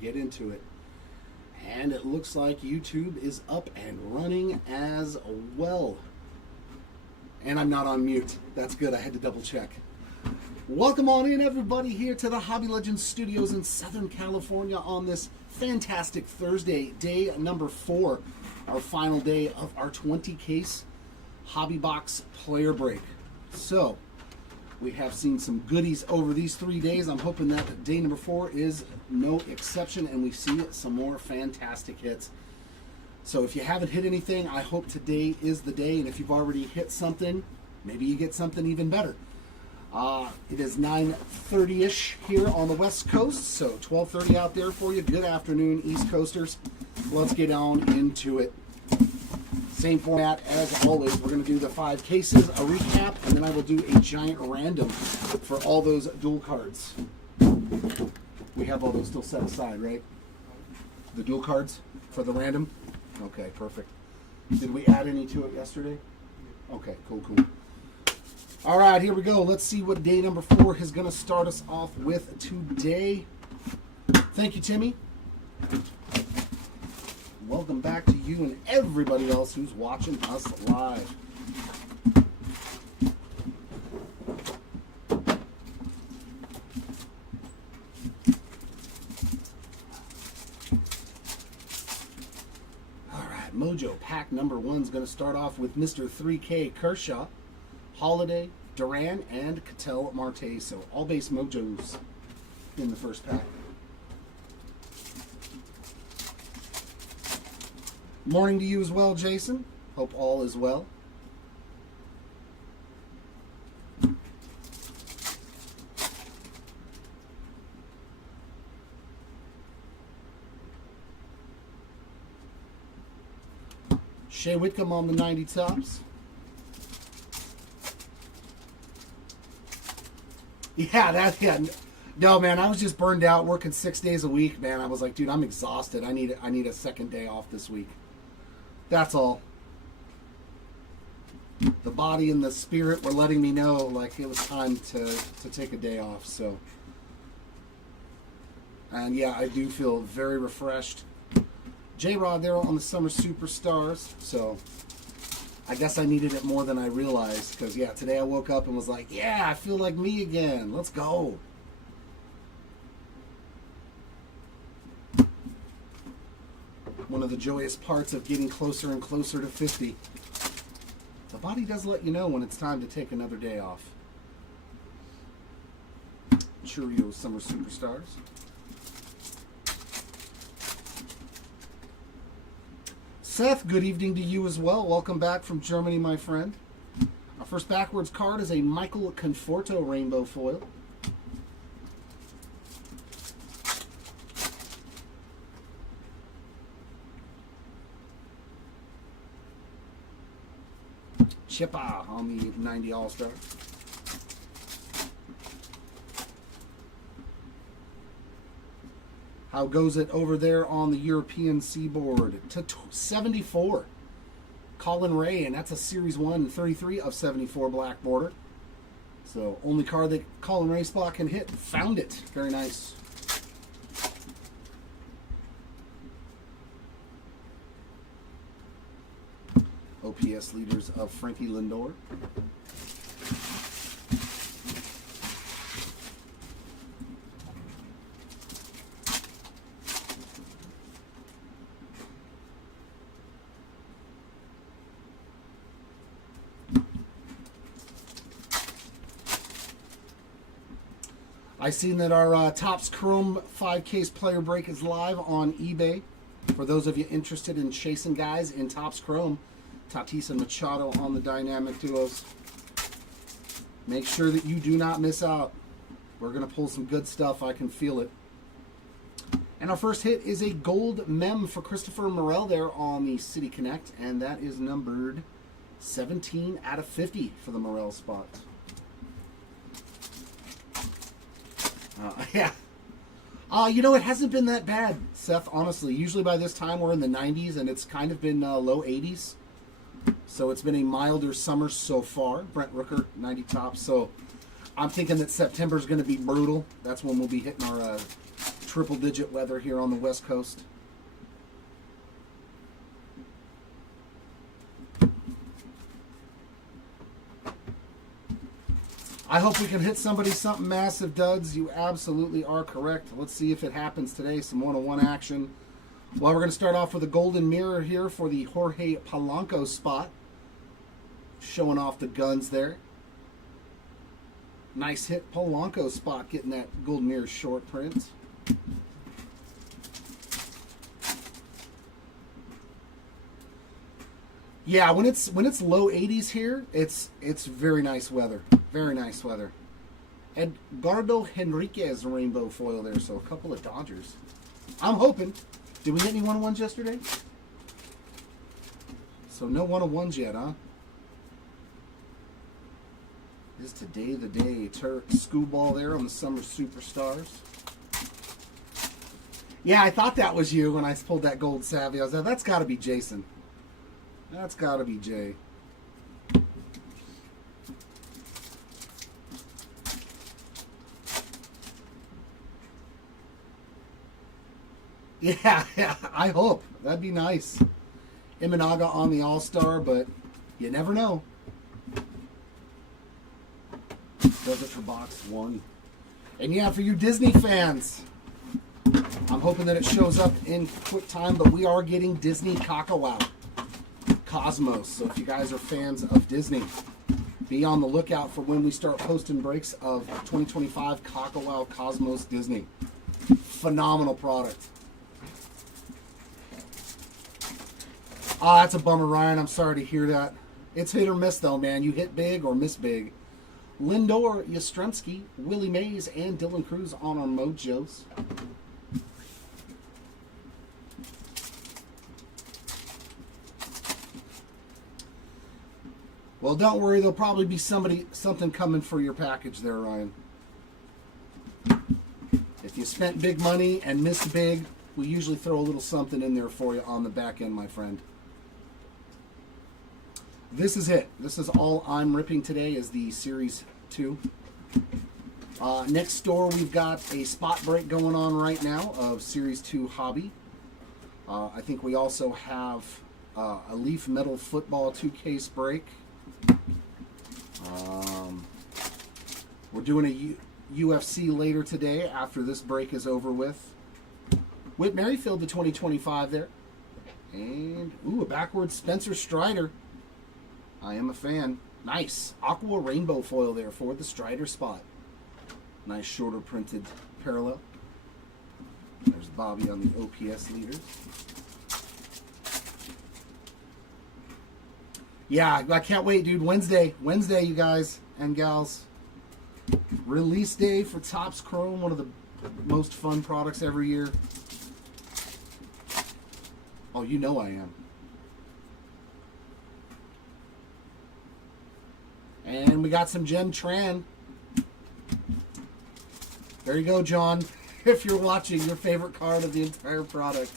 get into it. And it looks like YouTube is up and running as well. And I'm not on mute. That's good. I had to double check. Welcome on in, everybody, here to the Hobby Legends Studios in Southern California on this fantastic Thursday, day number 4, our final day of our 20-case Hobby Box player break. So, we have seen some goodies over these 3 days. I'm hoping that day number 4 is no exception and we see some more fantastic hits. So if you haven't hit anything, I hope today is the day. And if you've already hit something, maybe you get something even better. It is 9:30-ish here on the West Coast, so 12:30 out there for you. Good afternoon, East Coasters. Let's get on into it. Same format as always. We're going to do the 5 cases, a recap, and then I will do a giant random for all those dual cards. We have all those still set aside, right? The dual cards for the random? Okay, perfect. Did we add any to it yesterday? Okay, cool. All right, here we go. Let's see what day number 4 is going to start us off with today. Thank you, Timmy. Welcome back to you and everybody else who's watching us live. All right, Mojo pack number 1 is going to start off with Mr. 3K Kershaw, Holiday, Duran, and Ketel Marte. So all base Mojos in the first pack. Morning to you as well, Jason. Hope all is well. Shea Whitcomb on the 90 tops. Yeah. No, man, I was just burned out working 6 days a week, man. I was like, dude, I'm exhausted. I need a second day off this week. That's all. The body and the spirit were letting me know, like, it was time to take a day off, so. And yeah, I do feel very refreshed. J-Rod there on the Summer Superstars, so I guess I needed it more than I realized, because yeah, today I woke up and was like, yeah, I feel like me again. Let's go. One of the joyous parts of getting closer and closer to 50. The body does let you know when it's time to take another day off. Cheerios Summer Superstars. Seth, good evening to you as well. Welcome back from Germany, my friend. Our first backwards card is a Michael Conforto rainbow foil. Chippa on the 90 All-Star. How goes it over there on the European seaboard? To 74. Colin Ray, and that's a Series 1 33 of 74 black border. So only card that Colin Ray spot can hit. Found it. Very nice. OPS leaders of Frankie Lindor. I seen that our Topps Chrome 5-case player break is live on eBay. For those of you interested in chasing guys in Topps Chrome, Tatis and Machado on the dynamic duos. Make sure that you do not miss out. We're going to pull some good stuff. I can feel it. And our first hit is a gold mem for Christopher Morel there on the City Connect. And that is numbered 17 out of 50 for the Morel spot. Yeah. You know, it hasn't been that bad, Seth, honestly. Usually by this time we're in the 90s and it's kind of been low 80s. So it's been a milder summer so far. Brent Rooker, 90 tops. So I'm thinking that September is going to be brutal. That's when we'll be hitting our triple-digit weather here on the West Coast. I hope we can hit somebody something massive, duds. You absolutely are correct. Let's see if it happens today. Some one-on-one action. Well, we're going to start off with a golden mirror here for the Jorge Polanco spot. Showing off the guns there. Nice hit Polanco spot, getting that golden mirror short print. Yeah, when it's low 80s here, it's very nice weather. Very nice weather. Edgardo Henriquez rainbow foil there, so a couple of Dodgers. I'm hoping. Did we hit any one-on-ones yesterday? So no one-on-ones yet, huh? Is today the day? Turk Schoolball there on the Summer Superstars. Yeah, I thought that was you when I pulled that gold savvy. I was like, that's got to be Jason. That's got to be Jay. Yeah, I hope. That'd be nice. Imanaga on the All-Star, but you never know. Does it for box one. And yeah, for you Disney fans, I'm hoping that it shows up in quick time, but we are getting Disney Kakao Cosmos. So if you guys are fans of Disney, be on the lookout for when we start posting breaks of 2025 Kakao Cosmos Disney. Phenomenal product. Ah, that's a bummer, Ryan. I'm sorry to hear that. It's hit or miss, though, man. You hit big or miss big. Lindor, Yastrzemski, Willie Mays, and Dylan Cruz on our Mojos. Well, don't worry. There'll probably be something coming for your package there, Ryan. If you spent big money and missed big, we usually throw a little something in there for you on the back end, my friend. This is it. This is all I'm ripping today is the Series 2. Next store, we've got a spot break going on right now of Series 2 Hobby. I think we also have a Leaf Metal Football 2-case break. We're doing a UFC later today after this break is over with. Whit Merrifield to 2025 there. And, ooh, a backwards Spencer Strider. I am a fan. Nice. Aqua rainbow foil there for the Strider spot. Nice shorter printed parallel. There's Bobby on the OPS leaders. Yeah, I can't wait, dude. Wednesday, you guys and gals. Release day for Topps Chrome, one of the most fun products every year. Oh, you know I am. And we got some Jen Tran. There you go, John. If you're watching, your favorite card of the entire product.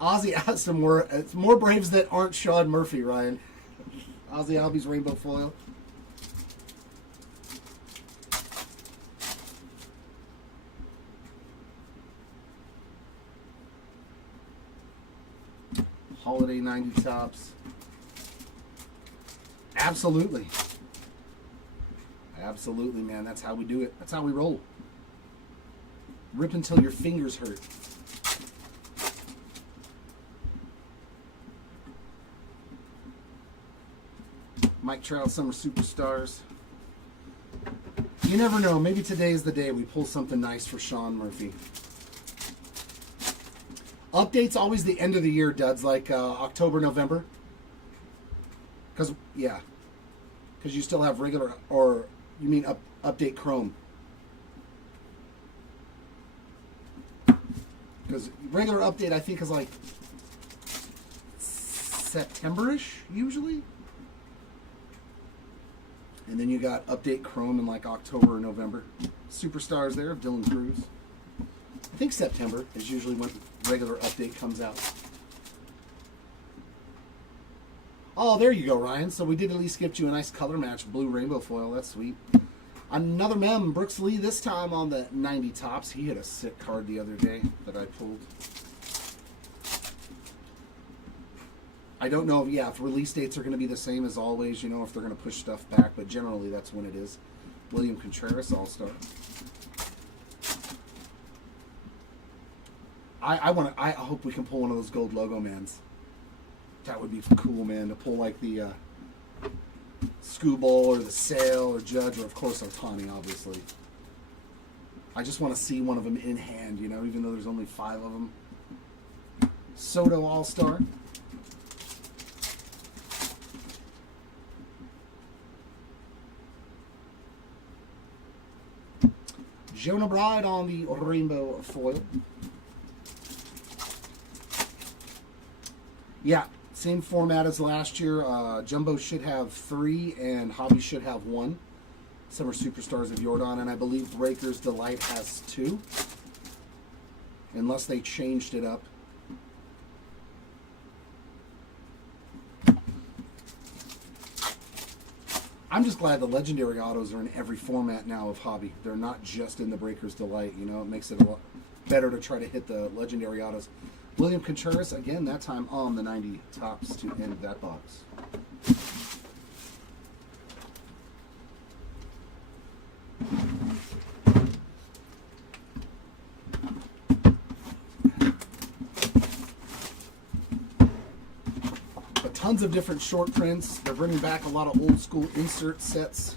Ozzy has some more. It's more Braves that aren't Sean Murphy, Ryan. Ozzy Albies rainbow foil. Holiday 90 tops. Absolutely. Absolutely, man. That's how we do it. That's how we roll. Rip until your fingers hurt. Mike Trout, Summer Superstars. You never know. Maybe today is the day we pull something nice for Sean Murphy. Updates always the end of the year, duds, like October, November. Because you still have regular, or you mean update Chrome. Because regular update, I think, is like September-ish, usually. And then you got update Chrome in like October or November. Superstars there of Dylan Cruz. I think September is usually when regular update comes out. Oh, there you go, Ryan. So we did at least gift you a nice color match blue rainbow foil. That's sweet. Another mem, Brooks Lee, this time on the 90 tops. He had a sick card the other day that I pulled. I don't know if release dates are going to be the same as always, you know, if they're going to push stuff back, but generally that's when it is. William Contreras, All-Star. I hope we can pull one of those gold logo mans. That would be cool, man, to pull like the Skubal or the Sale or Judge or of course Ohtani, obviously. I just want to see one of them in hand, you know, even though there's only 5 of them. Soto All-Star. Jonah Bride on the rainbow foil. Yeah, same format as last year. Jumbo should have 3 and Hobby should have 1. Summer Superstars of Jordan, and I believe Breaker's Delight has 2. Unless they changed it up. I'm just glad the legendary autos are in every format now of Hobby. They're not just in the Breaker's Delight. You know, it makes it a lot better to try to hit the legendary autos. William Contreras, again, that time on the 90 tops to end that box. But tons of different short prints. They're bringing back a lot of old school insert sets.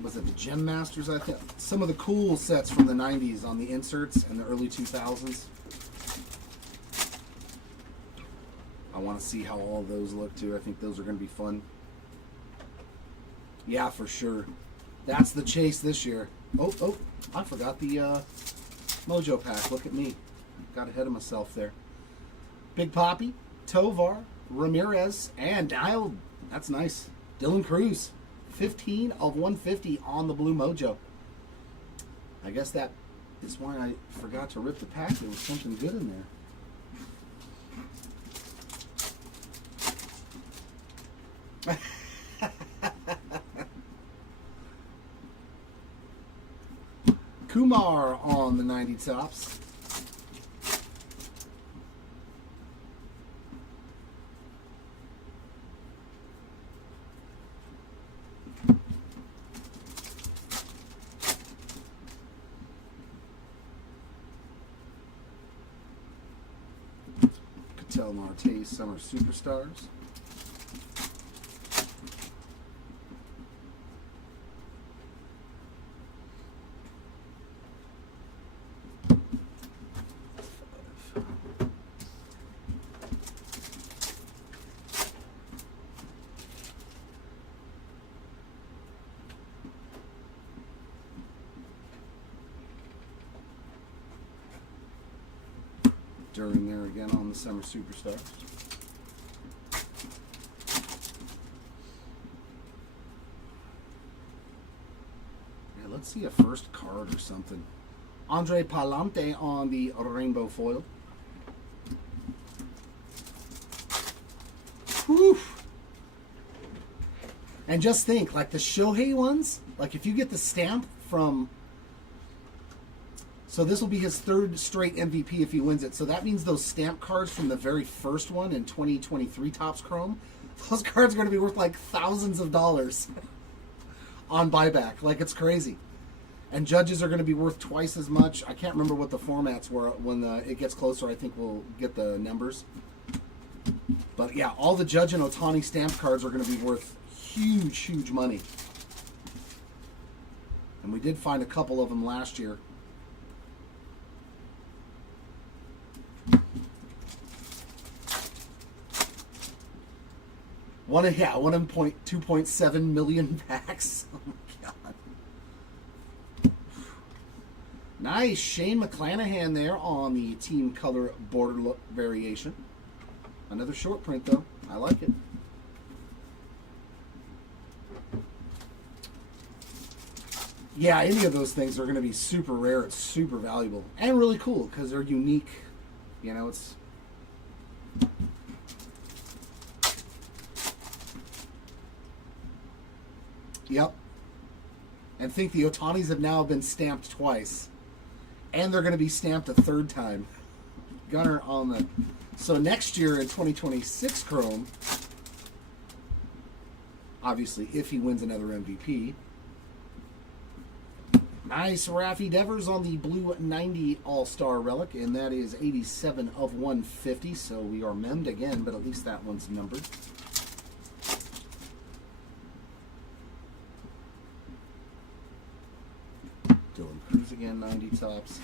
Was it the Gem Masters, I think? Some of the cool sets from the 90s on the inserts and the early 2000s. I want to see how all of those look too. I think those are going to be fun. Yeah, for sure. That's the chase this year. Oh, I forgot the Mojo pack. Look at me. Got ahead of myself there. Big Poppy, Tovar, Ramirez, and Dial. That's nice. Dylan Cruz. 15 of 150 on the Blue Mojo. I guess that is why I forgot to rip the pack. There was something good in there. Kumar on the 90 tops. Ketel Marte, Summer Superstars. During there again on the Summer Superstars. Yeah, let's see a first card or something. Andre Palante on the rainbow foil. Whew. And just think, like the Shohei ones, like if you get the stamp from... So this will be his 3rd straight MVP if he wins it. So that means those stamp cards from the very first one in 2023 Topps Chrome, those cards are going to be worth like thousands of dollars on buyback. Like it's crazy. And Judges are going to be worth twice as much. I can't remember what the formats were. When it gets closer, I think we'll get the numbers. But yeah, all the Judge and Ohtani stamp cards are going to be worth huge, huge money. And we did find a couple of them last year. One of them 2.7 million packs. Oh my god. Nice. Shane McClanahan there on the team color border look variation. Another short print though. I like it. Yeah, any of those things are going to be super rare. It's super valuable and really cool because they're unique. You know, it's Yep. And think the Otanis have now been stamped twice. And they're going to be stamped a third time. Gunner on the... So next year in 2026 Chrome, obviously if he wins another MVP. Nice Raffy Devers on the blue 90 All-Star relic, and that is 87 of 150, so we are memmed again, but at least that one's numbered. Dylan Cruz again, 90 tops.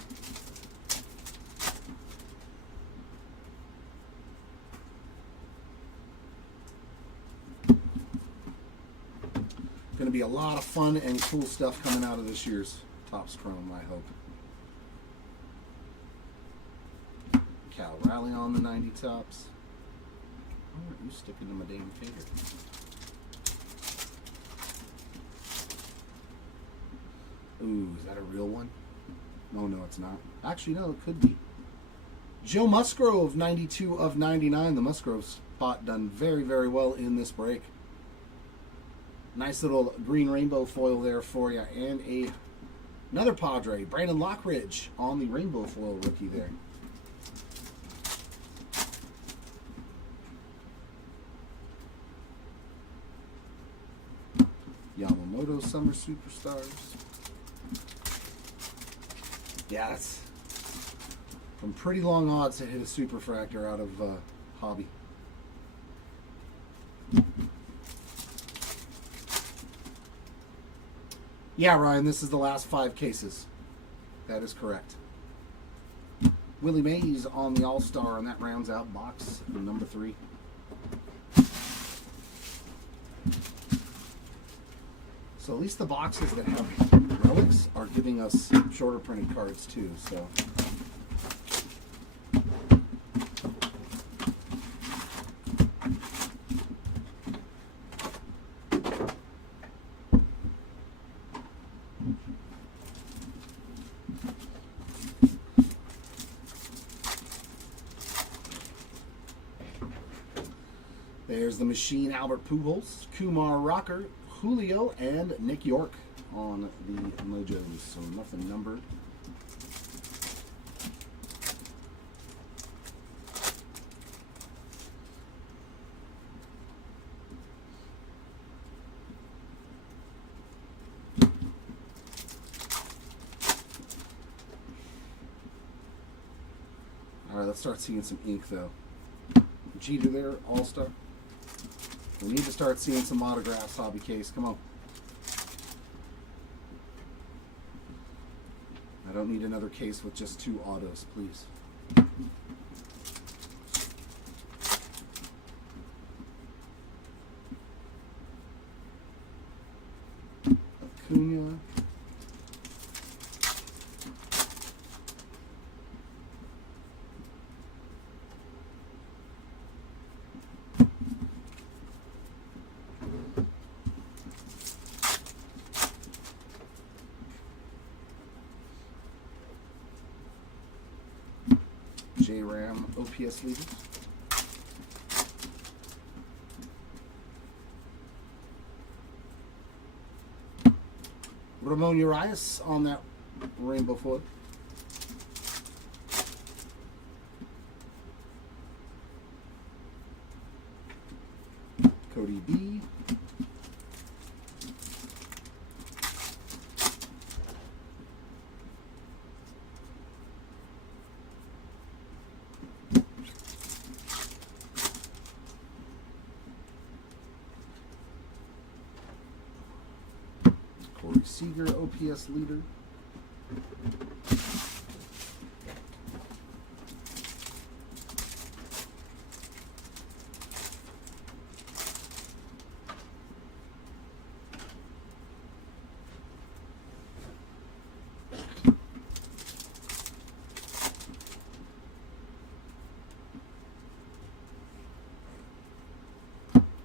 Going to be a lot of fun and cool stuff coming out of this year's Topps Chrome, I hope. Cal Riley on the 90 tops. Why aren't you sticking to my damn finger? Ooh, is that a real one? No, no, it's not. Actually, no, it could be. Joe Musgrove, 92 of 99. The Musgrove spot done very, very well in this break. Nice little green rainbow foil there for you. And another Padre, Brandon Lockridge on the rainbow foil rookie there. Yamamoto Summer Superstars. Yeah, that's from pretty long odds to hit a superfractor out of Hobby. Yeah, Ryan, this is the last 5 cases. That is correct. Willie Mays on the All-Star, and that rounds out box number 3. So at least the boxes that have relics are giving us shorter printed cards too, so. There's the Machine, Albert Pujols, Kumar Rocker, Julio, and Nick York on the Mojos, so nothing numbered. All right, let's start seeing some ink, though. Jeter there, All-Star. We need to start seeing some autographs, Hobby Case. Come on. I don't need another case with just 2 autos, please. Acuna. J-Ram OPS leaders. Ramon Urias on that rainbow foil. Cody B. Corey Seager, OPS leader.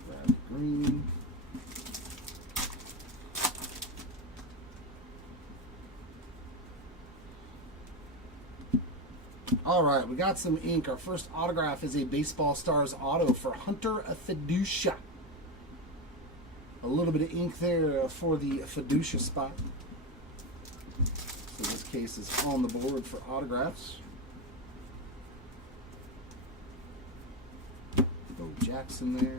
Brad Green. All right, we got some ink. Our first autograph is a Baseball Stars auto for Hunter Fiducia. A little bit of ink there for the fiducia spot. So this case is on the board for autographs. Bo Jackson there.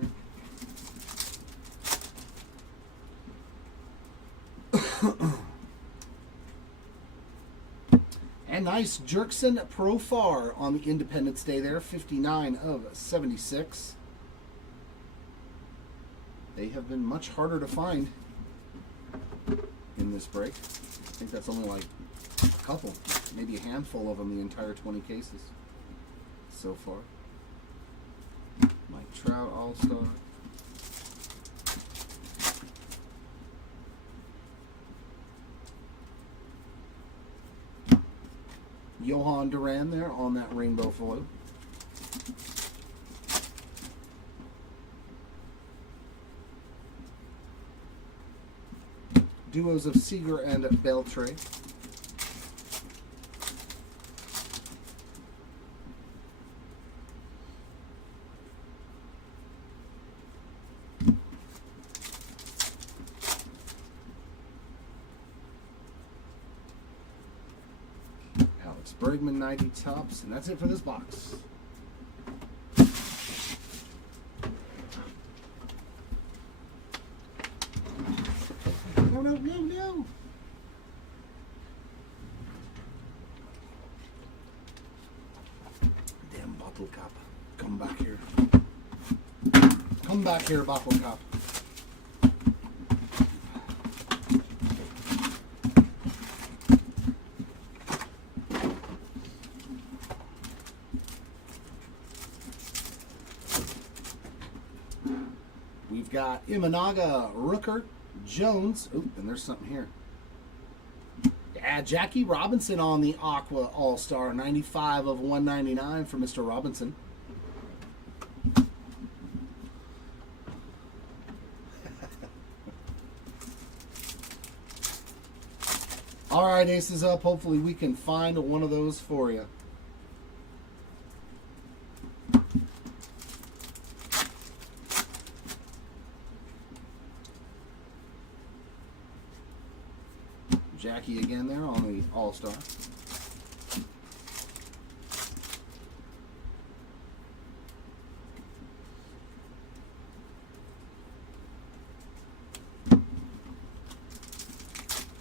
And nice Jerkson Profar on the Independence Day there, 59 of 76. They have been much harder to find in this break. I think that's only like a couple, maybe a handful of them, the entire 20 cases so far. Mike Trout All-Star. Johan Duran there on that rainbow foil. Duos of Seager and Beltre. Alex Bregman 90 tops, and that's it for this box. No, no, no, no. Damn bottle cap. Come back here. Come back here, bottle cap. We've got Imanaga, Rooker, Jones. Oh, and there's something here. Yeah, Jackie Robinson on the Aqua All-Star. 95 of 199 for Mr. Robinson. All right, aces up. Hopefully we can find one of those for you. Jackie again there on the All-Star.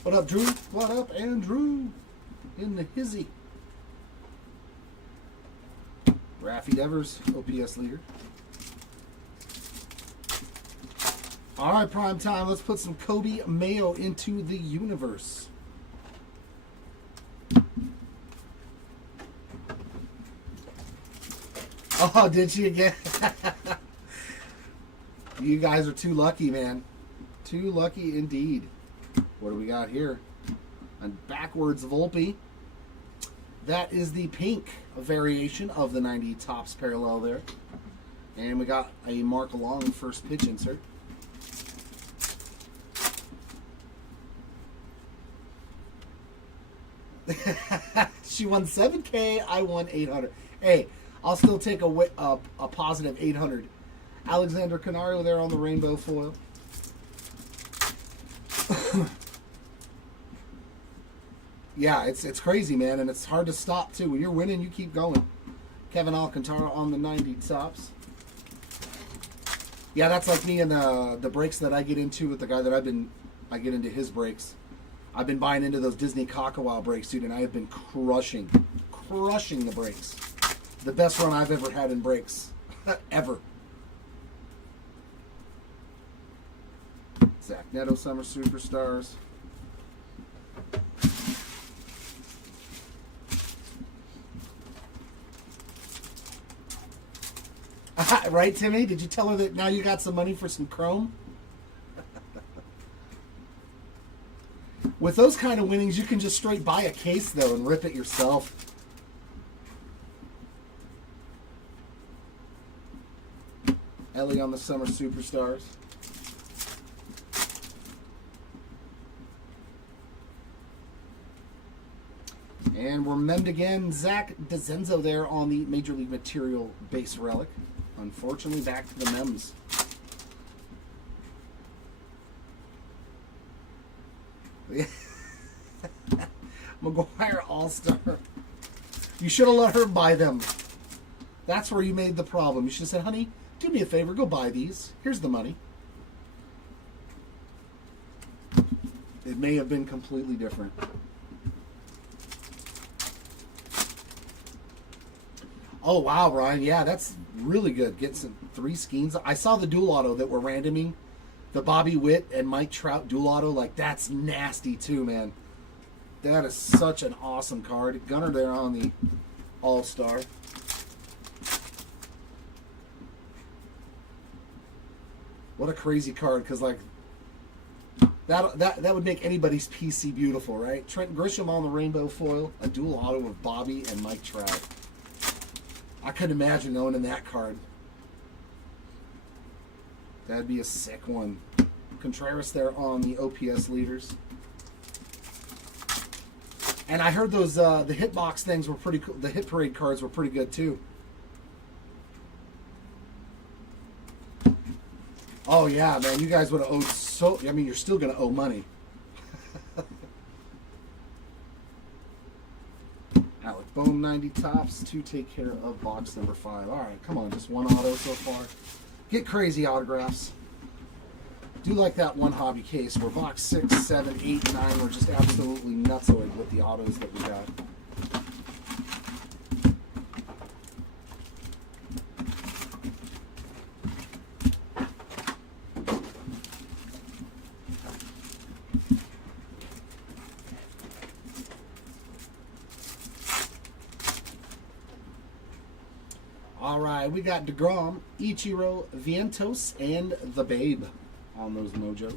What up, Drew? What up, Andrew? In the hizzy. Raffy Devers, OPS leader. All right, prime time. Let's put some Kobe Mayo into the universe. Oh, did you again? You guys are too lucky, man. Too lucky indeed. What do we got here? A backwards Volpe. That is the pink variation of the 90 tops parallel there. And we got a Mark Long first pitch insert. She won 7K. I won 800. Hey, I'll still take a positive 800. Alexander Canario there on the rainbow foil. Yeah, it's crazy, man, and it's hard to stop too. When you're winning, you keep going. Kevin Alcantara on the 90 tops. Yeah, that's like me and the breaks that I get into with the guy that I get into his breaks. I've been buying into those Disney Cockawall breaks, dude, and I have been crushing the breaks. The best run I've ever had in breaks. Ever. Zach Neto Summer Superstars. Right, Timmy? Did you tell her that now you got some money for some chrome? With those kind of winnings, you can just straight buy a case, though, and rip it yourself. Ellie on the Summer Superstars. And we're memmed again. Zach DeZenzo there on the Major League Material base relic. Unfortunately, back to the mems. McGuire All-Star. You should have let her buy them. That's where you made the problem. You should have said, honey, do me a favor, go buy these. Here's the money. It may have been completely different. Oh, wow, Ryan. Yeah, that's really good. Get some 3 schemes. I saw the dual auto that we're randoming. The Bobby Witt and Mike Trout dual auto. Like, that's nasty, too, man. That is such an awesome card. Gunner there on the All-Star. What a crazy card, because, like, that would make anybody's PC beautiful, right? Trent Grisham on the rainbow foil. A dual auto of Bobby and Mike Trout. I couldn't imagine owning that card. That'd be a sick one. Contreras there on the OPS leaders. And I heard those the hitbox things were pretty cool. The hit parade cards were pretty good too. Oh yeah, man, you guys would have owed so. I mean, you're still gonna owe money. Alec Bohm 90 tops to take care of box number 5. All right, come on, just one auto so far. Get crazy autographs. Do like that one hobby case where box 6, 7, 8, 9 were just absolutely nutsoid with the autos that we got. All right, we got DeGrom, Ichiro, Vientos, and the Babe on those mojos.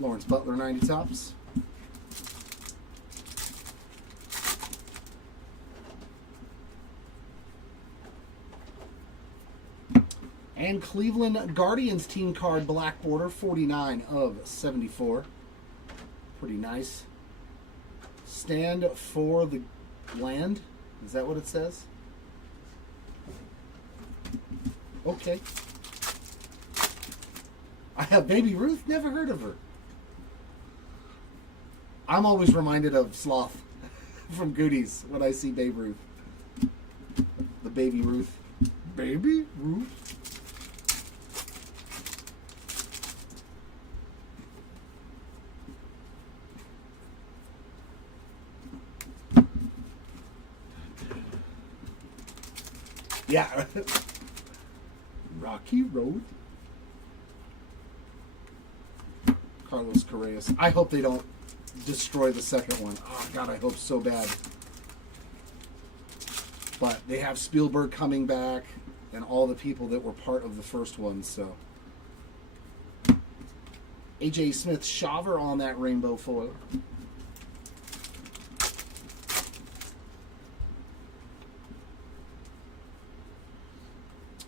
Lawrence Butler 90 tops. And Cleveland Guardians team card black border 49 of 74. Pretty nice. Stand for the land. Is that what it says? Okay. I have Baby Ruth. Never heard of her. I'm always reminded of Sloth from Goodies when I see Babe Ruth. The Baby Ruth. Baby Ruth. Yeah. Rocky Road. Carlos Correas. I hope they don't destroy the second one. Oh, God, I hope so bad. But they have Spielberg coming back and all the people that were part of the first one, so. A.J. Smith Shaver on that rainbow foil.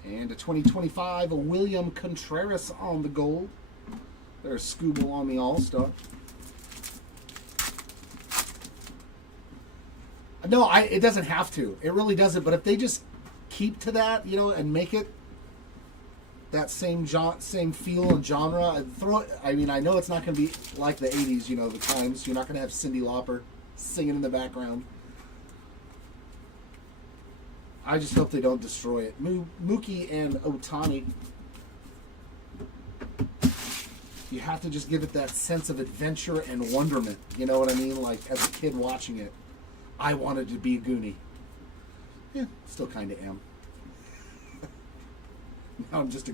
And a 2025 William Contreras on the gold. There's Scooble on the All-Star. No, it doesn't have to. It really doesn't. But if they just keep to that, you know, and make it that same feel and genre, I mean, I know it's not going to be like the 80s, you know, the times. You're not going to have Cyndi Lauper singing in the background. I just hope they don't destroy it. Mookie and Ohtani. You have to just give it that sense of adventure and wonderment. You know what I mean? Like, as a kid watching it, I wanted to be a Goonie. Yeah, still kind of am. Now I'm just a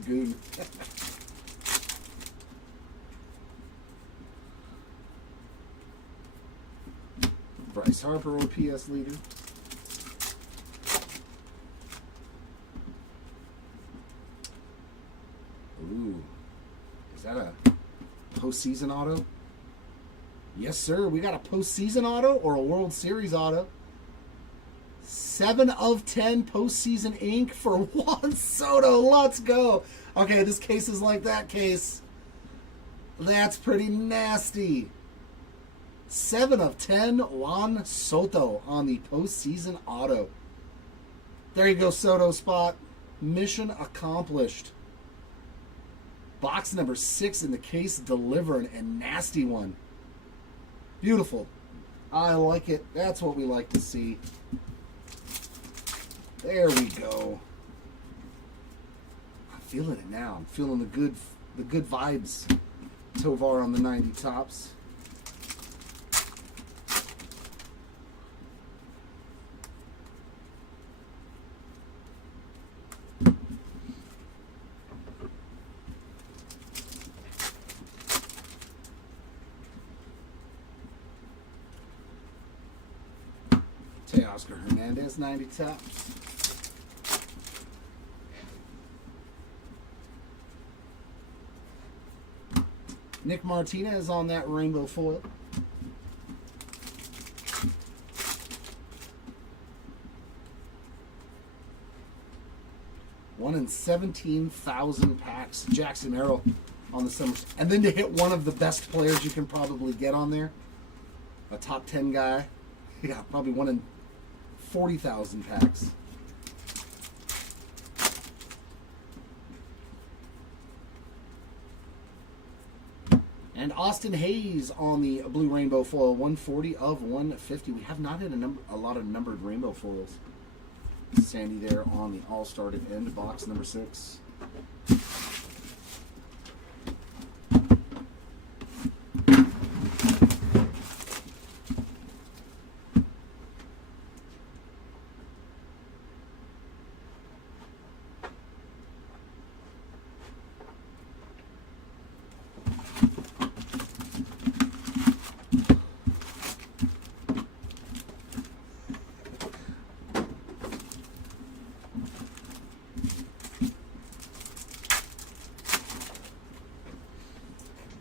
goon. Bryce Harper, OPS leader. Ooh, is that a postseason auto? Yes, sir. We got a postseason auto or a World Series auto. 7 of 10 postseason ink for Juan Soto. Let's go. Okay, this case is like that case. That's pretty nasty. 7 of 10 Juan Soto on the postseason auto. There you go, Soto spot. Mission accomplished. Box number 6 in the case delivered. A nasty one. Beautiful. I like it. That's what we like to see. There we go. I'm feeling it now. I'm feeling the good vibes. Tovar on the 90 tops. Oscar Hernandez 90 tops. Nick Martinez on that rainbow foil. One in 17,000 packs. Jackson Merrill on the summer. And then to hit one of the best players you can probably get on there. A top 10 guy. Yeah, probably one in 40,000 packs. And Austin Hayes on the blue rainbow foil, 140 of 150. We have not had a lot of numbered rainbow foils. Sandy there on the All-Star to end, box number 6.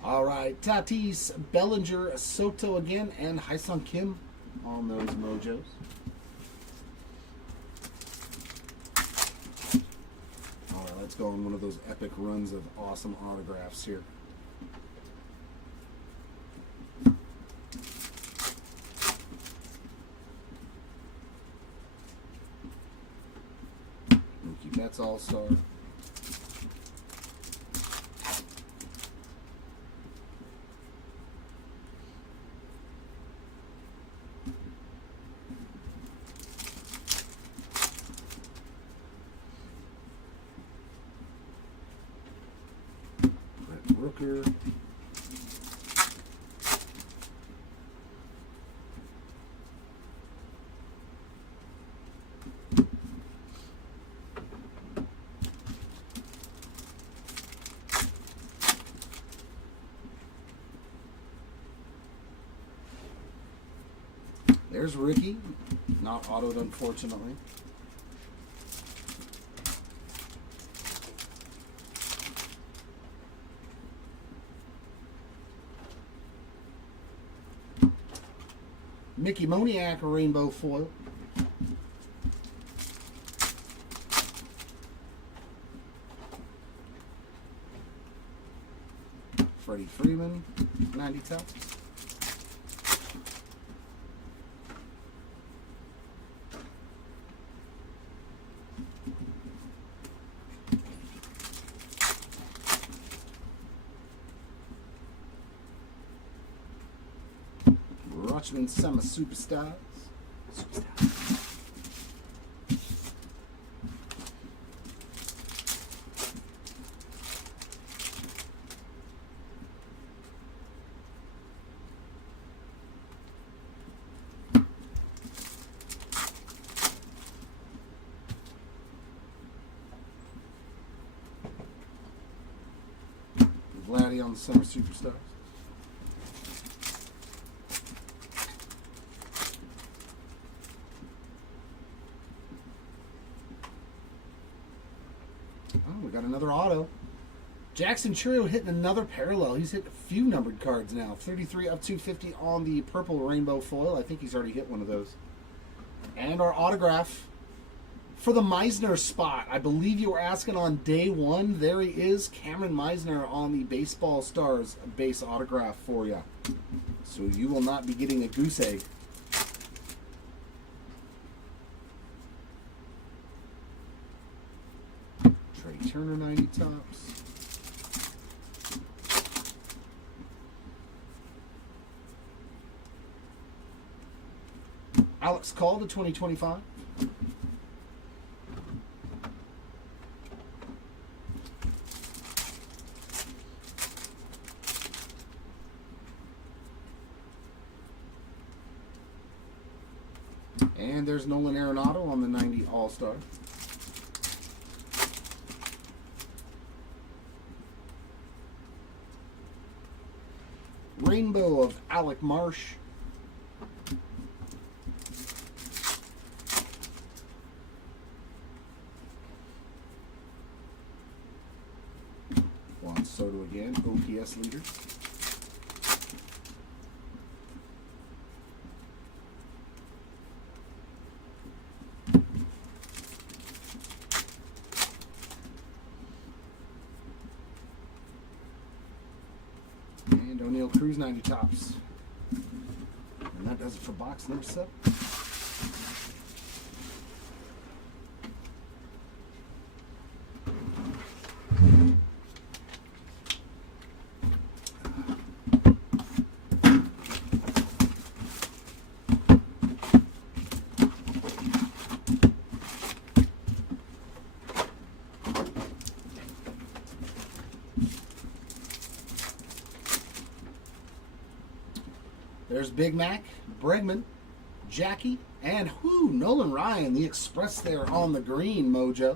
All right, Tatis, Bellinger, Soto again, and Hyun-Sung Kim on those mojos. All right, let's go on one of those epic runs of awesome autographs here. Mookie Betts All-Star. Rooker. There's Ricky, not autoed unfortunately. Mickey Moniak, rainbow foil. Freddie Freeman, 90 tops. Rutschman Summer Superstars. Vladdy on the Summer Superstars. Oh, we got another auto. Jackson Churio hitting another parallel. He's hit a few numbered cards now. 33 of 250 on the purple rainbow foil. I think he's already hit one of those. And our autograph For the Meisner spot, I believe you were asking on day one. There he is, Cameron Meisner on the Baseball Stars base autograph for you. So you will not be getting a goose egg. Trey Turner 90 tops. Alex Call to 2025. And there's Nolan Arenado on the 90 All-Star. Rainbow of Alec Marsh. Juan Soto again, OPS leader. And O'Neal Cruz 90 tops. And that does it for box number 7. There's Big Mac, Bregman, Jackie, and Nolan Ryan, the Express there on the green, Mojo.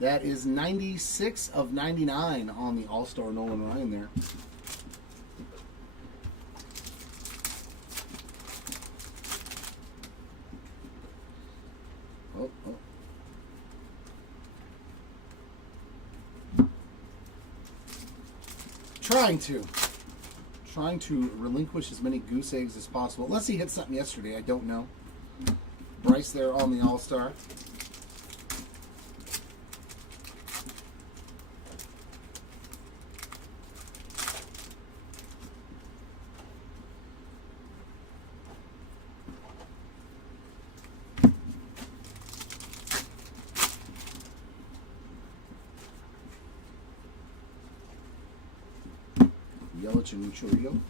That is 96 of 99 on the All-Star Nolan Ryan there. Trying to relinquish as many goose eggs as possible. Unless he hit something yesterday, I don't know. Bryce there on the All-Star. Yelich and Muchorio.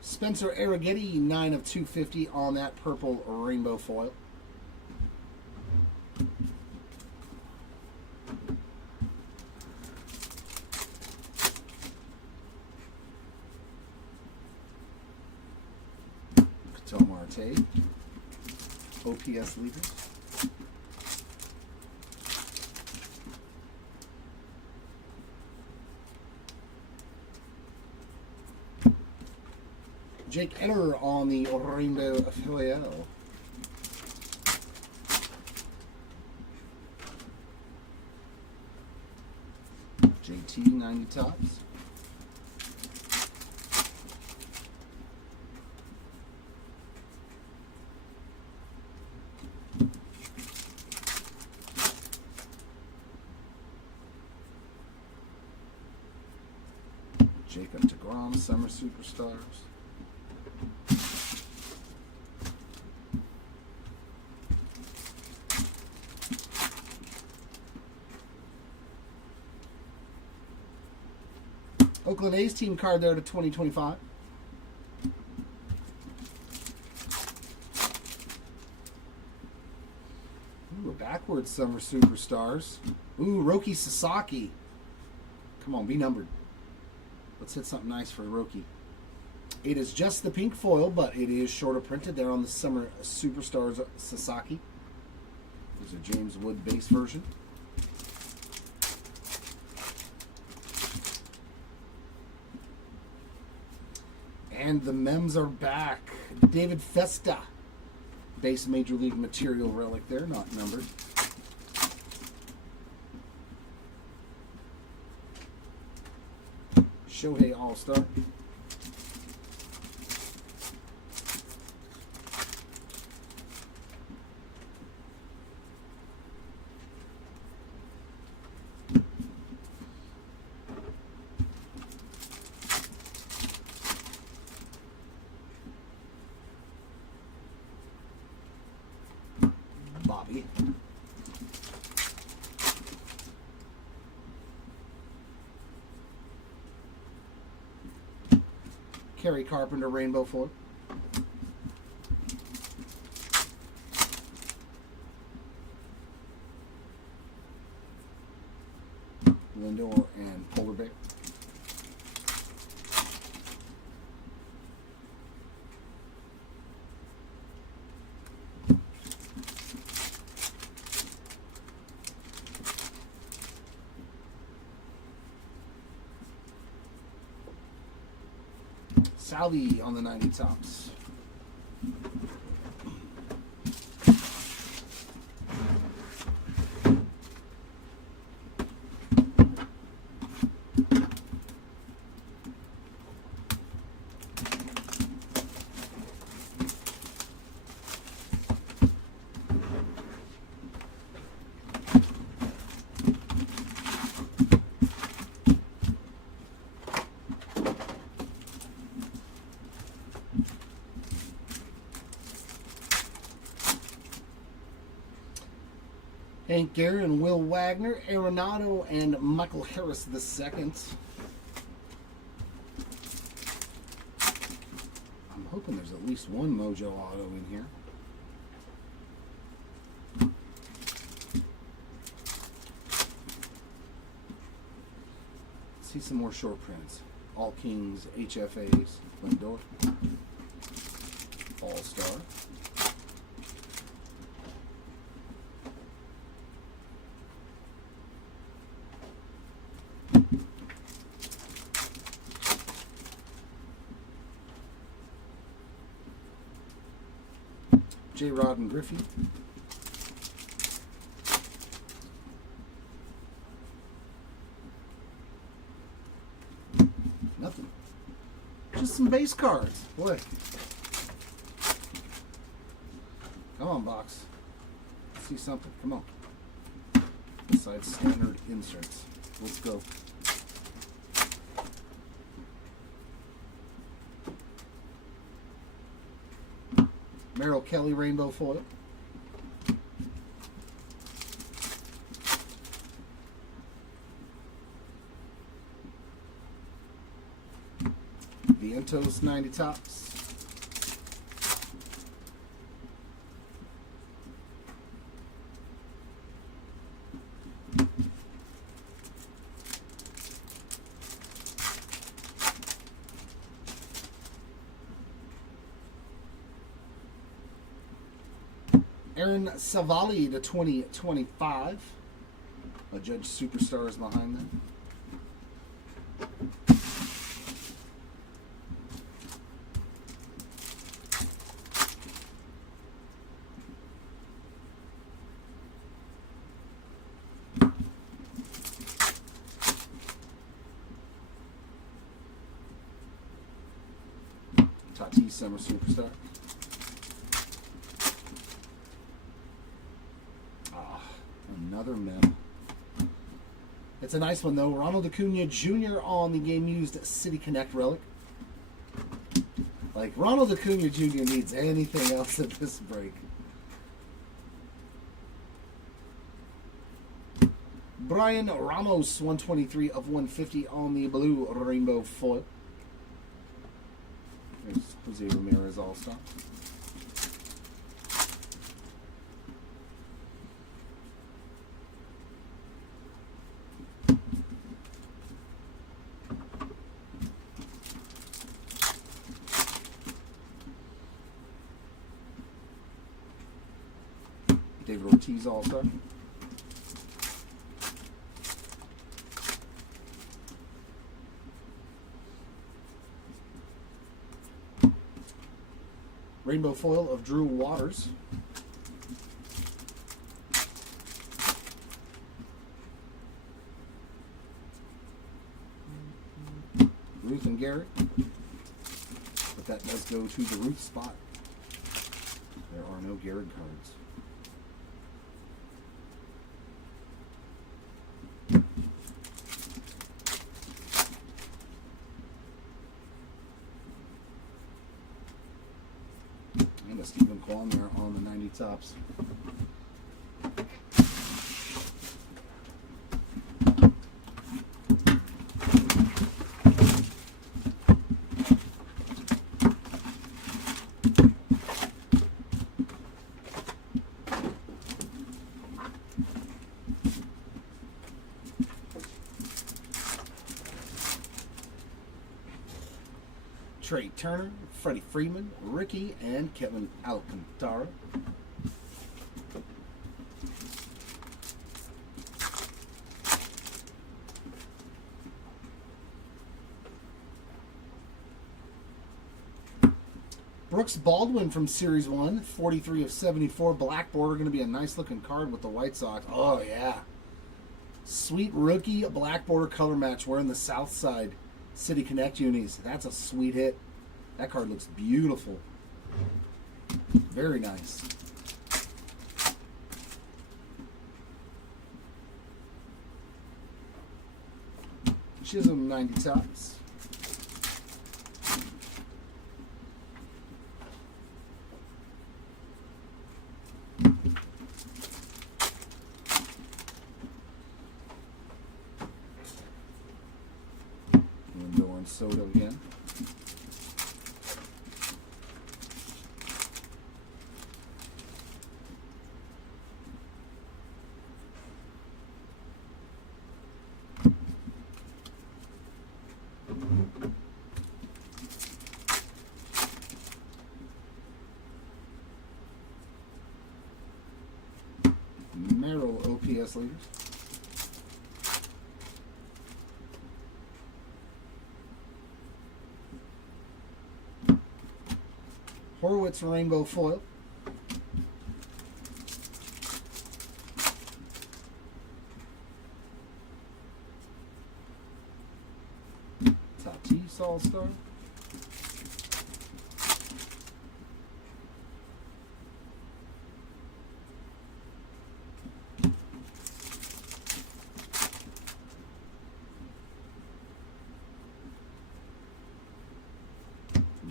Spencer Arrighetti, 9 of 250 on that purple rainbow foil. Ketel Marte, OPS leader. Jake Enner on the rainbow foil. JT 90 tops. Jacob deGrom, Summer Superstars. Oakland A's team card there to 2025. Ooh, a backwards Summer Superstars. Ooh, Roki Sasaki. Come on, be numbered. Let's hit something nice for Roki. It is just the pink foil, but it is shorter printed there on the Summer Superstars Sasaki. There's a James Wood base version. And the mems are back. David Festa. Base Major League Material relic there, not numbered. Shohei All-Star. Gary. Kerry Carpenter rainbow foil. Lindor and Polar Bear. Salvi on the 90 tops. Hank Aaron and Will Wagner, Arenado and Michael Harris II. I'm hoping there's at least one Mojo Auto in here. Let's see some more short prints. All Kings, HFAs, Lindor, All-Star. J-Rod and Griffey. Nothing. Just some base cards. Boy. Come on, box. Let's see something. Come on. Besides standard inserts. Let's go. Merrill Kelly rainbow foil. Vientos 90 tops. Aaron Savali to 2025. A Judge Superstars behind them. Tatis Summer Superstar. Another medal. It's a nice one though. Ronald Acuna Jr. on the Game Used City Connect relic. Like Ronald Acuna Jr. needs anything else at this break. Brian Ramos 123 of 150 on the blue rainbow foil. There's Jose Ramirez All-Star. David Ortiz All-Star. Rainbow foil of Drew Waters. Ruth and Garrett. But that does go to the Ruth spot. There are no Garrett cards. And a Stephen Kwan there on the 90 tops. Freeman, Ricky, and Kevin Alcantara. Brooks Baldwin from Series 1, 43 of 74. Black border, going to be a nice looking card with the White Sox. Oh, yeah. Sweet rookie black border color match wearing the Southside City Connect unis. That's a sweet hit. That card looks beautiful. Very nice. Chisholm 90 tops. Soda again. Merrill OPS leaders. Horwitz rainbow foil. Tatis All-Star.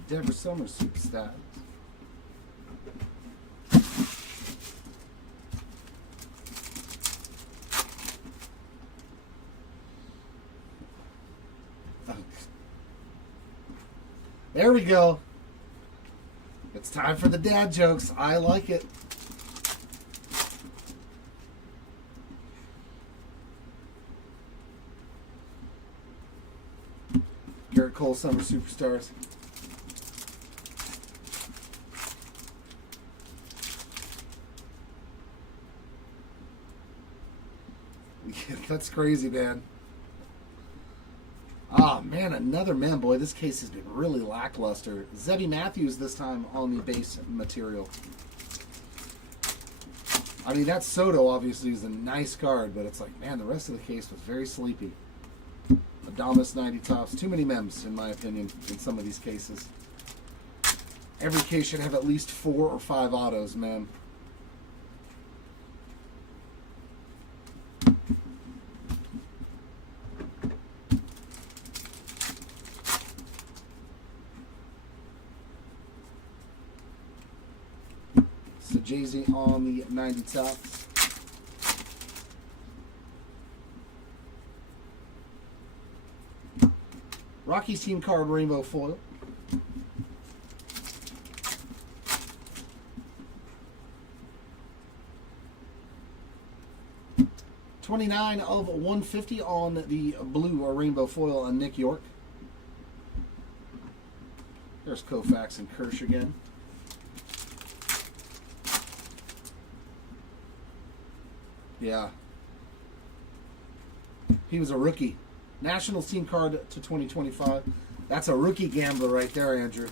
Denver Summer Super Stats. There we go. It's time for the dad jokes. I like it. Garrett Cole Summer Superstars. That's crazy, man. Oh, man, another man, boy. This case has been really lackluster. Zebby Matthews this time on the base material. I mean, that Soto obviously is a nice card, but it's like, man, the rest of the case was very sleepy. Adamas 90 tops. Too many mems, in my opinion, in some of these cases. Every case should have at least 4 or 5 autos, man. So Jay-Z on the 90 tops. Rockies team card rainbow foil. $29 of $150 on the blue or rainbow foil on Nick York. There's Koufax and Kirsch again. Yeah. He was a rookie. Nationals team card to 2025. That's a rookie gambler right there, Andrew.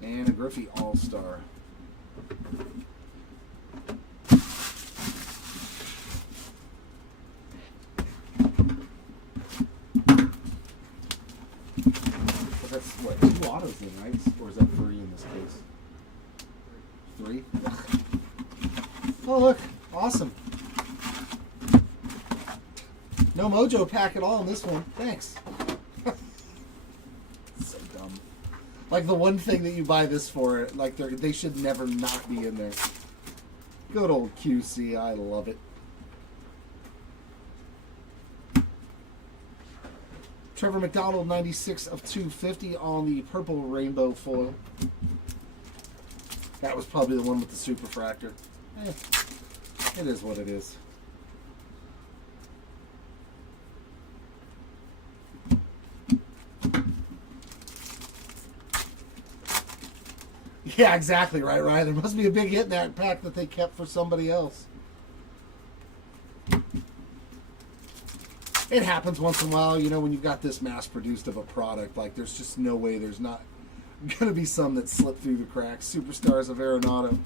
And a Griffey All-Star. But that's what, 2 autos then, right? Or is that 3 in this case? 3? Oh, look. Awesome. No mojo pack at all in this one. Thanks. So dumb. Like the one thing that you buy this for, like they should never not be in there. Good old QC. I love it. Trevor McDonald, 96 of 250 on the purple rainbow foil. That was probably the one with the superfractor. It is what it is. Yeah, exactly, right, Ryan? There must be a big hit in that pack that they kept for somebody else. It happens once in a while, you know, when you've got this mass-produced of a product. Like, there's just no way there's not going to be some that slip through the cracks. Superstars of Arenado.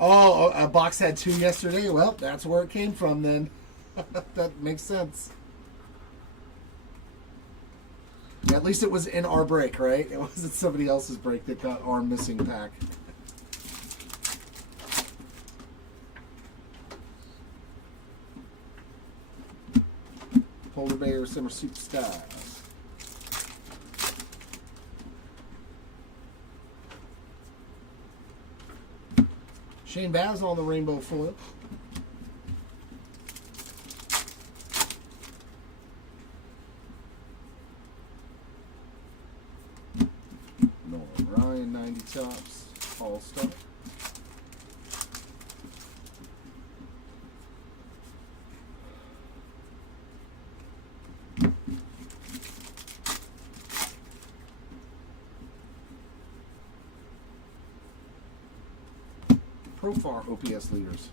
Oh, a box had 2 yesterday? Well, that's where it came from then. That makes sense. At least it was in our break, right? It wasn't somebody else's break that got our missing pack. Polar Bear Summer Superstars. Shane Baz on the rainbow foil. Nolan Ryan 90 tops. All-Star. Profar OPS leaders.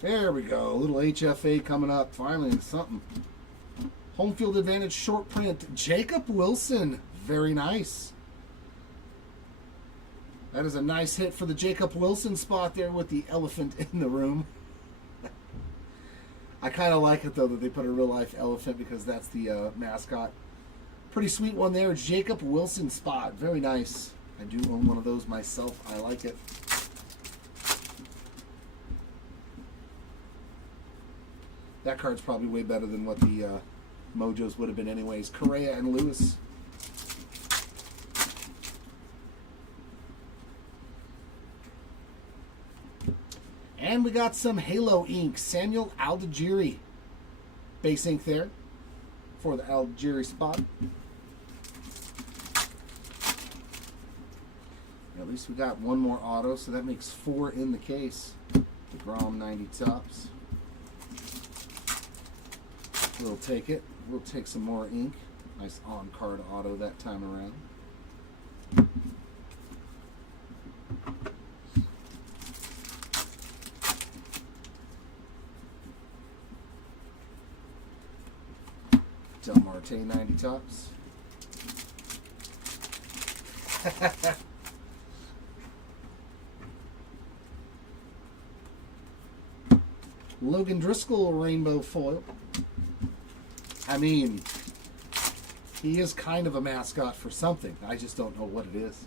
There we go. A little HFA coming up. Finally, something. Home field advantage short print. Jacob Wilson. Very nice. That is a nice hit for the Jacob Wilson spot there with the elephant in the room. I kind of like it, though, that they put a real-life elephant because that's the mascot. Pretty sweet one there. Jacob Wilson spot. Very nice. I do own one of those myself. I like it. That card's probably way better than what the Mojos would have been anyways. Correa and Lewis. And we got some Halo ink. Samuel Aldigiri. Base ink there for the Aldigiri spot. At least we got one more auto, so that makes 4 in the case. DeGrom 90 tops. We'll take it. We'll take some more ink. Nice on-card auto that time around. Del Marte 90 tops. Logan Driscoll rainbow foil. I mean, he is kind of a mascot for something. I just don't know what it is.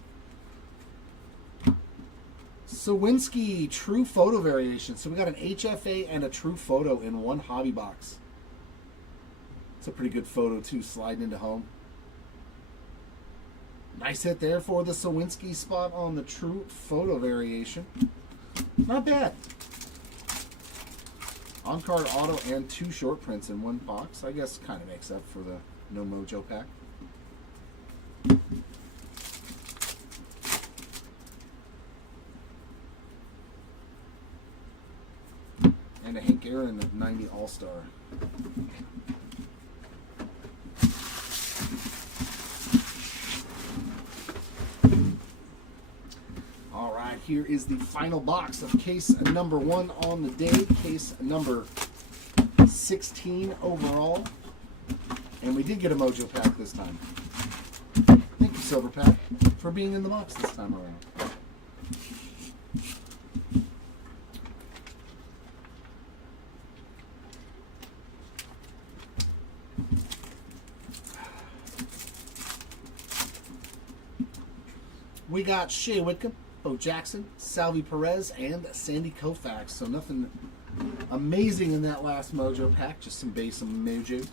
Sawinski true photo variation. So we got an HFA and a true photo in one hobby box. It's a pretty good photo too, sliding into home. Nice hit there for the Sawinski spot on the true photo variation. Not bad. On-card auto and 2 short prints in one box. I guess kind of makes up for the no mojo pack. And a Hank Aaron 90 All-Star. Here is the final box of case number 1 on the day, case number 16 overall. And we did get a mojo pack this time. Thank you, Silver Pack, for being in the box this time around. We got Shea Whitcomb, Bo Jackson, Salvi Perez, and Sandy Koufax. So nothing amazing in that last mojo pack, just some base mojos.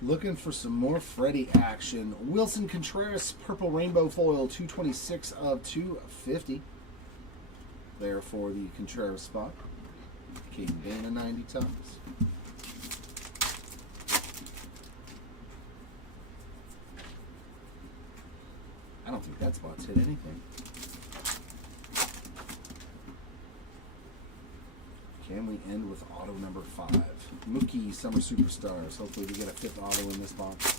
Looking for some more Freddie action. Wilson Contreras, Purple Rainbow Foil, 226 of 250. There for the Contreras spot. Caden Dana 90 tops. don't think that spot's hit anything. Can we end with auto number 5? Mookie Summer Superstars. Hopefully we get a 5th auto in this box.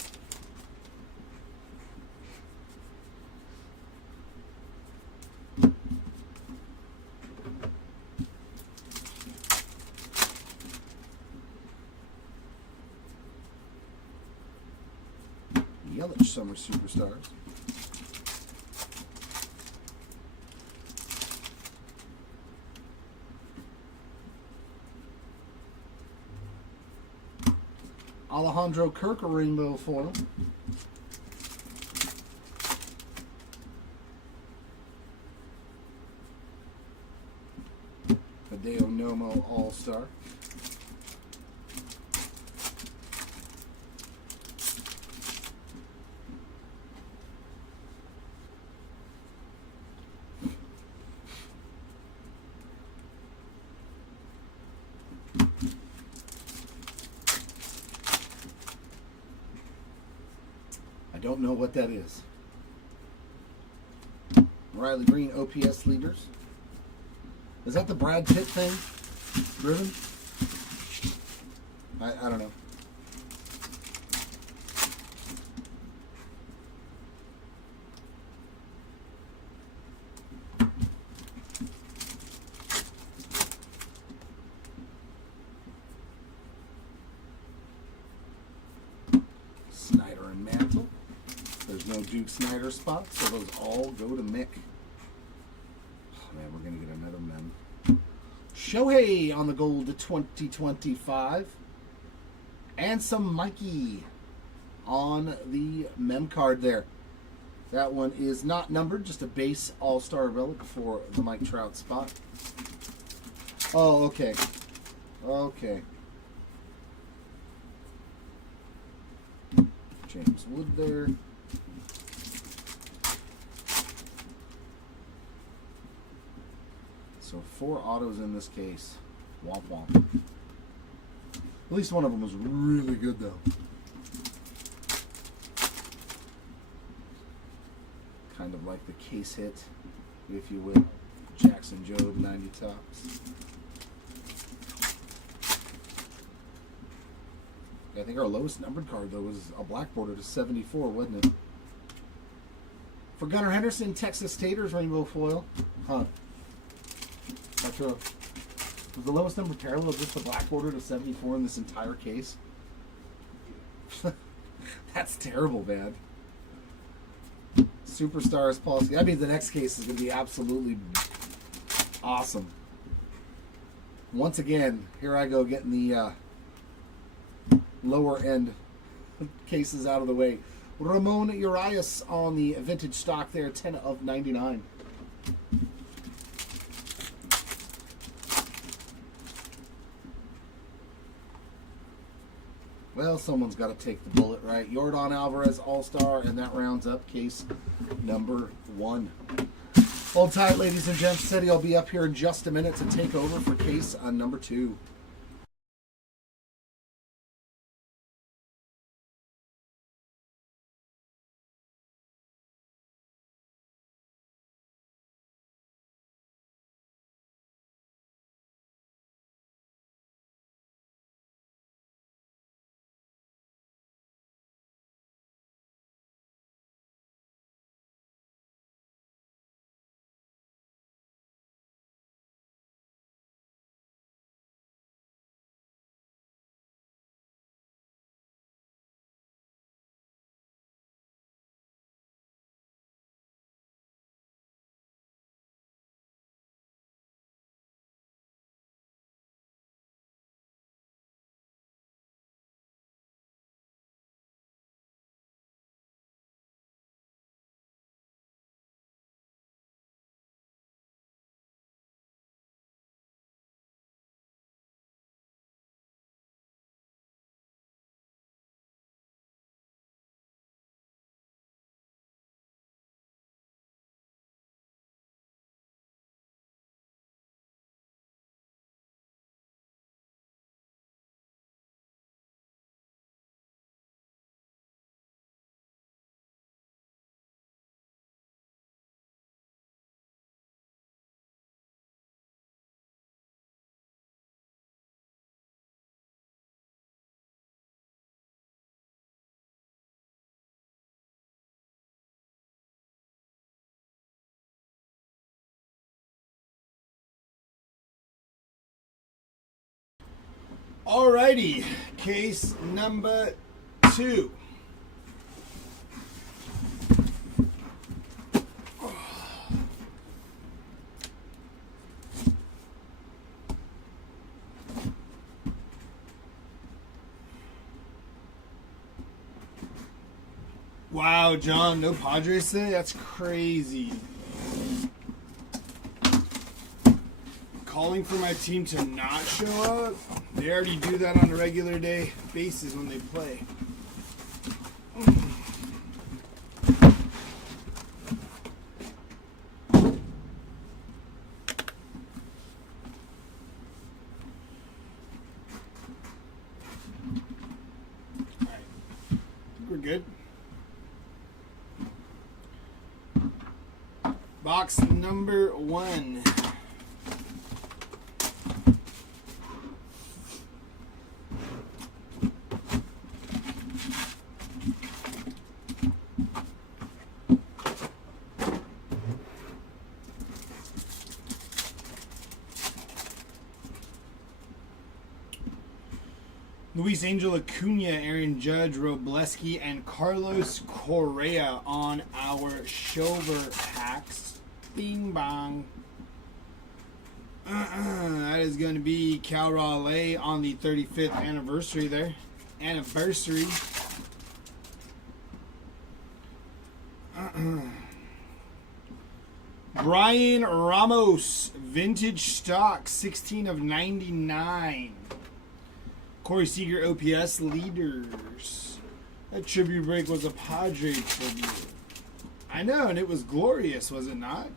Yelich Summer Superstars. Alejandro Kirk Rainbow Foil. Hideo Nomo All-Star. I don't know what that is. Riley Green OPS leaders. Is that the Brad Pitt thing? Driven? I don't know. Snyder and Mantle. There's no Duke Snyder spots, so those all go to Mick. Oh man, we're going to get another mem. Shohei on the gold to 2025. And some Mikey on the mem card there. That one is not numbered, just a base all-star relic for the Mike Trout spot. Oh, okay. Okay. James Wood there. So 4 autos in this case. Womp womp. At least one of them was really good though. Kind of like the case hit, if you will. Jackson Jobe 90 tops. I think our lowest numbered card though was a black border to 74, wasn't it? For Gunnar Henderson, Texas Taters Rainbow Foil. Huh. That's true. Was the lowest number parallel just the black border to 74 in this entire case? That's terrible, man. Superstars policy. That means the next case is going to be absolutely awesome. Once again, here I go getting the lower end cases out of the way. Ramon Urias on the vintage stock there, 10 of 99. Well, someone's got to take the bullet, right? Yordan Alvarez All-Star, and that rounds up case number 1. Hold tight, ladies and gents. City, I'll be up here in just a minute to take over for case number 2. Alrighty, case number 2. Wow, John, no Padres today? That's crazy. Calling for my team to not show up? They already do that on a regular day basis when they play. Alright, we're good. Box number 1. Luis Angel Acuna, Aaron Judge, Robleski, and Carlos Correa on our Silver packs. Bing bong. That is going to be Cal Raleigh on the 35th anniversary there. Anniversary. Brian Ramos, vintage stock, 16 of 99. Corey Seager, OPS leaders. That tribute break was a Padre tribute. I know, and it was glorious, was it not?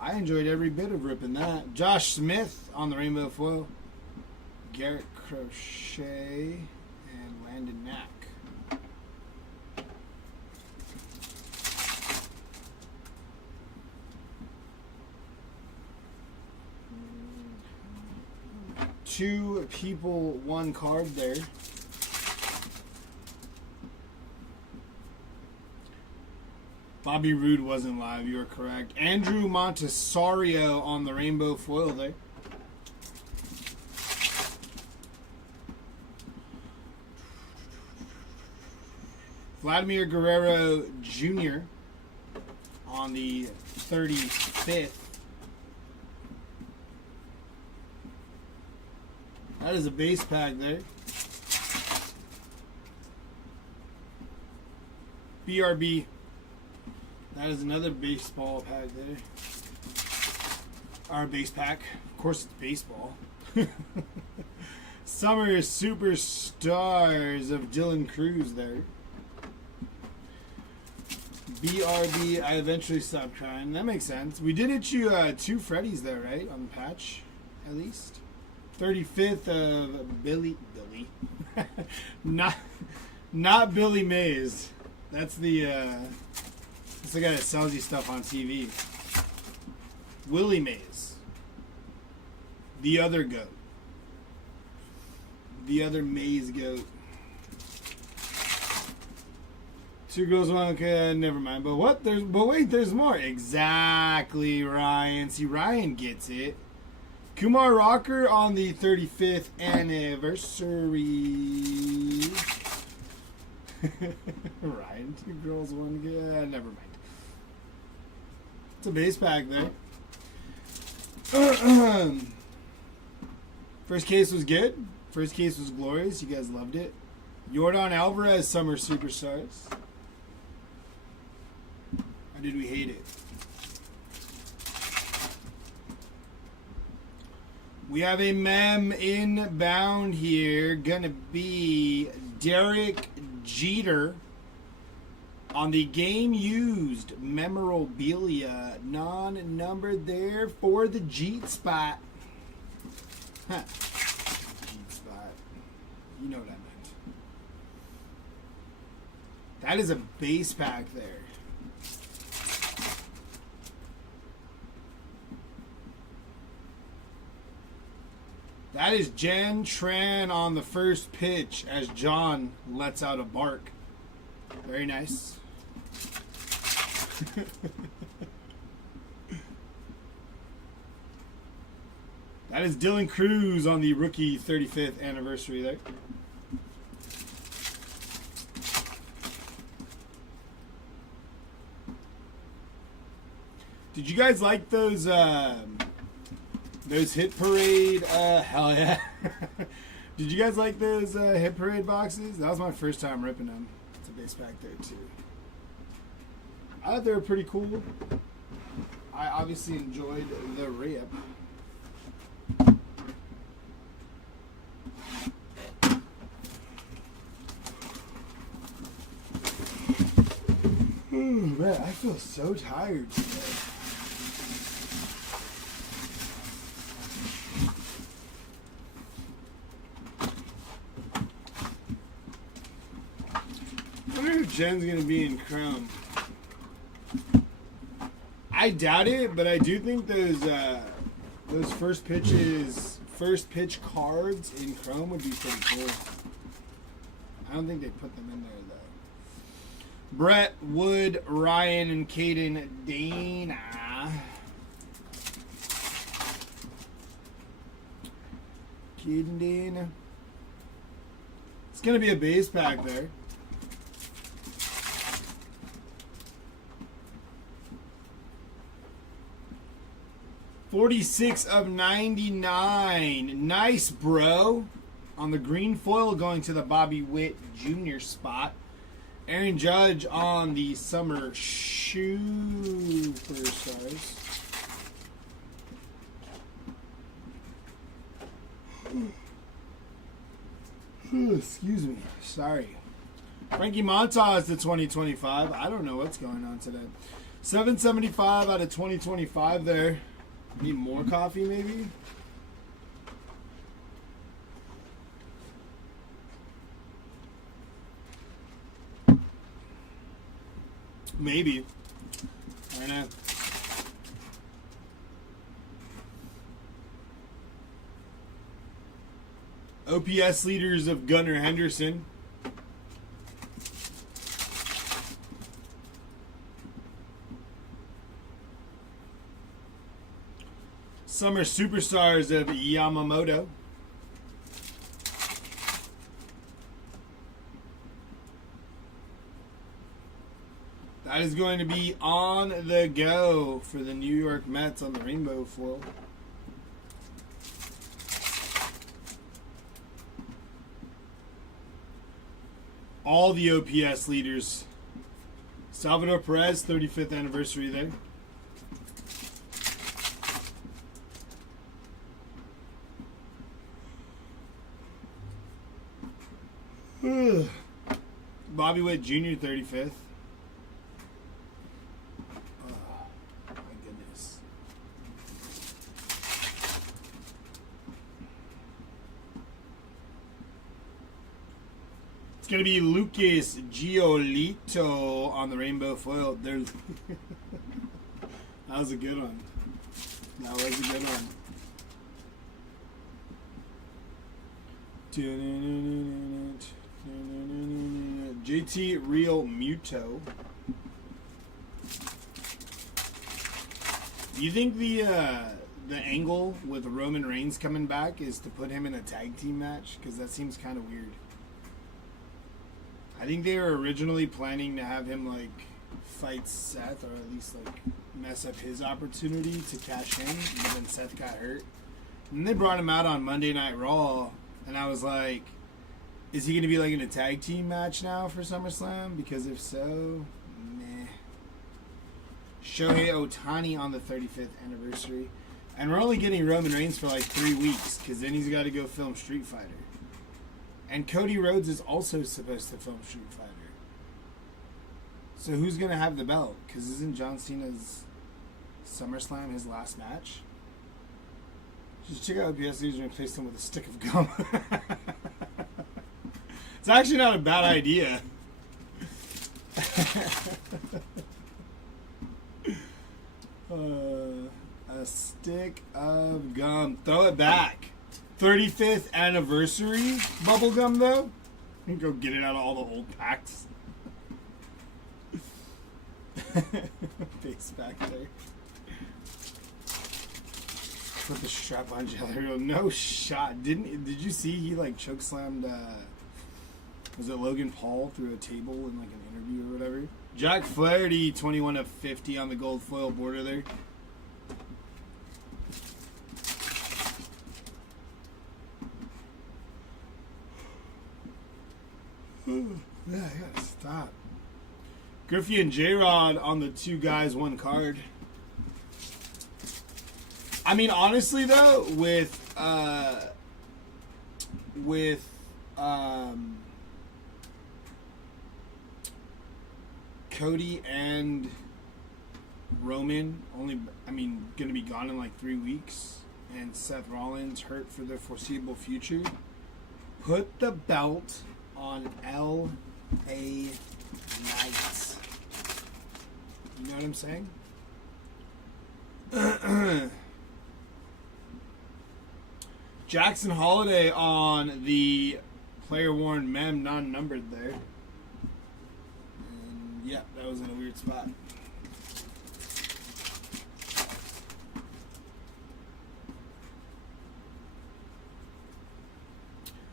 I enjoyed every bit of ripping that. Josh Smith on the rainbow foil. Garrett Crochet and Landon Knack. Two people, one card there. Bobby Roode wasn't live, you are correct. Andrew Montessario on the rainbow foil there. Vladimir Guerrero Jr. on the 35th. That is a base pack there. BRB. That is another baseball pack there. Our base pack. Of course it's baseball. Summer Superstars of Dylan Cruz there. BRB. I eventually stopped crying. That makes sense. We did hit you 2 Freddies there, right? On the patch, at least. 35th of Billy. not Billy Mays. That's the guy that sells you stuff on TV. Willie Mays. The other goat. The other Mays goat. 2 girls, 1. Okay, never mind. But what? But wait, there's more. Exactly, Ryan. See, Ryan gets it. Kumar Rocker on the 35th anniversary. Ryan, 2 girls, 1. Yeah, never mind. It's a base pack there. First case was good. First case was glorious. You guys loved it. Yordan Alvarez, Summer Superstars. Or did we hate it? We have a mem inbound here. Gonna be Derek Jeter on the game used memorabilia. Non-numbered there for the Jeet spot. Huh. Jeet spot. You know what I meant. That is a base pack there. That is Jen Tran on the first pitch as John lets out a bark. Very nice. That is Dylan Cruz on the rookie 35th anniversary there. Did you guys like those Hit Parade? Hell yeah. Did you guys like those Hit Parade boxes? That was my first time ripping them. It's a base back there too. I thought they were pretty cool. I obviously enjoyed the rip. Ooh, man, I feel so tired today. I wonder if Jen's gonna be in Chrome. I doubt it, but I do think those first pitch cards in Chrome would be pretty cool. I don't think they put them in there though. Brett, Wood, Ryan, and Caden Dana. Caden Dana. It's gonna be a base pack there. $46/99. Nice, bro. On the green foil, going to the Bobby Witt Jr. spot. Aaron Judge on the Summer Superstars. Excuse me. Sorry. Frankie Montas to 2025. I don't know what's going on today. 775 out of 2025 there. Need more coffee, maybe? Maybe. I don't know. OPS leaders of Gunnar Henderson. Summer Superstars of Yamamoto. That is going to be on the go for the New York Mets on the rainbow foil. All the OPS leaders. Salvador Perez, 35th anniversary there. Bobby Witt Jr., 35th. Oh, my goodness. It's going to be Lucas Giolito on the rainbow foil. There's that was a good one. That was a good one. JT Real Muto. Do you think the angle with Roman Reigns coming back is to put him in a tag team match? Because that seems kind of weird. I think they were originally planning to have him like fight Seth, or at least like mess up his opportunity to cash in, but then Seth got hurt. And they brought him out on Monday Night Raw, and I was like, is he going to be like in a tag team match now for SummerSlam? Because if so, meh. Shohei Ohtani on the 35th anniversary. And we're only getting Roman Reigns for like 3 weeks, because then he's got to go film Street Fighter. And Cody Rhodes is also supposed to film Street Fighter. So who's going to have the belt? Because isn't John Cena's SummerSlam his last match? Just check out OPS leaders and replace them with a stick of gum. It's actually not a bad idea. A stick of gum. Throw it back. 35th anniversary bubble gum, though. You can go get it out of all the old packs. Face back there. Put the strap on Jelly. No shot. Did you see he like choke slammed? Was it Logan Paul through a table in like an interview or whatever? Jack Flaherty, 21 of 50 on the gold foil border there. Yeah, I gotta stop. Griffey and J-Rod on the 2 guys, 1 card. I mean, honestly though, with Cody and Roman gonna be gone in like 3 weeks, and Seth Rollins hurt for the foreseeable future. Put the belt on L.A. Knight. You know what I'm saying? Jackson Holiday on the player worn mem, non-numbered there. And yeah, that was in a weird spot.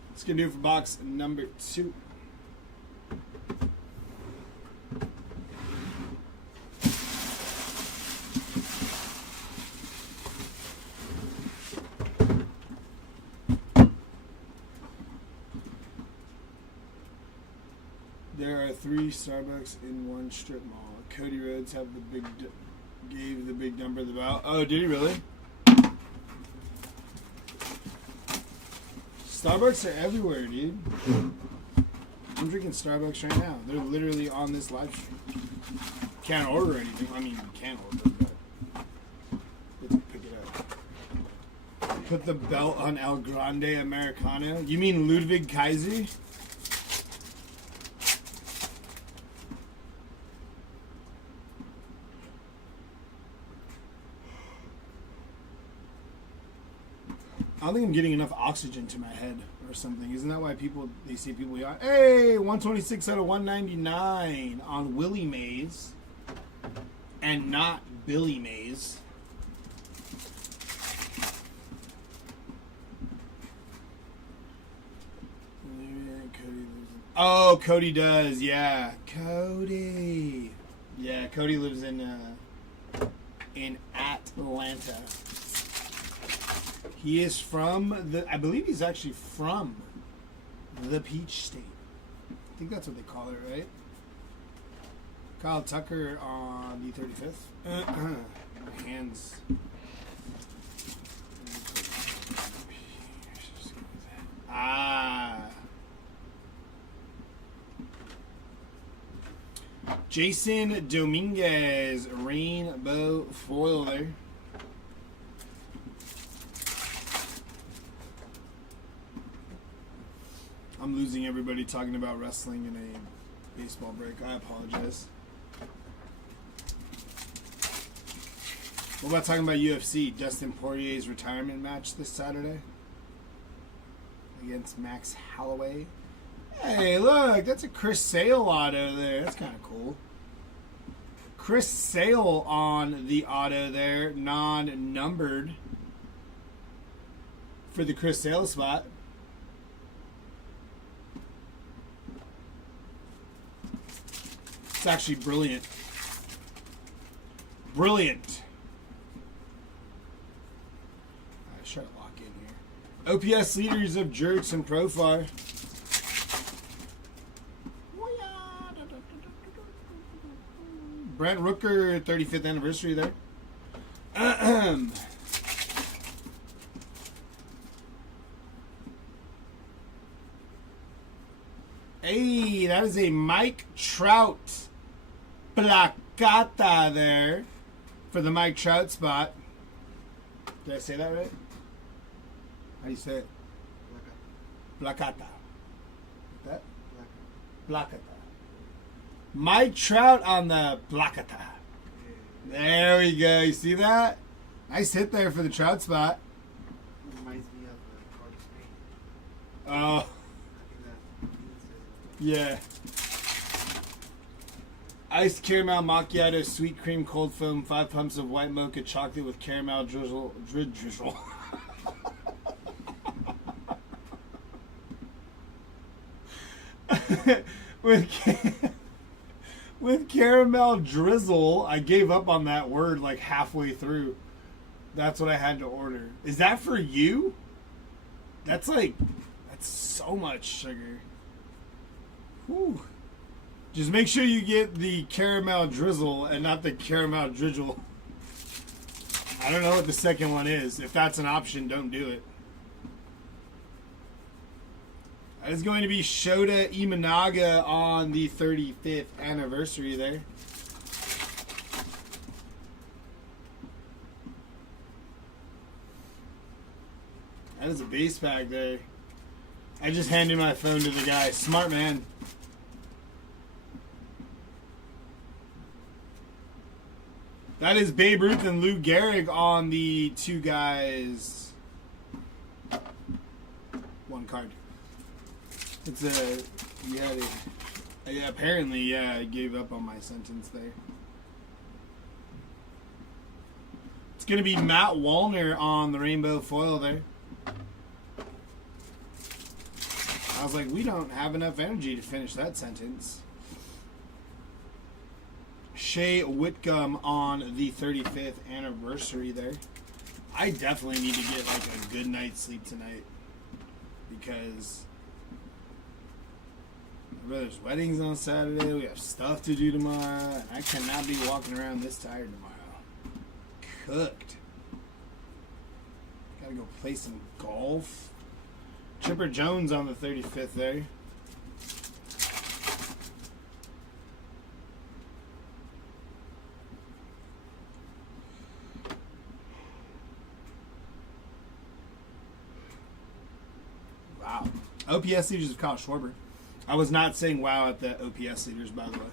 That's gonna do it for box number 2. There are 3 Starbucks in 1 strip mall. Cody Rhodes gave the big number of the bout. Oh, did he really? Starbucks are everywhere, dude. I'm drinking Starbucks right now. They're literally on this live stream. Can't order anything. I mean, you can order, but you have to pick it up. Put the belt on El Grande Americano. You mean Ludwig Kaiser? I don't think I'm getting enough oxygen to my head or something. Isn't that why they see people yawn? Hey, 126 out of 199 on Willie Mays and not Billy Mays. Oh, Cody does, yeah. Cody. Yeah, Cody lives in Atlanta. He is I believe he's actually from the Peach State. I think that's what they call it, right? Kyle Tucker on the 35th. My hands. Jason Dominguez, rainbow foil there. I'm losing everybody talking about wrestling in a baseball break. I apologize. What about talking about UFC? Dustin Poirier's retirement match this Saturday against Max Holloway. Hey, look, that's a Chris Sale auto there. That's kind of cool. Chris Sale on the auto there, non-numbered for the Chris Sale spot. It's actually brilliant. Brilliant. Alright, try to lock in here. OPS leaders of Jerks and Profar. Brent Rooker, 35th anniversary there. Hey, that is a Mike Trout placata there for the Mike Trout spot. Did I say that right? How do you say it? Placata. That? Placata. Mike Trout on the placata. There we go. You see that? Nice hit there for the Trout spot. Reminds me of the Carter Spain. Oh. Yeah. Iced caramel macchiato, sweet cream, cold foam, 5 pumps of white mocha chocolate with caramel drizzle. Drizzle. with caramel drizzle. I gave up on that word like halfway through. That's what I had to order. Is that for you? That's so much sugar. Whew. Just make sure you get the caramel drizzle and not the caramel drizzle. I don't know what the second one is. If that's an option, don't do it. That is going to be Shota Imanaga on the 35th anniversary there. That is a base pack there. I just handed my phone to the guy. Smart man. That is Babe Ruth and Lou Gehrig on the two guys. One card. It's apparently, I gave up on my sentence there. It's going to be Matt Wallner on the rainbow foil there. I was like, we don't have enough energy to finish that sentence. Shea Whitcomb on the 35th anniversary there. I definitely need to get like a good night's sleep tonight because my brother's wedding's on Saturday. We have stuff to do tomorrow, and I cannot be walking around this tired tomorrow. Cooked. Gotta go play some golf. Chipper Jones on the 35th there. Wow. OPS leaders of Kyle Schwarber. I was not saying wow at the OPS leaders, by the way.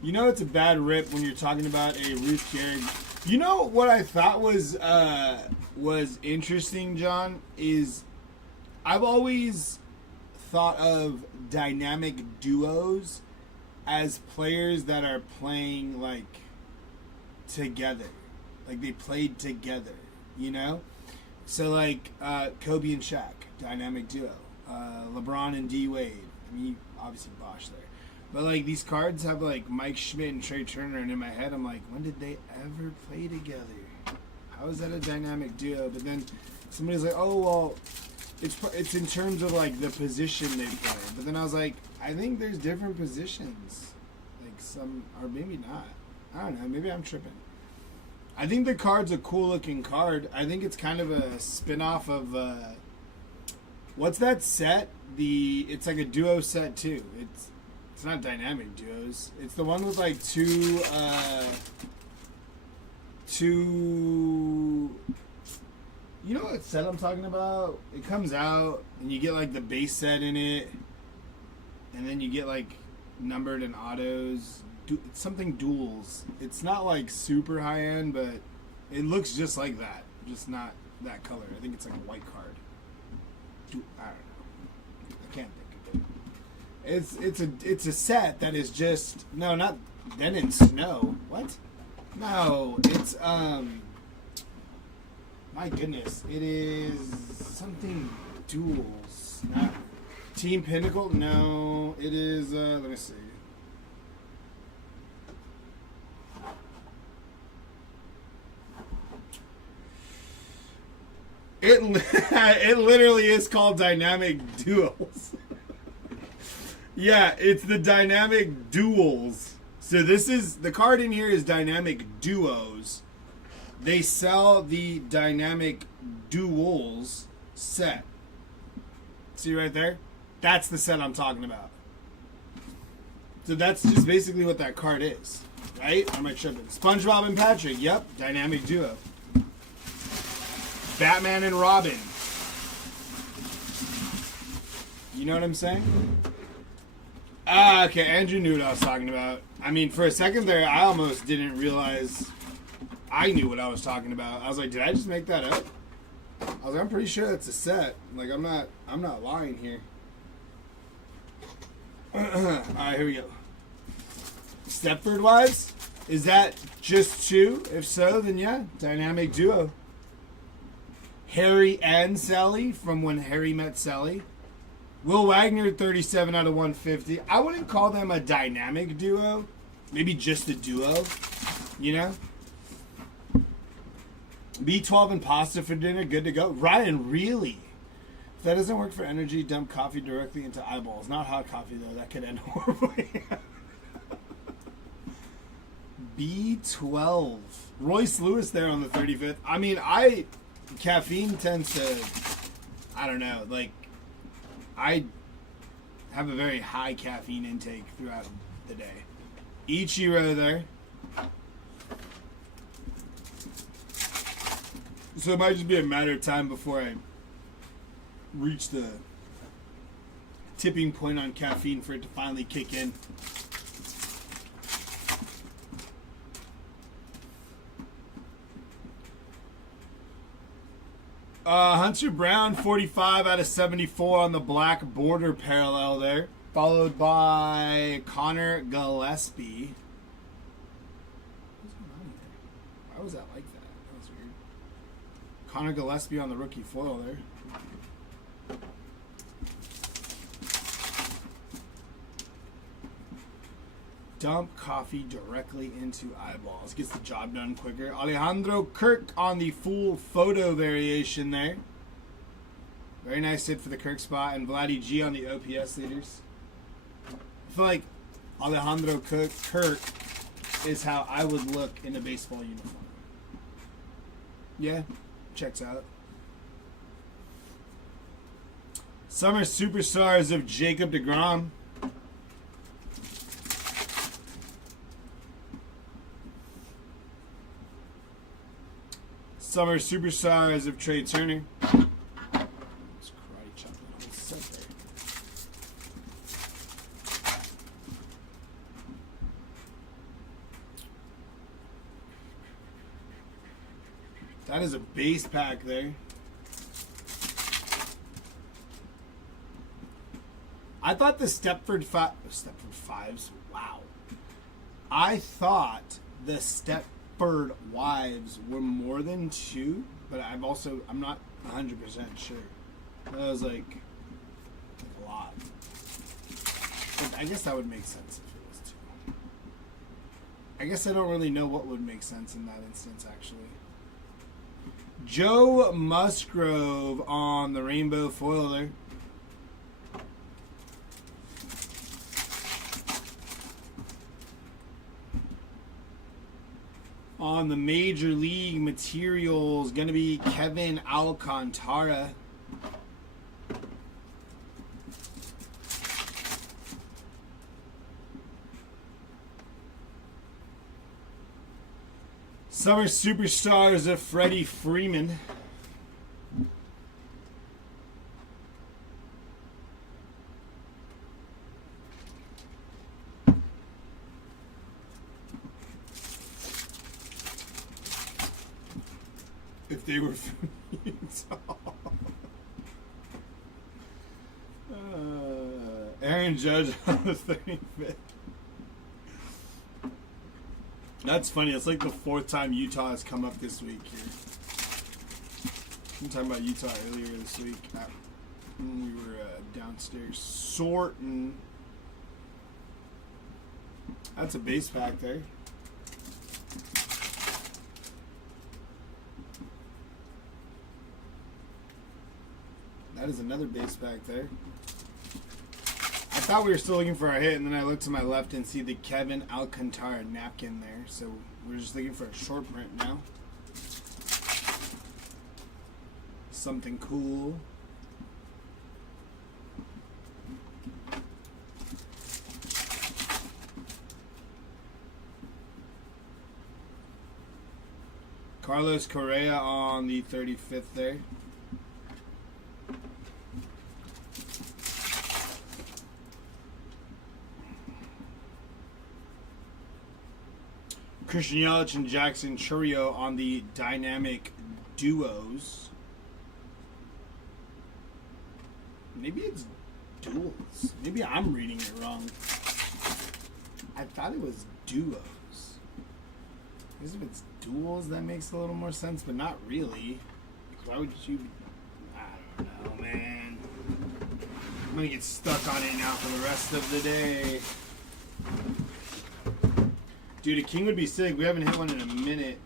You know it's a bad rip when you're talking about a Ruth Gehrig. You know what I thought was interesting, John, is I've always thought of dynamic duos as players that are playing like together. Like they played together, you know? So like Kobe and Shaq, dynamic duo. LeBron and D Wade. I mean, obviously Bosh there. But like these cards have like Mike Schmidt and Trey Turner, and in my head I'm like, when did they ever play together? How is that a dynamic duo? But then somebody's like, oh well, it's in terms of like the position they play. But then I was like, I think there's different positions, like some, or maybe not. I don't know. Maybe I'm tripping. I think the card's a cool looking card. I think it's kind of a spin-off of what's that set? It's like a duo set too. It's not dynamic duos. It's the one with like two. You know what set I'm talking about? It comes out and you get like the base set in it, and then you get like numbered and autos. It's something duels. It's not like super high end, but it looks just like that. Just not that color. I think it's like a white card. I don't know. I can't think of it. It's a set that is just not then in snow. What? No, it's my goodness, it is something duels. Not Team Pinnacle? No, it is let me see. It literally is called Dynamic Duels. Yeah, it's the Dynamic Duels. So this is, the card in here is Dynamic Duos. They sell the Dynamic Duels set. See right there? That's the set I'm talking about. So that's just basically what that card is. Right? Or am I tripping? SpongeBob and Patrick. Yep. Dynamic Duo. Batman and Robin. You know what I'm saying? Okay, Andrew knew what I was talking about. I mean, for a second there, I almost didn't realize I knew what I was talking about. I was like, did I just make that up? I was like, I'm pretty sure that's a set. Like, I'm not lying here. Alright, here we go. Stepford Wives? Is that just two? If so, then yeah, dynamic duo. Harry and Sally from When Harry Met Sally. Will Wagner, 37 out of 150. I wouldn't call them a dynamic duo. Maybe just a duo, you know? B12 and pasta for dinner, good to go. Ryan, really? If that doesn't work for energy, dump coffee directly into eyeballs. Not hot coffee, though. That could end horribly. B12. Royce Lewis there on the 35th. I mean, caffeine tends to, I don't know, like, I have a very high caffeine intake throughout the day. Ichiro there. So it might just be a matter of time before I reach the tipping point on caffeine for it to finally kick in. Hunter Brown, 45 out of 74 on the black border parallel there. Followed by Connor Gillespie. What's going on here? Why was that like that? That was weird. Connor Gillespie on the rookie foil there. Dump coffee directly into eyeballs. Gets the job done quicker. Alejandro Kirk on the full photo variation there. Very nice hit for the Kirk spot. And Vladdy G on the OPS leaders. I feel like Alejandro Kirk is how I would look in a baseball uniform. Yeah, checks out. Summer Superstars of Jacob deGrom. Summer Superstars of Trey Turner. Let's karate chop that whole set there. That is a base pack there. I thought the Stepford Fives, wow. I thought the Stepford Wives were more than two, but I'm not 100% sure. That was like a lot. But I guess that would make sense if it was two. I guess I don't really know what would make sense in that instance, actually. Joe Musgrove on the rainbow foil there. On the Major League Materials, going to be Kevin Alcantara. Summer Superstars of Freddie Freeman. If they were from Utah. Aaron Judge on the 35th. That's funny. It's like the fourth time Utah has come up this week here. We were talking about Utah earlier this week when we were downstairs sorting. That's a base pack there. That is another base pack there. I thought we were still looking for our hit, and then I look to my left and see the Kevin Alcantara napkin there. So we're just looking for a short print now. Something cool. Carlos Correa on the 35th there. Christian Yelich and Jackson Chourio on the dynamic duos. Maybe it's duels. Maybe I'm reading it wrong. I thought it was duos. I guess if it's duels, that makes a little more sense, but not really. 'Cause why would you? I don't know, man. I'm gonna get stuck on it now for the rest of the day. Dude, a king would be sick. We haven't hit one in a minute.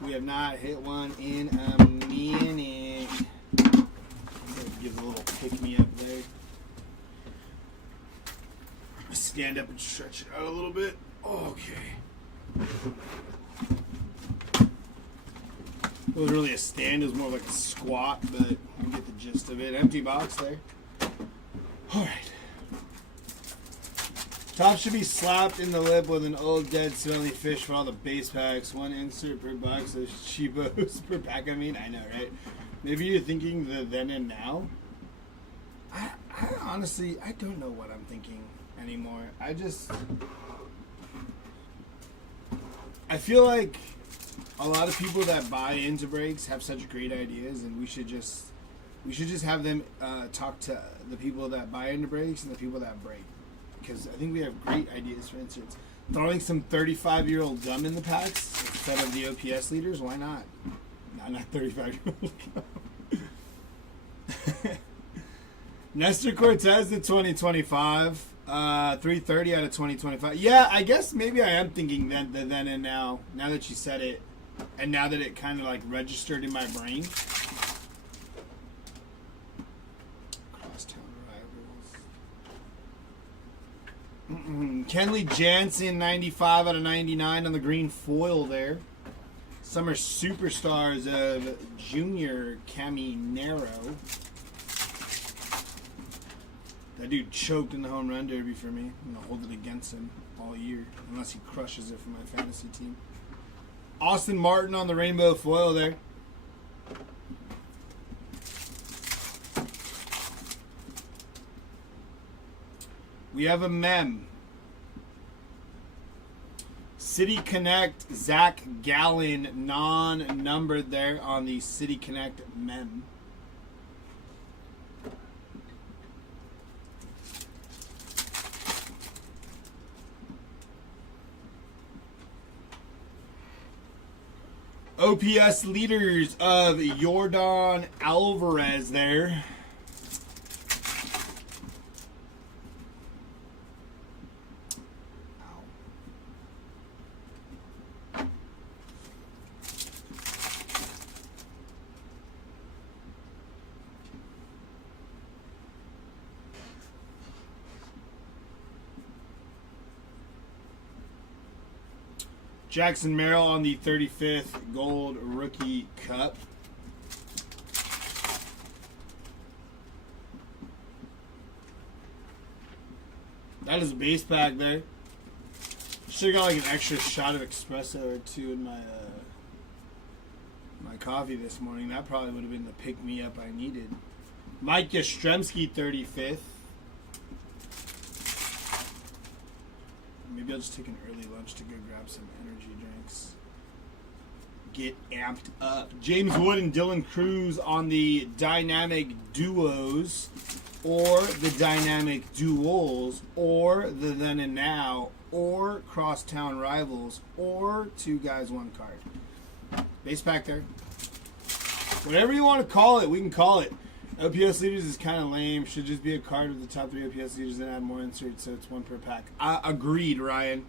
We have not hit one in a minute. Give a little pick me up there. Stand up and stretch it out a little bit. Okay. It wasn't really a stand, it was more like a squat, but you get the gist of it. Empty box there. Alright. Top should be slapped in the lip with an old dead smelly fish for all the base packs. One insert per box of cheapos per pack. I mean, I know, right? Maybe you're thinking the then and now. I honestly, I don't know what I'm thinking anymore. I feel like a lot of people that buy into breaks have such great ideas, and we should just have them talk to the people that buy into breaks and the people that break, because I think we have great ideas for inserts. Throwing some 35-year-old gum in the packs instead of the OPS leaders, why not? No, not 35-year-old gum. Nestor Cortez to 2025, 330 out of 2025. Yeah, I guess maybe I am thinking then and now. Now that you said it, and now that it kind of like registered in my brain. Crosstown Rivals. Kenley Jansen, 95 out of 99 on the green foil there. Summer Superstars of Junior Caminero. That dude choked in the home run derby for me. I'm going to hold it against him all year, unless he crushes it for my fantasy team. Austin Martin on the rainbow foil there. We have a mem. City Connect, Zach Gallen, non-numbered there on the City Connect mem. OPS leaders of Yordan Alvarez there. Jackson Merrill on the 35th Gold Rookie Cup. That is a base pack there. Should have got like an extra shot of espresso or two in my my coffee this morning. That probably would have been the pick-me-up I needed. Mike Yastrzemski, 35th. Maybe I'll just take an early lunch to go grab some energy drinks. Get amped up. James Wood and Dylan Cruz on the Dynamic Duos, or the Dynamic Duels, or the Then and Now, or Crosstown Rivals, or Two Guys, One Card. Base pack there. Whatever you want to call it, we can call it. OPS leaders is kind of lame. Should just be a card with the top 3 OPS leaders and add more inserts so it's one per pack. Agreed, Ryan.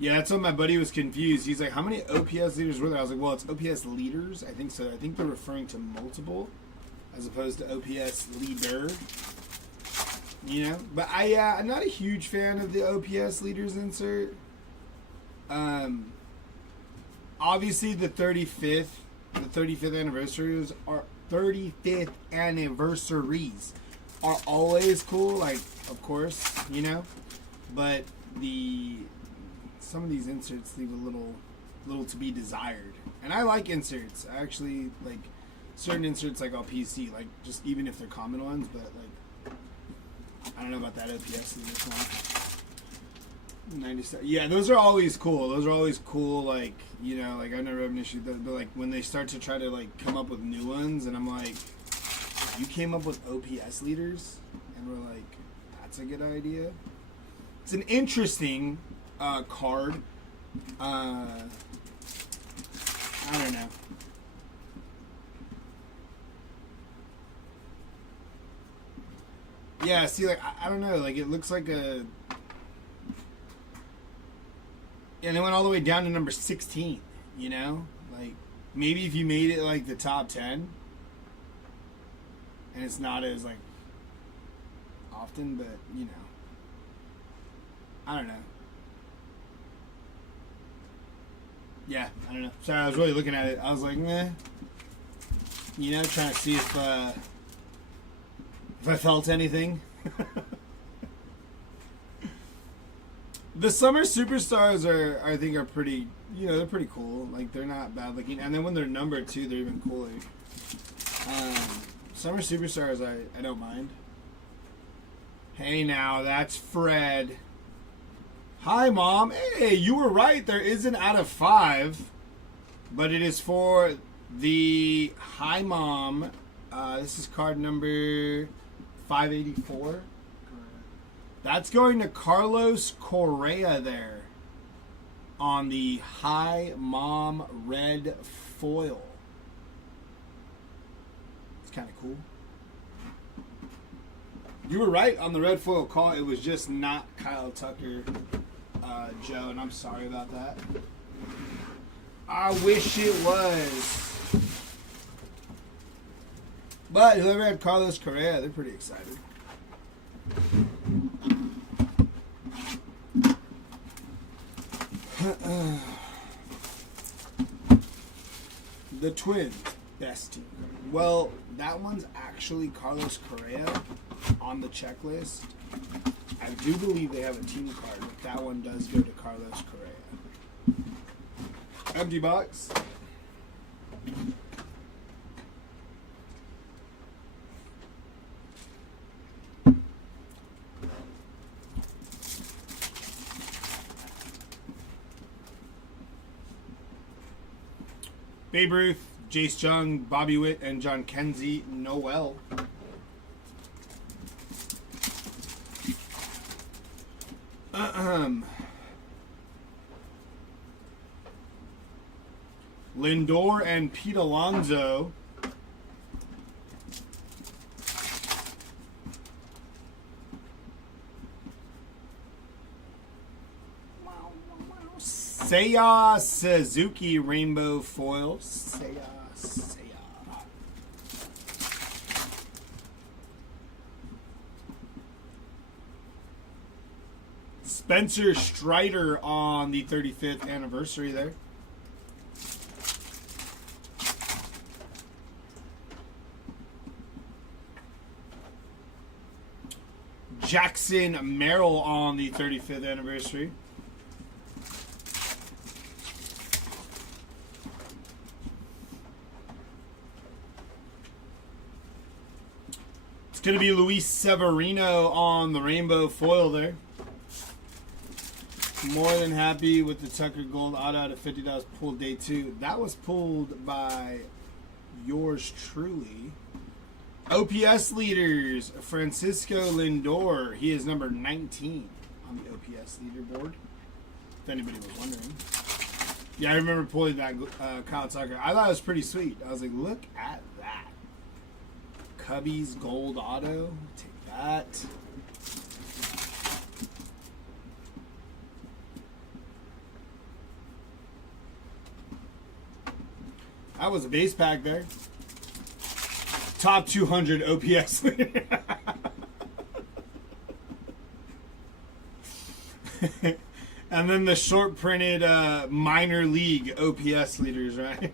Yeah, that's what my buddy was confused. He's like, how many OPS leaders were there? I was like, well, it's OPS leaders. I think so. I think they're referring to multiple as opposed to OPS leader. You know? But I'm not a huge fan of the OPS leaders insert. Obviously, the 35th anniversaries are always cool, like, of course, you know, but some of these inserts leave a little to be desired, and I like inserts. I actually like certain inserts, like on PC, like just even if they're common ones, but like I don't know about that OPS in this one. 97. Yeah, those are always cool. Like, you know, like I've never had an issue. But like when they start to try to like come up with new ones, and I'm like, you came up with OPS leaders, and we're like, that's a good idea. It's an interesting card. I don't know. Yeah, see, like, I don't know. Like, it looks like a... Yeah, they went all the way down to number 16, you know? Like, maybe if you made it, like, the top 10, and it's not as, like, often, but, you know. I don't know. Yeah, I don't know. Sorry, I was really looking at it. I was like, meh. You know, trying to see if I felt anything. The summer superstars I think are pretty, you know, they're pretty cool. Like, they're not bad looking. And then when they're numbered too, they're even cooler. Summer superstars, I don't mind. Hey now, that's Fred. Hi, Mom. Hey, you were right. There is an out of 5, but it is for the Hi, Mom. This is card number 584. That's going to Carlos Correa there on the Hi, Mom red foil. It's kind of cool. You were right on the red foil call. It was just not Kyle Tucker, Joe, and I'm sorry about that. I wish it was. But whoever had Carlos Correa, they're pretty excited. The Twins, best team. Well, that one's actually Carlos Correa on the checklist. I do believe they have a team card, but that one does go to Carlos Correa. Empty box. Babe Ruth, Jace Jung, Bobby Witt, and John Kenzie Noel. Lindor and Pete Alonso. Seiya Suzuki Rainbow Foil. Seiya. Spencer Strider on the 35th anniversary there. Jackson Merrill on the 35th anniversary. It's going to be Luis Severino on the rainbow foil there. More than happy with the Tucker Gold auto out of $50 pulled day 2. That was pulled by yours truly. OPS leaders, Francisco Lindor. He is number 19 on the OPS leaderboard, if anybody was wondering. Yeah, I remember pulling that Kyle Tucker. I thought it was pretty sweet. I was like, look at that. Cubbies Gold auto. Take that. That was a base pack there. Top 200 OPS. And then the short printed minor league OPS leaders, right?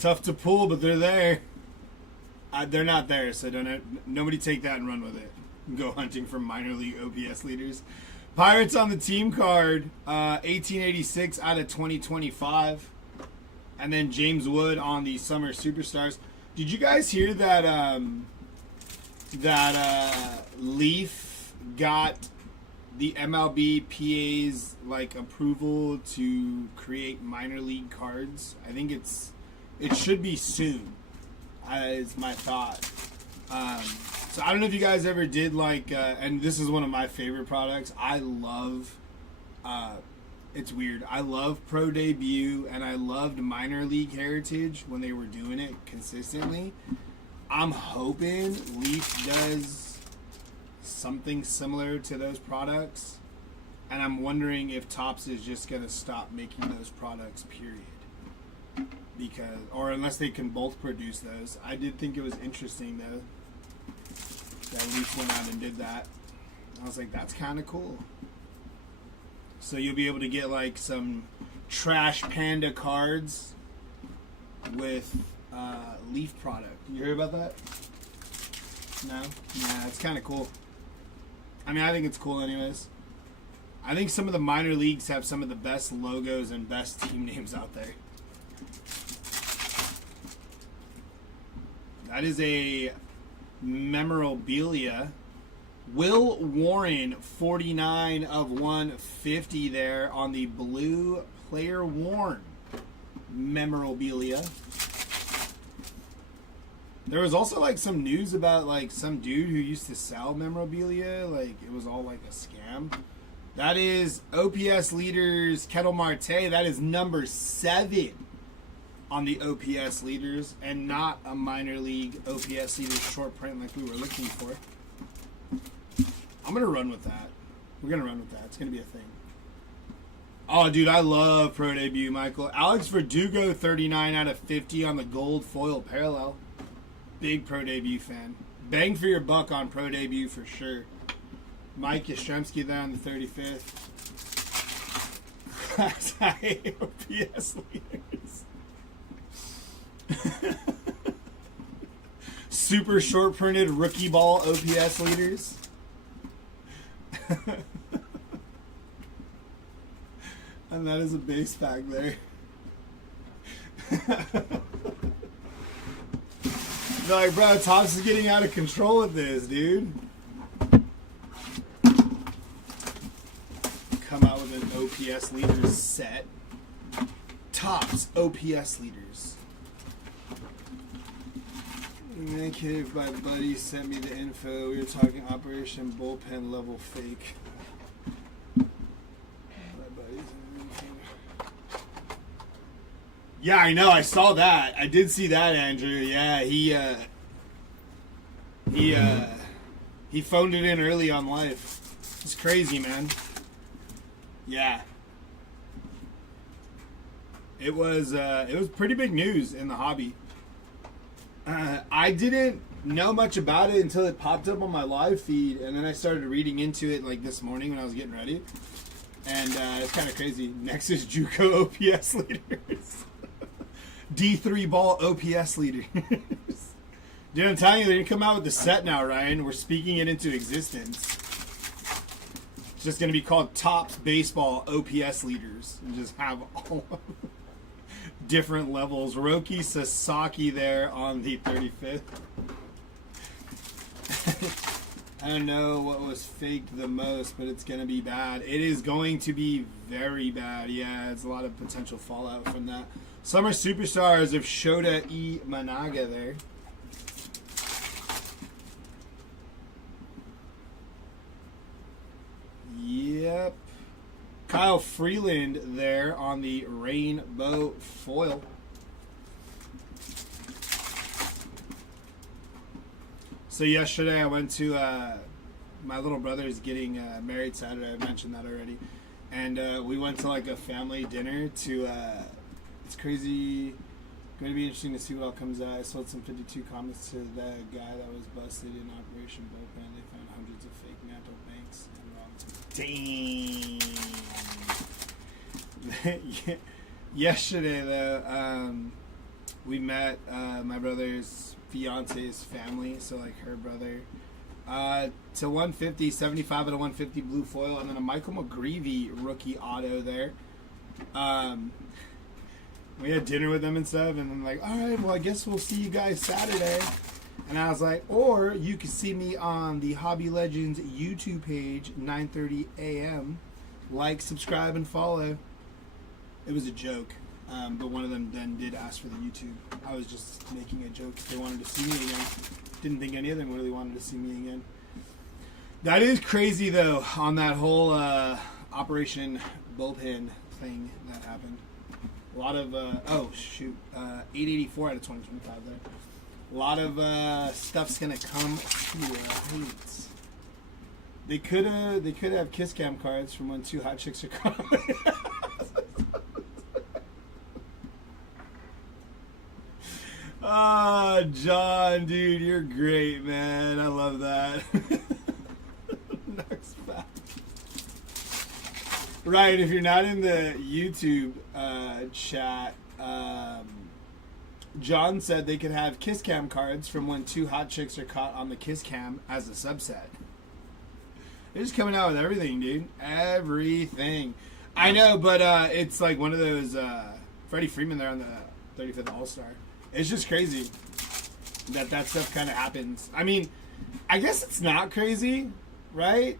Tough to pull, but they're there. They're not there, so nobody take that and run with it. Go hunting for minor league OPS leaders. Pirates on the team card, 1886 out of 2025. And then James Wood on the Summer Superstars. Did you guys hear that Leaf got the MLB PA's like approval to create minor league cards? I think it should be soon, is my thought. So I don't know if you guys ever did like, and this is one of my favorite products. I love, it's weird. I love Pro Debut and I loved Minor League Heritage when they were doing it consistently. I'm hoping Leaf does something similar to those products. And I'm wondering if Topps is just going to stop making those products, period. Because, or unless they can both produce those. I did think it was interesting though that Leaf went out and did that. I was like, that's kind of cool. So you'll be able to get like some Trash Panda cards with Leaf product. You hear about that? No? Yeah, it's kind of cool. I mean, I think it's cool anyways. I think some of the minor leagues have some of the best logos and best team names out there. That is a memorabilia. Will Warren, 49 of 150 there on the blue player worn memorabilia. There was also like some news about like some dude who used to sell memorabilia. Like it was all like a scam. That is OPS leaders Kettle Marte. That is number 7 on the OPS leaders, and not a minor league OPS leaders short print like we were looking for. I'm gonna run with that. We're gonna run with that. It's gonna be a thing. Oh, dude, I love Pro Debut, Michael. Alex Verdugo, 39 out of 50 on the gold foil parallel. Big Pro Debut fan. Bang for your buck on Pro Debut for sure. Mike Yastrzemski there on the 35th. Class I OPS leaders. Super short printed rookie ball OPS leaders. And that is a base pack there. They're like, bro, Topps is getting out of control with this, dude. Come out with an OPS leaders set. Topps OPS leaders. Thank you, my buddy sent me the info. We were talking Operation Bullpen level fake. Yeah, I know. I saw that. I did see that, Andrew. Yeah, he phoned it in early on live. It's crazy, man. Yeah. It was pretty big news in the hobby. I didn't know much about it until it popped up on my live feed, and then I started reading into it like this morning when I was getting ready. And it's kind of crazy. Nexus JUCO OPS leaders. D3 ball OPS leaders. Dude, I'm telling you, they're going to come out with the set now, Ryan. We're speaking it into existence. It's just going to be called Topps Baseball OPS leaders. And just have all different levels. Roki Sasaki there on the 35th. I don't know what was faked the most, but it's going to be bad. It is going to be very bad. Yeah, it's a lot of potential fallout from that. Summer Superstars of Shota E. Managa there. Yep. Kyle Freeland there on the rainbow foil. So yesterday I went to my little brother's getting married Saturday. I mentioned that already. And we went to like a family dinner to, it's crazy. Going to be interesting to see what all comes out. I sold some 52 comments to the guy that was busted in Operation Bullpen. They found hundreds of fake Mantle banks and wrong. Dang. Yesterday though, we met my brother's fiance's family, so like her brother, to 150, 75 out of 150 blue foil, and then a Michael McGreevy rookie auto there. We had dinner with them and stuff, and I'm like, all right, well, I guess we'll see you guys Saturday. And I was like, or you can see me on the Hobby Legends YouTube page, 9:30 a.m. Like, subscribe, and follow. It was a joke, but one of them then did ask for the YouTube. I was just making a joke if they wanted to see me again. didn't think any of them really wanted to see me again. That is crazy, though, on that whole Operation Bullpen thing that happened. A lot of, 884 out of 2025 there. A lot of stuff's going to come to light. They could have kiss cam cards from when 2 hot chicks are coming. Ah, John, dude, you're great, man. I love that. Next fact. Right, if you're not in the YouTube chat, John said they could have kiss cam cards from when 2 hot chicks are caught on the kiss cam as a subset. They're just coming out with everything, dude. Everything. I know, but it's like one of those Freddie Freeman there on the 35th All-Star. It's just crazy that stuff kind of happens. I mean, I guess it's not crazy, right?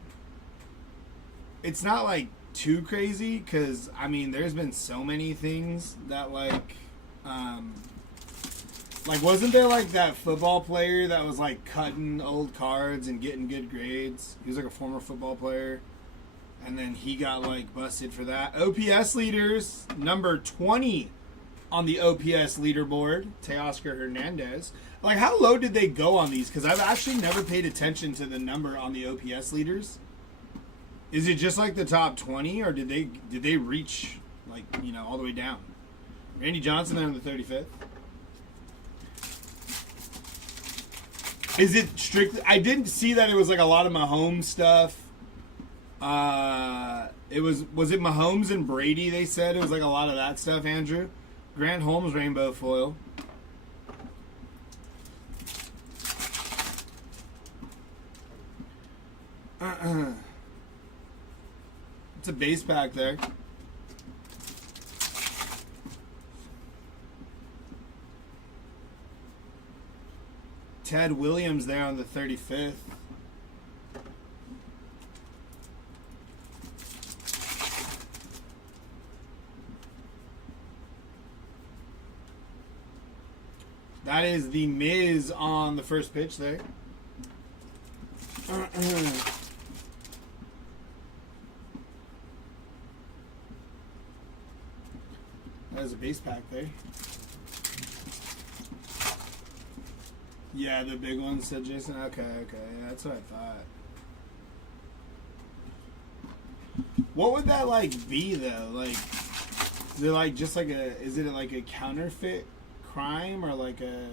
It's not like too crazy because, I mean, there's been so many things that like wasn't there like that football player that was like cutting old cards and getting good grades? He was like a former football player. And then he got like busted for that. OPS leaders, number 20 on the OPS leaderboard, Teoscar Hernandez. Like, how low did they go on these? Because I've actually never paid attention to the number on the OPS leaders. Is it just like the top 20, or did they reach like, you know, all the way down? Randy Johnson there on the 35th. Is it strictly? I didn't see that it was like a lot of Mahomes stuff. Was it Mahomes and Brady? They said it was like a lot of that stuff. Andrew, Grant Holmes rainbow foil. It's a base pack there. Ted Williams there on the 35th. That is the Miz on the first pitch there. That is a base pack there. Yeah, the big one, said Jason. Okay, that's what I thought. What would that like be though? Like, is it like just like a? Is it like a counterfeit crime or like a?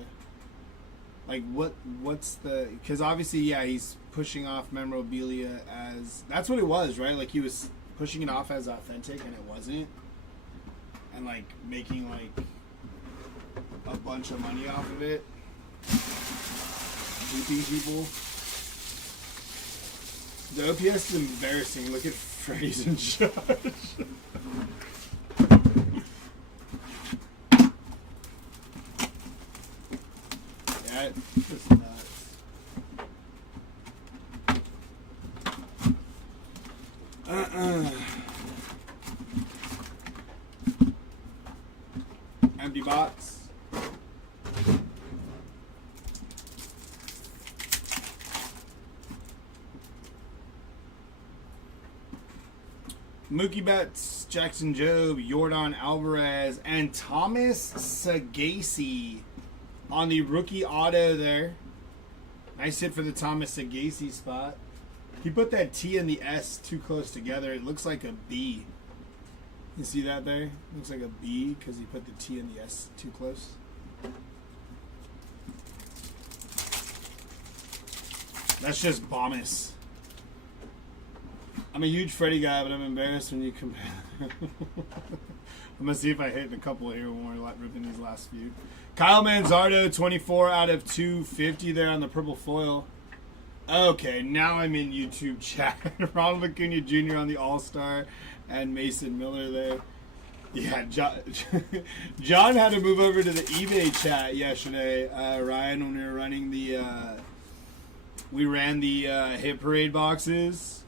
Like what's the? Because obviously, yeah, he's pushing off memorabilia as that's what it was, right? Like he was pushing it off as authentic, and it wasn't, and like making like a bunch of money off of it. Duping people. The OPS is embarrassing. Look at Freddie's in charge. Yeah, it's nuts. Empty box. Mookie Betts, Jackson Jobe, Yordan Alvarez, and Thomas Sagasi on the rookie auto there. Nice hit for the Thomas Sagasi spot. He put that T and the S too close together. It looks like a B. You see that there? It looks like a B because he put the T and the S too close. That's just Bombus. I'm a huge Freddie guy, but I'm embarrassed when you compare. I'm going to see if I hit a couple here when we're ripping these last few. Kyle Manzardo, 24 out of 250 there on the purple foil. Okay, now I'm in YouTube chat. Ronald Acuna Jr. on the All-Star and Mason Miller there. Yeah, John had to move over to the eBay chat yesterday, Ryan, when we were running the... we ran the hit parade boxes.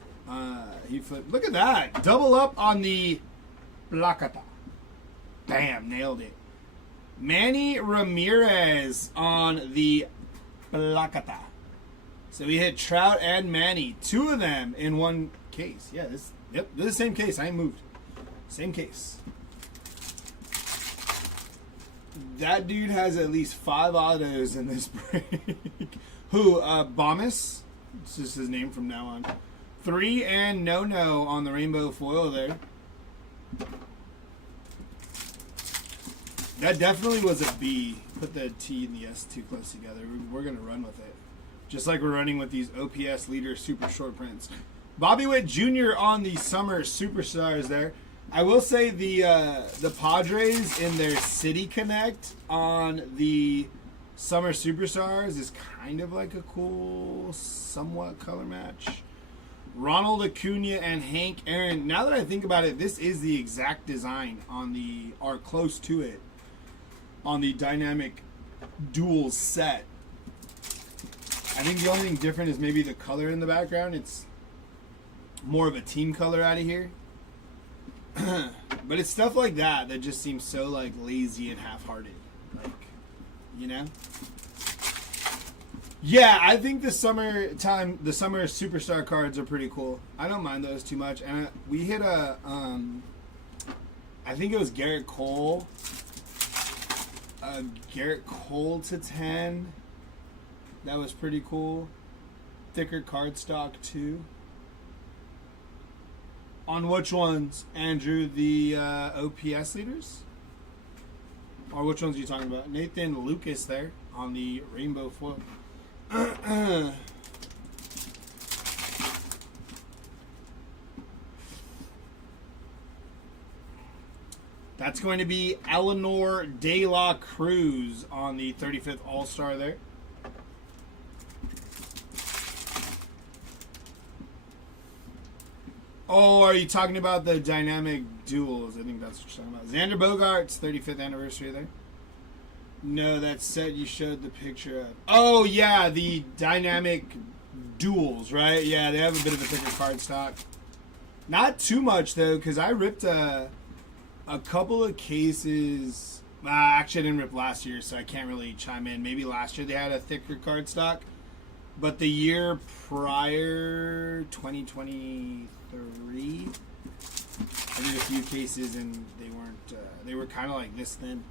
He flipped. Look at that. Double up on the Placata. Bam, nailed it. Manny Ramirez on the Placata. So we hit Trout and Manny. 2 of them in one case. Yeah, they're the same case. I ain't moved. Same case. That dude has at least 5 autos in this break. Who? Bombus? It's just his name from now on. 3 and No on the rainbow foil there. That definitely was a B. Put the T and the S too close together. We're going to run with it. Just like we're running with these OPS leader super short prints. Bobby Witt Jr. on the Summer Superstars there. I will say the Padres in their City Connect on the Summer Superstars is kind of like a cool, somewhat color match. Ronald Acuna and Hank Aaron. Now that I think about it, this is the exact design on the, or close to it, on the Dynamic Duels set. I think the only thing different is maybe the color in the background. It's more of a team color out of here. But it's stuff like that that just seems so like lazy and half-hearted. Like, you know? Yeah, I think the summer superstar cards are pretty cool. I don't mind those too much. And we hit a, I think it was Garrett Cole. Garrett Cole to 10. That was pretty cool. Thicker cardstock too. On which ones, Andrew? The OPS leaders? Or which ones are you talking about? Nathan Lucas there on the rainbow foil. That's going to be Eleanor De La Cruz on the 35th All-Star there. Oh, are you talking about the Dynamic Duels? I think that's what you're talking about. Xander Bogaerts, 35th anniversary there. No, that set you showed the picture of. Oh, yeah, the Dynamic Duels, right? Yeah, they have a bit of a thicker cardstock. Not too much, though, because I ripped a couple of cases. Actually, I didn't rip last year, so I can't really chime in. Maybe last year they had a thicker cardstock. But the year prior, 2023, I did a few cases and they weren't, they were kind of like this thin.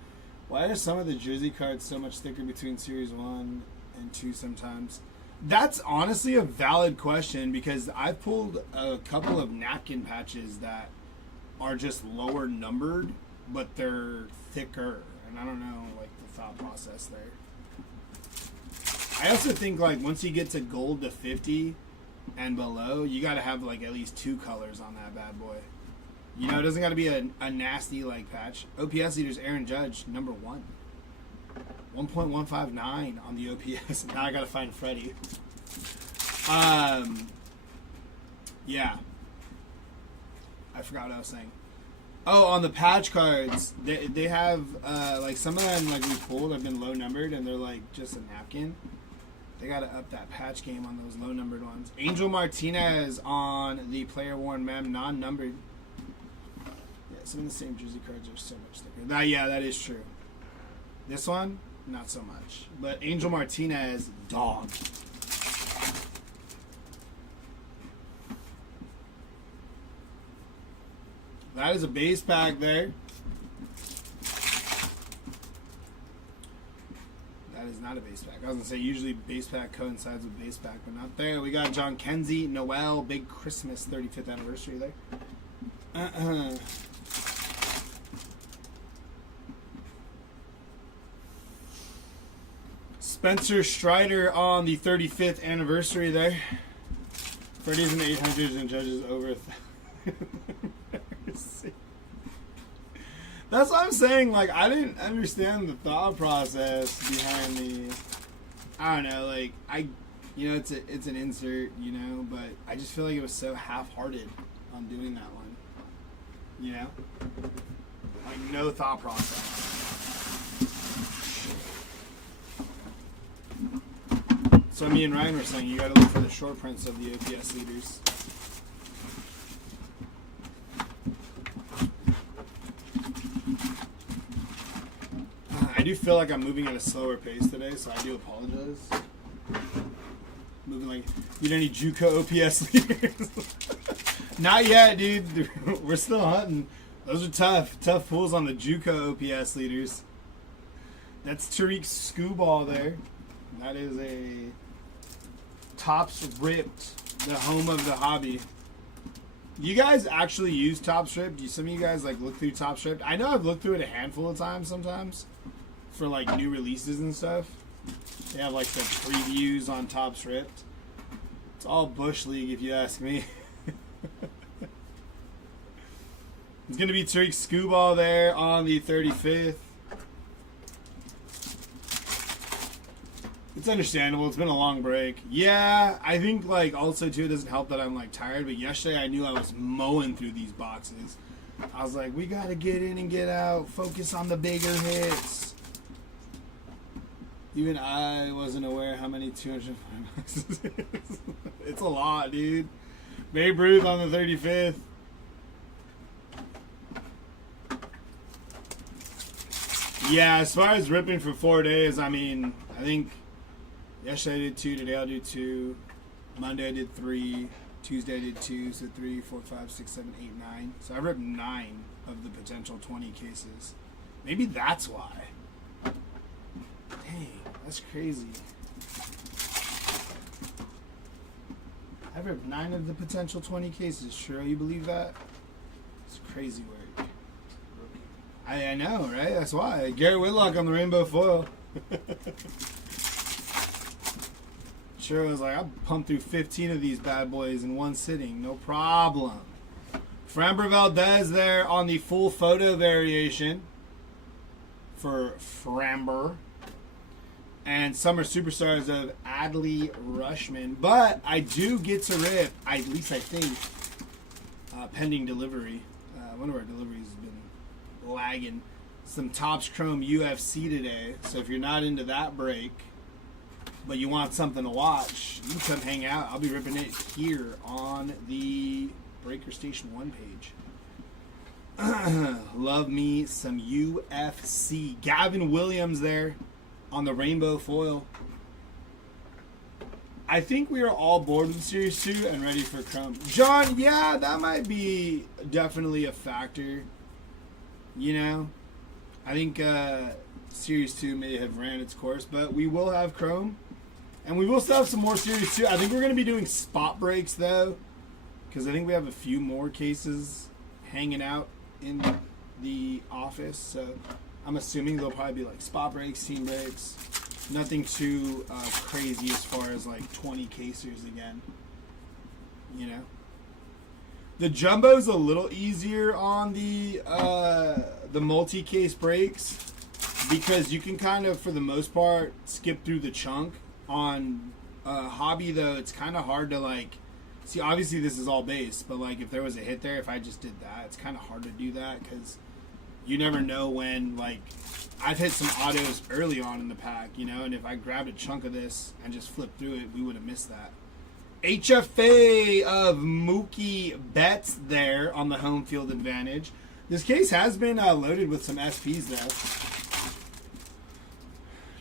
Why are some of the jersey cards so much thicker between Series 1 and 2 sometimes? That's honestly a valid question because I've pulled a couple of napkin patches that are just lower numbered, but they're thicker. And I don't know, like, the thought process there. I also think, like, once you get to gold to 50 and below, you got to have, like, at least 2 colors on that bad boy. You know, it doesn't got to be a nasty, like, patch. OPS leaders, Aaron Judge, number 1. 1.159 on the OPS. Now I got to find Freddie. Yeah. I forgot what I was saying. Oh, on the patch cards, they have, like, some of them, like, we pulled have been low numbered, and they're, like, just a napkin. They got to up that patch game on those low numbered ones. Angel Martinez on the player worn mem, non-numbered. Yeah, some of the same jersey cards are so much thicker. Yeah, that is true. This one, not so much. But Angel Martinez, dog. That is a base pack there. That is not a base pack. I was going to say usually base pack coincides with base pack, but not there. We got John Kenzie, Noel, big Christmas 35th anniversary there. Spencer Strider on the 35th anniversary there. Freddie's in the 800s and Judges over. That's what I'm saying. Like, I didn't understand the thought process behind the. I don't know. Like, you know, it's an insert, you know, but I just feel like it was so half-hearted on doing that one. You know, like no thought process. So me and Ryan were saying you got to look for the short prints of the OPS leaders. I do feel like I'm moving at a slower pace today, so I do apologize. moving like, you know any JUCO OPS leaders? Not yet, dude. We're still hunting. Those are tough pulls on the JUCO OPS leaders. That's Tariq Scooball there. That is a Tops Ripped, the home of the hobby. You guys actually use Tops Ripped? Do some of you guys like look through Tops Ripped? I know I've looked through it a handful of times sometimes for like new releases and stuff. They have like the previews on Tops Ripped. It's all Bush League if you ask me. It's going to be Tariq Scooball there on the 35th. It's understandable. It's been a long break. Yeah, I think like also too it doesn't help that I'm like tired, but yesterday I knew I was mowing through these boxes. I was like, we got to get in and get out. Focus on the bigger hits. Even I wasn't aware how many 205 boxes is. It's a lot, dude. Babe Ruth on the 35th. Yeah, as far as ripping for 4 days, I mean, I think yesterday I did 2, today I'll do 2, Monday I did 3, Tuesday I did 2, so 3, 4, 5, 6, 7, 8, 9. So I ripped 9 of the potential 20 cases. Maybe that's why. Dang, that's crazy. I ripped 9 of the potential 20 cases. Sure, you believe that? It's crazy work. I know, right? That's why. Garrett Whitlock on the rainbow foil. Sure, I was like, I'll pump through 15 of these bad boys in one sitting. No problem. Framber Valdez there on the full photo variation for Framber. And Summer Superstars of Adley Rushman. But I do get to rip, at least I think, pending delivery. One of our deliveries has been lagging. Some Topps Chrome UFC today. So if you're not into that break, but you want something to watch, you can come hang out. I'll be ripping it here on the Breaker Station 1 page. Love me some UFC. Gavin Williams there on the rainbow foil. I think we are all bored with Series 2 and ready for Chrome. John, yeah, that might be definitely a factor. You know, I think Series 2 may have ran its course, but we will have Chrome. And we will still have some more Series 2. I think we're going to be doing spot breaks, though, because I think we have a few more cases hanging out in the office. So I'm assuming they'll probably be like spot breaks, team breaks. Nothing too crazy as far as like 20 casers again. You know? The jumbo's a little easier on the multi-case breaks because you can kind of, for the most part, skip through the chunk. On hobby, though, it's kind of hard to, like, see, obviously this is all base, but, like, if there was a hit there, if I just did that, it's kind of hard to do that because you never know when, like, I've hit some autos early on in the pack, you know, and if I grabbed a chunk of this and just flipped through it, we would have missed that. HFA of Mookie Betts there on the home field advantage. This case has been loaded with some SPs, though.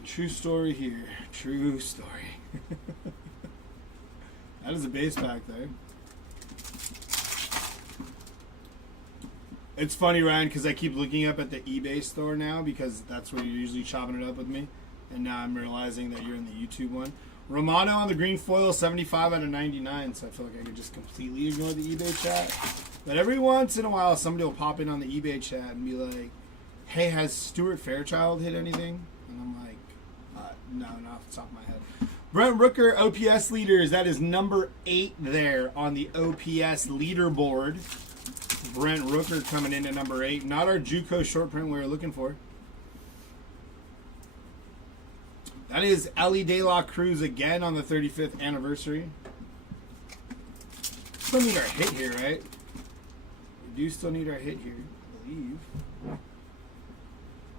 True story here. True story. That is a base pack there. It's funny, Ryan, because I keep looking up at the eBay store now because that's where you're usually chopping it up with me. And now I'm realizing that you're in the YouTube one. Romano on the green foil, 75 out of 99. So I feel like I could just completely ignore the eBay chat. But every once in a while, somebody will pop in on the eBay chat and be like, hey, has Stuart Fairchild hit anything? And I'm like, no, not off the top of my head. Brent Rooker, OPS leaders. That is number 8 there on the OPS leaderboard. Brent Rooker coming in at number 8. Not our JUCO short print we were looking for. That is Ellie De La Cruz again on the 35th anniversary. Still need our hit here, right? We do still need our hit here, I believe.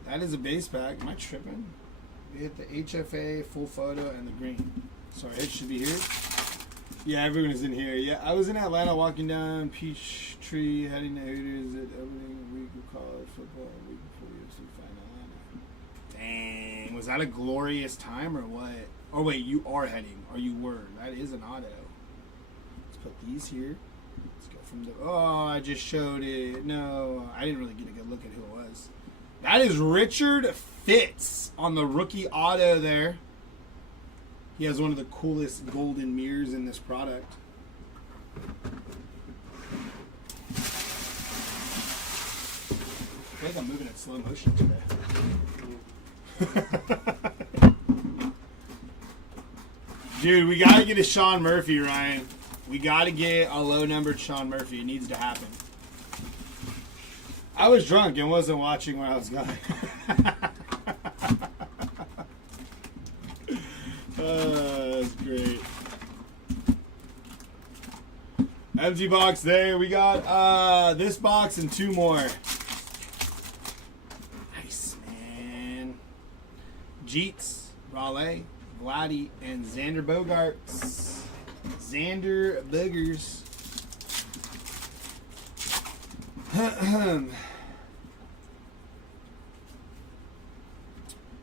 That is a base pack. Am I tripping? We hit the HFA, full photo, and the green. So our hit should be here. Yeah, everyone is in here. Yeah, I was in Atlanta walking down Peachtree, heading to Hooters at opening a week of college football, a week before UFC fight in Atlanta. Dang, was that a glorious time or what? Or wait, you are heading. Or you were. That is an auto. Let's put these here. Let's go from the... Oh, I just showed it. No, I didn't really get a good look at who it was. That is Richard Fitz on the rookie auto there. He has one of the coolest golden mirrors in this product. I feel like I'm moving at slow motion today. Dude, we gotta get a Sean Murphy, Ryan. We gotta get a low-numbered Sean Murphy. It needs to happen. I was drunk and wasn't watching where I was going. That's great. Empty box there. We got this box and 2 more. Nice, man. Jeets, Raleigh, Vladdy, and Xander Bogaerts. Xander Boogers.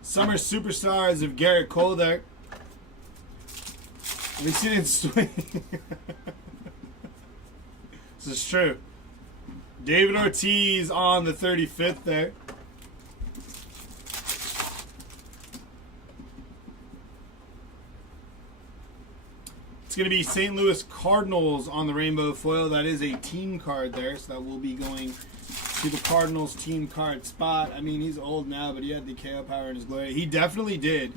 Summer Superstars of Garrett Cole there. Have you seen it swing? This is true. David Ortiz on the 35th there. It's going to be St. Louis Cardinals on the rainbow foil. That is a team card there, so that will be going to the Cardinals team card spot. I mean, he's old now, but he had the KO power in his glory. He definitely did.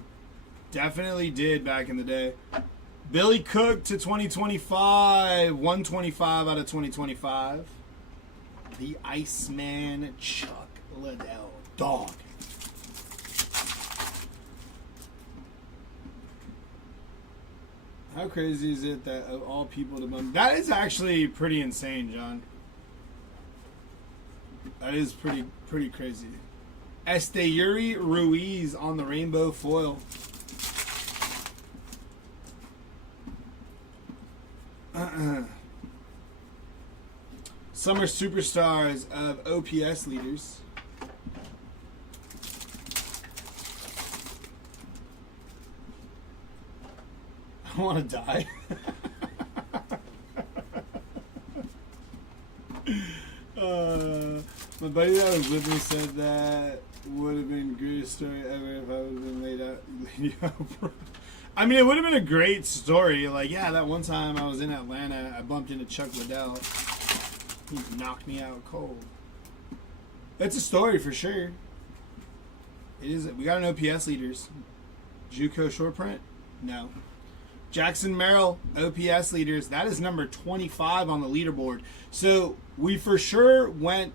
Definitely did back in the day. Billy Cook to 2025. 125 out of 2025. The Iceman Chuck Liddell. Dog. How crazy is it that of all people to bum? That is actually pretty insane, John. That is pretty crazy. Esteury Ruiz on the rainbow foil. Summer Superstars of OPS leaders. I want to die. My buddy that was with me said that would have been the greatest story ever if I would have been laid out. I mean, it would have been a great story. Like, yeah, that one time I was in Atlanta, I bumped into Chuck Liddell. He knocked me out cold. That's a story for sure. It is. We got an OPS leaders. JUCO short print? No. Jackson Merrill, OPS leaders. That is number 25 on the leaderboard. So we for sure went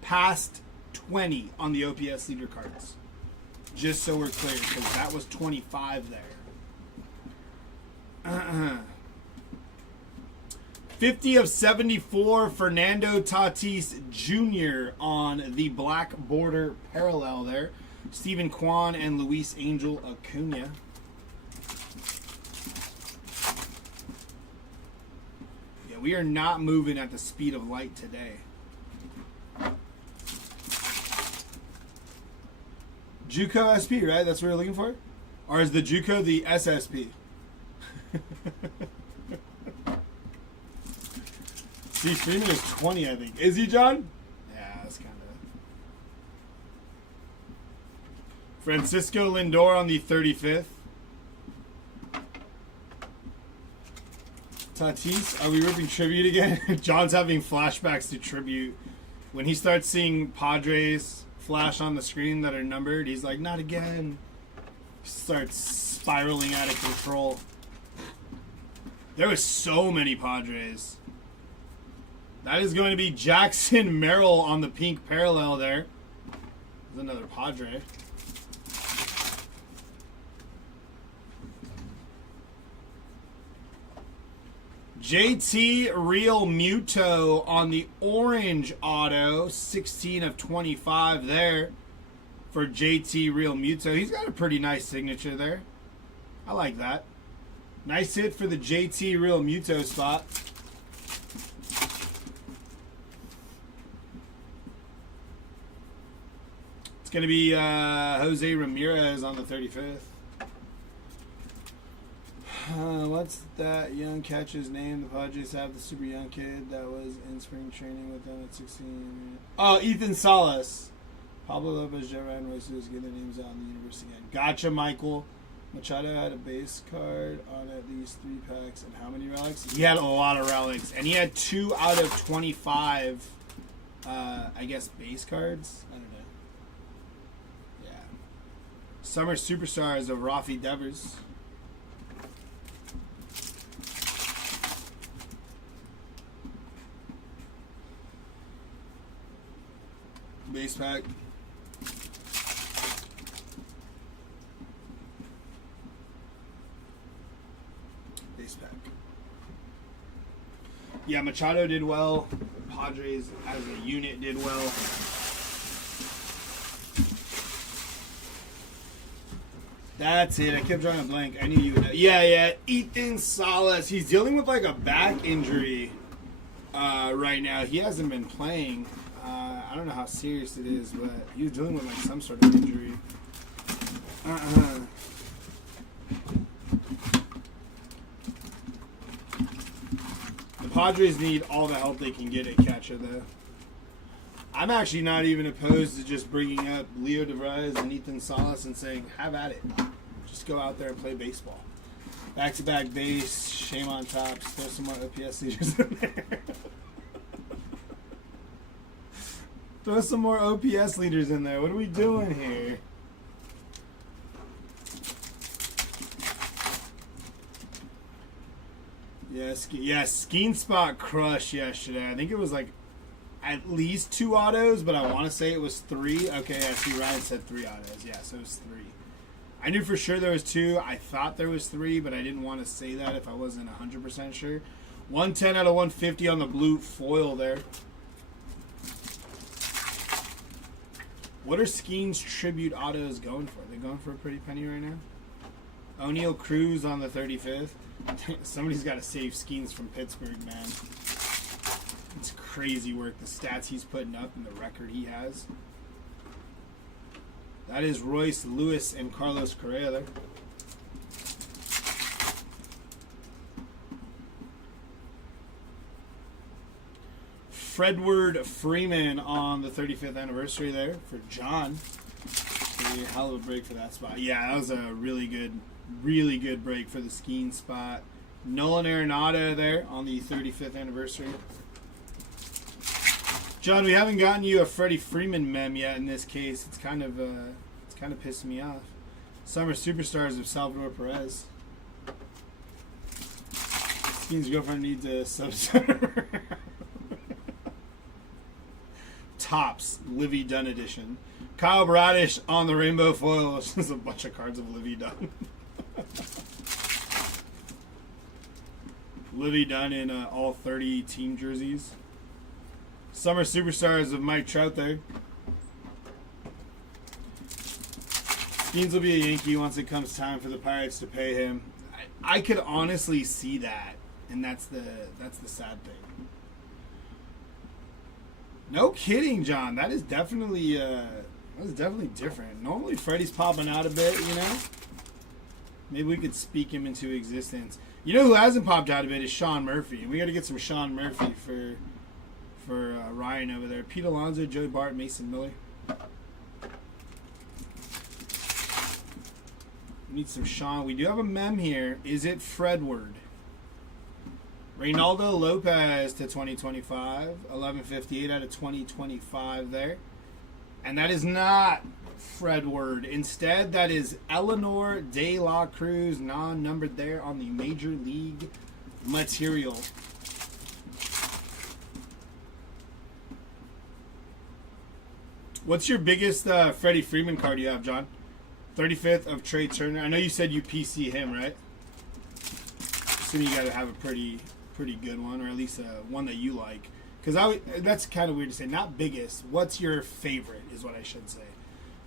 past 20 on the OPS leader cards. Just so we're clear, because that was 25 there. 50 of 74, Fernando Tatis Jr. on the black border parallel there. Stephen Kwan and Luis Angel Acuna. Yeah, we are not moving at the speed of light today. JUCO SP, right? That's what we're looking for? Or is the JUCO the SSP? Steve Freeman is 20, I think. Is he, John? Yeah, that's kind of... Francisco Lindor on the 35th. Tatis, are we ripping tribute again? John's having flashbacks to tribute. When he starts seeing Padres flash on the screen that are numbered, he's like, not again. He starts spiraling out of control. There was so many Padres. That is going to be Jackson Merrill on the pink parallel there. There's another Padre. JT Real Muto on the orange auto. 16 of 25 there for JT Real Muto. He's got a pretty nice signature there. I like that. Nice hit for the JT Real Muto spot. It's going to be Jose Ramirez on the 35th. What's that young catcher's name? The Padres have the super young kid that was in spring training with them at 16. Oh, Ethan Salas. Pablo Lopez, Joe Ryan, Royce Lewis, get their names out in the universe again. Gotcha, Michael. Machado had a base card on at least 3 packs. And how many relics? He had a lot of relics. And he had 2 out of 25, I guess, base cards. I don't know. Yeah. Summer Superstars of Rafi Devers. Base pack. Base pack. Yeah, Machado did well. Padres as a unit did well. That's it. I kept drawing a blank. I knew you would know. Yeah. Ethan Salas. He's dealing with like a back injury right now. He hasn't been playing. I don't know how serious it is, but he's dealing with like some sort of injury. The Padres need all the help they can get at catcher, though. I'm actually not even opposed to just bringing up Leo DeVries and Ethan Salas and saying, have at it. Just go out there and play baseball. Back-to-back base, shame on tops, throw some more OPS leaders in there. Throw some more OPS leaders in there. What are we doing here? Yes, Skeen Spot crushed yesterday. I think it was like at least 2 autos, but I want to say it was 3. Okay, I see Ryan said 3 autos. Yeah, so it was 3. I knew for sure there was 2. I thought there was 3, but I didn't want to say that if I wasn't 100% sure. 110 out of 150 on the blue foil there. What are Skeen's tribute autos going for? They're going for a pretty penny right now. O'Neal Cruz on the 35th. Somebody's got to save Skeens from Pittsburgh, man. It's crazy work, the stats he's putting up and the record he has. That is Royce Lewis and Carlos Correa there. Fredward Freeman on the 35th anniversary there for John. A hell of a break for that spot. Yeah, that was a really good break for the Skeen spot. Nolan Arenado there on the 35th anniversary. John, we haven't gotten you a Freddie Freeman mem yet in this case. It's kind of pissing me off. Summer Superstars of Salvador Perez. Skeen's girlfriend needs a sub-center. Tops, Livy Dunn edition. Kyle Bradish on the rainbow foil. This is a bunch of cards of Livy Dunn. Livy Dunn in all 30 team jerseys. Summer Superstars of Mike Trout there. Skeens will be a Yankee once it comes time for the Pirates to pay him. I could honestly see that, and that's the sad thing. No kidding, John. That is definitely different. Normally, Freddie's popping out a bit, you know. Maybe we could speak him into existence. You know who hasn't popped out a bit is Sean Murphy. We got to get some Sean Murphy for Ryan over there. Pete Alonso, Joey Bart, Mason Miller. We need some Sean. We do have a mem here. Is it Fredward? Reynaldo Lopez to 2025. 1158 out of 2025 there. And that is not Fredward. Instead, that is Eleanor De La Cruz, non-numbered there on the Major League material. What's your biggest Freddie Freeman card you have, John? 35th of Trey Turner. I know you said you PC him, right? Assuming you got to have a pretty good one, or at least one that you like. Because that's kind of weird to say. Not biggest. What's your favorite is what I should say.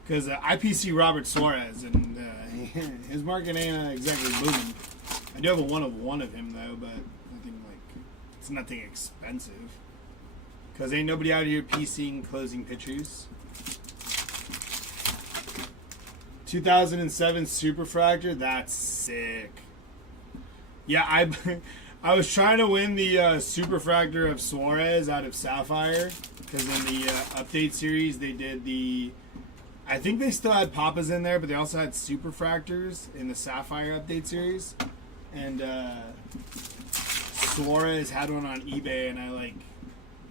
Because I PC Robert Suarez, and his market ain't exactly booming. I do have a 1/1 of him, though, but it's nothing expensive. Because ain't nobody out here PCing closing pitchers. 2007 Superfractor, that's sick. Yeah, I was trying to win the Superfractor of Suarez out of Sapphire because in the update series they did the. I think they still had Papas in there, but they also had Superfractors in the Sapphire update series, and Suarez had one on eBay, and I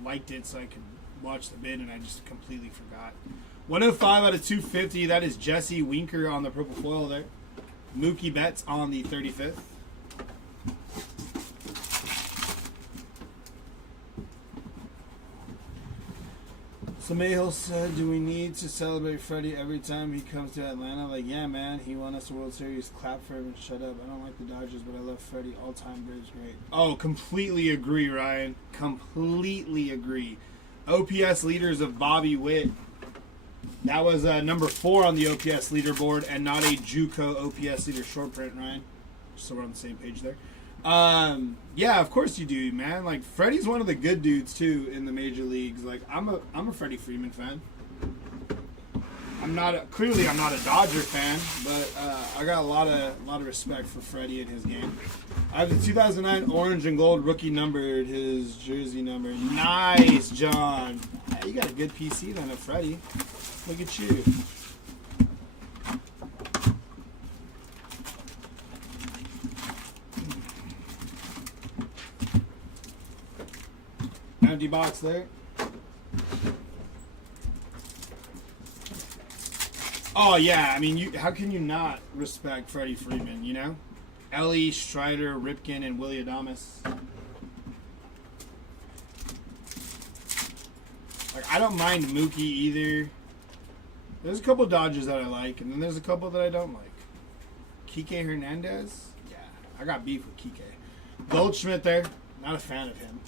liked it so I could watch the bid, and I just completely forgot. 105 out of 250. That is Jesse Winker on the purple foil there. Mookie Betts on the 35th. So Mayhill said, do we need to celebrate Freddie every time he comes to Atlanta? Like, yeah, man, he won us the World Series. Clap for him and shut up. I don't like the Dodgers, but I love Freddie. All-time Braves great. Oh, completely agree, Ryan. Completely agree. OPS leaders of Bobby Witt. That was number 4 on the OPS leaderboard and not a JUCO OPS leader short print, Ryan. Just so we're on the same page there. Yeah, of course you do, man. Like, Freddie's one of the good dudes too in the major leagues. Like, I'm a Freddie Freeman fan. I'm not a Dodger fan, but I got a lot of respect for Freddie and his game. I have the 2009 orange and gold rookie numbered, his jersey number. Nice, John. Yeah, you got a good PC then of Freddie. Look at you. Empty box there. Oh yeah, I mean, how can you not respect Freddie Freeman? You know, Ellie, Strider, Ripken, and Willie Adames. Like, I don't mind Mookie either. There's a couple Dodgers that I like, and then there's a couple that I don't like. Kike Hernandez, yeah, I got beef with Kike. Goldschmidt there, not a fan of him.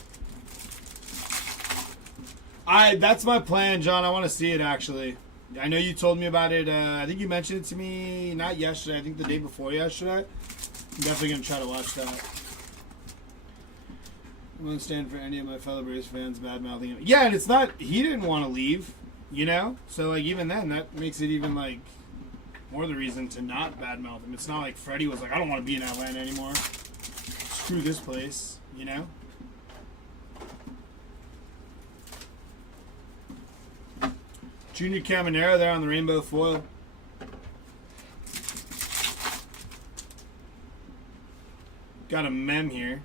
That's my plan, John. I want to see it, actually. I know you told me about it. I think you mentioned it to me, not yesterday. I think the day before yesterday. I'm definitely going to try to watch that. I won't stand for any of my fellow Braves fans bad-mouthing him. Yeah, and it's not... He didn't want to leave, you know? So, like, even then, that makes it even, like, more the reason to not bad-mouth him. It's not like Freddie was like, I don't want to be in Atlanta anymore. Screw this place, you know? Junior Caminero there on the rainbow foil. Got a mem here.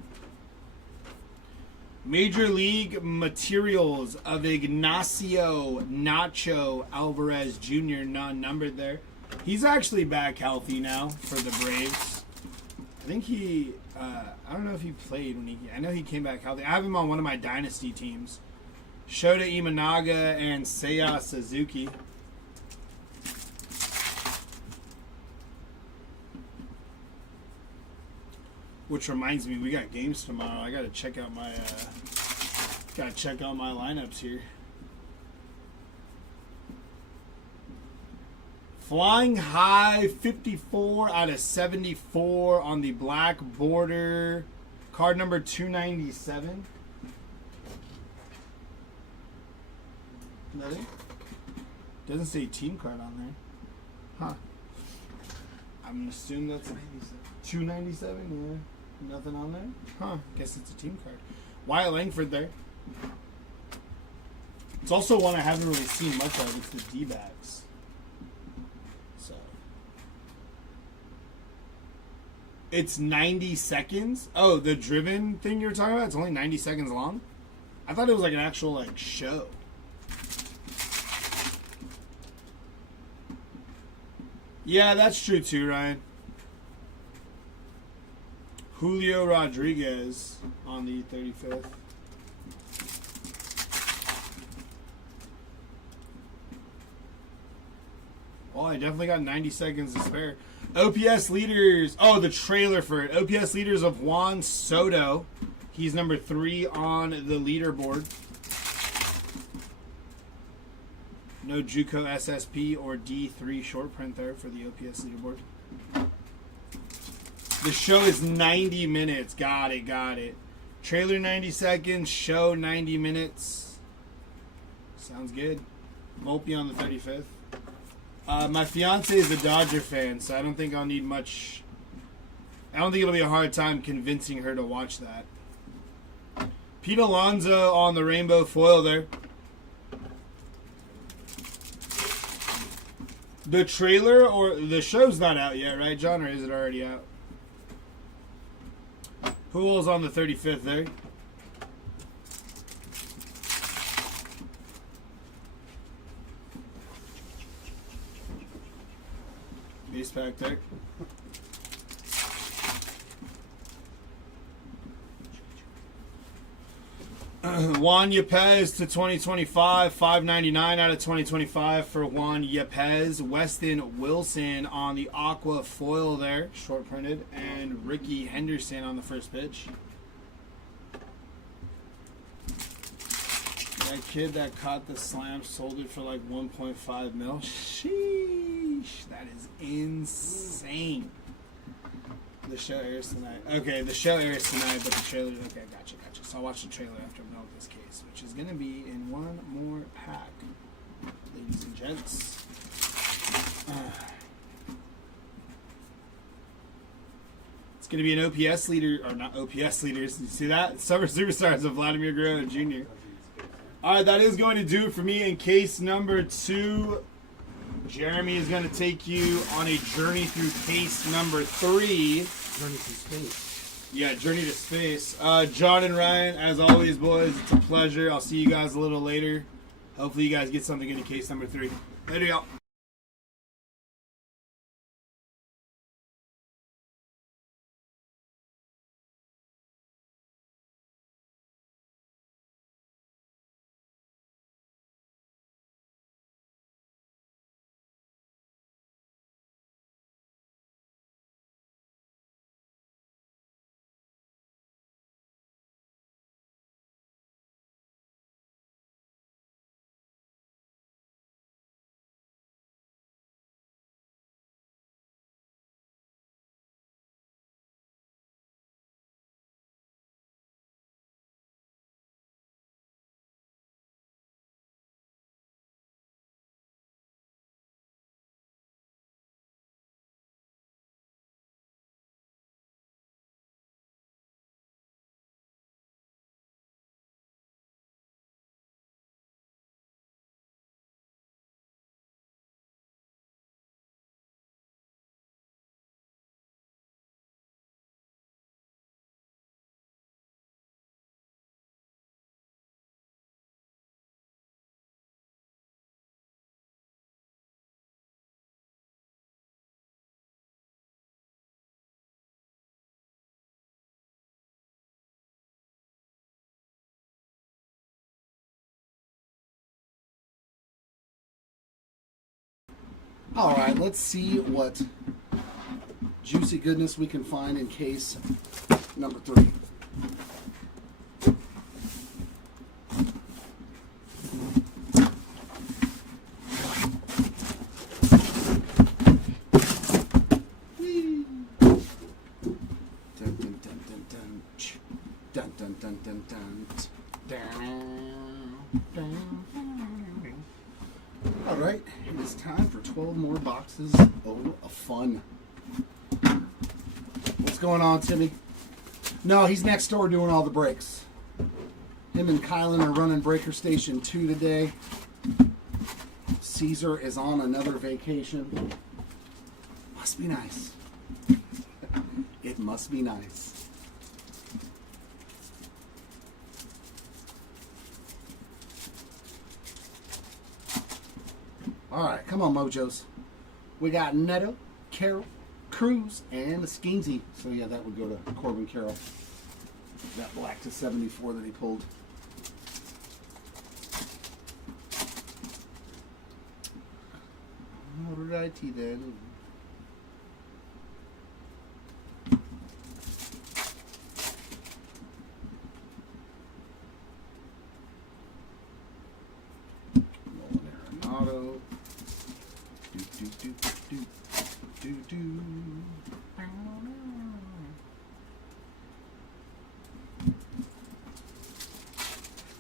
Major League Materials of Ignacio Nacho Alvarez Jr. non-numbered there. He's actually back healthy now for the Braves. I think he... I don't know if he played when he... I know he came back healthy. I have him on one of my dynasty teams. Shota Imanaga and Seiya Suzuki. Which reminds me, we got games tomorrow. I gotta check out my lineups here. Flying high, 54 out of 74 on the black border. Card number 297. Nothing? Doesn't say team card on there. Huh. I'm gonna assume that's a 297, yeah. Nothing on there? Huh. Guess it's a team card. Wyatt Langford there. It's also one I haven't really seen much of. It's the D-backs. So. It's 90 seconds? Oh, the driven thing you're talking about? It's only 90 seconds long? I thought it was like an actual like show. Yeah, that's true too, Ryan. Julio Rodriguez on the 35th. Well, I definitely got 90 seconds to spare. OPS leaders. Oh, the trailer for it. OPS leaders of Juan Soto. He's number 3 on the leaderboard. No JUCO SSP or D3 short print there for the OPS leaderboard. The show is 90 minutes. Got it. Trailer 90 seconds. Show 90 minutes. Sounds good. Volpe on the 35th. My fiance is a Dodger fan, so I don't think I'll need much I don't think it'll be a hard time convincing her to watch that. Pete Alonso on the rainbow foil there. The trailer or the show's not out yet, right, John? Or is it already out? Pool's on the 35th there. Base pack there. Juan Yepez to 2025, $5.99 out of 2025 for Juan Yepez. Weston Wilson on the aqua foil there, short printed, and Ricky Henderson on the first pitch. That kid that caught the slam sold it for like 1.5 mil. Sheesh, that is insane. The show airs tonight. Okay, the show airs tonight, but the trailer. Okay, gotcha. So I'll watch the trailer after I'm done with this case, which is going to be in one more pack, ladies and gents. It's going to be an OPS leader, or not OPS leaders. You see that? Summer Superstars of Vladimir Guerrero Jr. All right, that is going to do it for me in case number 2. Jeremy is going to take you on a journey through case number 3. Journey through space. Yeah, Journey to Space. John and Ryan, as always, boys, it's a pleasure. I'll see you guys a little later. Hopefully you guys get something into case number 3. Later, y'all. All right, let's see what juicy goodness we can find in case number 3. Whee! Dun, dun, dun, dun, dun. Dun, dun, dun, dun, dun. Dun, dun. All right, it is time for 12 more boxes of fun. What's going on, Timmy? No, he's next door doing all the breaks. Him and Kylan are running Breaker Station 2 today. Caesar is on another vacation. Must be nice. It must be nice. All right, come on, Mojos. We got Neto, Carroll, Cruz, and Skeensy. So, yeah, that would go to Corbin Carroll. That black to 74 that he pulled. All righty then. Arenado.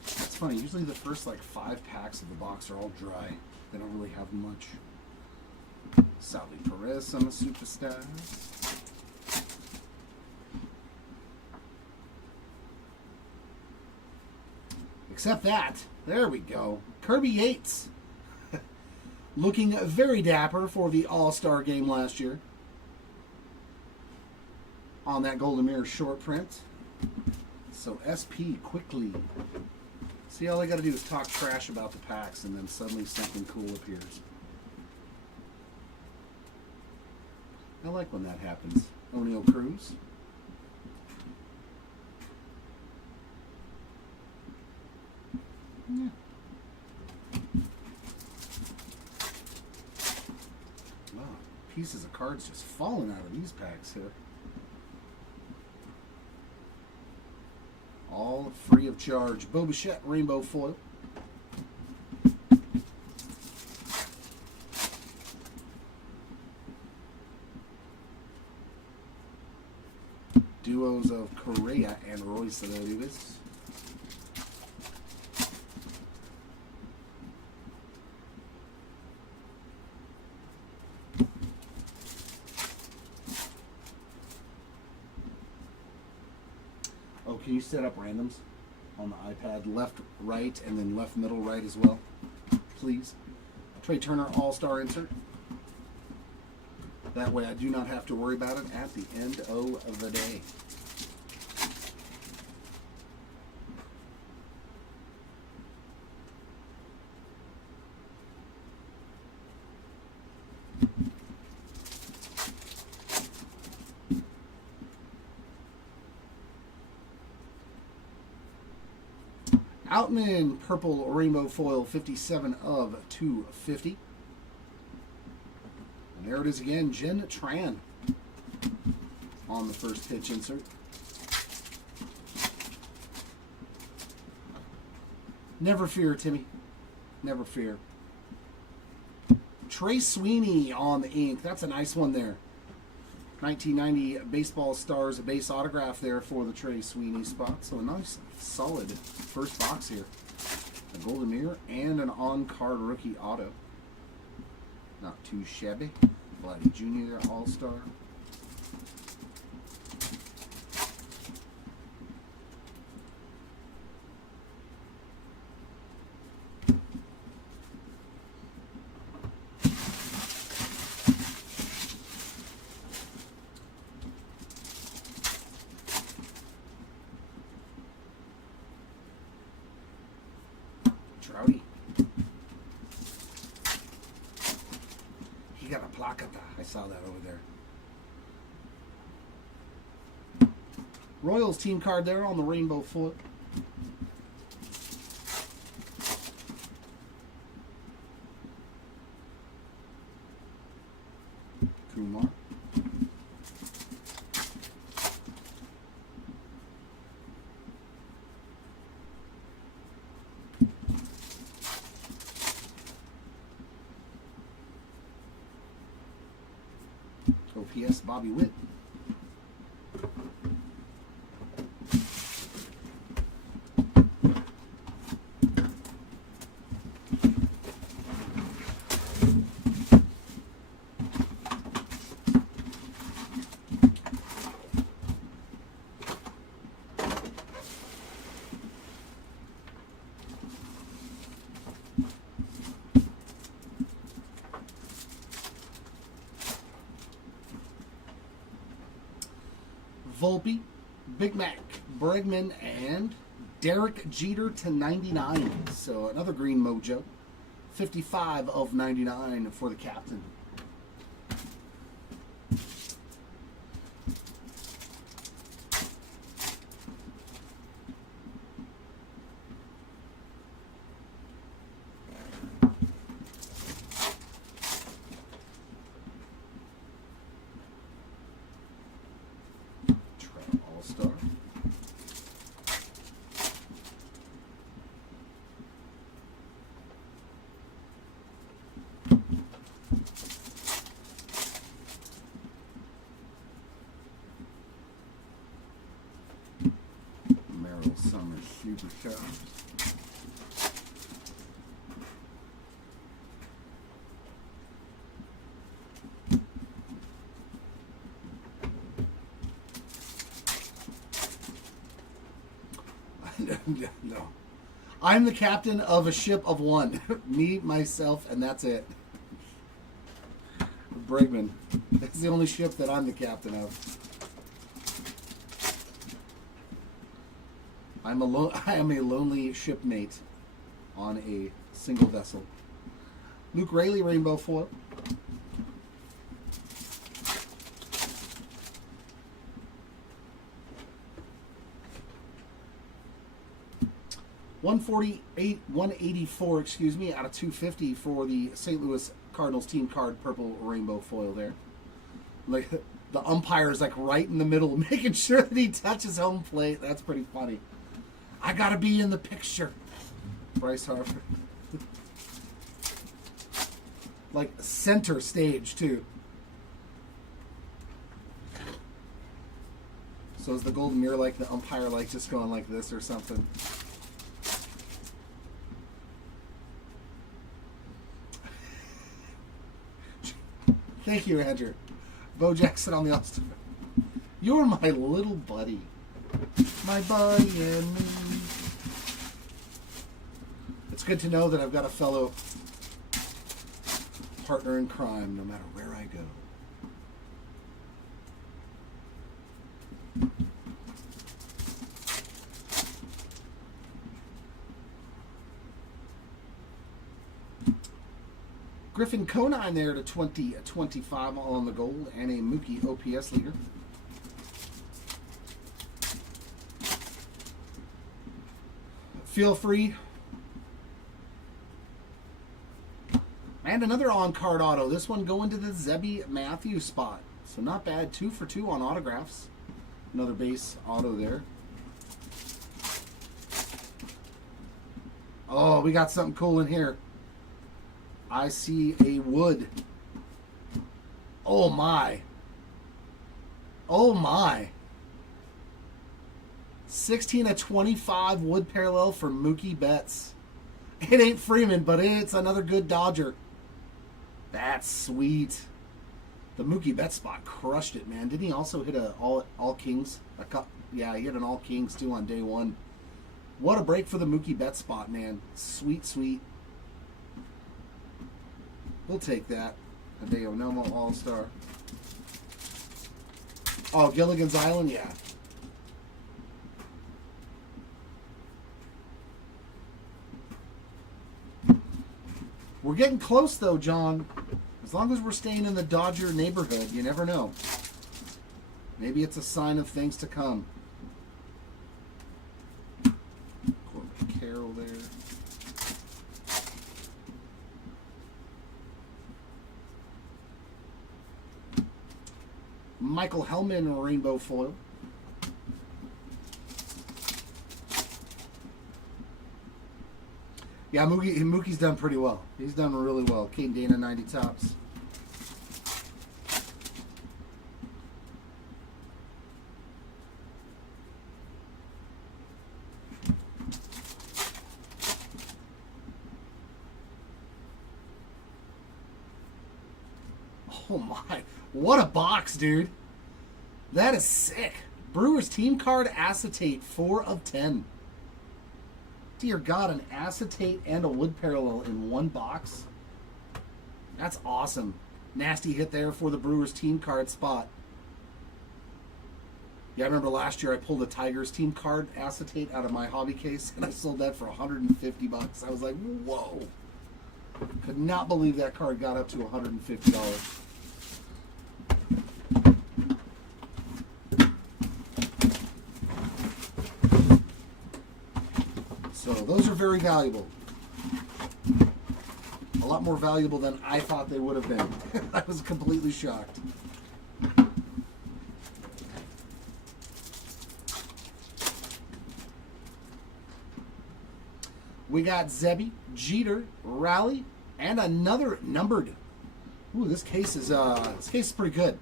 It's funny, usually the first like 5 packs of the box are all dry. They don't really have much. Salvi Perez on the Superstars. Except that. There we go. Kirby Yates. Looking very dapper for the All-Star game last year. On that Golden Mirror short print. So SP quickly. See, all I got to do is talk trash about the packs and then suddenly something cool appears. I like when that happens. O'Neal Cruz. Yeah. Wow, pieces of cards just falling out of these packs here. All free of charge. Bo Bichette Rainbow Foil. Duos of Correa and Royce Rodriguez. Oh, can you set up randoms on the iPad? Left, right, and then left, middle, right as well, please. Trey Turner All-Star insert. That way I do not have to worry about it at the end of the day. Outman Purple Rainbow Foil 57 of 250. And there it is again, Jen Tran on the first pitch insert. Never fear, Timmy. Never fear. Trey Sweeney on the ink. That's a nice one there. 1990 Baseball Stars base autograph there for the Trey Sweeney spot. So a nice, solid first box here. A Golden Mirror and an on-card rookie auto. Not too shabby. Vladdy Jr. All-Star. Trouty. He got a placata. I saw that over there. Royals team card there on the rainbow foot. Kumar. OPS Bobby Witt. Volpe, Big Mac, Bregman, and Derek Jeter to 99. So another green mojo. 55 of 99 for the captain. All-Star. Merrill Summers Super Shots. No. I'm the captain of a ship of one. Me, myself, and that's it. Bregman. That's the only ship that I'm the captain of. I am a lonely shipmate on a single vessel. Luke Rayleigh rainbow foil. $184, excuse me, out of 250 for the St. Louis Cardinals team card purple rainbow foil there. Like the umpire is like right in the middle, making sure that he touches home plate. That's pretty funny. I gotta be in the picture. Bryce Harper. Like center stage too. So is the golden mirror like the umpire like just going like this or something? Thank you, Andrew. Bo Jackson on the All-Star. You're my little buddy. My buddy and me. It's good to know that I've got a fellow partner in crime no matter where I go. Griffin Conine there to 20-25 all on the gold, and a Mookie OPS leader. Feel free. And another on-card auto. This one going to the Zebby Matthews spot. So not bad. 2 for 2 on autographs. Another base auto there. Oh, we got something cool in here. I see a wood. Oh my. Oh my. 16/25 wood parallel for Mookie Betts. It ain't Freeman, but it's another good Dodger. That's sweet. The Mookie Betts spot crushed it, man. Didn't he also hit a all Kings? Yeah, he hit an all Kings too on day one. What a break for the Mookie Betts spot, man. Sweet, sweet. We'll take that. A Hideo Nomo All-Star. Oh, Gilligan's Island? Yeah. We're getting close, though, John. As long as we're staying in the Dodger neighborhood, you never know. Maybe it's a sign of things to come. Corbin Carroll there. Michael Hellman rainbow foil. Yeah, Mookie's done pretty well. He's done really well. Kane Dana 90 tops. Oh my. What a box, dude. That is sick. Brewers team card acetate 4 of 10. Dear God, an acetate and a wood parallel in one box. That's awesome. Nasty hit there for the Brewers team card spot. Yeah, I remember last year I pulled a Tigers team card acetate out of my hobby case and I sold that for $150. I was like, whoa. Could not believe that card got up to $150. So those are very valuable. A lot more valuable than I thought they would have been. I was completely shocked. We got Zebby, Jeter, Raleigh, and another numbered. Ooh, this case is pretty good.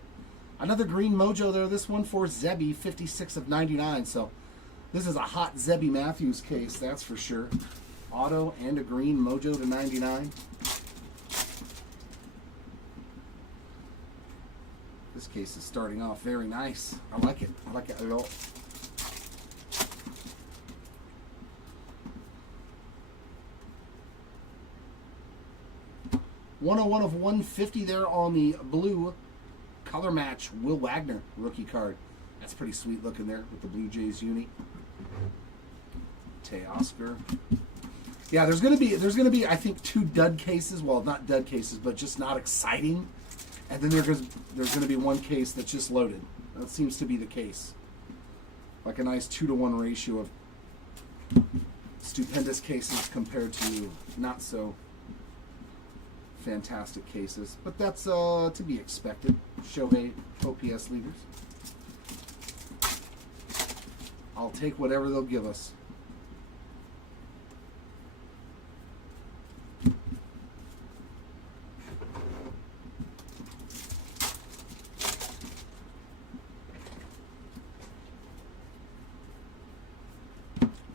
Another green mojo there. This one for Zebby, 56/99. So this is a hot Zebby Matthews case, that's for sure. Auto and a green mojo to 99. This case is starting off very nice. I like it. I like it a lot. 101 of 150 there on the blue color match. Will Wagner rookie card. That's pretty sweet looking there with the Blue Jays uni. Teoscar. Yeah, there's gonna be I think 2 dud cases. Well, not dud cases, but just not exciting. And then there's gonna be 1 case that's just loaded. That seems to be the case. Like a nice 2-to-1 ratio of stupendous cases compared to not so fantastic cases. But that's to be expected. Shohei OPS leaders. I'll take whatever they'll give us.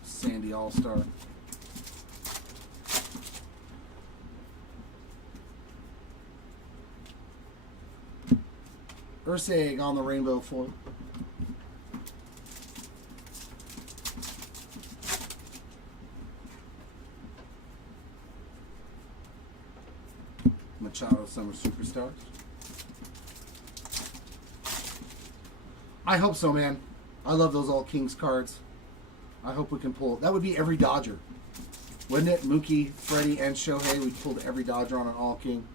Sandy All-Star. Urseg on the rainbow foil. Machado Summer Superstars. I hope so, man. I love those All Kings cards. I hope we can pull. That would be every Dodger, wouldn't it? Mookie, Freddie, and Shohei. We pulled every Dodger on an All King.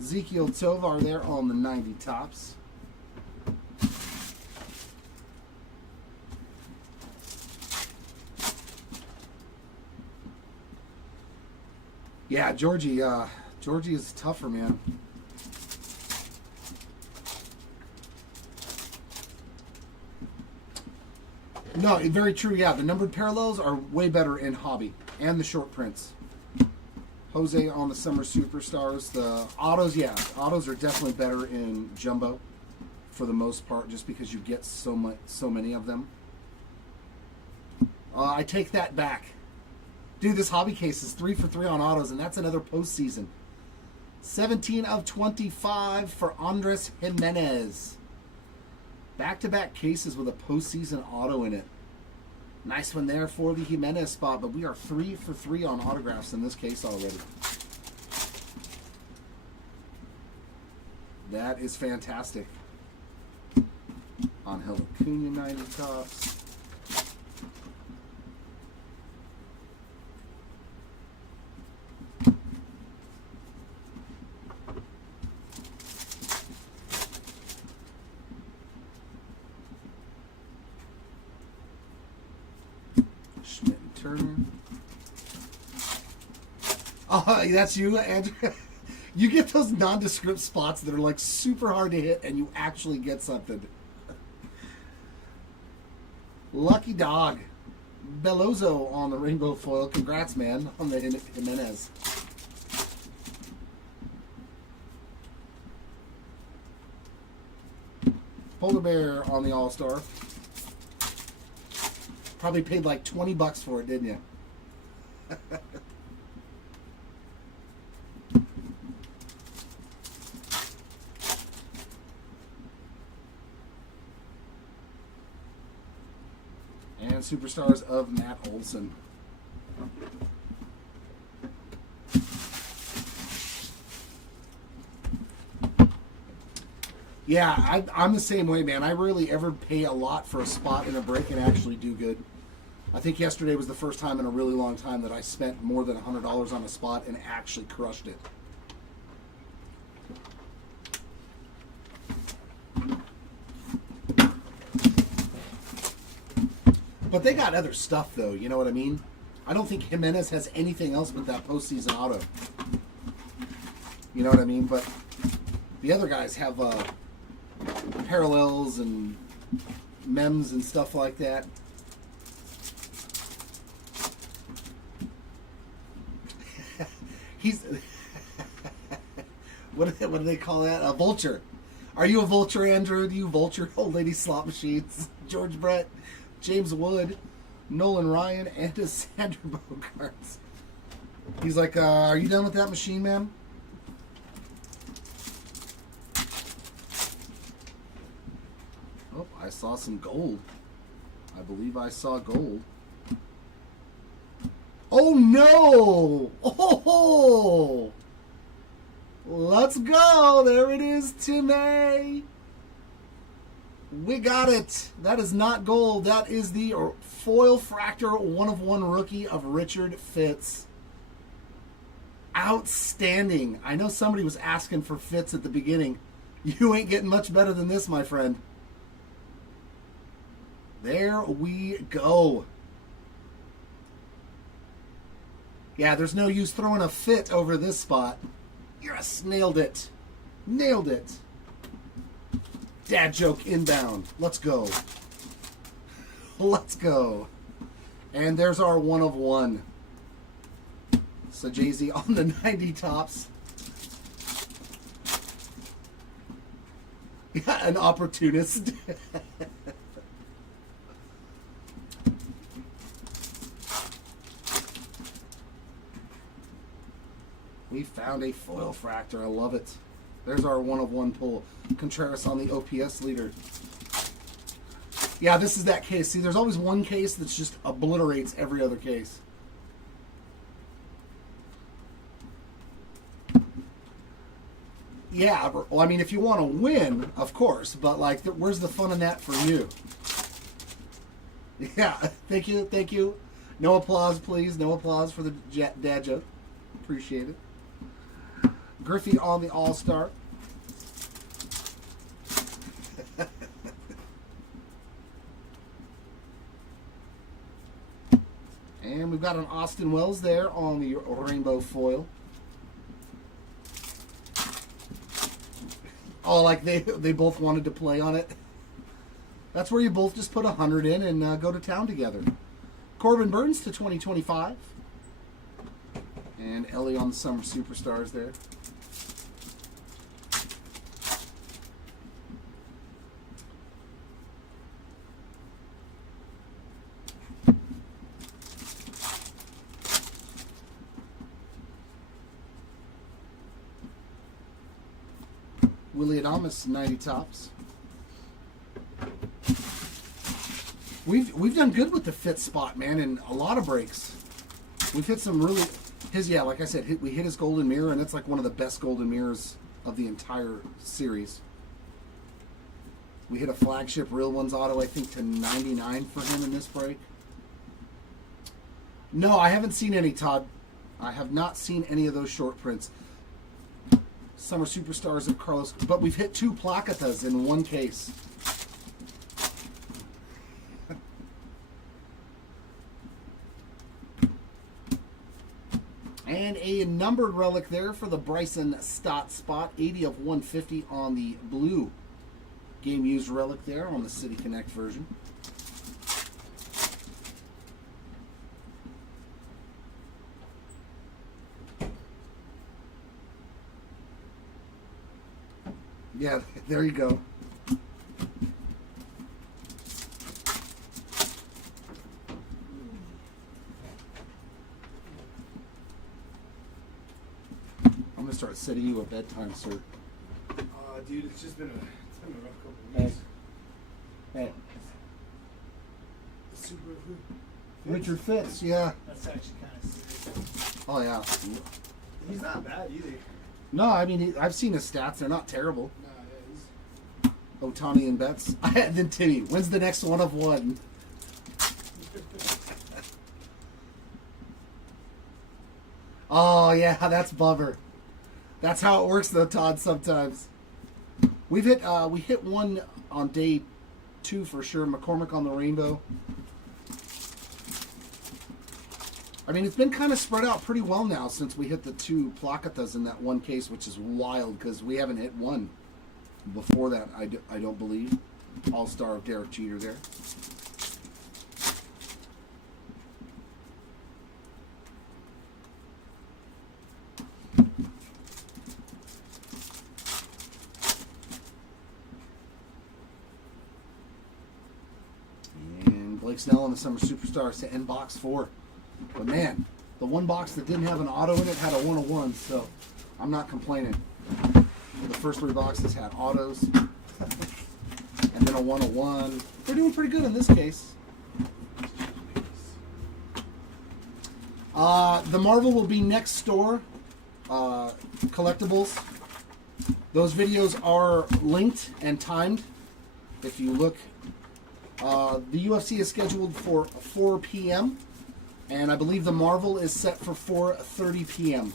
Ezekiel Tovar there on the 90 tops. Yeah, Georgie is tougher, man. No, very true. Yeah, the numbered parallels are way better in hobby and the short prints. Jose on the Summer Superstars. The autos, yeah, autos are definitely better in jumbo for the most part, just because you get so many of them. I take that back. Dude, this hobby case is 3 for 3 on autos, and that's another postseason. 17 of 25 for Andres Jimenez. Back-to-back cases with a postseason auto in it. Nice one there for the Jimenez spot, but we are 3 for 3 on autographs in this case already. That is fantastic. Angel Acuna 90 tops. Schmidt and Turner. Oh, that's you, Andrew. You get those nondescript spots that are like super hard to hit, and you actually get something. Lucky dog. Bellozo on the rainbow foil. Congrats, man, on the Jimenez. Polar Bear on the All-Star. Probably paid like $20 for it, didn't you? And Superstars of Matt Olson. Yeah, I'm the same way, man. I rarely ever pay a lot for a spot in a break and actually do good. I think yesterday was the first time in a really long time that I spent more than $100 on a spot and actually crushed it. But they got other stuff, though. You know what I mean? I don't think Jimenez has anything else but that postseason auto. You know what I mean? But the other guys have parallels and mems and stuff like that. He's what do they call that? A vulture. Are you a vulture, Andrew? Do you vulture old lady slot machines? George Brett, James Wood, Nolan Ryan, and a Sander Bogarts. He's like, are you done with that machine, man? Oh, I saw some gold. I believe I saw gold. Oh no! Oh! Let's go! There it is, Timmy! We got it! That is not gold. That is the foil fractor 1/1 rookie of Richard Fitz. Outstanding. I know somebody was asking for Fitz at the beginning. You ain't getting much better than this, my friend. There we go. Yeah, there's no use throwing a fit over this spot. Yes, nailed it. Nailed it. Dad joke inbound. Let's go. Let's go. And there's our 1/1. So Jay-Z on the 90 tops. Yeah, an opportunist. We found a foil fractor. I love it. There's our 1/1 pull. Contreras on the OPS leader. Yeah, this is that case. See, there's always one case that just obliterates every other case. Yeah, well, I mean, if you want to win, of course, but like, where's the fun in that for you? Yeah, thank you, thank you. No applause, please. No applause for the dad joke. Appreciate it. Griffey on the All-Star. And we've got an Austin Wells there on the rainbow foil. Oh, like they both wanted to play on it. That's where you both just put 100 in and go to town together. Corbin Burns to 2025. And Ellie on the Summer Superstars there. Willie Adames, 90 tops. We've done good with the fit spot, man, and a lot of breaks. We've hit some really yeah, like I said, we hit his golden mirror, and it's like one of the best golden mirrors of the entire series. We hit a flagship Real Ones auto, I think, to 99 for him in this break. No, I haven't seen any, Todd. I have not seen any of those short prints. Summer Superstars of Carlos, but we've hit 2 placatas in one case. And a numbered relic there for the Bryson Stott spot. 80 of 150 on the blue game used relic there on the City Connect version. Yeah, there you go. I'm gonna start setting you a bedtime, sir. Dude, it's been a rough couple of weeks. Hey, Super Richard Fitz, yeah. That's actually kind of serious. Oh yeah. He's not bad either. No, I mean I've seen his stats; they're not terrible. No, yeah, Otani and Betts. Then Timmy, when's the next 1/1? Oh yeah, that's bummer. That's how it works though, Todd. Sometimes we hit one on day 2 for sure. McCormick on the rainbow. I mean, it's been kind of spread out pretty well now since we hit the 2 placatas in that one case, which is wild because we haven't hit one before that. I don't believe. All-Star of Derek Jeter there. And Blake Snell on the Summer Superstars to end box 4. But man, the one box that didn't have an auto in it had a 1/1, so I'm not complaining. The first 3 boxes had autos, and then a 1/1. We're doing pretty good in this case. The Marvel will be next store. Collectibles. Those videos are linked and timed. If you look, the UFC is scheduled for 4 p.m. and I believe the Marvel is set for 4:30 p.m.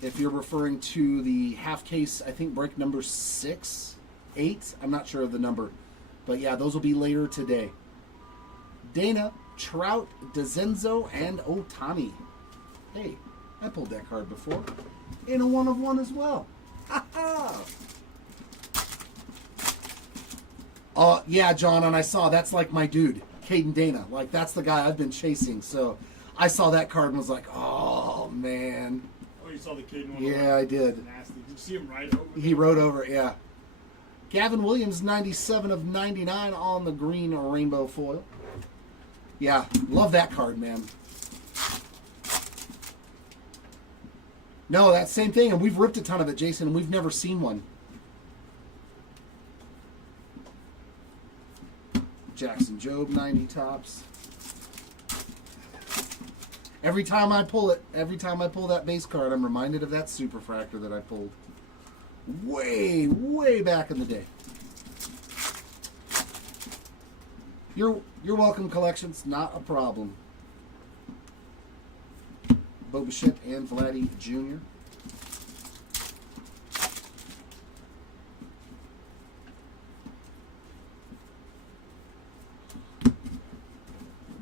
If you're referring to the half case, I think break number 6, 8. I'm not sure of the number, but yeah, those will be later today. Dana, Trout, DeZenzo, and Otani. Hey, I pulled that card before. In a 1 of 1 as well. Ha ha! Yeah, John, and I saw that's like my dude, Caden Dana. Like, that's the guy I've been chasing. So I saw that card and was like, oh, man. Oh, you saw the kid one? Yeah, I did. Nasty. Did you see him ride over? He rode over it, yeah. Gavin Williams, 97 of 99 on the green rainbow foil. Yeah, love that card, man. No, that same thing, and we've ripped a ton of it, Jason, and we've never seen one. Jackson Jobe, 90 tops. Every time I pull that base card, I'm reminded of that Superfractor that I pulled way, way back in the day. You're welcome, Collections. Not a problem. Bo Bichette and Vladdy Jr.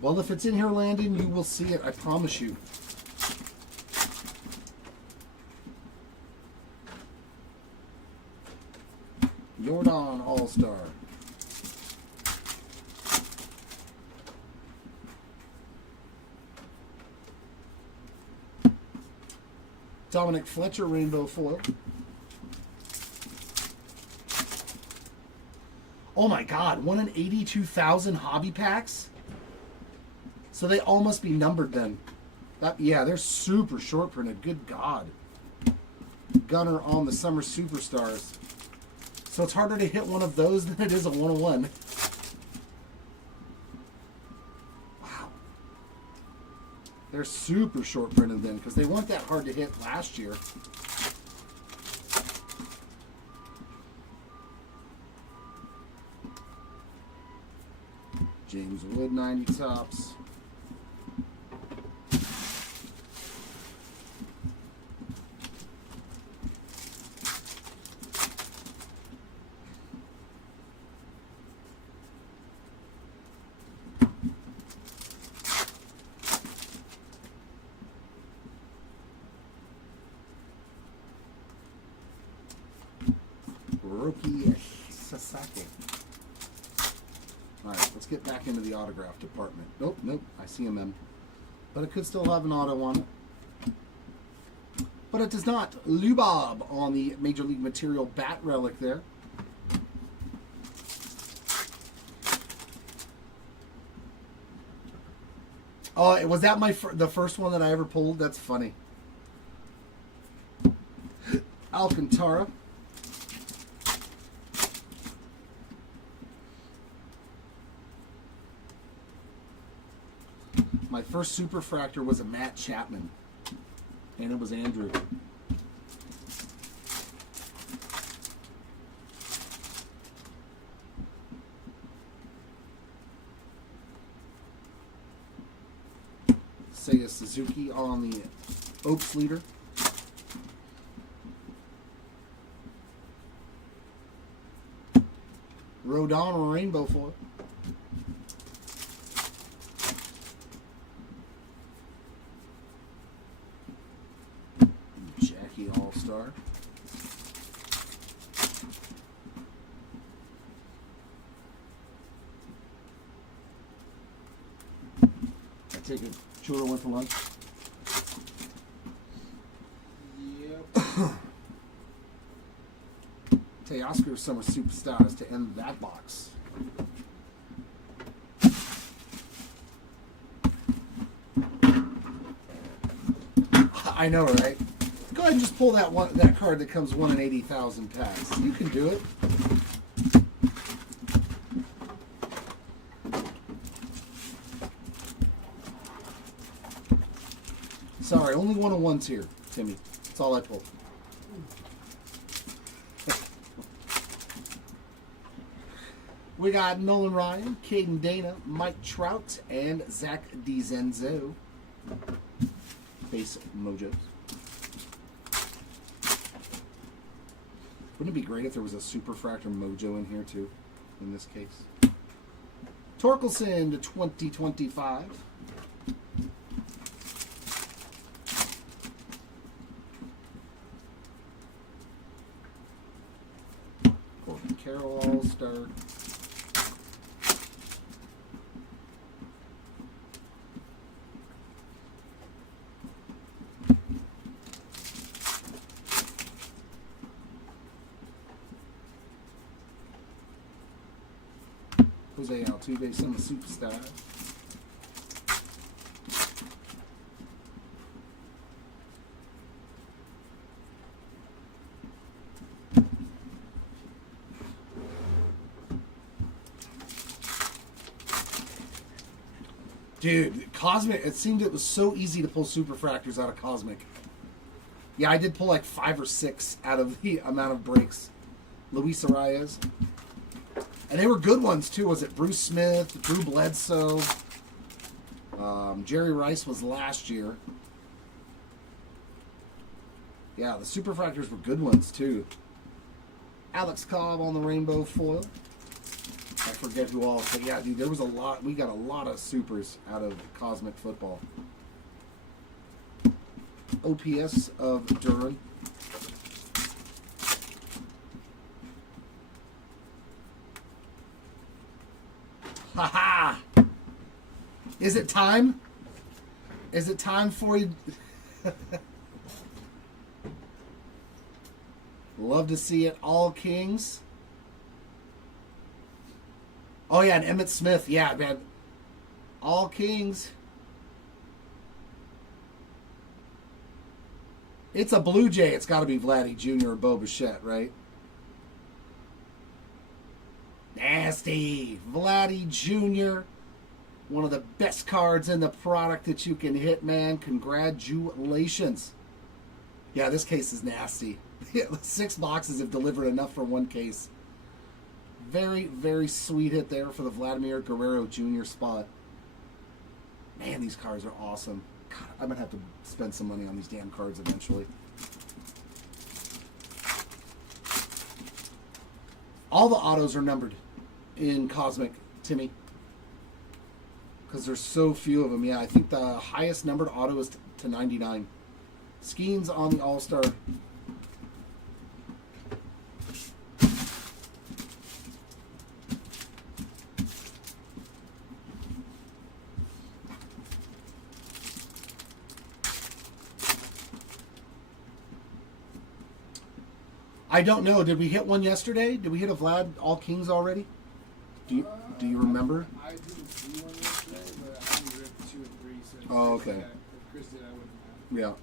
Well, if it's in here, Landon, you will see it. I promise you. Jordan All-Star. Dominic Fletcher, rainbow foil. Oh my God, 1 in 82,000 hobby packs? So they all must be numbered then. Yeah, they're super short printed. Good God. Gunner on the Summer Superstars. So it's harder to hit one of those than it is a 101. Wow. They're super short printed then because they weren't that hard to hit last year. James Wood, 90 tops. Roki Sasaki. Alright, let's get back into the autograph department. Nope, I see him in. But it could still have an auto on it. But it does not. Lubob on the Major League Material bat relic there. Oh, was that the first one that I ever pulled? That's funny. Alcantara. My first Superfractor was a Matt Chapman, and it was Andrew. Seiya Suzuki on the Oaks leader. Rodon rainbow foil. All-Star. I take it Chura went for lunch. Yep. Teoscar Summer Superstars to end that box. I know, right? Go ahead and just pull that card that comes 1 in 80,000 packs. You can do it. Sorry, only 101s here, Timmy. That's all I pulled. We got Nolan Ryan, Caden Dana, Mike Trout, and Zach DiZenzo. Base Mojos. Wouldn't it be great if there was a Superfractor Mojo in here too, in this case? Torkelson to 2025. Corbin Carroll All-Star. Jose Altuve, some superstar. Dude, Cosmic, it seemed it was so easy to pull Superfractors out of Cosmic. Yeah, I did pull like 5 or 6 out of the amount of breaks. Luis Arias. And they were good ones, too. Was it Bruce Smith, Drew Bledsoe? Jerry Rice was last year. Yeah, the Superfractors were good ones, too. Alex Cobb on the rainbow foil. I forget who all. But yeah, dude, there was a lot. We got a lot of supers out of Cosmic Football. OPS of Duran. Haha! Is it time? Is it time for you? Love to see it. All Kings. Oh yeah, and Emmitt Smith. Yeah, man. All Kings. It's a Blue Jay. It's got to be Vladdy Jr. or Bo Bichette, right? Nasty. Vladdy Jr. One of the best cards in the product that you can hit, man. Congratulations. Yeah, this case is nasty. 6 boxes have delivered enough for 1 case. Very, very sweet hit there for the Vladimir Guerrero Jr. spot. Man, these cards are awesome. God, I'm going to have to spend some money on these damn cards eventually. All the autos are numbered in Cosmic, Timmy. Because there's so few of them. Yeah, I think the highest numbered auto is to 99. Skeens on the All-Star. I don't know. Did we hit one yesterday? Did we hit a Vlad All Kings already? Do you remember? I didn't see one yesterday, but I only ripped 2 and 3. So Oh, okay. If Chris did, I wouldn't have.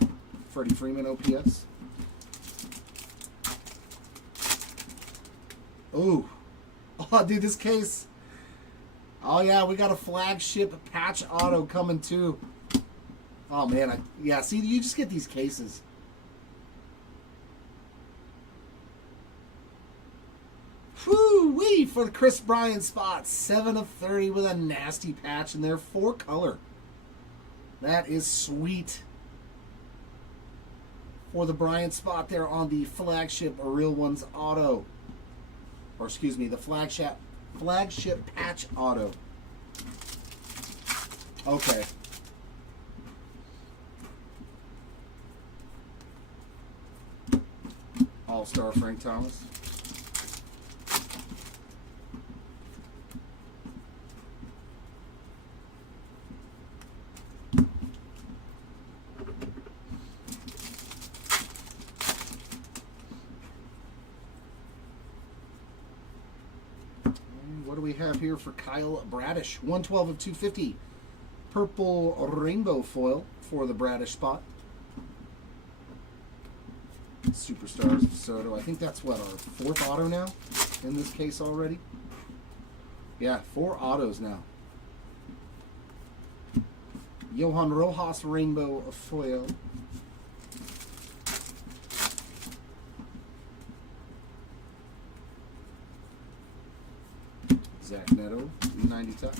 Yeah. Freddie Freeman OPS. Ooh. Oh, dude, this case. Oh, yeah, we got a flagship patch auto coming, too. Oh, man. Yeah, see, you just get these cases. Whoo-wee for the Chris Bryant spot. 7 of 30 with a nasty patch in there. 4 color. That is sweet. For the Bryant spot there on the flagship Real Ones auto. Or excuse me, the flagship patch auto. Okay. All-Star Frank Thomas. What do we have here for Kyle Bradish? 112 of 250. Purple rainbow foil for the Bradish spot. Superstars of Soto. I think that's what, our 4th auto now in this case already? Yeah, 4 autos now. Johan Rojas rainbow foil. Zach Neto, 90 top.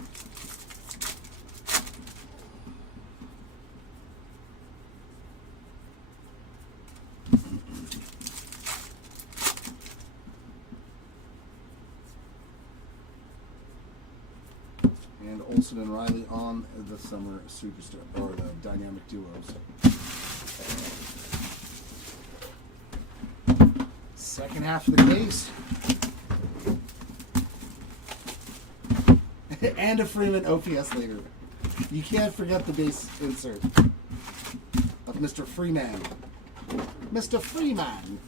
And Olsen and Riley on the summer superstar or the dynamic duos. Second half of the case. And a Freeman OPS leader. You can't forget the base insert of Mr. Freeman. Mr. Freeman.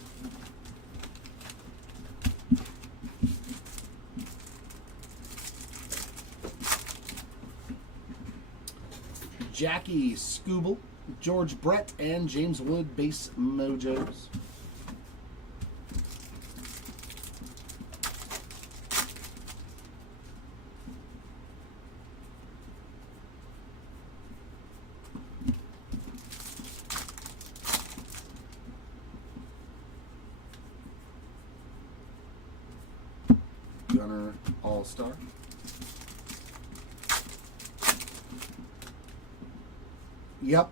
Jackie Scooble, George Brett, and James Wood base mojos. Gunner All-Star. Yep.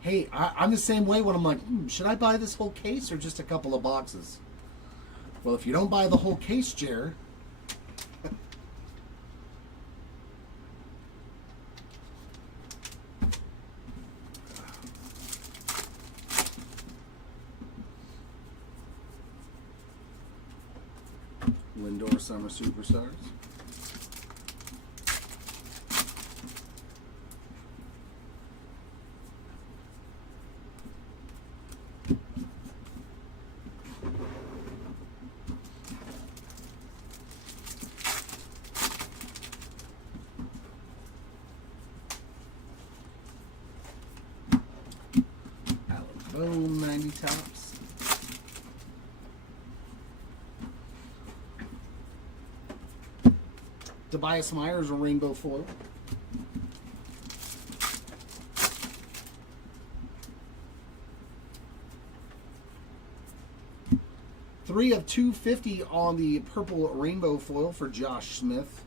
Hey, I'm the same way when I'm like, should I buy this whole case or just a couple of boxes? Well, if you don't buy the whole case, Jer. Lindor Summer Superstars. Boom, 90 tops. Tobias Myers, a rainbow foil. Three of 250 on the purple rainbow foil for Josh Smith.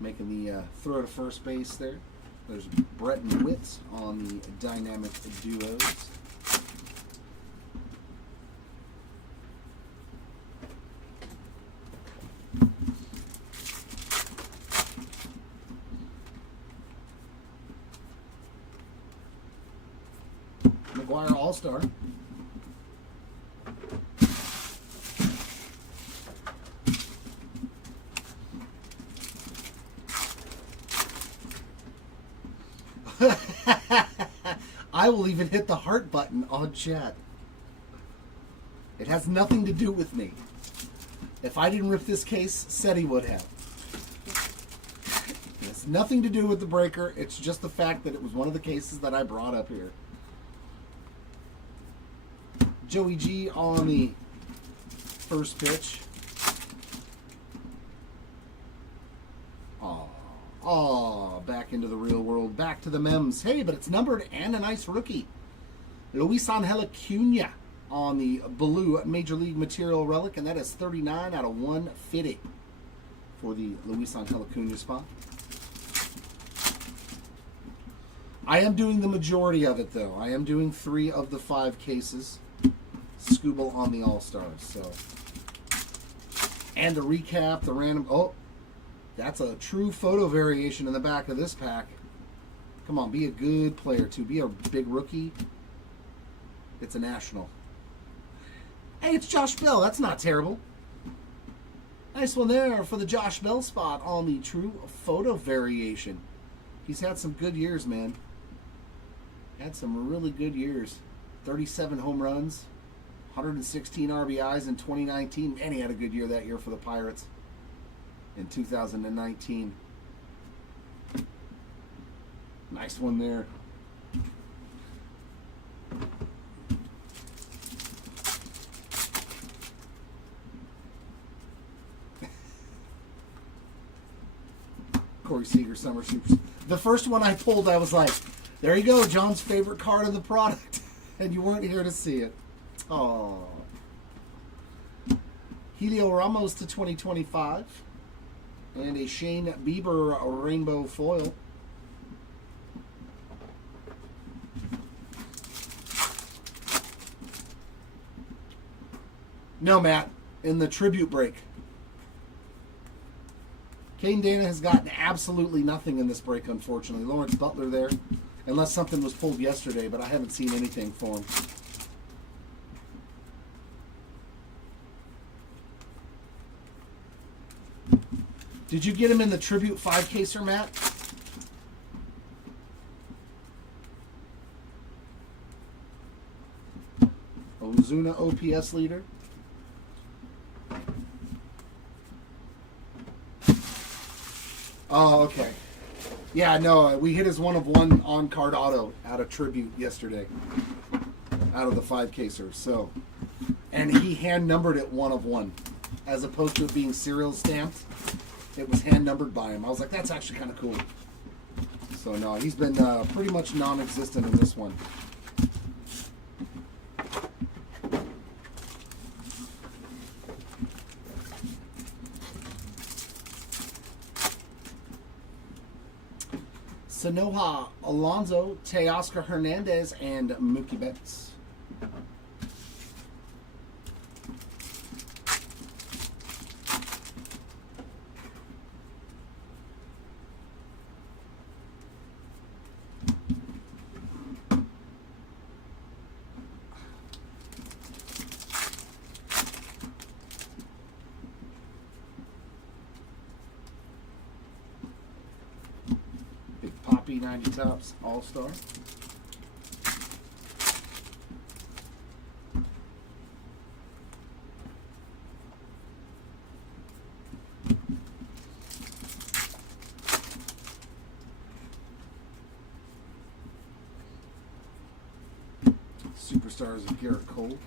Making the throw to first base there. There's Brett and Witz on the dynamic duos. McGuire All-Star. I will even hit the heart button on chat. It has nothing to do with me. If I didn't rip this case, said he would have. It has nothing to do with the breaker. It's just the fact that it was one of the cases that I brought up here. Joey G on the first pitch. Oh, back into the real world, back to the mems. Hey, but it's numbered and a nice rookie. Luis Angel Acuna on the blue Major League Material relic, and that is 39 out of 150 for the Luis Angel Acuna spot. I am doing the majority of it, though. I am doing 3 of the 5 cases. Scooble on the All-Stars, so. And to recap, the random... Oh, that's a true photo variation in the back of this pack. Come on, be a good player, too. Be a big rookie. It's a national. Hey, it's Josh Bell. That's not terrible. Nice one there for the Josh Bell spot on the true photo variation. He's had some good years, man. Had some really good years. 37 home runs. 116 RBIs in 2019. Man, he had a good year that year for the Pirates. In 2019. Nice one there. Summer Super. The first one I pulled, I was like, there you go, John's favorite card of the product. And you weren't here to see it. Oh. Helio Ramos to 2025. And a Shane Bieber rainbow foil. No, Matt. In the tribute break. Kane Dana has gotten absolutely nothing in this break, unfortunately. Lawrence Butler there. Unless something was pulled yesterday, but I haven't seen anything for him. Did you get him in the tribute 5-caser, Matt? Ozuna OPS leader. Oh, okay. Yeah, no, we hit his 1-of-1 on-card auto out of tribute yesterday. Out of the 5-caser. So, and he hand-numbered it 1-of-1. As opposed to it being serial stamped. It was hand-numbered by him. I was like, that's actually kind of cool. So, no, he's been pretty much non-existent in this one. Sanoha Alonso, Teoscar Hernandez, and Mookie Betts. Poppy 90 Tops All-Star. Superstars of Garrett Cole.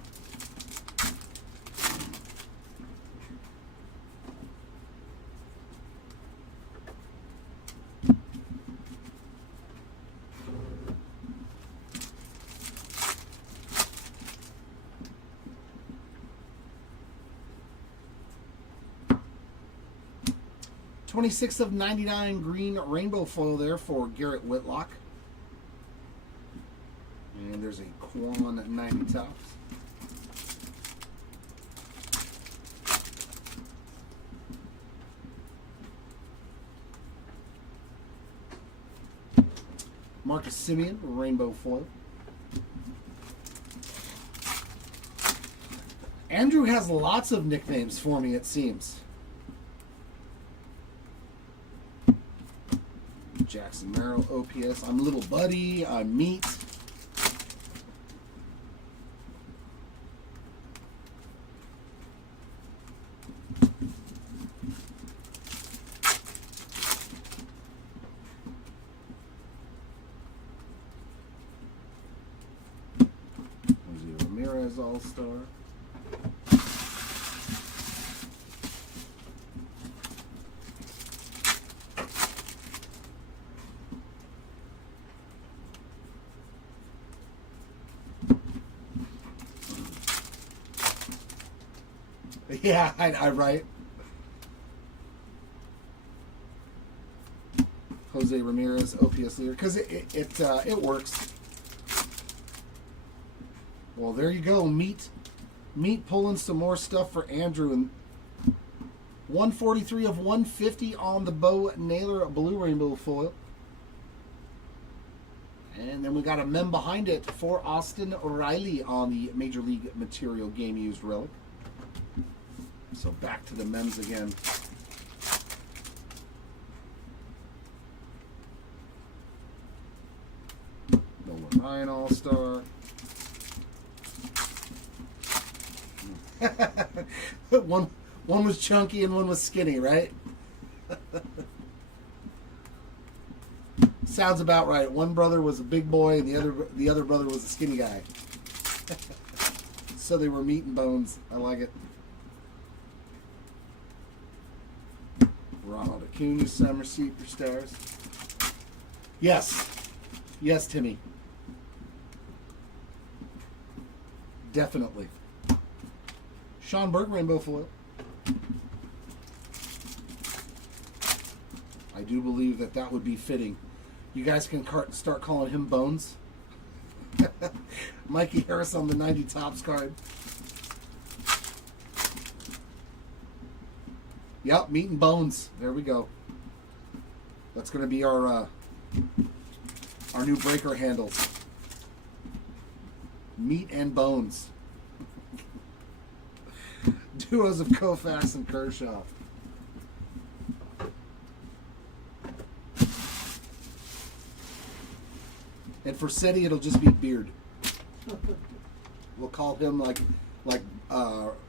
'26 of '99 green rainbow foil there for Garrett Whitlock. And there's a Quan 90 Tops. Marcus Semien, rainbow foil. Andrew has lots of nicknames for me, it seems. Jackson Merrill, OPS. I'm Little Buddy. I'm Meat. Jose Ramirez, All-Star. Yeah, I right. Jose Ramirez, OPS leader, because it works. Well, there you go. Meat pulling some more stuff for Andrew, and 143 of 150 on the Bo Naylor blue rainbow foil. And then we got a mem behind it for Austin Riley on the Major League Material Game Used relic. So back to the mems again. Nolan Ryan All-Star. one was chunky and one was skinny, right? Sounds about right. One brother was a big boy and the other brother was a skinny guy. So they were meat and bones. I like it. Ronald Acuna, Summer Superstars. Yes. Yes, Timmy. Definitely. Sean Berg rainbow foil. I do believe that that would be fitting. You guys can start calling him Bones. Mikey Harris on the 90 Tops card. Yep, Meat and Bones. There we go. That's going to be our new breaker handles. Meat and Bones. Duos of Koufax and Kershaw. And for Seti, it'll just be Beard. We'll call him like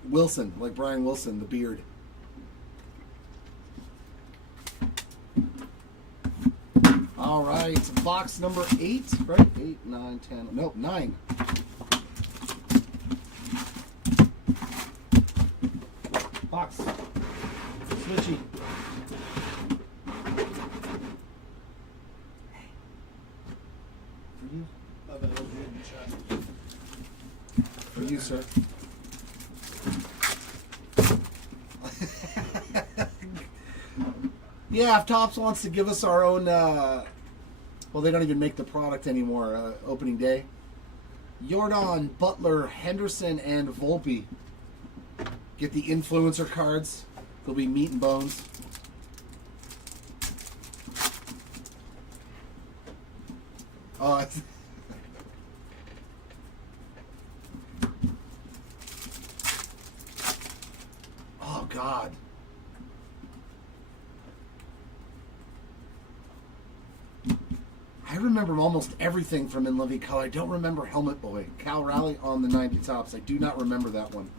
Wilson, like Brian Wilson, the Beard. All right, box number 8, right? 8, 9, 10. Nope, 9. Box. Switchy. For you. For you, sir. Yeah, if Topps wants to give us our own, well, they don't even make the product anymore, opening day. Jordan, Butler, Henderson, and Volpe. Get the influencer cards. They'll be Meat and Bones. Oh, it's oh, God. I remember almost everything from In Living Color. I don't remember Helmet Boy. Cal Raleigh on the 90 Tops. I do not remember that one.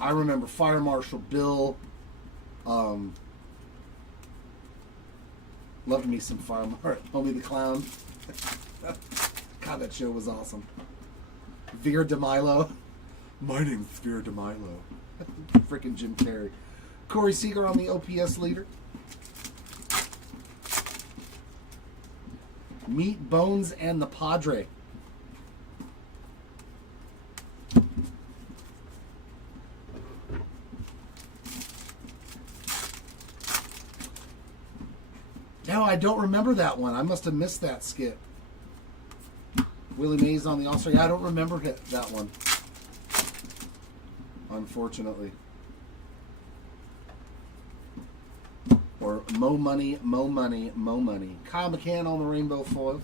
I remember Fire Marshal Bill. Loved me some Fire Marshal. Homie the Clown. God, that show was awesome. Vera DeMilo. My name's Vera DeMilo. Freaking Jim Carrey. Corey Seager on the OPS leader. Meat, Bones, and the Padre. No, I don't remember that one. I must have missed that skit. Willie Mays on the All-Star. Yeah, I don't remember that one. Unfortunately. Or Mo Money, Mo Money, Mo Money. Kyle McCann on the rainbow foil.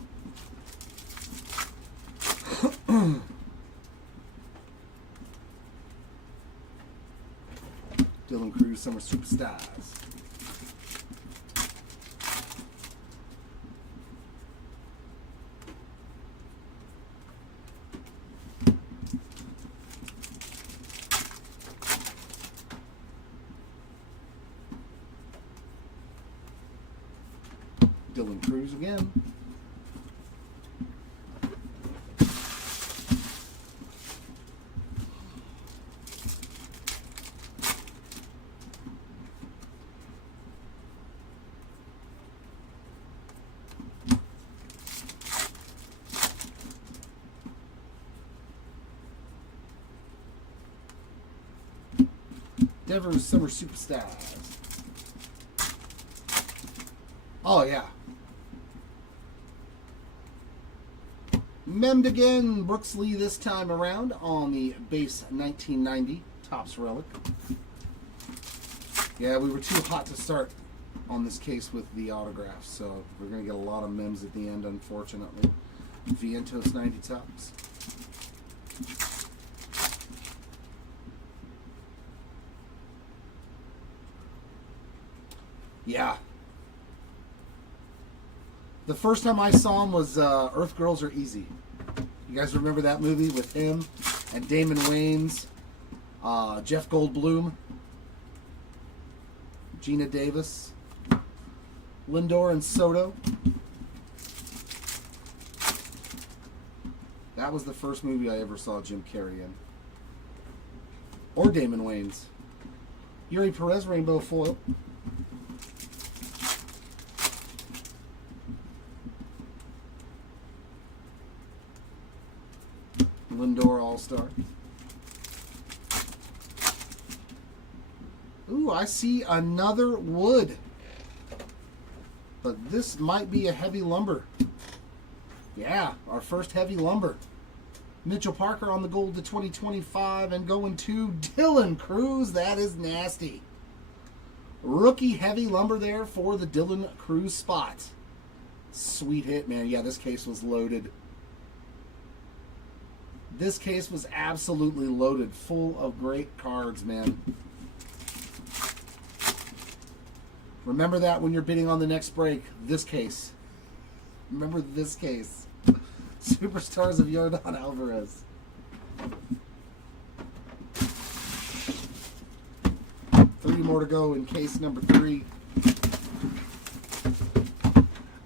Dylan Cruz, Summer Superstars. Dylan Cruz again. Devers Summer Superstars. Oh, yeah. Memmed again, Brooks Lee this time around on the base 1990 Topps Relic. Yeah, we were too hot to start on this case with the autographs, so we're going to get a lot of mems at the end, unfortunately. Vientos 90 Topps. Yeah. The first time I saw him was Earth Girls Are Easy. You guys remember that movie with him and Damon Wayans, Jeff Goldblum, Gina Davis, Lindor and Soto. That was the first movie I ever saw Jim Carrey in. Or Damon Wayans. Yuri Perez rainbow foil. Lindor All-Star. Ooh, I see another wood. But this might be a heavy lumber. Yeah, our first heavy lumber. Mitchell Parker on the gold to 2025 and going to Dylan Cruz. That is nasty. Rookie heavy lumber there for the Dylan Cruz spot. Sweet hit, man. Yeah, this case was loaded. This case was absolutely loaded. Full of great cards, man. Remember that when you're bidding on the next break. This case. Remember this case. Superstars of Yordan Alvarez. Three more to go in case number 3.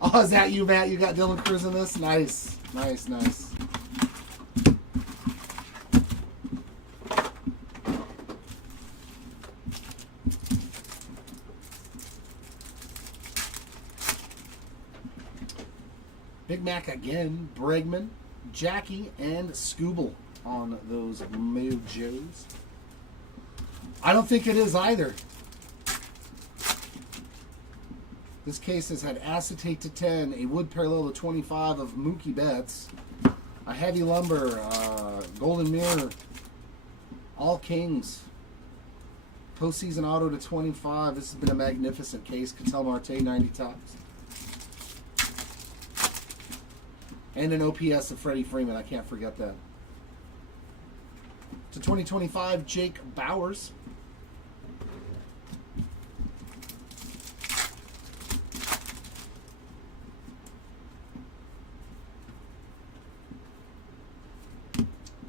Oh, is that you, Matt? You got Dylan Cruz in this? Nice. Nice, nice. Big Mac again, Bregman, Jackie, and Scooble on those Mojos. I don't think it is either. This case has had acetate to 10, a wood parallel to 25 of Mookie Betts, a heavy lumber, golden mirror, all Kings, postseason auto to 25. This has been a magnificent case. Ketel Marte 90 tops. And an OPS of Freddie Freeman. I can't forget that. To 2025, Jake Bowers.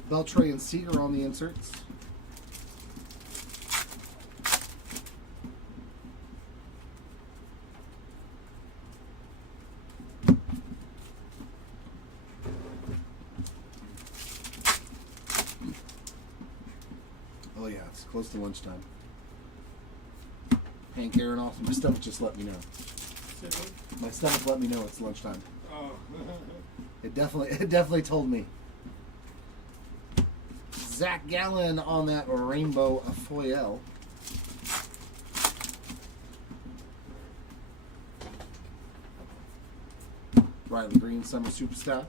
Beltre and Seager on the inserts. Oh yeah, it's close to lunchtime. Hank Aronoff, my stomach just let me know. My stomach let me know it's lunchtime. Oh. It definitely told me. Zach Gallen on that rainbow foil. Riley Green, Summer Superstars.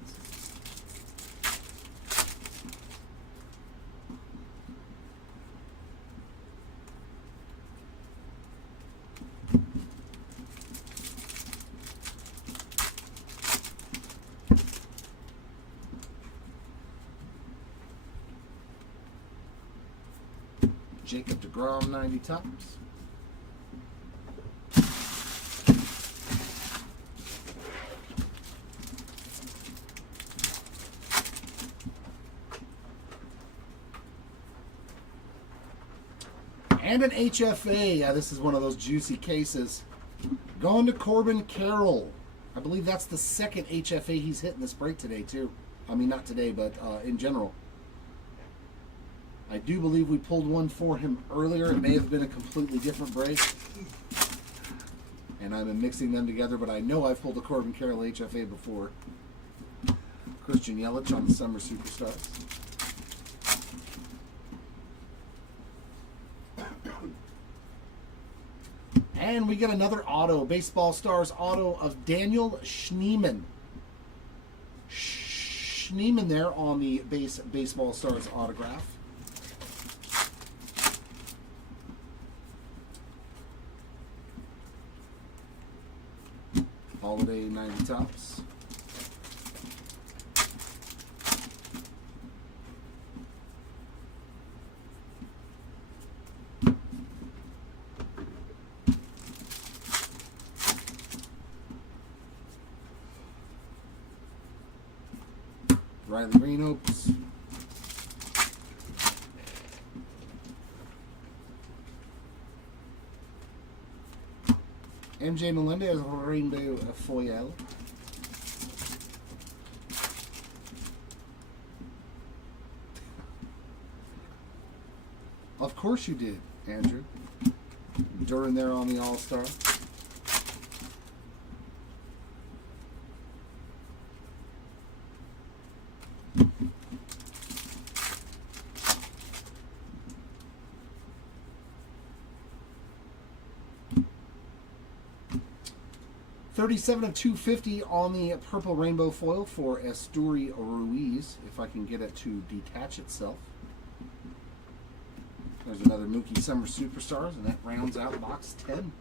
Jacob deGrom, 90 tops. And an HFA. Yeah, this is one of those juicy cases. Going to Corbin Carroll. I believe that's the second HFA he's hit in this break today, too. I mean, not today, but in general. I do believe we pulled one for him earlier. It may have been a completely different break. And I'm mixing them together, but I know I've pulled a Corbin Carroll HFA before. Christian Yelich on the Summer Superstars. And we get another auto, Baseball Stars auto of Daniel Schneemann. Schneemann there on the Baseball Stars autograph. Holiday 90 tops. Riley Green hopes. MJ Melendez rainbow foil. Of course you did, Andrew. Duran there on the All-Star. 37 of 250 on the purple rainbow foil for Esturi Ruiz, if I can get it to detach itself. There's another Mookie Summer Superstars, and that rounds out box 10.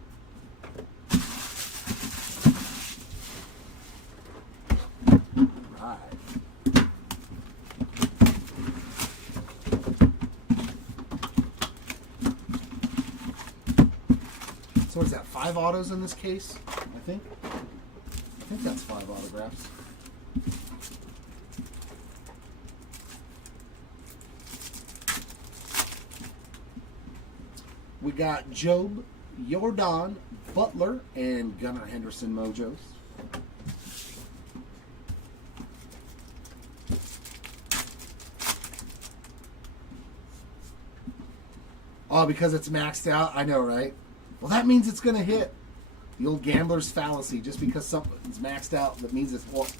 Right. So what is that, 5 autos in this case, I think? I think that's 5 autographs. We got Job, Jordan, Butler, and Gunnar Henderson Mojos. Oh, because it's maxed out? I know, right? Well, that means it's going to hit. The old gambler's fallacy. Just because something's maxed out, that means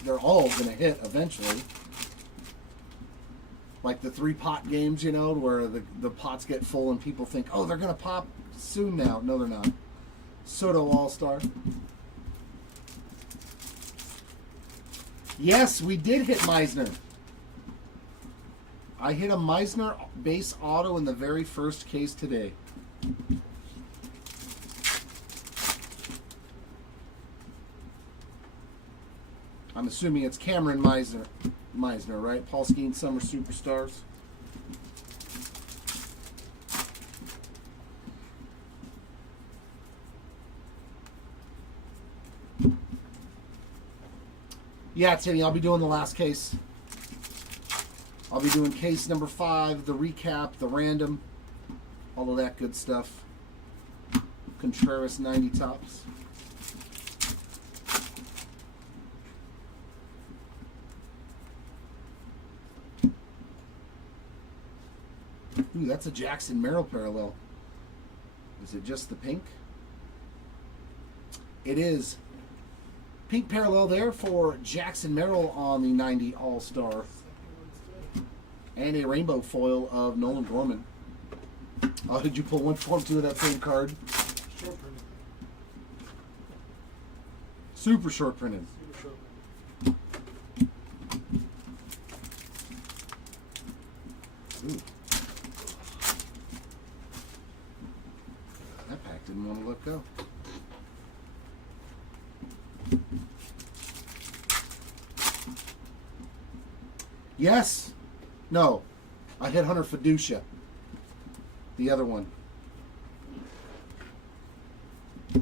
they're all going to hit eventually. Like the 3-pot games, you know, where the pots get full and people think, oh, they're going to pop soon now. No, they're not. Soto All-Star. Yes, we did hit Meisner. I hit a Meisner base auto in the very first case today. I'm assuming it's Cameron Meisner, right? Paul Skeen Summer Superstars. Yeah, Timmy, I'll be doing the last case. I'll be doing case number 5, the recap, the random, all of that good stuff. Contreras 90 tops. Ooh, that's a Jackson Merrill parallel. Is it just the pink? It is. Pink parallel there for Jackson Merrill on the 90 All-Star. And a rainbow foil of Nolan Gorman. Oh, did you pull 1/2 of that same card? Short printed. Super short printed. Super short printed. Ooh. That pack didn't want to let go. Yes. No. I hit Hunter Fiducia. The other one.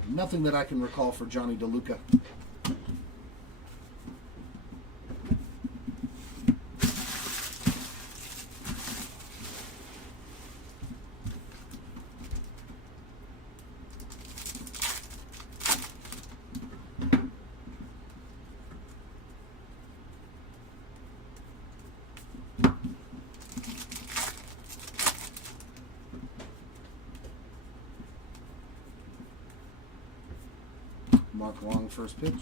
Nothing that I can recall for Johnny DeLuca. Mark Long first pitch.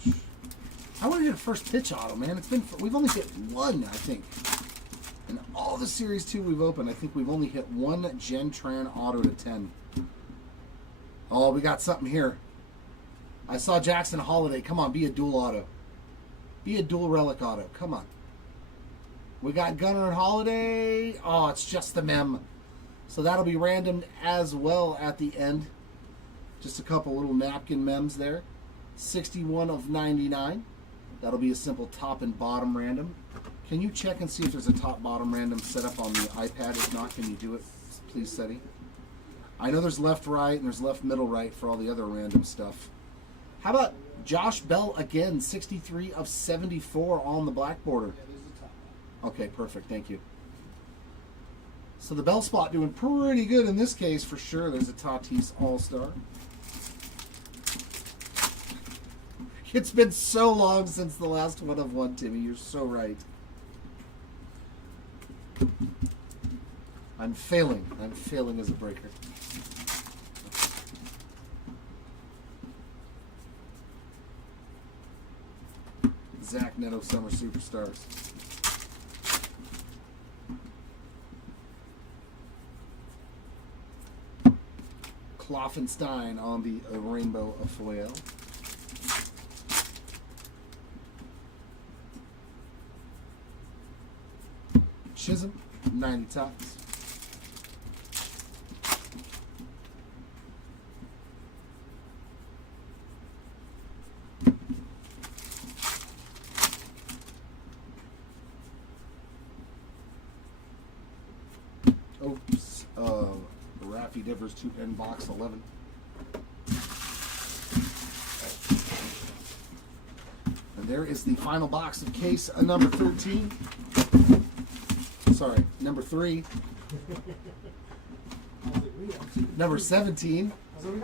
I want to hit a first pitch auto, man. We've only hit one, I think. In all the Series 2 we've opened, I think we've only hit one Gentran auto to 10. Oh, we got something here. I saw Jackson Holiday. Come on, be a dual auto. Be a dual relic auto. Come on. We got Gunnar and Holiday. Oh, it's just the mem. So that'll be random as well at the end. Just a couple little napkin mems there. 61 of 99. That'll be a simple top and bottom random. Can you check and see if there's a top bottom random set up on the iPad? If not, can you do it, please, Seti? I know there's left right and there's left middle right for all the other random stuff. How about Josh Bell again? 63 of 74 on the black border. Yeah, there's a top one. Okay, perfect. Thank you. So the Bell spot doing pretty good in this case for sure. There's a Tatis All-Star. It's been so long since the last one of one, Timmy. You're so right. I'm failing. I'm failing as a breaker. Zach Neto Summer Superstars. Kloffenstein on the rainbow foil. Chisholm, 90 tops. Oops, Raffy Divers 2-pen box 11. And there is the final box of case number 13. Sorry, number 3. Number 17.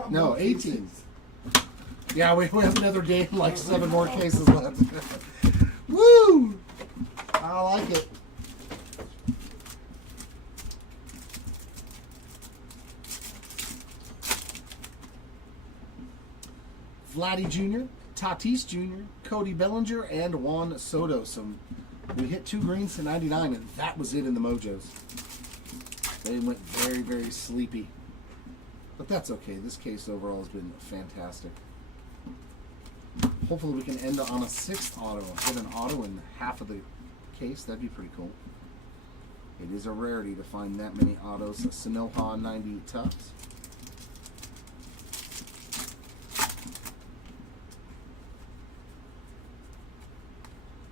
No, 18. Yeah, we have another day and like 7 more cases left. Woo! I like it. Vladdy Jr., Tatis Jr., Cody Bellinger, and Juan Soto. We hit 2 greens to 99, and that was it in the Mojos. They went very, very sleepy. But that's okay. This case overall has been fantastic. Hopefully we can end on a 6th auto. Get an auto in half of the case. That'd be pretty cool. It is a rarity to find that many autos. Sanoha 90 Tufts.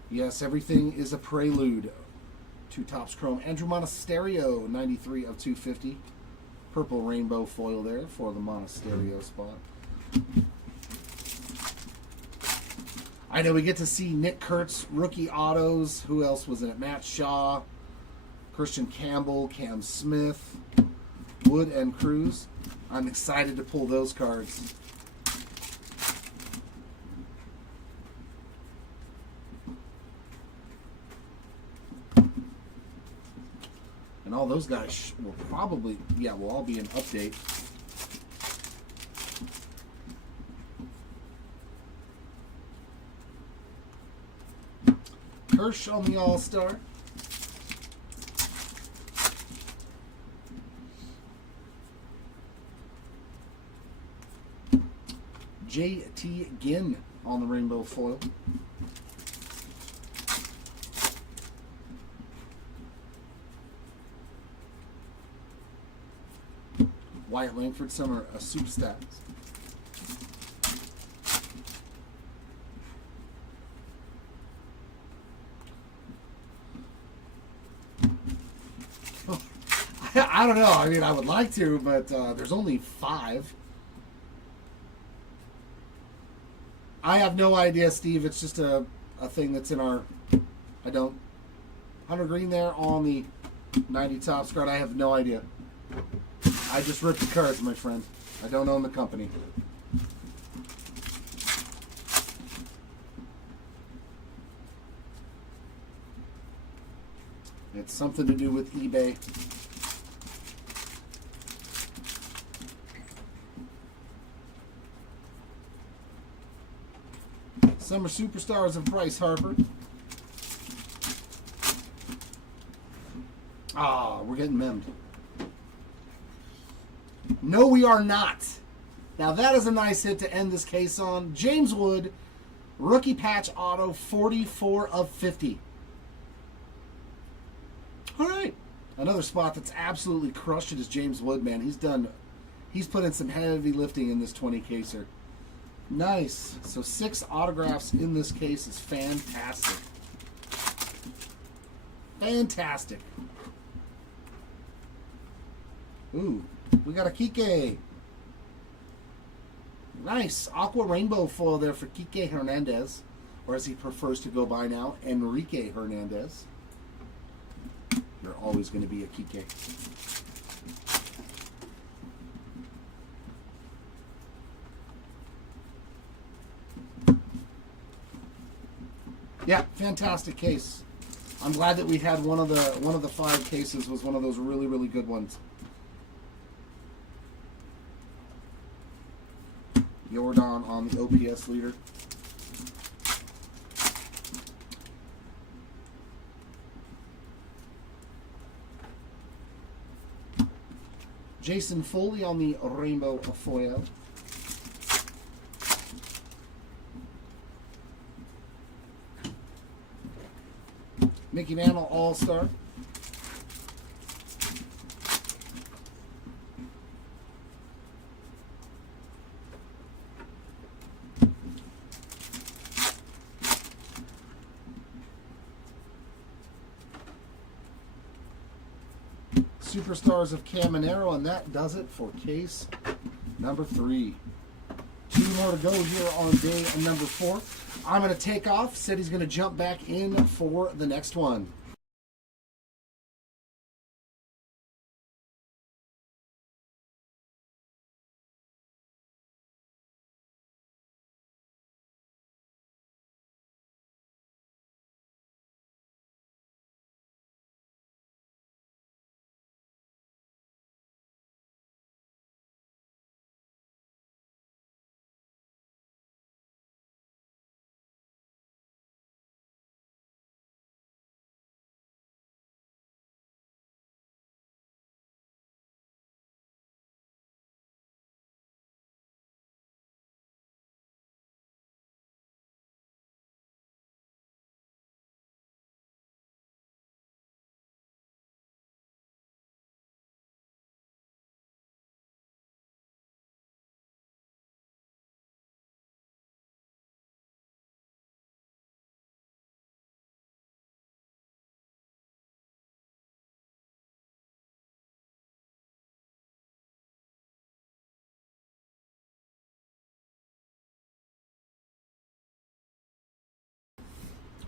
Yes, everything is a prelude to Topps Chrome. Andrew Monasterio, 93 of 250. Purple rainbow foil there for the Monasterio spot. I know we get to see Nick Kurtz rookie autos. Who else was in it? Matt Shaw, Christian Campbell, Cam Smith, Wood, and Cruz. I'm excited to pull those cards. And all those guys will probably, will all be an update. Hirsch on the All-Star. J.T. Ginn on the rainbow foil. Wyatt Langford, some are super stats. I don't know. I mean, I would like to, but there's only 5. I have no idea, Steve. It's just a thing that's in our... I don't... Hunter Green there on the 90 Topps card. I have no idea. I just ripped the cards, my friend. I don't own the company. It's something to do with eBay. Summer Superstars of Bryce Harper. Ah, we're getting memmed. No, we are not. Now, that is a nice hit to end this case on. James Wood, rookie patch auto, 44 of 50. All right. Another spot that's absolutely crushed it is James Wood, man. He's put in some heavy lifting in this 20 caser. Nice. So 6 autographs in this case is fantastic. Fantastic. Ooh, we got a Kike. Nice. Aqua Rainbow foil there for Kike Hernandez, or as he prefers to go by now, Enrique Hernandez. You're always going to be a Kike. Yeah, fantastic case. I'm glad that we had one of the 5 cases was one of those really, really good ones. Jordan on the OPS leader. Jason Foley on the rainbow foil. Mickey Mantle All-Star. Superstars of Caminero, and that does it for case number 3. 2 more to go here on day number 4. I'm going to take off. Said he's going to jump back in for the next one.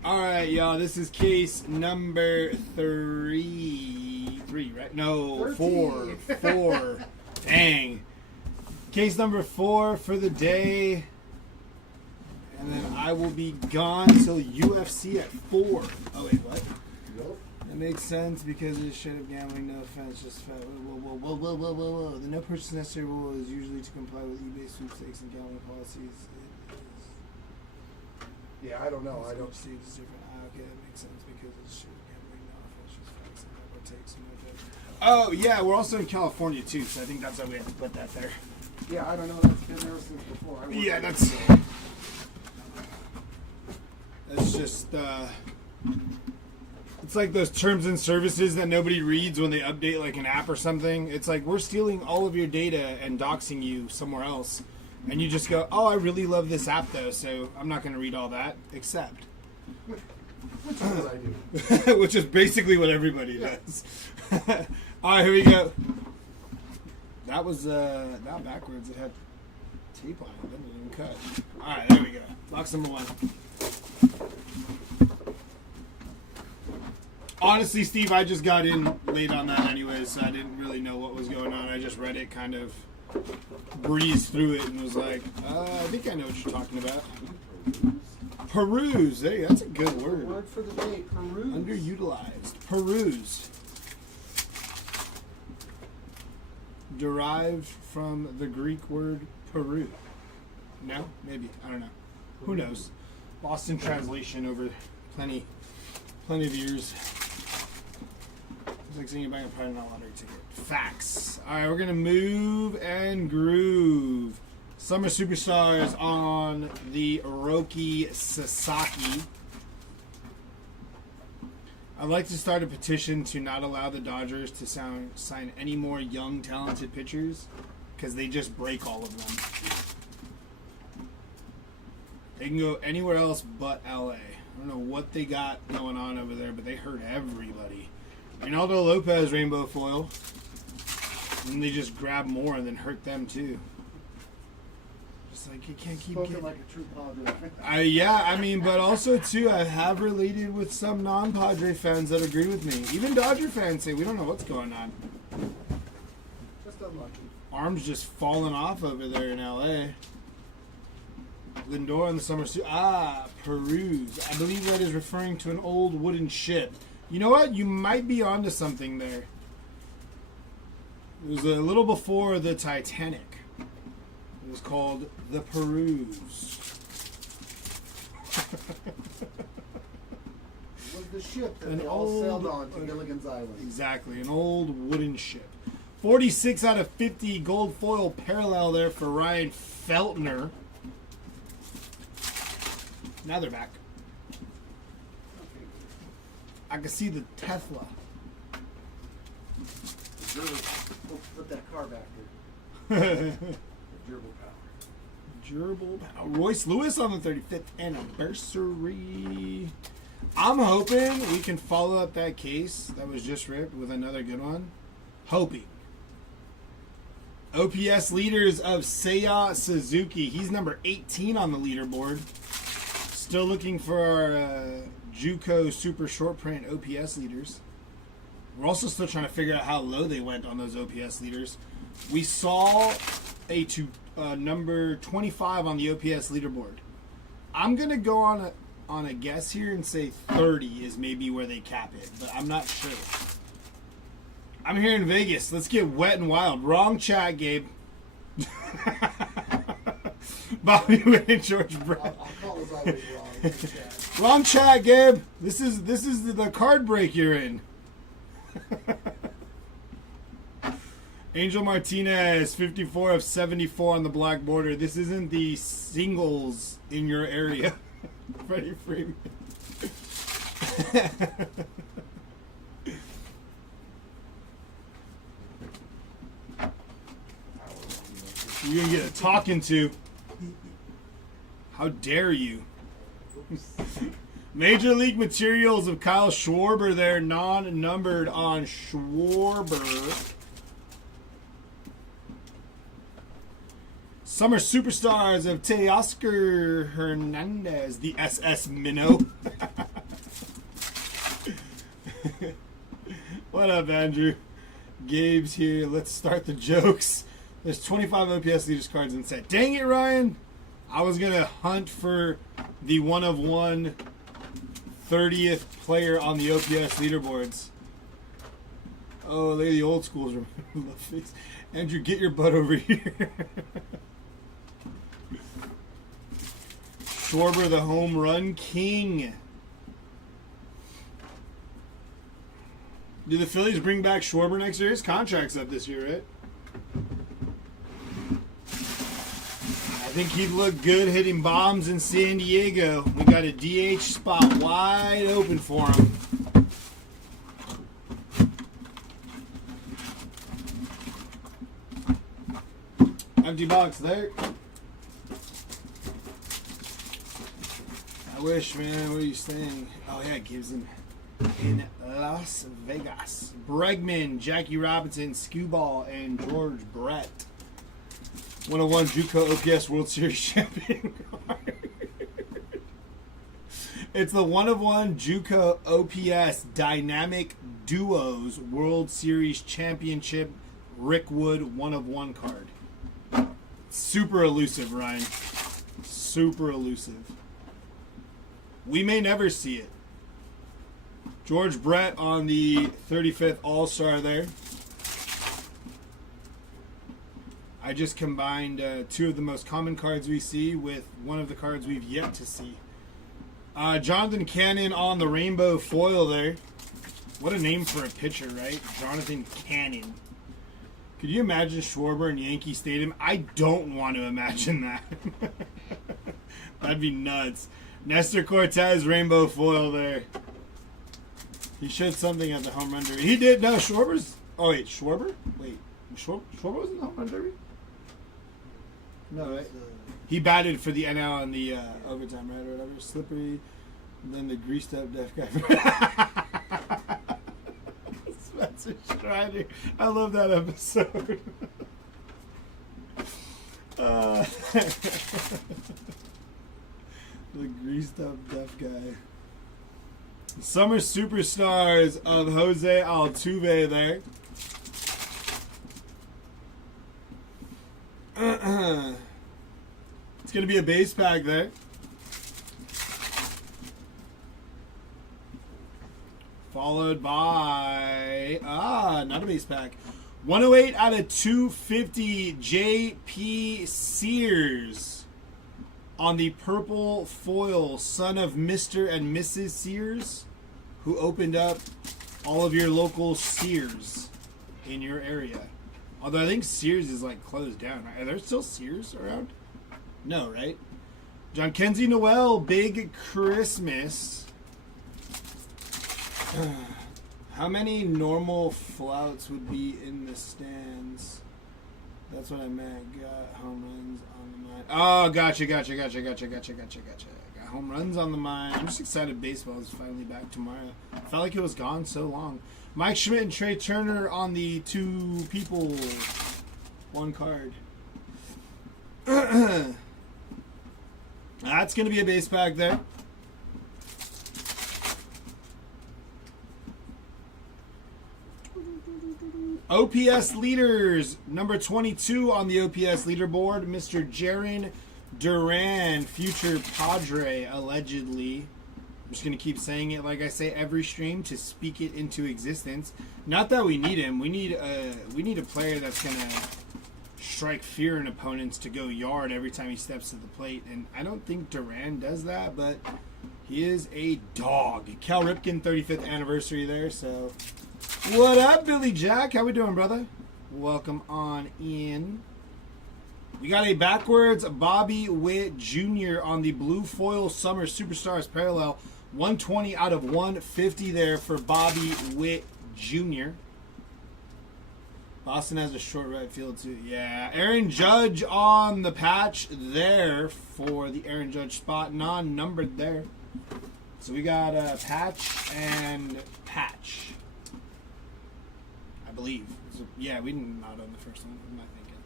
Alright, y'all, this is case number 3, right? No, 4. Dang. Case number 4 for the day. And then I will be gone till UFC at 4. Oh, wait, what? That makes sense because of the shit of gambling. No offense, just fat. Whoa. The no purchase necessary rule is usually to comply with eBay sweepstakes and gambling policies. Yeah, I don't know. I don't see it's different. Okay, that makes sense because it's shit gambling. No offense, just facts and never takes some of it. Oh yeah, we're also in California too, so I think that's why we have to put that there. Yeah, I don't know. That's been there since before. Yeah, that's just it's like those terms and services that nobody reads when they update like an app or something. It's like we're stealing all of your data and doxing you somewhere else. And you just go, oh, I really love this app, though, so I'm not going to read all that, except. Which is what I do. Which is basically what everybody does. All right, here we go. That was not backwards. It had tape on it. That didn't even cut. All right, there we go. Box number 1. Honestly, Steve, I just got in late on that anyways, so I didn't really know what was going on. I just read it kind of. Breezed through it and was like, I think I know what you're talking about. Peruse. Hey, that's a good word. Word for the day, peruse. Underutilized. Peruse. Derived from the Greek word Peru. No? Maybe. I don't know. Who knows? Lost in translation over plenty of years. It's like saying you're buying a private lottery ticket. Facts. All right, we're gonna move and groove. Summer Superstars on the Roki Sasaki. I'd like to start a petition to not allow the Dodgers to sign any more young, talented pitchers because they just break all of them. They can go anywhere else but LA. I don't know what they got going on over there, but they hurt everybody. Reynaldo Lopez rainbow foil. And they just grab more and then hurt them too. Just like you can't keep Spoken getting like a true Padre. yeah, I mean, but also too, I have related with some non-Padre fans that agree with me. Even Dodger fans say we don't know what's going on. Just unlucky. Arms just falling off over there in LA. Lindor on the summer suit. Peruse. I believe that is referring to an old wooden ship. You know what? You might be onto something there. It was a little before the Titanic. It was called the Peruse. It was the ship that they all sailed on to Gilligan's Island. Exactly, an old wooden ship. 46 out of 50 gold foil parallel there for Ryan Feltner. Now they're back. I can see the Tesla. We'll put that car back there. Gerbil power. Gerbil power. Royce Lewis on the 35th anniversary. I'm hoping we can follow up that case that was just ripped with another good one. Hoping. OPS leaders of Seiya Suzuki. He's number 18 on the leaderboard. Still looking for our JUCO Super Short Print OPS leaders. We're also still trying to figure out how low they went on those OPS leaders. We saw a number 25 on the OPS leaderboard. I'm going to go on a guess here and say 30 is maybe where they cap it, but I'm not sure. I'm here in Vegas. Let's get wet and wild. Wrong chat, Gabe. Bobby Witt and George Brett. I'll call this always wrong. Chat. Wrong chat, Gabe. This is the card break you're in. Angel Martinez, 54 of 74 on the black border. This isn't the singles in your area. Freddie Freeman. You're going to get a talking to. How dare you? Major League Materials of Kyle Schwarber there, non-numbered on Schwarber. Summer Superstars of Teoscar Hernandez, the SS Minnow. What up, Andrew? Gabe's here. Let's start the jokes. There's 25 OPS leaders cards in set. Dang it, Ryan. I was going to hunt for the one of one 30th player on the OPS leaderboards. Oh, they're the old schools. Andrew, get your butt over here. Schwarber, the home run king. Do the Phillies bring back Schwarber next year? His contract's up this year, right? I think he'd look good hitting bombs in San Diego. We got a DH spot wide open for him. Empty box there. I wish, man. Where are you staying? Oh, yeah, Gibson. In Las Vegas. Bregman, Jackie Robinson, Skewball, and George Brett. 101 JUCO OPS World Series champion card. It's the 101 JUCO OPS Dynamic Duos World Series Championship Rick Wood 1/1 card. Super elusive, Ryan. Super elusive. We may never see it. George Brett on the 35th All-Star there. I just combined two of the most common cards we see with one of the cards we've yet to see. Jonathan Cannon on the rainbow foil there. What a name for a pitcher, right? Jonathan Cannon. Could you imagine Schwarber in Yankee Stadium? I don't want to imagine that. That'd be nuts. Nestor Cortez rainbow foil there. He showed something at the home run derby. He did. No, Schwarber's. Oh wait, Schwarber. Wait, Schwarber was in the home run derby. No, right? He batted for the NL in the overtime, right, or whatever. Slippery. And then the greased up deaf guy. Spencer Strider. I love that episode. The greased up deaf guy. Summer Superstars of Jose Altuve there. It's going to be a base pack there. Followed by, not a base pack. 108 out of 250 J.P. Sears on the purple foil, son of Mr. and Mrs. Sears, who opened up all of your local Sears in your area. Although I think Sears is like closed down, right? Are there still Sears around? No, right? John Kenzie Noel, Big Christmas. How many normal flouts would be in the stands? That's what I meant. Got home runs on the night. Oh, gotcha. home runs on the mind. I'm just excited baseball is finally back tomorrow. Felt like it was gone so long. Mike Schmidt and Trey Turner on the 2 people. 1 card. That's going to be a base pack there. OPS leaders, number 22 on the OPS leaderboard, Mr. Jaron Duran, future Padre, allegedly. I'm just going to keep saying it like I say every stream to speak it into existence. Not that we need him. We need a player that's going to strike fear in opponents to go yard every time he steps to the plate. And I don't think Duran does that, but he is a dog. Cal Ripken, 35th anniversary there, so... What up, Billy Jack? How we doing, brother? Welcome on in. We got a backwards Bobby Witt Jr. on the blue foil Summer Superstars parallel. 120 out of 150 there for Bobby Witt Jr. Boston has a short right field, too. Yeah, Aaron Judge on the patch there for the Aaron Judge spot. Non-numbered there. So we got patch and patch. I believe. So, yeah, we didn't not on the first one. What am I thinking?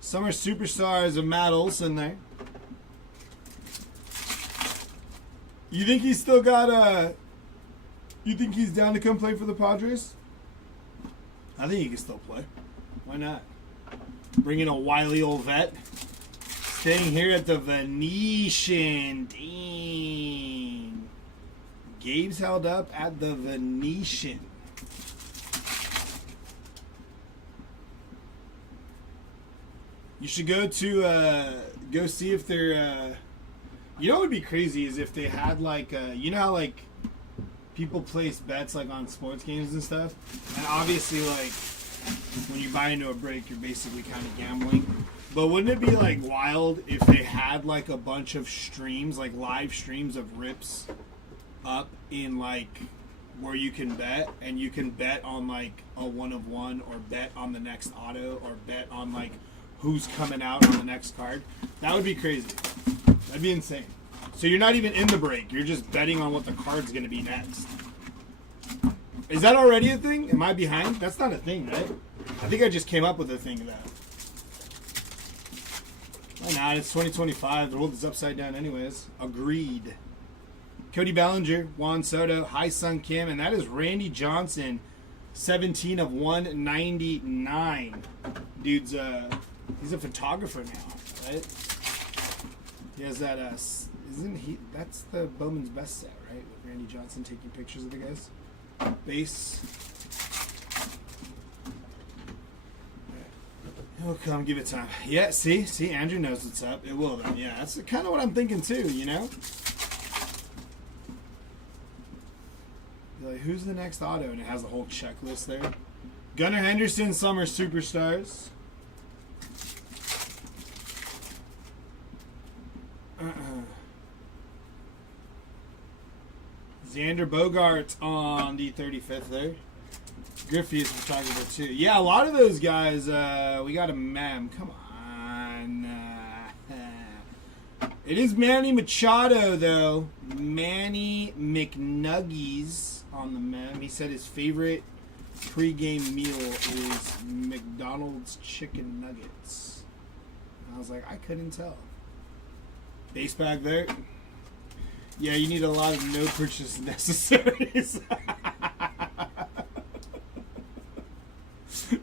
Summer Superstars of Matt Olson there. You think he's still got you think he's down to come play for the Padres? I think he can still play. Why not? Bring in a wily old vet. Staying here at the Venetian. Dang. Gabe's held up at the Venetian. You should go to go see if they're. You know what would be crazy is if they had like you know how like people place bets like on sports games and stuff, and obviously like when you buy into a break, you're basically kind of gambling. But wouldn't it be like wild if they had like a bunch of streams, like live streams of rips up in like where you can bet, and you can bet on like a 1 of 1 or bet on the next auto or bet on like who's coming out on the next card. That would be crazy. That'd be insane. So you're not even in the break. You're just betting on what the card's going to be next. Is that already a thing? Am I behind? That's not a thing, right? I think I just came up with a thing of that. Why not? It's 2025. The world is upside down anyways. Agreed. Cody Bellinger, Juan Soto, Hai Sung Kim, and that is Randy Johnson, 17 of 199. Dude's he's a photographer now, right? He has that, isn't he? That's the Bowman's Best set, right? With Randy Johnson taking pictures of the guys. Base. He'll come, give it time. Yeah, see, Andrew knows what's up. It will, though. Yeah, that's kind of what I'm thinking, too, you know? You're like, who's the next auto? And it has the whole checklist there. Gunnar Henderson, Summer Superstars. Xander Bogaerts on the 35th there. Griffey is photographer too. Yeah, a lot of those guys, we got a mem. Come on. It is Manny Machado, though. Manny McNuggies on the mem. He said his favorite pregame meal is McDonald's chicken nuggets. And I was like, I couldn't tell. Base bag there. Yeah, you need a lot of no purchase necessaries.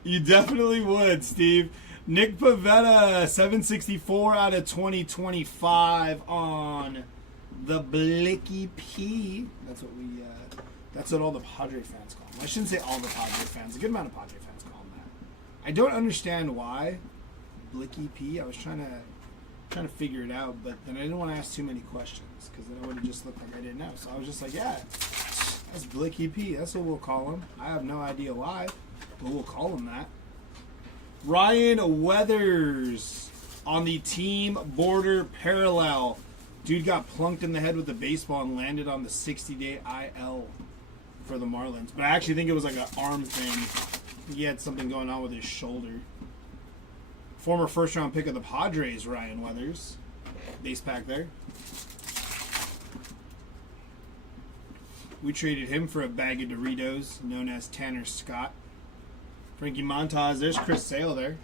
You definitely would, Steve. Nick Pivetta, 764 out of 2025 on the Blicky P. That's what we. That's what all the Padre fans call him. I shouldn't say all the Padre fans. A good amount of Padre fans call him that. I don't understand why Blicky P. I was trying to figure it out, but then I didn't want to ask too many questions because then it would have just looked like I didn't know. So I was just like, yeah, that's Blicky P. That's what we'll call him. I have no idea why, but we'll call him that. Ryan Weathers on the team border parallel. Dude got plunked in the head with a baseball and landed on the 60-day IL for the Marlins. But I actually think it was like an arm thing. He had something going on with his shoulder. Former first-round pick of the Padres, Ryan Weathers. Base pack there. We traded him for a bag of Doritos, known as Tanner Scott. Frankie Montas. There's Chris Sale there.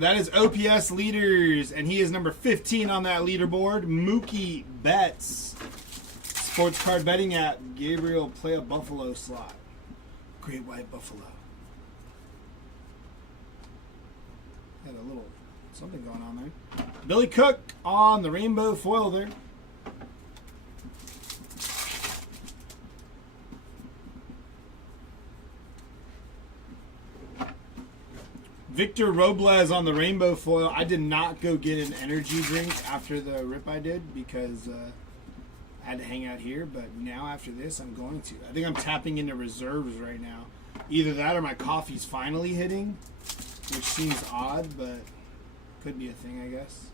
That is OPS leaders, and he is number 15 on that leaderboard. Mookie Betts. Sports card betting app. Gabriel, play a Buffalo slot. Great White Buffalo. Had a little something going on there. Billy Cook on the rainbow foil there. Victor Robles on the rainbow foil. I did not go get an energy drink after the rip I did because I had to hang out here. But now after this, I'm going to. I think I'm tapping into reserves right now. Either that or my coffee's finally hitting, which seems odd, but could be a thing, I guess.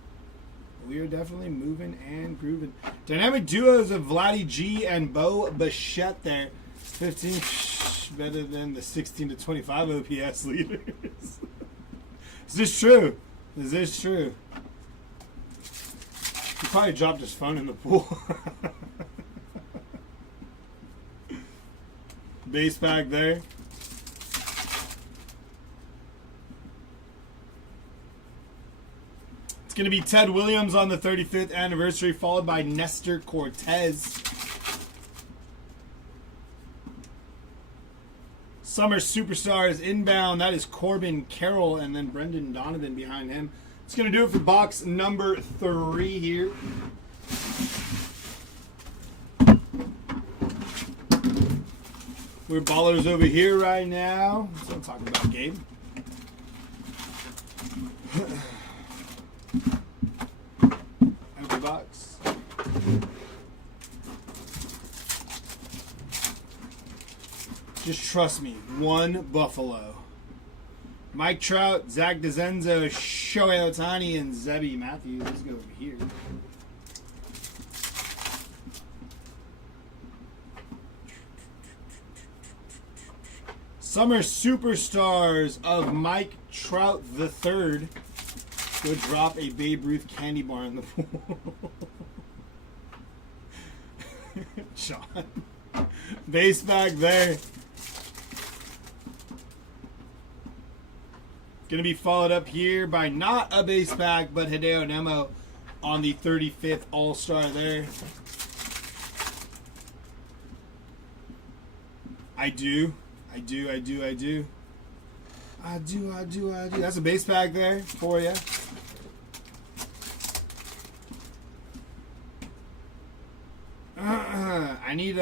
We are definitely moving and grooving. Dynamic duos of Vladdy G and Bo Bichette there. 15 better than the 16 to 25 OPS leaders. Is this true? Is this true? He probably dropped his phone in the pool. Base pack there. It's going to be Ted Williams on the 35th anniversary, followed by Nestor Cortez. Summer Superstars inbound. That is Corbin Carroll and then Brendan Donovan behind him. It's going to do it for box number 3 here. We're ballers over here right now. That's what I'm talking about, Gabe. Empty box. Just trust me. One Buffalo. Mike Trout, Zach DeZenzo, Shohei Ohtani, and Zebby Matthews. Let's go over here. Summer Superstars of Mike Trout III. Go drop a Babe Ruth candy bar in the pool. John. Base back there. Going to be followed up here by not a base back, but Hideo Nemo on the 35th All-Star there. I do. That's a base pack there for you. I need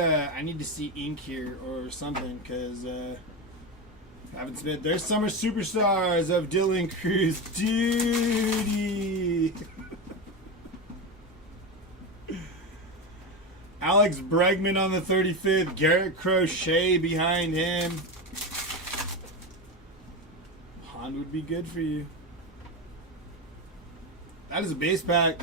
to see ink here or something because haven't spent. There's Summer Superstars of Dylan Cruz. Duty. Alex Bregman on the 35th. Garrett Crochet behind him. Han would be good for you. That is a base pack.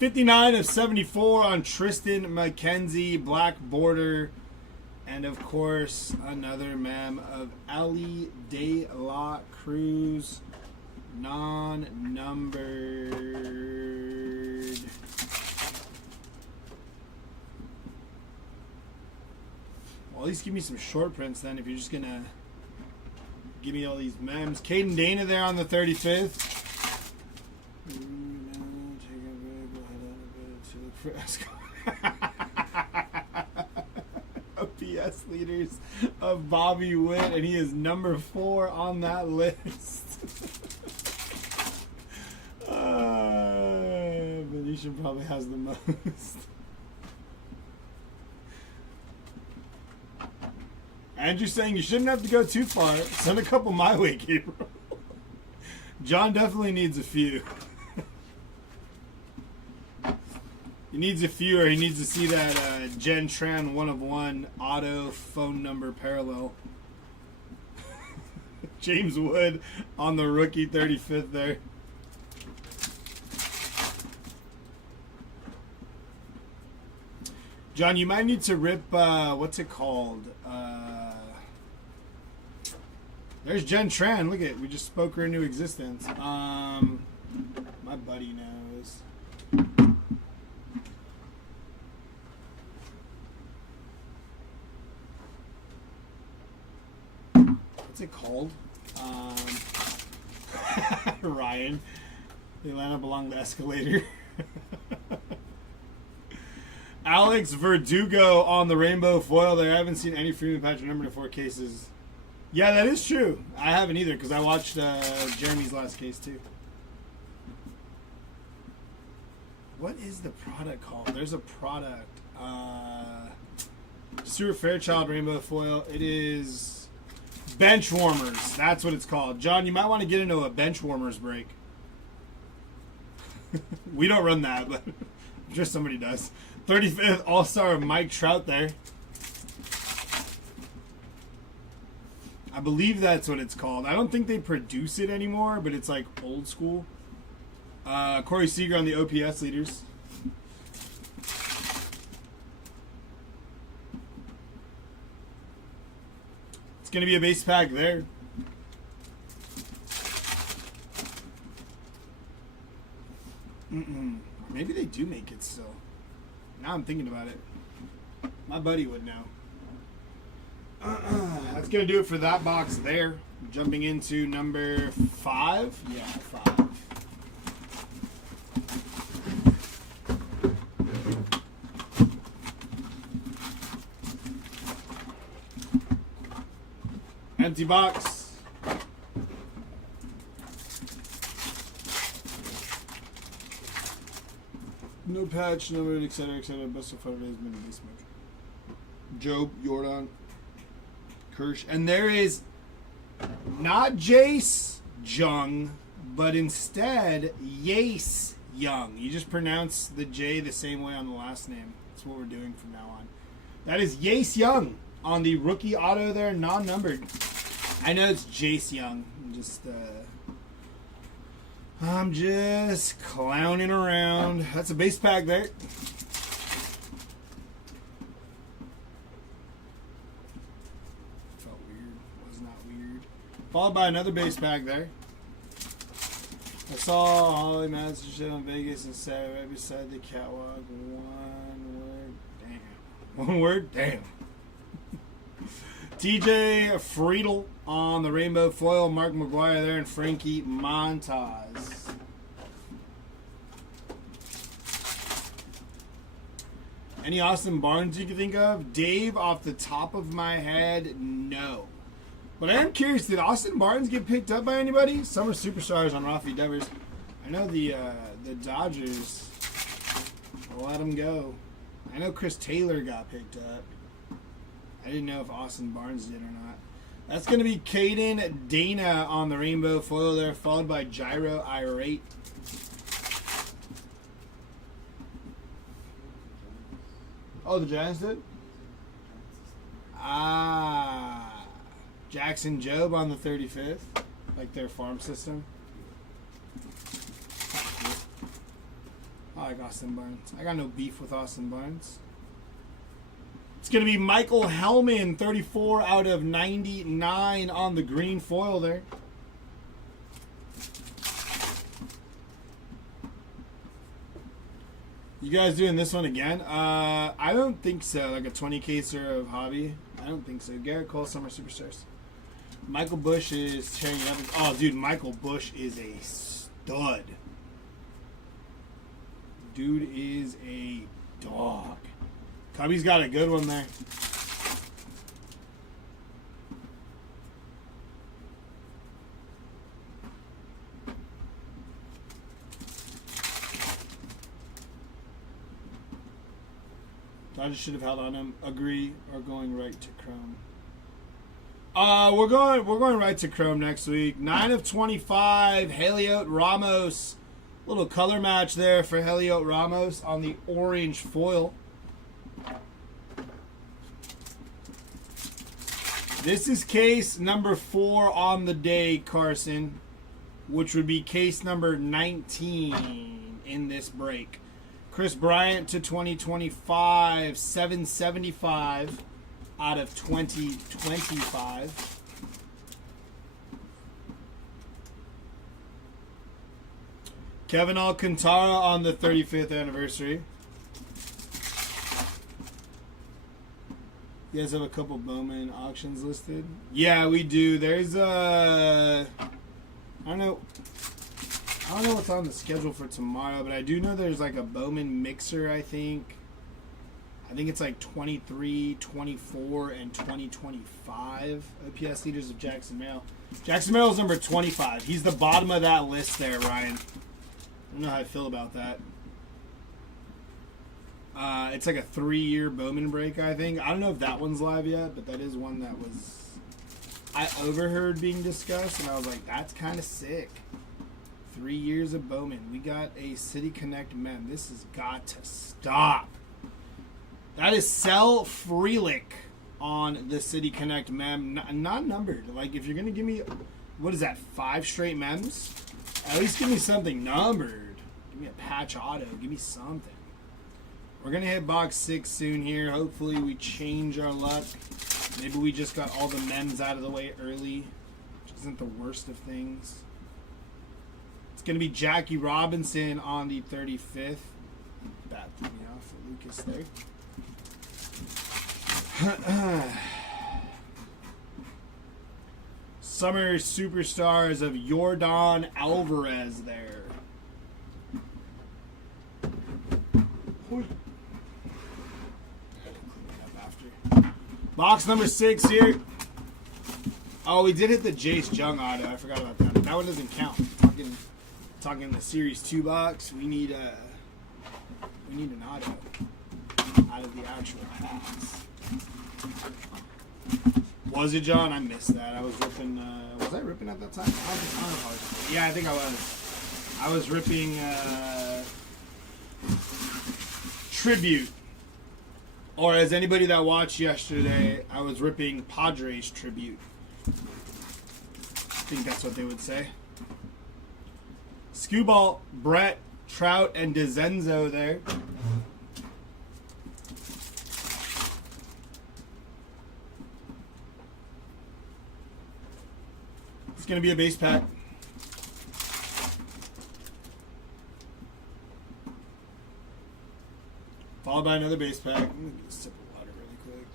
$59 of 74 on Tristan McKenzie, black border, and of course another mem of Ali De La Cruz, non-numbered. Well, at least give me some short prints then if you're just gonna give me all these mems. Caden Dana there on the 35th. OPS leaders of Bobby Witt, and he is number 4 on that list. Venetian probably has the most. Andrew's saying you shouldn't have to go too far. Send a couple my way, Gabriel. John definitely needs a few. He needs a few, or he needs to see that Gen Tran 1 of 1 auto phone number parallel. James Wood on the rookie 35th there. John, you might need to rip, what's it called? There's Jen Tran. Look at it. We just spoke her into existence. My buddy knows. What's it called? Ryan. They line up along the escalator. Alex Verdugo on the rainbow foil there. I haven't seen any Freeman patch number to 4 cases. Yeah, that is true. I haven't either because I watched Jeremy's last case too. What is the product called? There's a product. Stuart Fairchild rainbow foil. It is bench warmers. That's what it's called. John, you might want to get into a bench warmers break. We don't run that, but I'm sure somebody does. 35th All-Star Mike Trout there. I believe that's what it's called. I don't think they produce it anymore, but it's like old school. Corey Seager on the OPS leaders. It's going to be a base pack there. Maybe they do make it still. Now I'm thinking about it. My buddy would know. That's going to do it for that box there. Jumping into number 5. Yeah, 5. Empty box. No patch, number, etc., etc. Best of 5 days, mini base match. Job, Jordan, Kirsch. And there is not Jace Jung, but instead Yace Young. You just pronounce the J the same way on the last name. That's what we're doing from now on. That is Yace Young on the rookie auto there, non-numbered. I know it's Jace Young. I'm just clowning around. That's a base pack there. Felt weird. Was not weird. Followed by another base pack there. I saw Holly Madison shit on Vegas and sat right beside the catwalk. One word, damn. One word, damn. TJ Friedel on the rainbow foil. Mark McGuire there and Frankie Montas. Any Austin Barnes you can think of? Dave, off the top of my head, no. But I am curious, did Austin Barnes get picked up by anybody? Summer Superstars on Rafi Devers. I know the Dodgers let him go. I know Chris Taylor got picked up. I didn't know if Austin Barnes did or not. That's going to be Caden Dana on the rainbow foil there, followed by Gyro Irate. Oh, the Giants did? Jackson Jobe on the 35th, like their farm system. I like Austin Barnes. I got no beef with Austin Barnes. It's going to be Michael Hellman, 34 out of 99 on the green foil there. You guys doing this one again? I don't think so. Like a 20 caser of hobby. I don't think so. Garrett Cole, Summer Superstars. Michael Bush is tearing it up. Oh, dude, Michael Bush is a stud. Dude is a dog. Cubby's got a good one there. Dodgers should have held on him. Agree or going right to Chrome? We're going right to Chrome next week. 9 of 25. Heliot Ramos. Little color match there for Heliot Ramos on the orange foil. This is case number 4 on the day, Carson, which would be case number 19 in this break. Chris Bryant to 2025, 775 out of 2025. Kevin Alcantara on the 35th anniversary. You guys have a couple Bowman auctions listed? Yeah, we do. There's I don't know what's on the schedule for tomorrow, but I do know there's like a Bowman mixer, I think. I think it's like 23, 24, and 2025 OPS leaders of Jackson Merrill. Jackson Merrill's number 25. He's the bottom of that list there, Ryan. I don't know how I feel about that. It's like a 3-year Bowman break, I think. I don't know if that one's live yet, but that is one that I overheard being discussed, and I was like, that's kind of sick. 3 years of Bowman. We got a City Connect mem. This has got to stop. That is Sel Freelick on the City Connect mem. Not numbered. Like, if you're going to give me, what is that, 5 straight mems? At least give me something numbered. Give me a patch auto. Give me something. We're going to hit box 6 soon here. Hopefully we change our luck. Maybe we just got all the mems out of the way early, which isn't the worst of things. It's going to be Jackie Robinson on the 35th. Bad threw me off for Lucas there. Summer Superstars of Yordan Alvarez there. Box number 6 here. Oh, we did hit the Jace Jung auto. I forgot about that. That one doesn't count. Talking the Series 2 box. We need an auto out of the actual packs. Was it, John? I missed that. I was ripping. Was I ripping at that time? Yeah, I think I was. I was ripping Tribute. Or as anybody that watched yesterday, I was ripping Padres Tribute. I think that's what they would say. Skewball, Brett, Trout, and DeZenzo there. It's going to be a base pack. Followed by another base pack. I'm going to get a sip of water really quick.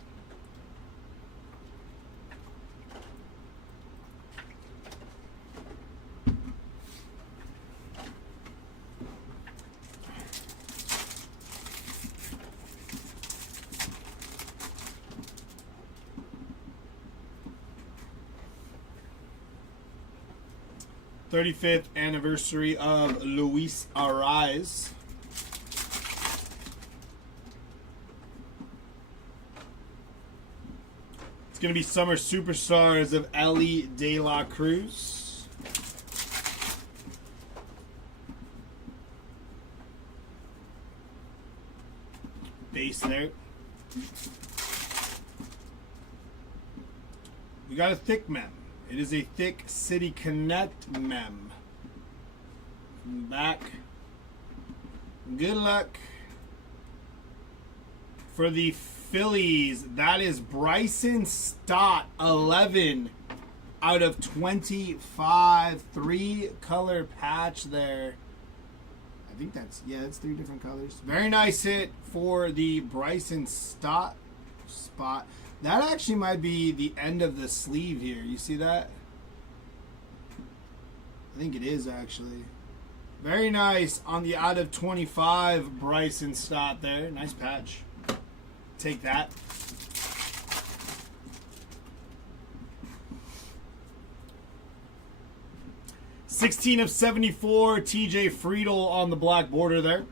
'35th anniversary of Luis Arraez. It's going to be Summer Superstars of Ellie De La Cruz. Base there. We got a thick mem. It is a thick City Connect mem. From the back. Good luck. For the Phillies, that is Bryson Stott, 11 out of 25. 3-color patch there. I think that's, yeah, it's 3 different colors. Very nice hit for the Bryson Stott spot. That actually might be the end of the sleeve here. You see that? I think it is actually. Very nice on the out of 25 Bryson Stott there. Nice patch. Take that. '16 of 74, TJ Friedel on the black border there.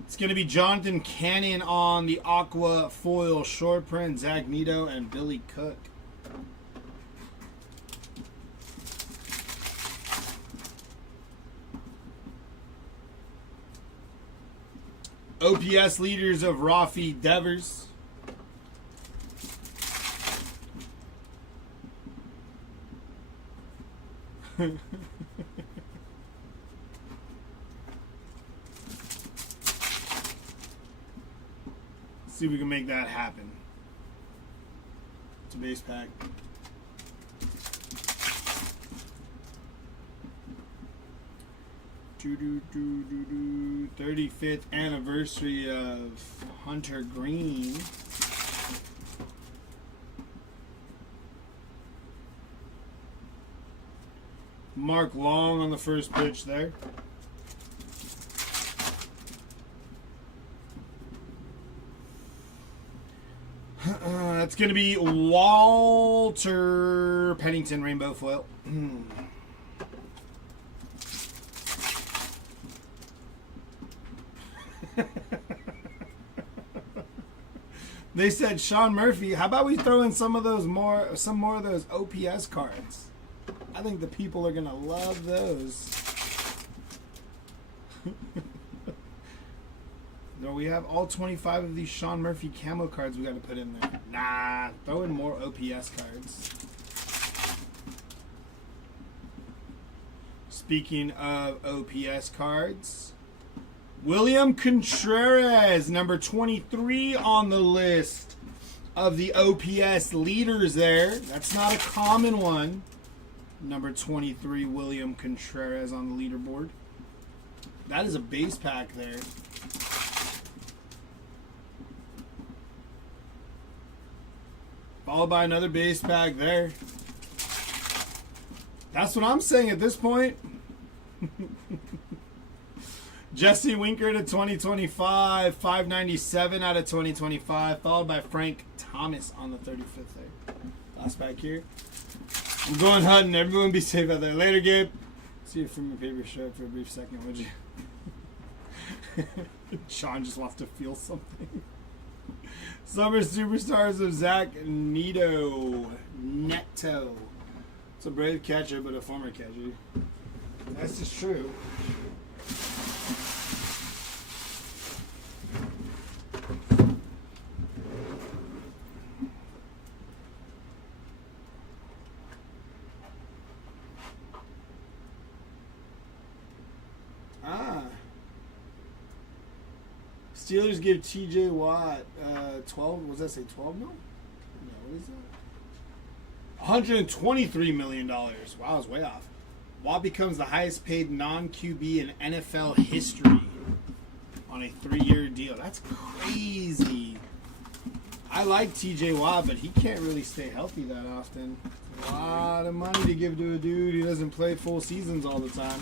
It's going to be Jonathan Cannon on the aqua foil short print, Zach Nito, and Billy Cook. OPS leaders of Rafi Devers. See if we can make that happen. It's a base pack. 35th anniversary of Hunter Green. Mark Long on the first pitch there. That's going to be Walter Pennington Rainbow Foil. They said, Sean Murphy, how about we throw in some more of those OPS cards? I think the people are going to love those. No, we have all 25 of these Sean Murphy camo cards we got to put in there. Nah, throw in more OPS cards. Speaking of OPS cards, William Contreras, number 23 on the list of the OPS leaders there. That's not a common one. Number 23, William Contreras on the leaderboard. That is a base pack there. Followed by another base pack there. That's what I'm saying at this point. Jesse Winker to 2025. 597 out of 2025. Followed by Frank Thomas on the 35th there. Last pack here. I'm going hunting. Everyone be safe out there. Later, Gabe. See you from your paper shirt for a brief second, would you? Sean just wants to feel something. Summer Superstars of Zach Neto. It's a brave catcher, but a former catcher. That's just true. Steelers give TJ Watt 12. What does that say? 12 mil? No, what is that? $123 million. Wow, I was way off. Watt becomes the highest paid non-QB in NFL history on a 3-year deal. That's crazy. I like TJ Watt, but he can't really stay healthy that often. A lot of money to give to a dude who doesn't play full seasons all the time.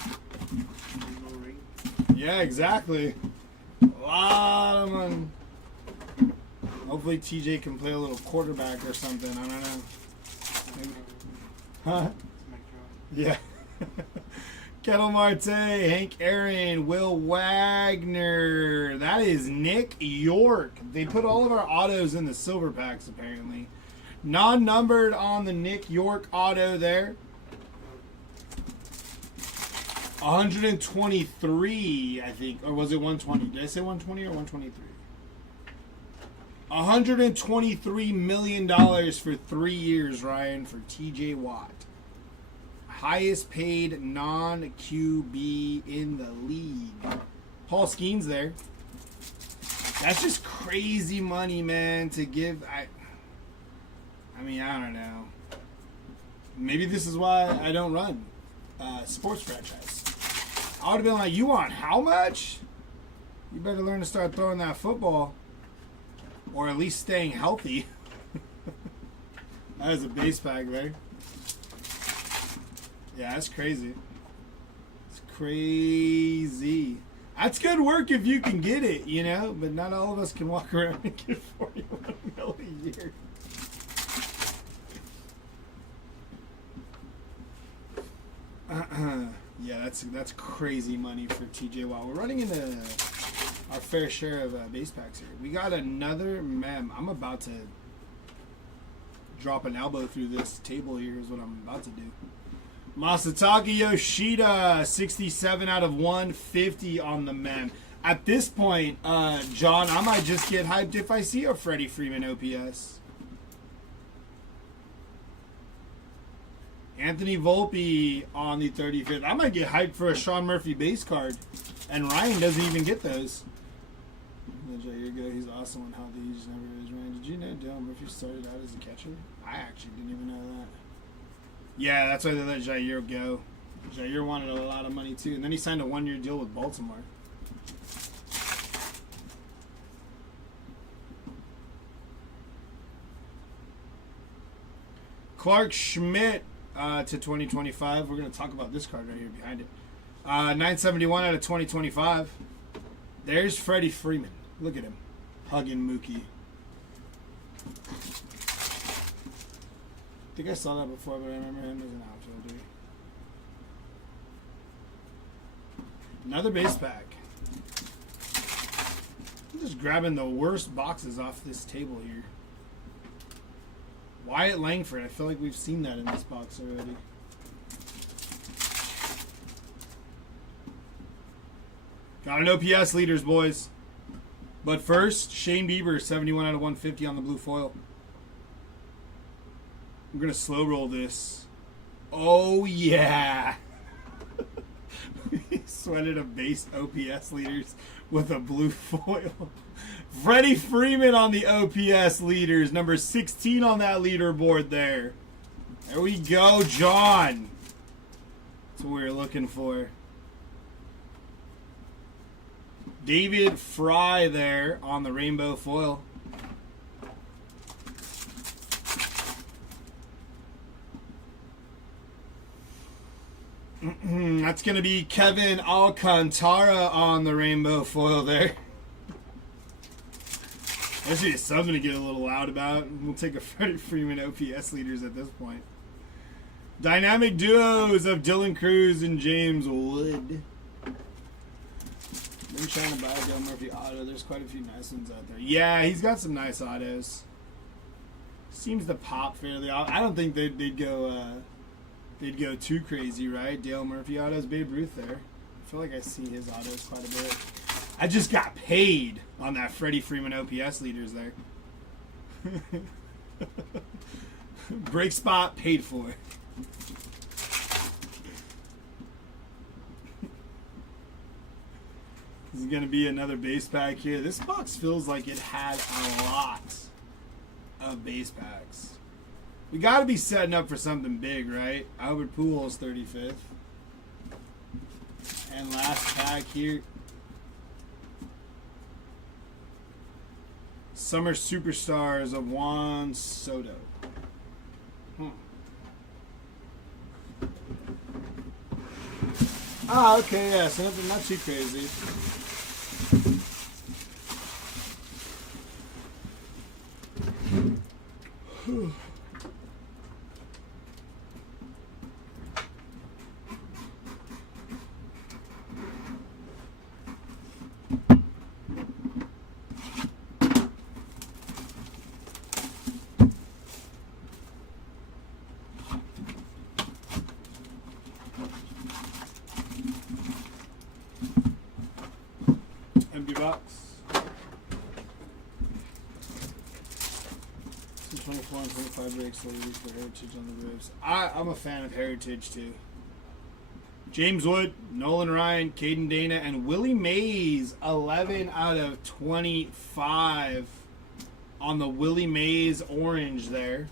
Yeah, exactly. A lot of money. Hopefully TJ can play a little quarterback or something. I don't know. Maybe. Huh? Yeah. Kettle Marte, Hank Aaron, Will Wagner. That is Nick York. They put all of our autos in the silver packs, apparently. Non-numbered on the Nick York auto there. 123, I think. Or was it 120? Did I say 120 or 123? $123 million for 3 years, Ryan, for TJ Watt. Highest paid non-QB in the league. Paul Skeens there. That's just crazy money, man, to give. I mean, I don't know. Maybe this is why I don't run sports franchise. I would have been like, you want how much? You better learn to start throwing that football. Or at least staying healthy. That is a base pack there. Yeah, that's crazy. It's crazy. That's good work if you can get it, you know? But not all of us can walk around and get $41 million a year. Yeah, that's crazy money for TJ Watt. We're running into our fair share of base packs here. We got another mem. I'm about to drop an elbow through this table here is what I'm about to do. Masataka Yoshida, 67 out of 150 on the mem. At this point, John, I might just get hyped if I see a Freddie Freeman OPS. Anthony Volpe on the 35th. I might get hyped for a Sean Murphy base card. And Ryan doesn't even get those. Here you go. He's awesome on how these never is Ryan. Did you know Dale Murphy started out as a catcher? I actually didn't even know that. Yeah, that's why they let Jair go. Jair wanted a lot of money too, and then he signed a 1-year deal with Baltimore. Clark Schmidt to 2025. We're going to talk about this card right here behind it. 971 out of 2025. There's Freddie Freeman. Look at him. Hugging Mookie. I think I saw that before, but I remember him as an outfielder. Another base pack. I'm just grabbing the worst boxes off this table here. Wyatt Langford. I feel like we've seen that in this box already. Got an OPS leaders, boys. But first, Shane Bieber, 71 out of 150 on the blue foil. I'm going to slow roll this. Oh, yeah. We sweated a base OPS leaders with a blue foil. Freddie Freeman on the OPS leaders. Number 16 on that leaderboard there. There we go, John. That's what we were looking for. David Fry there on the rainbow foil. That's going to be Kevin Alcantara on the rainbow foil there. Actually, something to get a little loud about. We'll take a Freddie Freeman OPS leaders at this point. Dynamic duos of Dylan Cruz and James Wood. Been trying to buy a Dale Murphy auto. There's quite a few nice ones out there. Yeah, he's got some nice autos. Seems to pop fairly. I don't think they'd go too crazy, right? Dale Murphy autos, Babe Ruth there. I feel like I see his autos quite a bit. I just got paid on that Freddie Freeman OPS leaders there. Break spot paid for. This is going to be another base pack here. This box feels like it had a lot of base packs. We got to be setting up for something big, right? Albert Pujols, 35th. And last pack here. Summer Superstars of Juan Soto. Ah, okay, yeah, so nothing, not too crazy. Empty box. 24 and 25 breaks for Heritage on the ribs. I'm a fan of Heritage too. James Wood, Nolan Ryan, Caden Dana, and Willie Mays, 11 out of 25 on the Willie Mays orange there.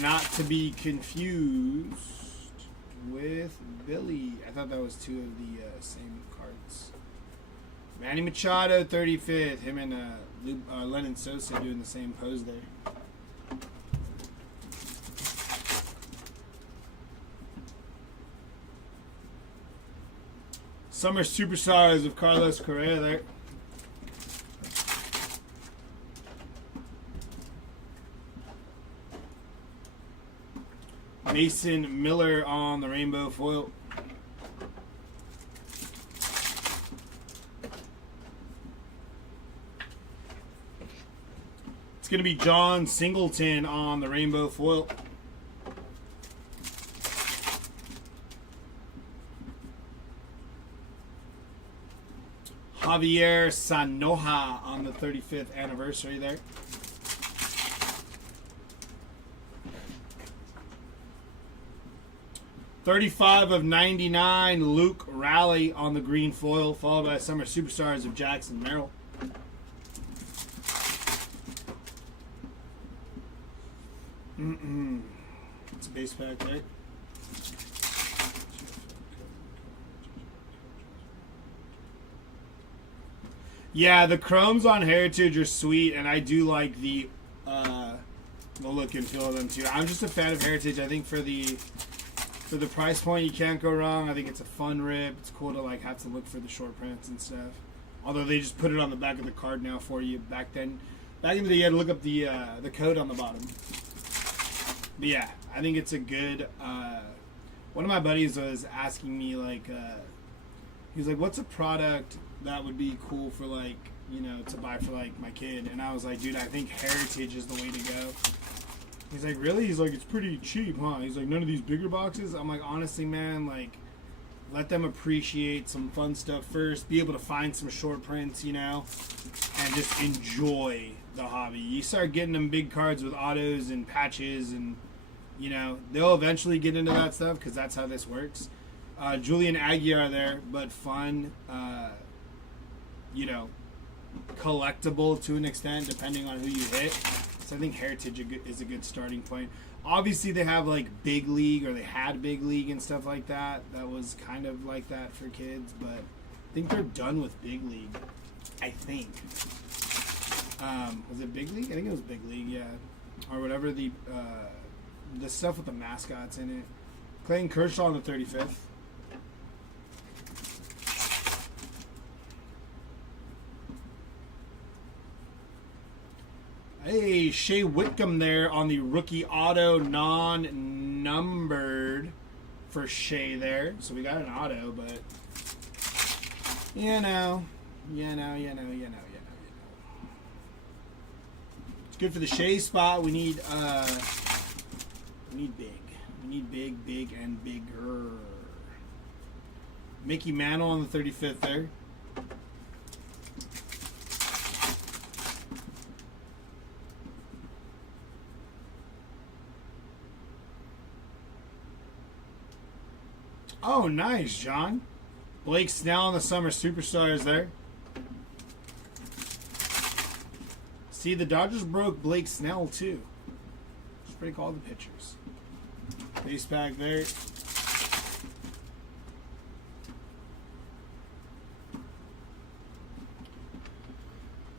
Not to be confused with Billy. I thought that was two of the same cards. Manny Machado, 35th. Him and Lennon Sosa doing the same pose there. Summer Superstars of Carlos Correa there. Mason Miller on the rainbow foil. It's going to be John Singleton on the rainbow foil. Javier Sanoja on the 35th anniversary there. $35 of 99, Luke Raleigh on the green foil, followed by Summer Superstars of Jackson Merrill. It's a base pack there. Yeah, the chromes on Heritage are sweet, and I do like the look and feel of them too. I'm just a fan of Heritage. I think for the price point, you can't go wrong. I think it's a fun rip. It's cool to like have to look for the short prints and stuff. Although they just put it on the back of the card now for you. Back in the day, you had to look up the code on the bottom. But yeah, I think it's a good. One of my buddies was asking me like, he's like, "What's a product that would be cool for like, you know, to buy for like my kid?" And I was like, "Dude, I think Heritage is the way to go." He's like, "Really?" He's like, "It's pretty cheap, huh?" He's like, "None of these bigger boxes?" I'm like, honestly, man, like, let them appreciate some fun stuff first. Be able to find some short prints, you know, and just enjoy the hobby. You start getting them big cards with autos and patches, and you know they'll eventually get into that stuff because that's how this works. Julian Aguiar there, but fun. You know, collectible to an extent, depending on who you hit. So I think Heritage is a good starting point. Obviously, they have like Big League, or they had Big League and stuff like that. That was kind of like that for kids, but I think they're done with Big League. I think. Was it Big League? I think it was Big League, yeah, or whatever the stuff with the mascots in it. Clayton Kershaw on the 35th. Hey, Shea Whitcomb there on the rookie auto non-numbered for Shea there. So we got an auto, but you know. It's good for the Shea spot. We need big. We need big, and bigger. Mickey Mantle on the 35th there. Oh, nice, John. Blake Snell on the Summer Superstars there. See, the Dodgers broke Blake Snell, too. Just break all the pitchers. Base pack there.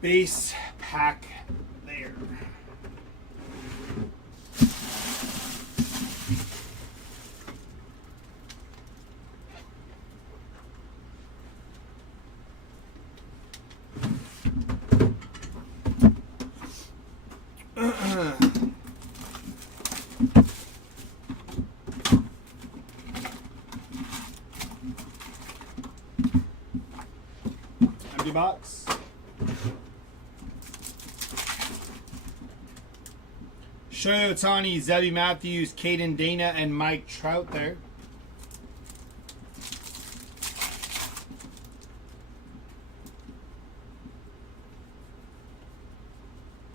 Base pack there. Empty box. Shohei Ohtani, Zebby Matthews, Caden Dana, and Mike Trout there.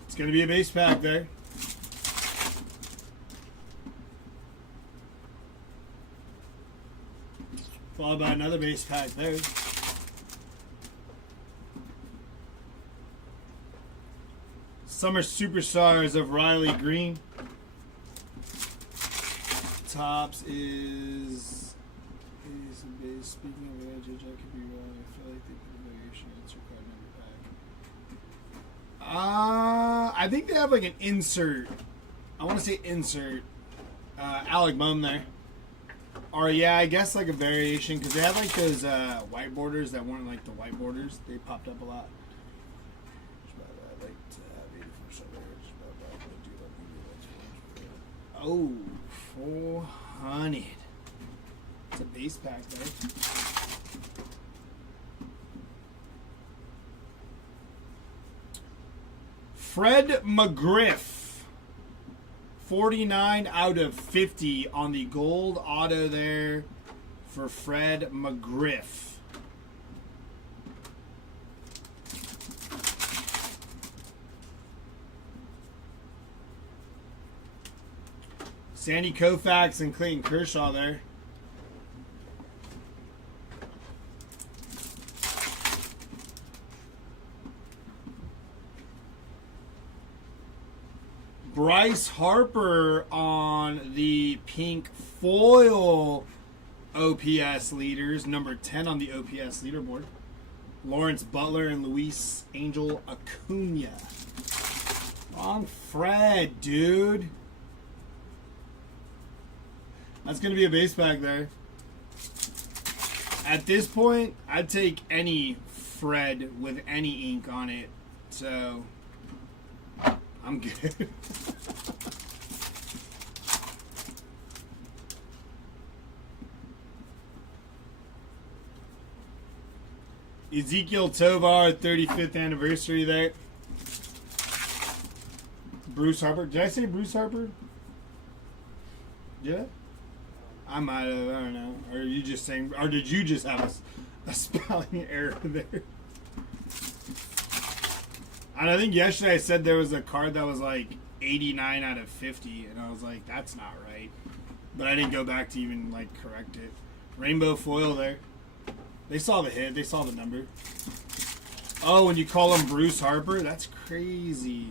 It's going to be a base pack there. Followed by another base pack there. Summer Superstars of Riley Green. Tops is speaking of Heritage, I could be wrong. I feel like they put a variation answer card in every pack. I think they have like an insert. I want to say insert. Alec Mum there. Or yeah, I guess like a variation, because they had like those white borders that weren't like the white borders. They popped up a lot. Oh, 400. It's a base pack there. Fred McGriff. 49 out of 50 on the gold auto there for Fred McGriff. Sandy Koufax and Clayton Kershaw there. Bryce Harper on the pink foil OPS leaders, number 10 on the OPS leaderboard. Lawrence Butler and Luis Angel Acuna. On Fred, dude. That's going to be a base pack there. At this point, I'd take any Fred with any ink on it. So, I'm good. Ezekiel Tovar, 35th anniversary there. Bruce Harper. Did I say Bruce Harper? Did I? I might have. I don't know. Or are you just saying? Or did you just have a spelling error there? And I think yesterday I said there was a card that was like 89 out of 50, and I was like, that's not right. But I didn't go back to even like correct it. Rainbow foil there. They saw the hit. They saw the number. Oh, when you call him Bruce Harper? That's crazy.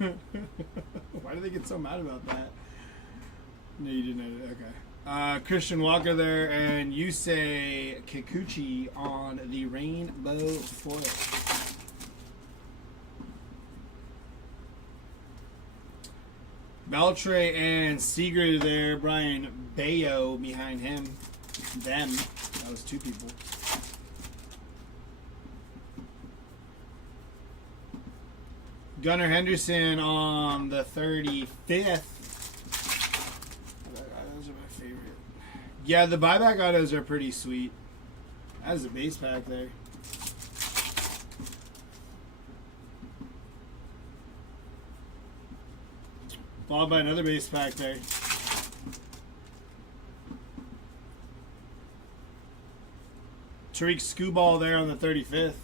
Why do they get so mad about that? No, you didn't know that. Okay. Christian Walker there, and you say Kikuchi on the rainbow foil. Beltre and Seager there. Brian Bayo behind him. Them. That was two people. Gunnar Henderson on the 35th. Those are my favorite. Yeah, the buyback autos are pretty sweet. That is a base pack there. Followed by another base pack there. Tariq Skubal there on the 35th.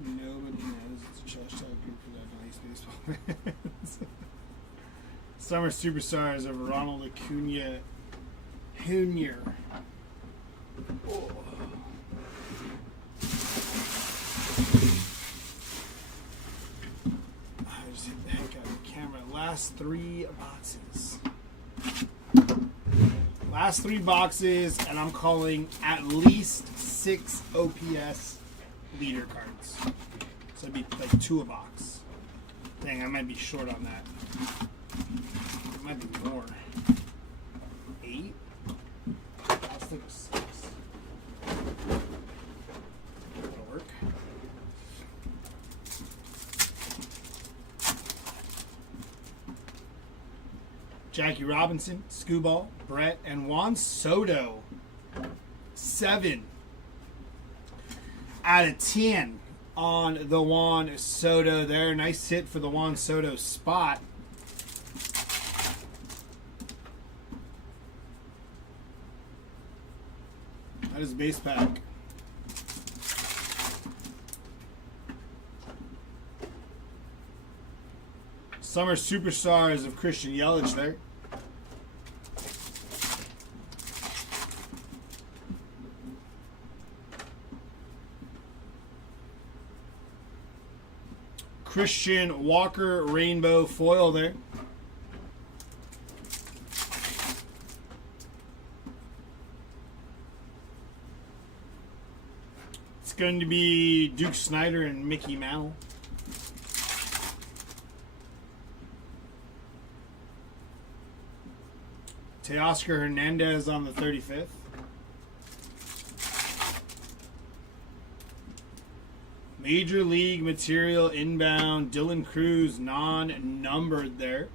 Nobody knows it's a trash talk group for that nice baseball fans. Summer Superstars of Ronald Acuna Jr. Oh. I just hit the heck out of the camera. Last three boxes. Last three boxes, and I'm calling at least 6 OPS leader cards. So it'd be like 2 a box. Dang, I might be short on that. It might be more. 8? I'll stick with 6. That'll work. Jackie Robinson, Skubal, Brett, and Juan Soto. 7 out of 10 on the Juan Soto there. Nice hit for the Juan Soto spot. That is base pack. Summer Superstars of Christian Yelich there. Christian Walker rainbow foil there. It's going to be Duke Snyder and Mickey Mantle. Teoscar Hernandez on the 35th. Major League Material inbound. Dylan Cruz non-numbered there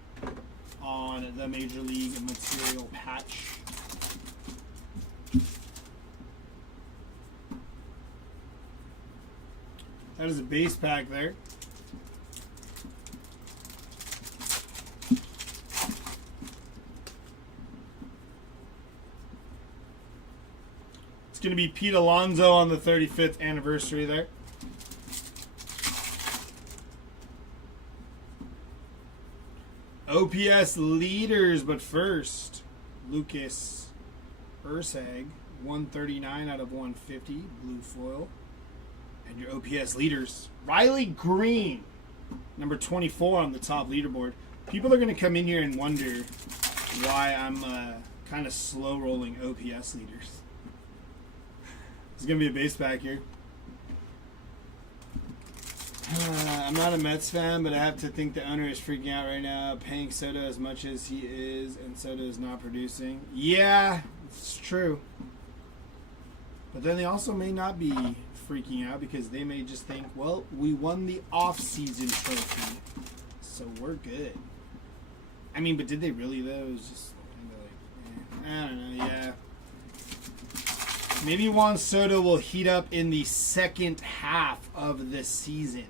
on the Major League Material patch. That is a base pack there. It's going to be Pete Alonso on the 35th anniversary there. OPS leaders, but first, Lucas Ursag, 139 out of 150, blue foil. OPS leaders. Riley Green, number 24 on the top leaderboard. People are going to come in here and wonder why I'm kind of slow rolling OPS leaders. There's going to be a base pack here. I'm not a Mets fan, but I have to think the owner is freaking out right now, paying Soto as much as he is, and Soto is not producing. Yeah, it's true. But then they also may not be freaking out because they may just think, well, we won the off-season trophy, so we're good. I mean, but did they really, though? It was just like, I don't know, yeah. Maybe Juan Soto will heat up in the second half of the season.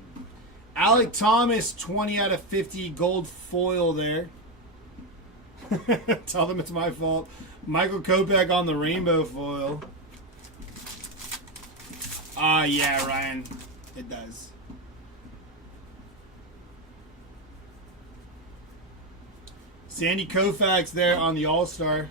Alec Thomas, 20 out of 50, gold foil there. Tell them it's my fault. Michael Kopech on the rainbow foil. Yeah, Ryan. It does. Sandy Koufax there on the All-Star.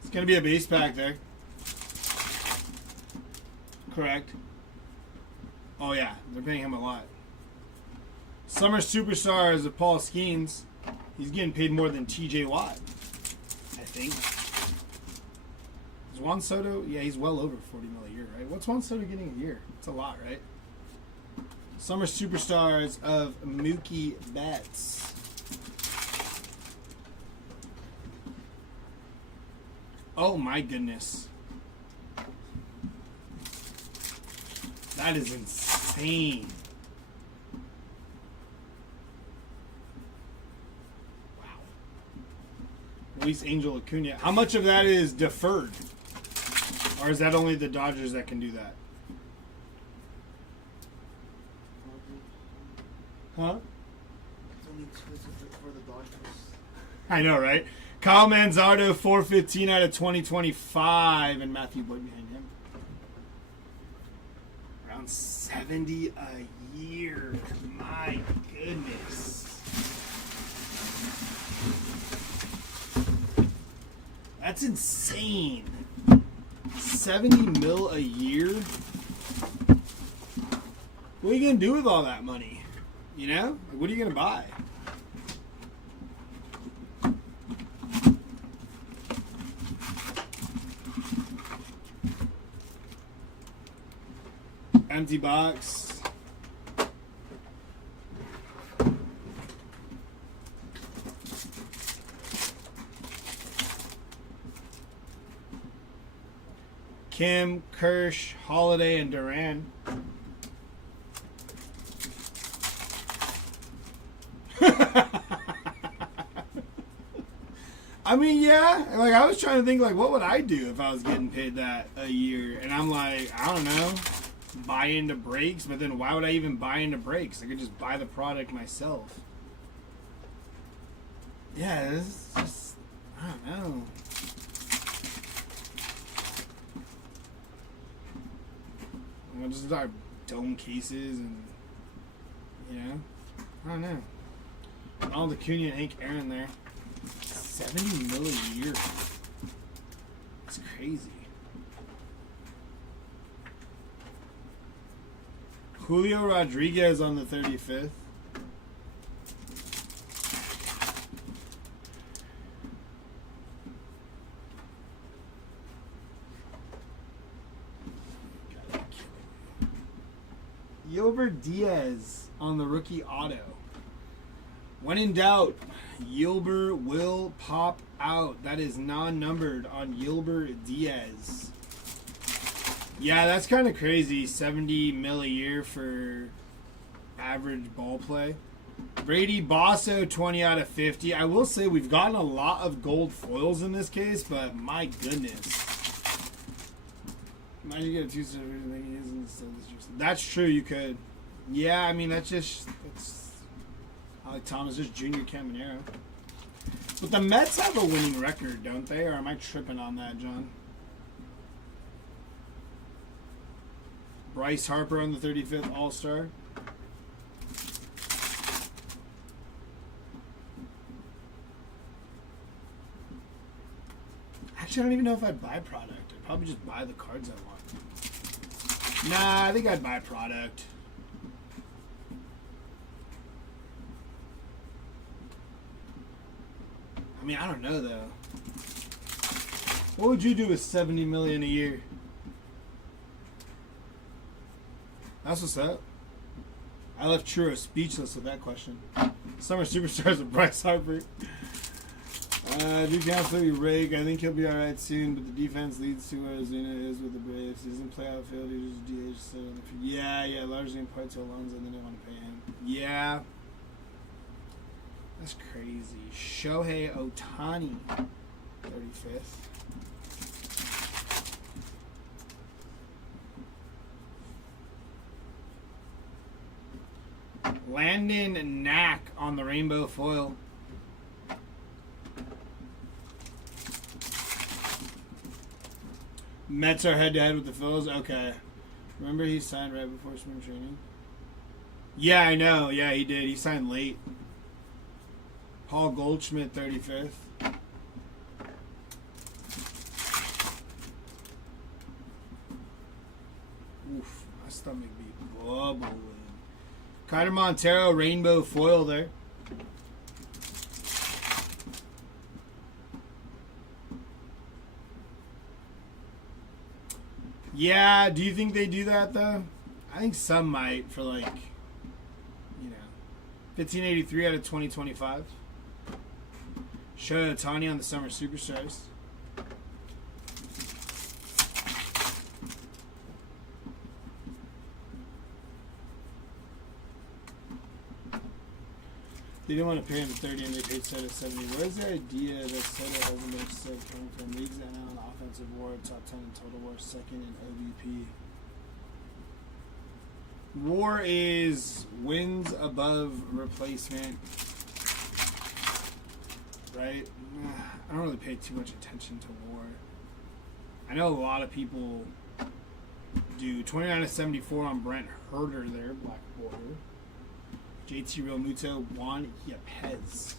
It's going to be a base pack there. Correct. Oh, yeah. They're paying him a lot. Summer Superstars of Paul Skeens. He's getting paid more than TJ Watt, I think. Is Juan Soto? Yeah, he's well over $40 million a year, right? What's Juan Soto getting a year? It's a lot, right? Summer Superstars of Mookie Betts. Oh my goodness. That is insane. Wow. Luis Angel Acuna. How much of that is deferred? Or is that only the Dodgers that can do that? Huh? It's only exclusive for the Dodgers. I know, right? Kyle Manzardo, 415 out of 2025, and Matthew Boyd behind him. Around 70 a year. My goodness. That's insane. 70 mil a year? What are you going to do with all that money? You know? What are you going to buy? Empty box. Kim, Kirsch, Holiday, and Duran. I mean, yeah. Like, I was trying to think, like, what would I do if I was getting paid that a year? And I'm like, I don't know. Buy into brakes, but then why would I even buy into brakes? I could just buy the product myself. Yeah, this is just, I don't know. We'll just start dome cases and, you know, I don't know. Ronald Acuna and Hank Aaron there. 70 mil a year. It's crazy. Julio Rodriguez on the 35th. Yilbert Diaz on the rookie auto. When in doubt, Yilbert will pop out. That is non-numbered on Yilbert Diaz. Yeah, that's kind of crazy. 70 mil a year for average ball play. Brady Basso, 20 out of 50. I will say we've gotten a lot of gold foils in this case, but my goodness. Imagine you get a two-star version. That's true, you could. Yeah, I mean, that's Alec Thomas, just Junior Caminero. But the Mets have a winning record, don't they? Or am I tripping on that, John? Bryce Harper on the 35th All-Star. Actually, I don't even know if I'd buy product. I'd probably just buy the cards I want. Nah, I think I'd buy product. I mean, I don't know though. What would you do with $70 million a year? That's what's up. I left Churro speechless with that question. Summer superstars with Bryce Harper. Duke absolutely rake. I think he'll be alright soon, but the defense leads to where Ozuna is with the Braves. He doesn't play outfield, he just DH sit on the field. Yeah, largely in part to Alonso, and they don't want to pay him. Yeah. That's crazy. Shohei Ohtani, 35th. Landon Knack on the rainbow foil. Mets are head-to-head with the Phils? Okay. Remember he signed right before spring training? Yeah, I know. Yeah, he did. He signed late. Paul Goldschmidt, 35th. Oof, my stomach be bubbling. Kyler Montero, rainbow foil there. Yeah, do you think they do that though? I think some might for like, 1583 out of 2025. Shohei Ohtani on the Summer Superstars. They didn't want to pay him 30 and they paid Soto 70. Where's the idea that Soto hasn't been so coming from leagues and on offensive WAR, top 10 in total WAR, second in OBP? WAR is wins above replacement, right? I don't really pay too much attention to WAR. I know a lot of people do. 29 to 74 on Brent Herter there, black border. JT Realmuto, Juan Yepez.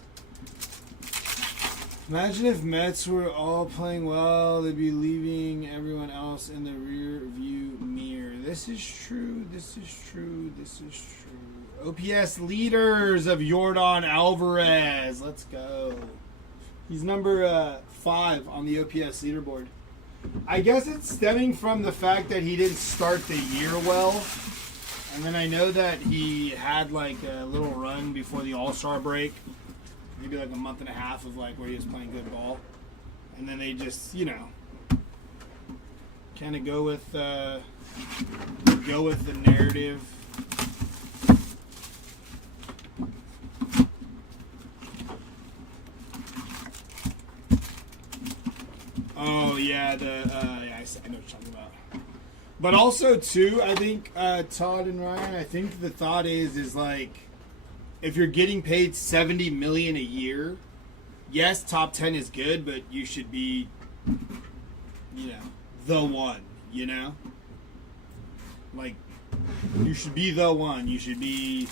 Imagine if Mets were all playing well, they'd be leaving everyone else in the rear view mirror. This is true, this is true, this is true. OPS leaders of Yordan Alvarez. Let's go. He's number 5 on the OPS leaderboard. I guess it's stemming from the fact that he didn't start the year well. And then I know that he had like a little run before the All-Star break. Maybe like a month and a half of like where he was playing good ball. And then they just, kind of go with the narrative. Oh yeah, I know what you're talking about. But also too, I think Todd and Ryan, I think the thought is like, if you're getting paid $70 million a year, yes, top 10 is good, but you should be, the one. Like, you should be the one. You should be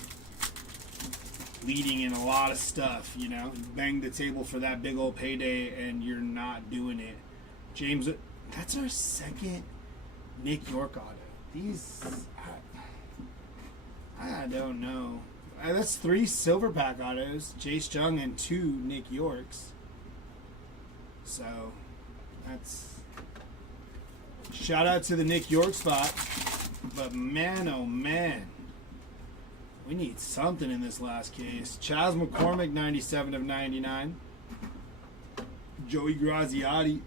leading in a lot of stuff. Bang the table for that big old payday, and you're not doing it. James, that's our second Nick York auto. These, I don't know. That's 3 silver pack autos. Jace Jung and 2 Nick Yorks. So, that's shout out to the Nick York spot. But man, oh man, we need something in this last case. Chas McCormick, 97 of 99. Joey Graziati.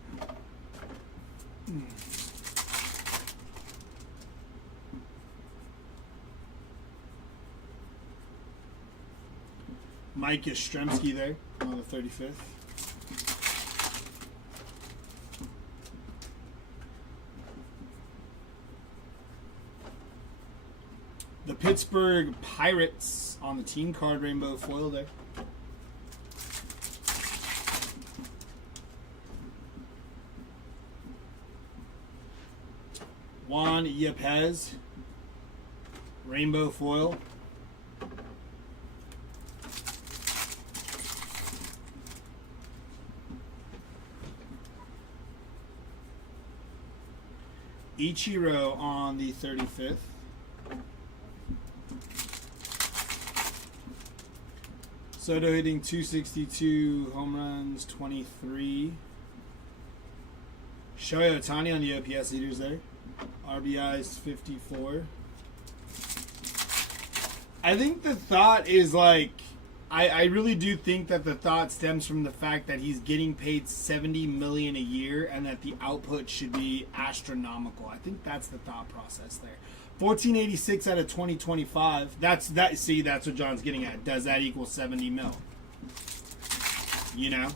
Mike Yastrzemski there on the 35th. The Pittsburgh Pirates on the team card rainbow foil there. Juan Yepez, rainbow foil. Ichiro on the 35th. Soto hitting 262, home runs 23. Shohei Ohtani on the OPS leaders there. RBIs 54. I think the thought is like, I really do think that the thought stems from the fact that he's getting paid $70 million a year and that the output should be astronomical. I think that's the thought process there. 1486 out of 2025. That's what John's getting at. Does that equal 70 mil? You know,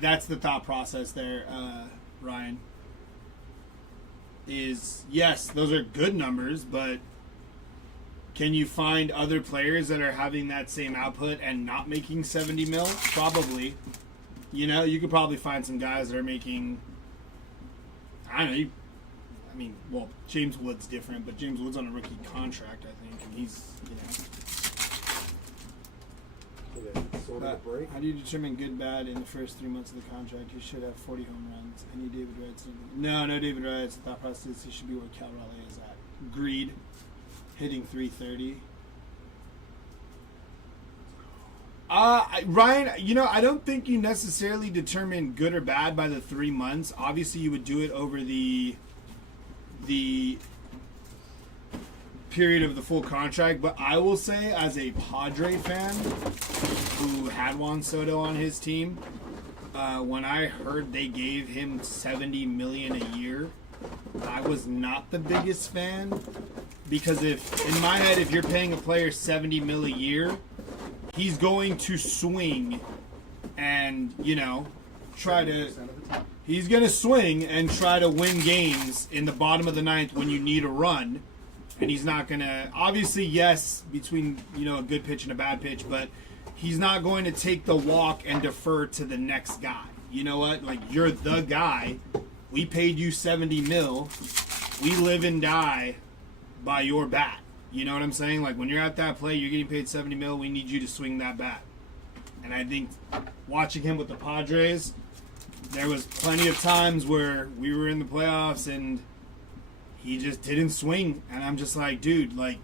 that's the thought process there, Ryan. Is yes, those are good numbers, but can you find other players that are having that same output and not making 70 mil? Probably. You know, you could probably find some guys that are making, I don't know, well, James Wood's different, but James Wood's on a rookie contract, I think, and he's, break. How do you determine good, bad in the first 3 months of the contract? He should have 40 home runs. Any David Wrights? No David Wrights. The thought process, he should be where Cal Raleigh is at. Greed. Hitting 330. Ryan, I don't think you necessarily determine good or bad by the 3 months. Obviously, you would do it over the period of the full contract. But I will say, as a Padre fan who had Juan Soto on his team, when I heard they gave him $70 million a year, I was not the biggest fan. Because in my head, if you're paying a player $70 million a year, he's going to swing and, he's going to swing and try to win games in the bottom of the ninth when you need a run. And he's not going to, obviously, yes, between, a good pitch and a bad pitch, but he's not going to take the walk and defer to the next guy. You know what? Like, you're the guy. We paid you $70 million. We live and die by your bat. You know what I'm saying? Like, when you're at that play, you're getting paid $70 million, we need you to swing that bat. And I think watching him with the Padres, there was plenty of times where we were in the playoffs and he just didn't swing. And I'm just like, dude, like,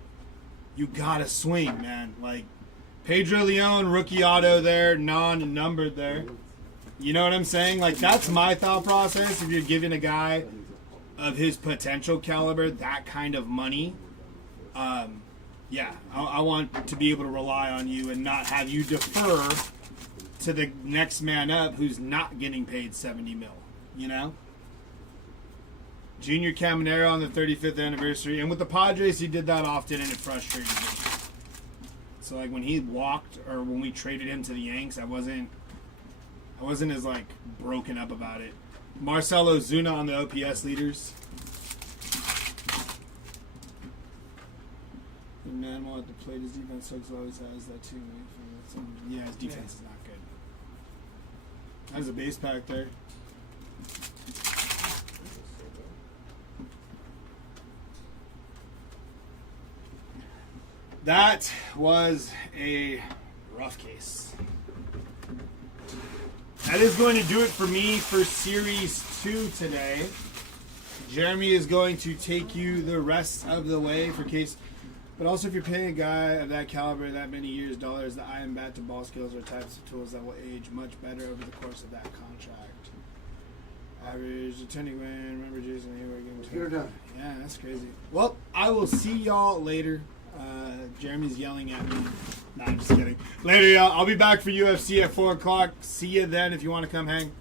you gotta swing, man. Like, Pedro Leon, rookie auto there, non-numbered there. You know what I'm saying? Like, that's my thought process. If you're giving a guy of his potential caliber that kind of money, I want to be able to rely on you and not have you defer to the next man up who's not getting paid $70 million. Junior Caminero on the 35th anniversary, and with the Padres he did that often and it frustrated me. So like when he walked or when we traded him to the Yanks, I wasn't as like broken up about it. Marcelo Zuna on the OPS leaders. The animal at the plate, his defense sucks, always has that too. Yeah, his defense is not good. There's a base pack there. That was a rough case. That is going to do it for me for Series 2 today. Jeremy is going to take you the rest of the way for case. But also, if you're paying a guy of that caliber, that many years, dollars, the iron bat to ball skills are types of tools that will age much better over the course of that contract. Average, attending win, remember Jason Hayward getting Get her done. Yeah, that's crazy. Well, I will see y'all later. Jeremy's yelling at me. Nah, I'm just kidding. Later, y'all. I'll be back for UFC at 4 o'clock. See you then if you want to come hang.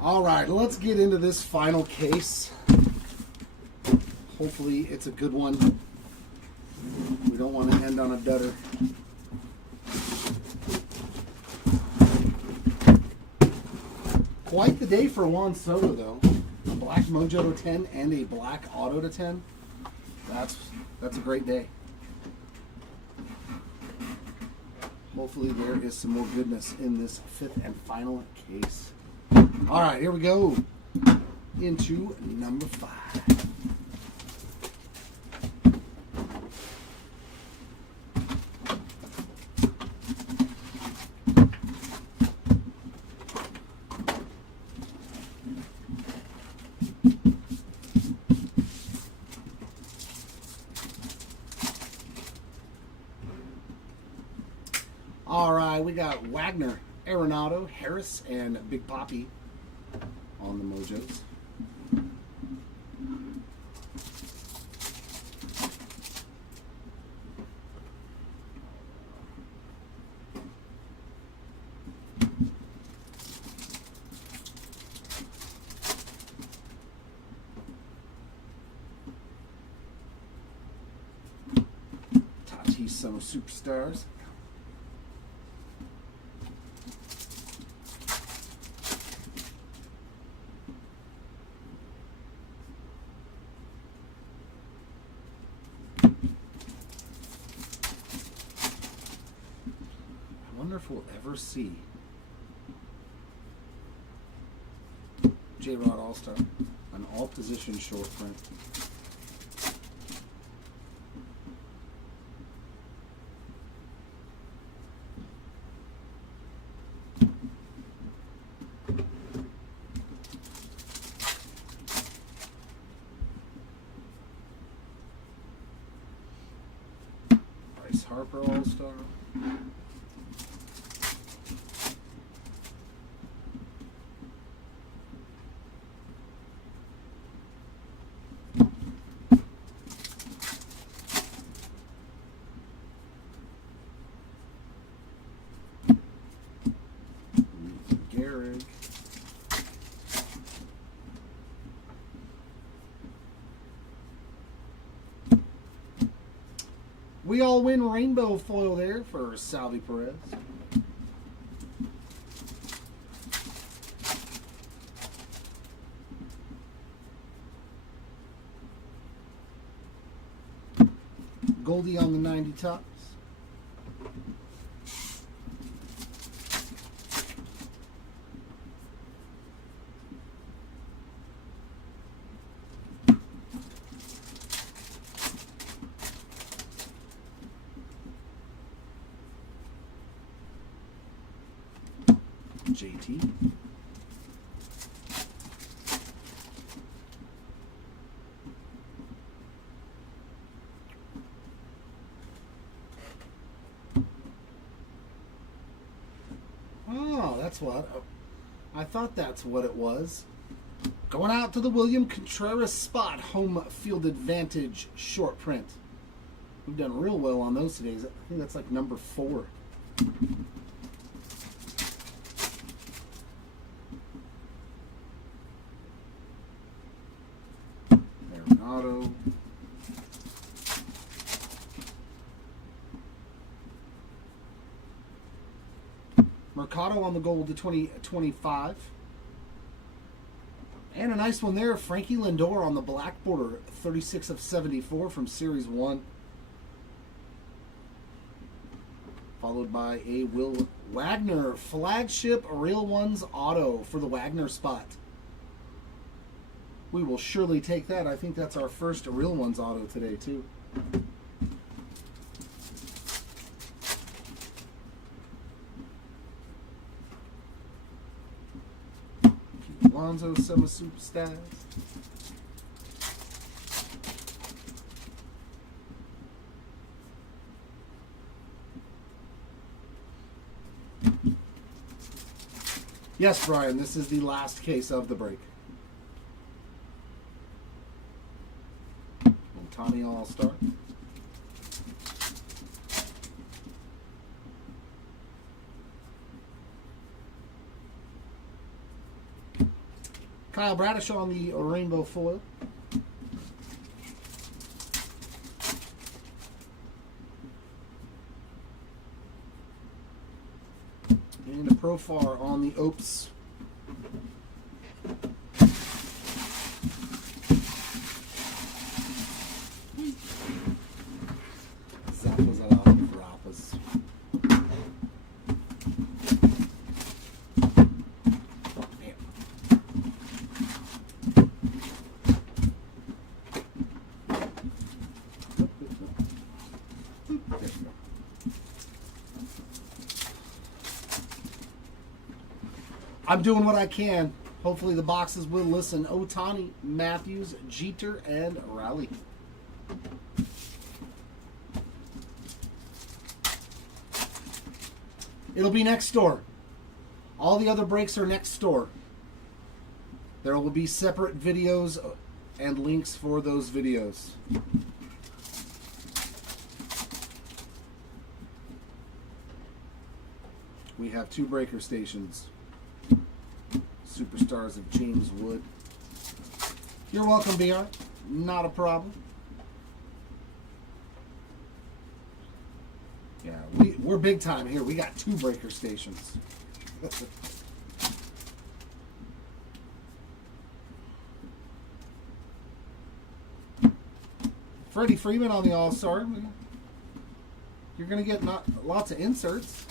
All right, let's get into this final case. Hopefully it's a good one. We don't want to end on a dutter. Quite the day for Juan Soto, though. A black Mojo to 10 and a black auto to 10. That's a great day. Hopefully there is some more goodness in this 5th and final case. All right, here we go into number 5. All right, we got Wagner, Arenado, Harris, and Big Poppy on the Mojos. Tatis Summer Superstars. I wonder if we'll ever see J-Rod All-Star, an all-position short print. Bryce Harper All-Star. Garrett. We all win rainbow foil there for Salvi Perez. Goldie on the 90 tops. JT. Oh, that's what. I thought that's what it was. Going out to the William Contreras spot, home field advantage short print. We've done real well on those today. I think that's like number 4. Arenado. Mercado on the gold to 2025. And a nice one there, Frankie Lindor on the black border, 36 of 74 from Series 1. Followed by a Will Wagner flagship Real Ones auto for the Wagner spot. We will surely take that. I think that's our first Real Ones auto today, too. Alonso Summer Superstars. Yes, Brian, this is the last case of the break. Tommy All-Star. Kyle Bradish on the rainbow foil. Profar on the Opes. Zappas out of Rappas. I'm doing what I can. Hopefully the boxes will listen. Otani, Matthews, Jeter, and Rowley. It'll be next door. All the other breaks are next door. There will be separate videos and links for those videos. We have 2 breaker stations. Superstars of James Wood. You're welcome, BR. Not a problem. Yeah, we're big time here. We got 2 breaker stations. Freddie Freeman on the All-Star. You're going to get lots of inserts.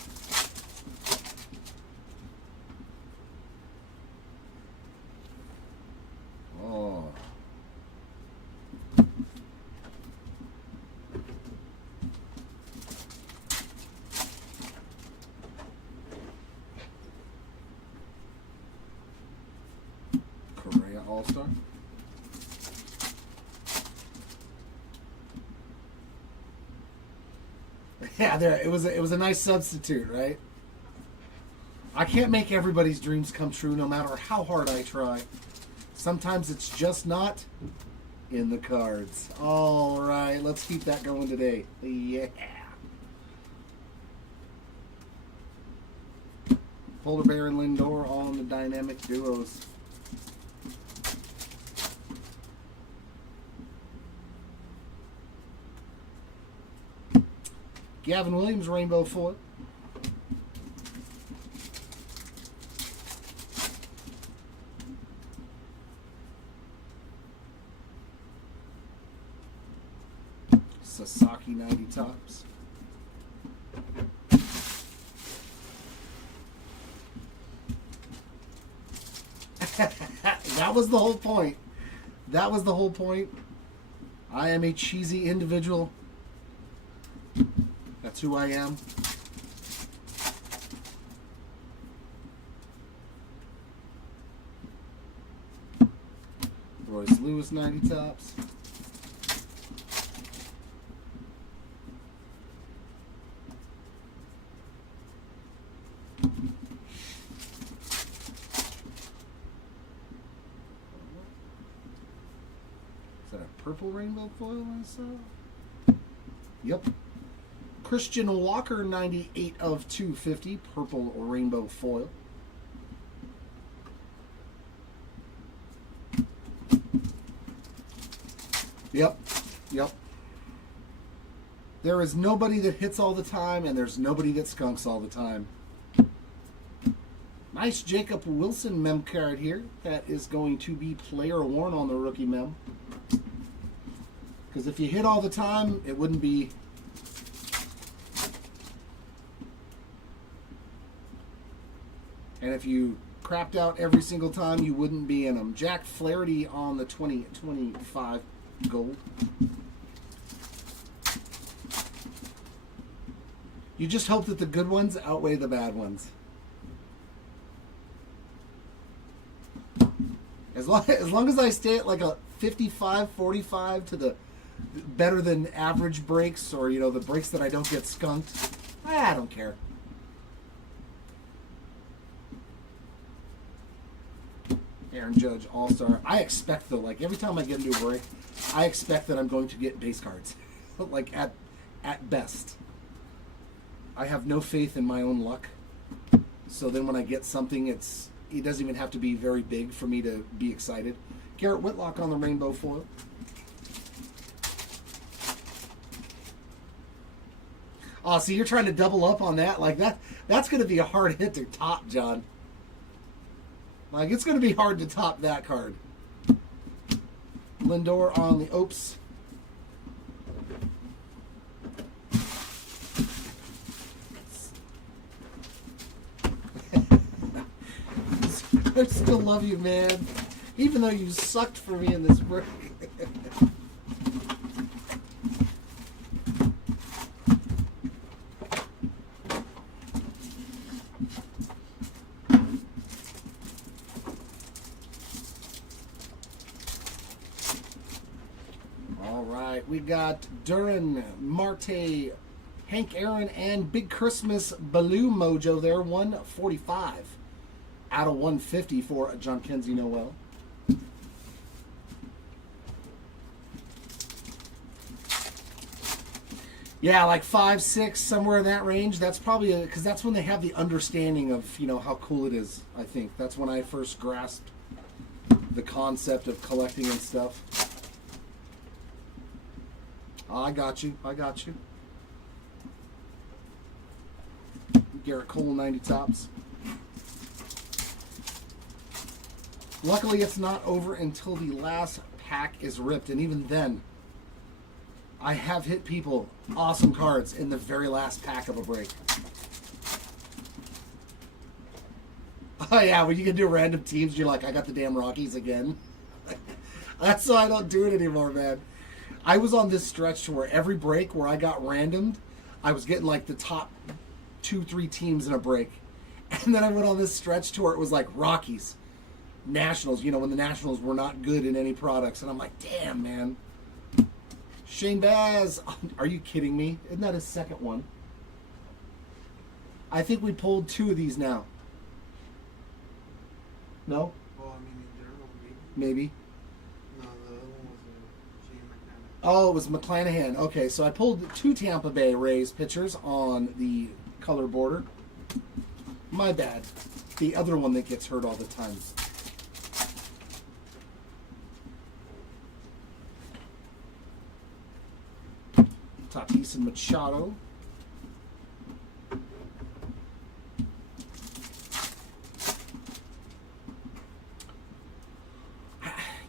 Oh. Correa All-Star. Yeah, there it was a nice substitute, right? I can't make everybody's dreams come true no matter how hard I try. Sometimes it's just not in the cards. All right, let's keep that going today. Yeah. Polar Bear and Lindor on the dynamic duos. Gavin Williams, rainbow foil. Sasaki 90 tops. That was the whole point. That was the whole point. I am a cheesy individual. That's who I am. Royce Lewis 90 tops. Is that a purple rainbow foil I saw? Yep. Christian Walker, 98 of 250, purple rainbow foil. Yep. There is nobody that hits all the time, and there's nobody that skunks all the time. Nice Jacob Wilson mem card here. That is going to be player worn on the rookie mem. Because if you hit all the time, it wouldn't be... And if you crapped out every single time, you wouldn't be in them. Jack Flaherty on the 2025 gold. You just hope that the good ones outweigh the bad ones. As long as I stay at like a 55-45 to the better than average breaks, or the breaks that I don't get skunked, I don't care. Aaron Judge, All-Star. I expect, though, like, every time I get into a break, I expect that I'm going to get base cards. Like, at best. I have no faith in my own luck. So then when I get something, it doesn't even have to be very big for me to be excited. Garrett Whitlock on the rainbow foil. Oh, so you're trying to double up on that? Like, That's going to be a hard hit to top, John. Like, it's going to be hard to top that card. Lindor on the Opes. I still love you, man. Even though you sucked for me in this break. All right, we got Duran, Marte, Hank Aaron, and Big Christmas Baloo Mojo there. 145 out of 150 for John Kenzie Noel. Yeah, like 5, 6, somewhere in that range. That's probably because that's when they have the understanding of, you know, how cool it is. I think that's when I first grasped the concept of collecting and stuff. Oh, I got you. I got you. Garrett Cole 90 tops. Luckily, it's not over until the last pack is ripped, and even then, I have hit people awesome cards in the very last pack of a break. Oh yeah, when you can do random teams, you're like, I got the damn Rockies again. That's why I don't do it anymore, man. I was on this stretch to where every break where I got randomed, I was getting like the top 2, 3 teams in a break. And then I went on this stretch to where it was like Rockies, Nationals, you know, when the Nationals were not good in any products. And I'm like, damn, man. Shane Baz, are you kidding me? Isn't that his second one? I think we pulled 2 of these now. No? Well, I mean, in general, Maybe. no, the other one was Shane McCann. Oh, it was McClanahan. Okay, so I pulled 2 Tampa Bay Rays pitchers on the color border. My bad. The other one that gets hurt all the time. Tatis and Machado.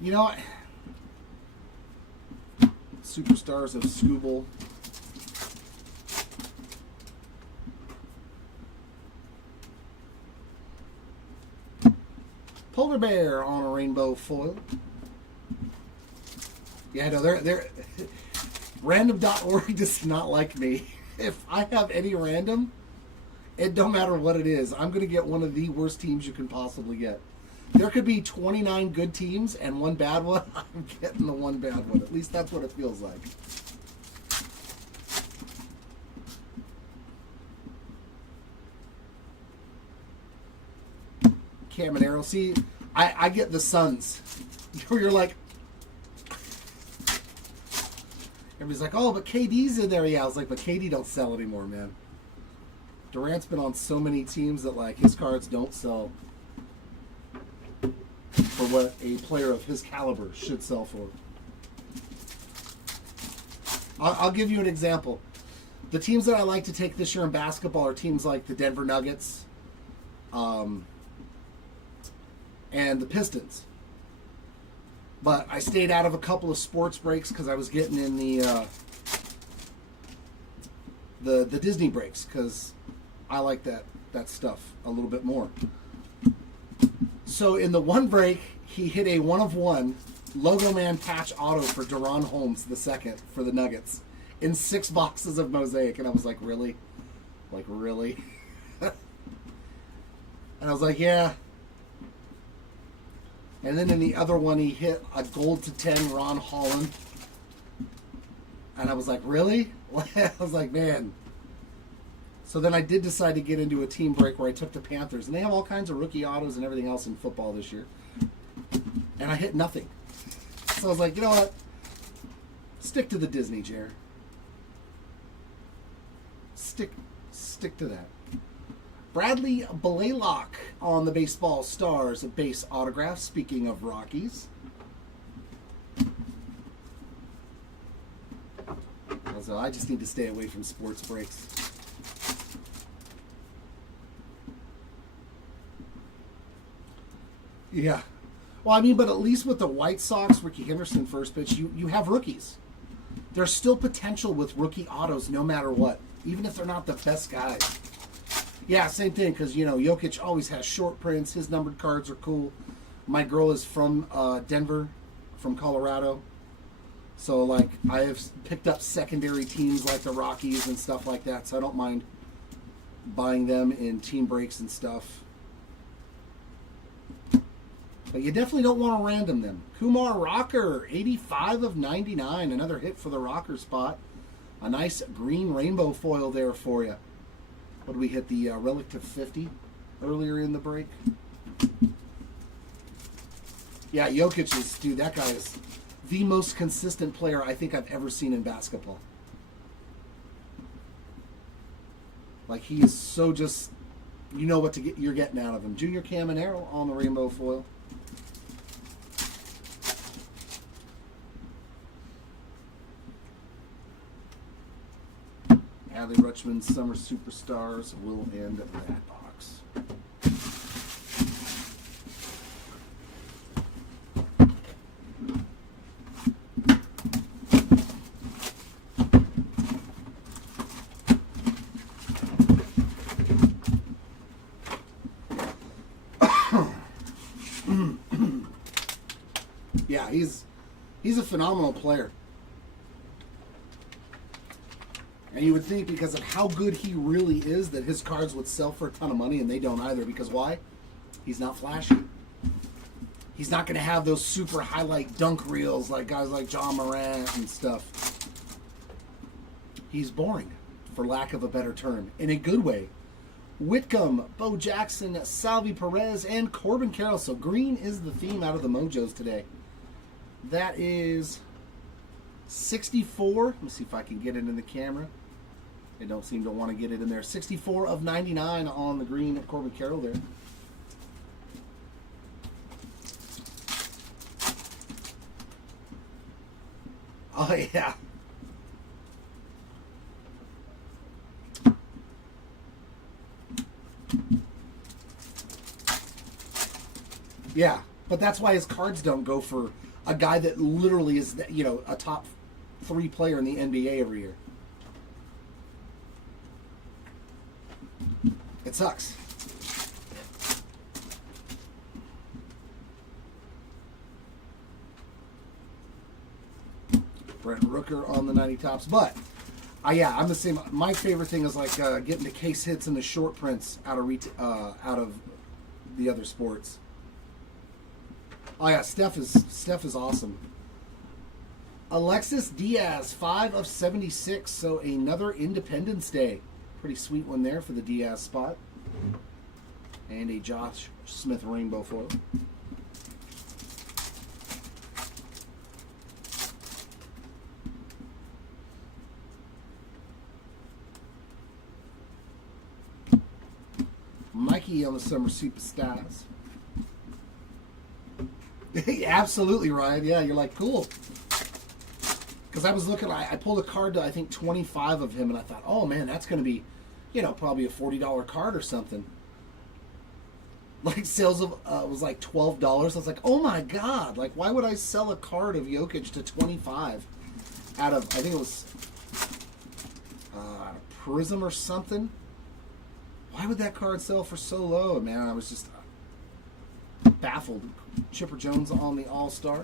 You know, superstars of Scooble. Polar bear on a rainbow foil. Yeah, no, they're random.org does not like me. If I have any random, it don't matter what it is. I'm going to get one of the worst teams you can possibly get. There could be 29 good teams and 1 bad one. I'm getting the 1 bad one. At least that's what it feels like. Caminero. See, I get the Suns. Where you're like, everybody's like, oh, but KD's in there. Yeah, I was like, but KD don't sell anymore, man. Durant's been on so many teams that, like, his cards don't sell for what a player of his caliber should sell for. I'll give you an example. The teams that I like to take this year in basketball are teams like the Denver Nuggets and the Pistons. But I stayed out of a couple of sports breaks because I was getting in the Disney breaks because I like that stuff a little bit more. So in the one break, he hit a 1-of-1 Logo Man patch auto for Deron Holmes II for the Nuggets in 6 boxes of Mosaic, and I was like, really? Like, really? And I was like, yeah. And then in the other one, he hit a gold to 10 Ron Holland. And I was like, really? I was like, man. So then I did decide to get into a team break where I took the Panthers. And they have all kinds of rookie autos and everything else in football this year. And I hit nothing. So I was like, you know what? Stick to the Disney, Jer. Stick to that. Bradley Blaylock on the Baseball Stars, a base autograph. Speaking of Rockies. So I just need to stay away from sports breaks. Yeah. Well, I mean, but at least with the White Sox, Ricky Henderson first pitch, you have rookies. There's still potential with rookie autos no matter what, even if they're not the best guys. Yeah, same thing, because, Jokic always has short prints. His numbered cards are cool. My girl is from Denver, from Colorado. So, like, I have picked up secondary teams like the Rockies and stuff like that, so I don't mind buying them in team breaks and stuff. But you definitely don't want to random them. Kumar Rocker, 85 of 99. Another hit for the Rocker spot. A nice green rainbow foil there for you. What did we hit? The Relic to 50 earlier in the break? Yeah, Jokic is, dude, that guy is the most consistent player I think I've ever seen in basketball. Like, he is so just, you know what you're getting out of him. Junior Caminero on the rainbow foil. Adley Rutschman's Summer Superstars will end that box. Yeah, he's a phenomenal player. And you would think because of how good he really is that his cards would sell for a ton of money, and they don't either. Because why? He's not flashy. He's not going to have those super highlight dunk reels like guys like John Morant and stuff. He's boring, for lack of a better term, in a good way. Whitcomb, Bo Jackson, Salvi Perez, and Corbin Carroll. So green is the theme out of the Mojos today. That is 64. Let me see if I can get it in the camera. They don't seem to want to get it in there. 64 of 99 on the green at Corbin Carroll there. Oh, yeah. Yeah, but that's why his cards don't go for a guy that literally is, a top 3 player in the NBA every year. It sucks. Brent Rooker on the 90 tops. But, I'm the same. My favorite thing is like getting the case hits and the short prints out of the other sports. Oh yeah, Steph is awesome. Alexis Diaz, 5 of 76. So another Independence Day. Pretty sweet one there for the Diaz spot. And a Josh Smith rainbow foil. Mikey on the Summer Superstars. Absolutely, Ryan. Yeah, you're like, cool. Because I was looking, I pulled a card to, I think, 25 of him, and I thought, oh, man, that's going to be, probably a $40 card or something. Like, sales of was like $12. I was like, oh, my God. Like, why would I sell a card of Jokic to 25 out of, I think it was Prism or something? Why would that card sell for so low? Man, I was just baffled. Chipper Jones on the All-Star.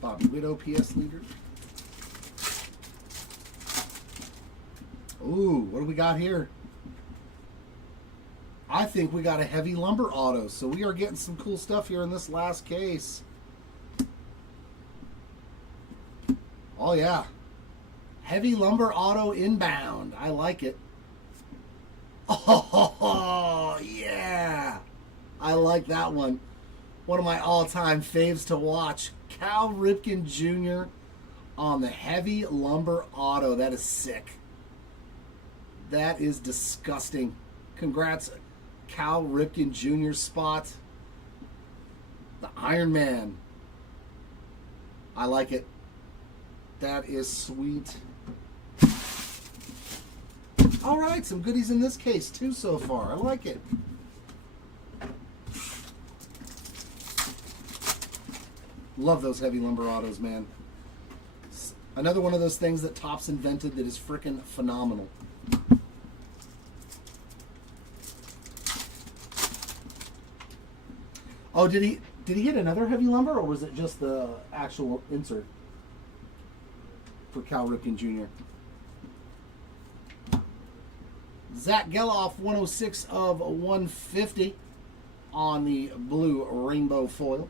Bobby Witt OPS leader. Ooh, what do we got here? I think we got a heavy lumber auto, so we are getting some cool stuff here in this last case. Oh yeah, heavy lumber auto inbound. I like it. Oh yeah, I like that one. One of my all-time faves to watch. Cal Ripken Jr. on the heavy lumber auto. That is sick. That is disgusting. Congrats. Cal Ripken Jr. spot. The Iron Man. I like it. That is sweet. All right, some goodies in this case too so far. I like it. Love those heavy lumber autos, man. Another one of those things that Topps invented that is freaking phenomenal. Oh, did he get another heavy lumber, or was it just the actual insert for Cal Ripken Jr.? Zach Geloff, 106 of 150 on the blue rainbow foil.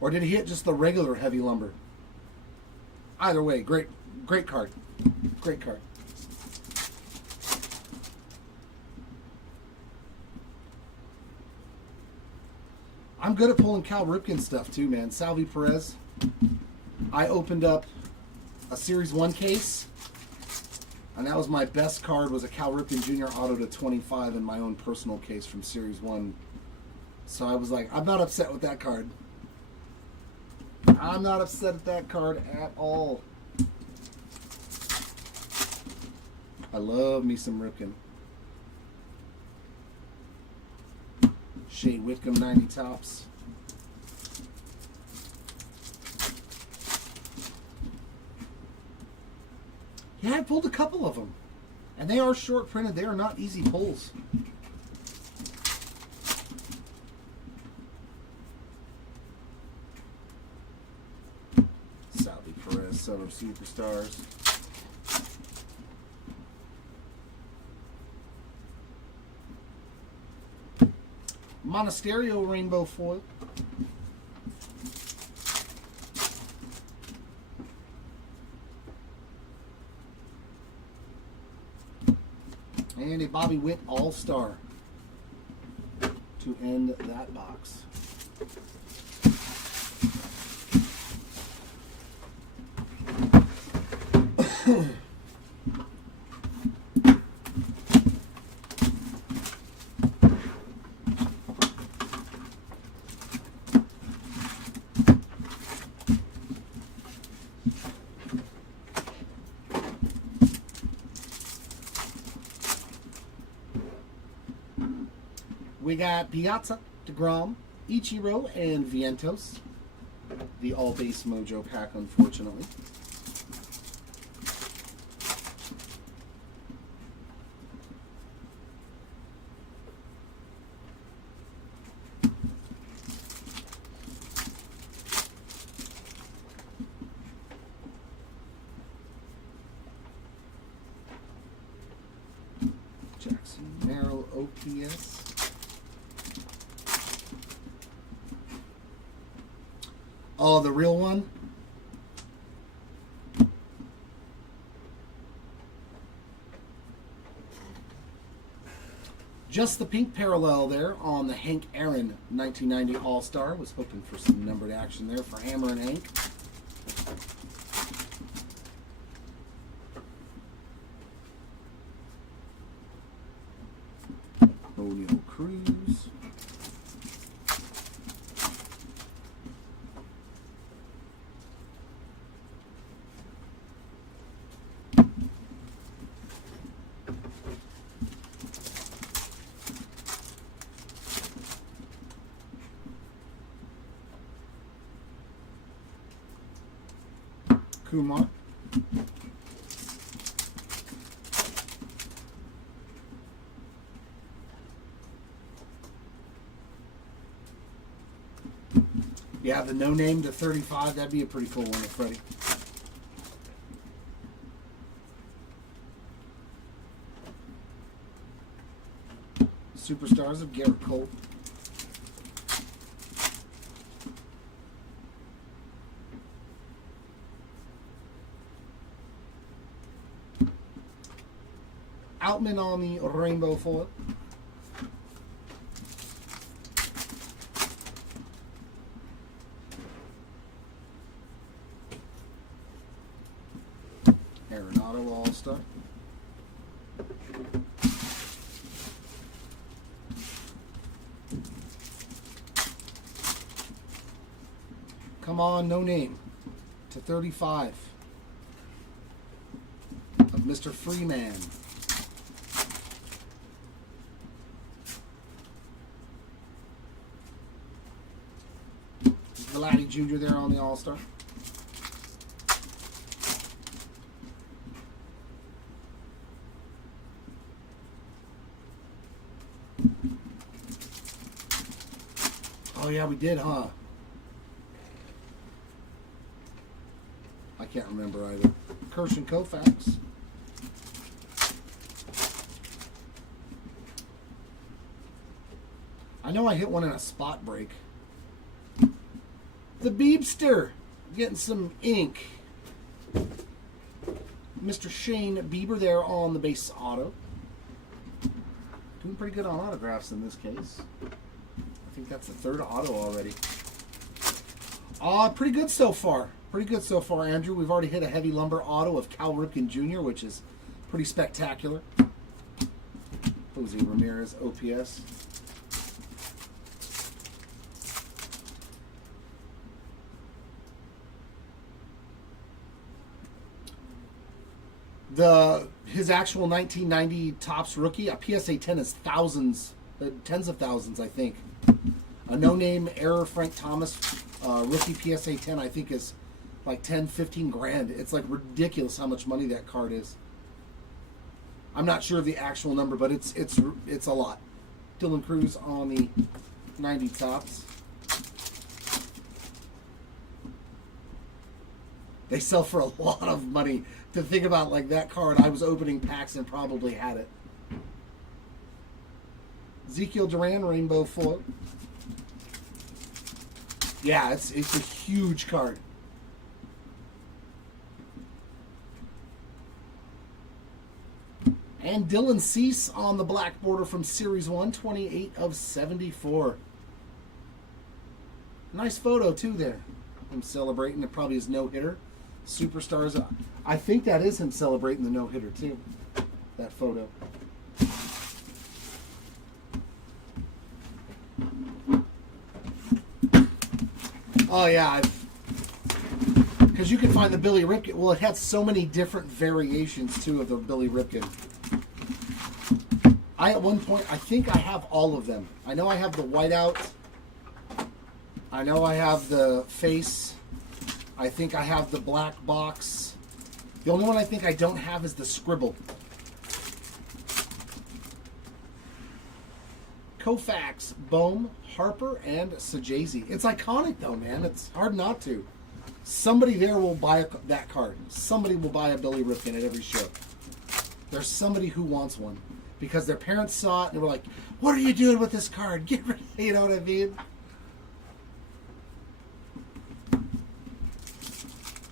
Or did he hit just the regular heavy lumber? Either way, great card. Great card. I'm good at pulling Cal Ripken stuff too, man. Salvi Perez. I opened up a Series 1 case, and that was my best card, was a Cal Ripken Jr. auto to 25 in my own personal case from Series 1. So I was like, I'm not upset with that card. I'm not upset at that card at all. I love me some Ripken. Shea Whitcomb 90 Topps. Yeah, I pulled a couple of them. And they are short printed. They are not easy pulls. Salvi Perez, Southern Superstars. Monasterio Rainbow Foil. And a Bobby Witt All-Star to end that box. We got Piazza, DeGrom, Ichiro, and Vientos. The all-base Mojo pack, unfortunately. Jackson Merrill OPS. Oh, the real one? Just the pink parallel there on the Hank Aaron 1990 All-Star. Was hoping for some numbered action there for Hammer and Hank. O'Neal Cruz. Kumar. Yeah, the no name to 35, that'd be a pretty cool one with Freddie. Superstars of Garrett Cole. Outman on the rainbow foil. Come on, no name. To 35. Of Mr. Freeman. Vladdy Jr. there on the All-Star. Oh yeah, we did, huh? I can't remember either. Kirsch and Koufax. I know I hit one in a spot break. The Beebster getting some ink. Mr. Shane Bieber there on the base auto. Doing pretty good on autographs in this case. I think that's the third auto already. Pretty good so far. Pretty good so far, Andrew. We've already hit a heavy lumber auto of Cal Ripken Jr., which is pretty spectacular. Jose Ramirez, OPS. His actual 1990 Topps rookie, a PSA 10 is thousands, tens of thousands, I think. A no-name error Frank Thomas rookie PSA 10, I think, is like 10, 15 grand. It's like ridiculous how much money that card is. I'm not sure of the actual number, but it's a lot. Dylan Cruz on the 90 Topps. They sell for a lot of money. To think about, like, that card, I was opening packs and probably had it. Ezekiel Duran, Rainbow Foil. Yeah, it's a huge card. And Dylan Cease on the black border from Series 1, 28 of 74. Nice photo, too, there. Him celebrating. It probably is no-hitter. Superstars. I think that is him celebrating the no-hitter, too. That photo. Oh, yeah. Because you can find the Billy Ripken. Well, it had so many different variations, too, of the Billy Ripken. At one point, I think I have all of them. I know I have the whiteout. I know I have the face. I think I have the black box. The only one I think I don't have is the scribble. Koufax, Bohm, Harper, and Sajazi. It's iconic, though, man. It's hard not to. Somebody there will buy that card. Somebody will buy a Billy Ripken at every show. There's somebody who wants one. Because their parents saw it and they were like, what are you doing with this card? Get rid of it. You know what I mean?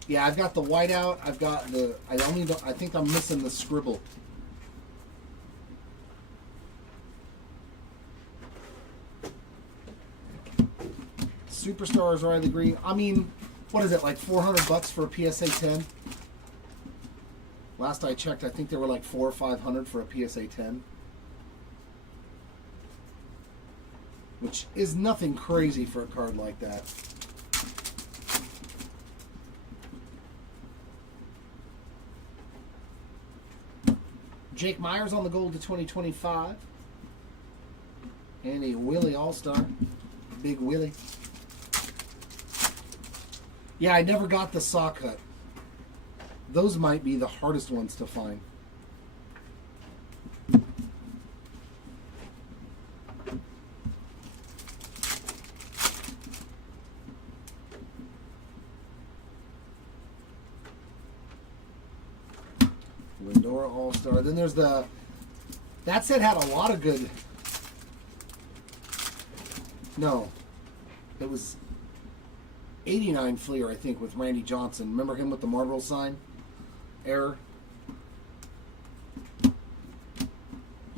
Yeah, I've got the whiteout. I've got the... I think I'm missing the scribble. Superstars, Riley Green. I mean, what is it, like $400 for a PSA 10? Last I checked, I think they were like $400 or $500 for a PSA 10. Which is nothing crazy for a card like that. Jake Myers on the gold to 2025. And a Willie All-Star. Big Willie. Yeah, I never got the saw cut. Those might be the hardest ones to find. Lindor All-Star. Then there's the... That set had a lot of good... No. It was 89 Fleer, I think, with Randy Johnson. Remember him with the Marlboro sign? Error.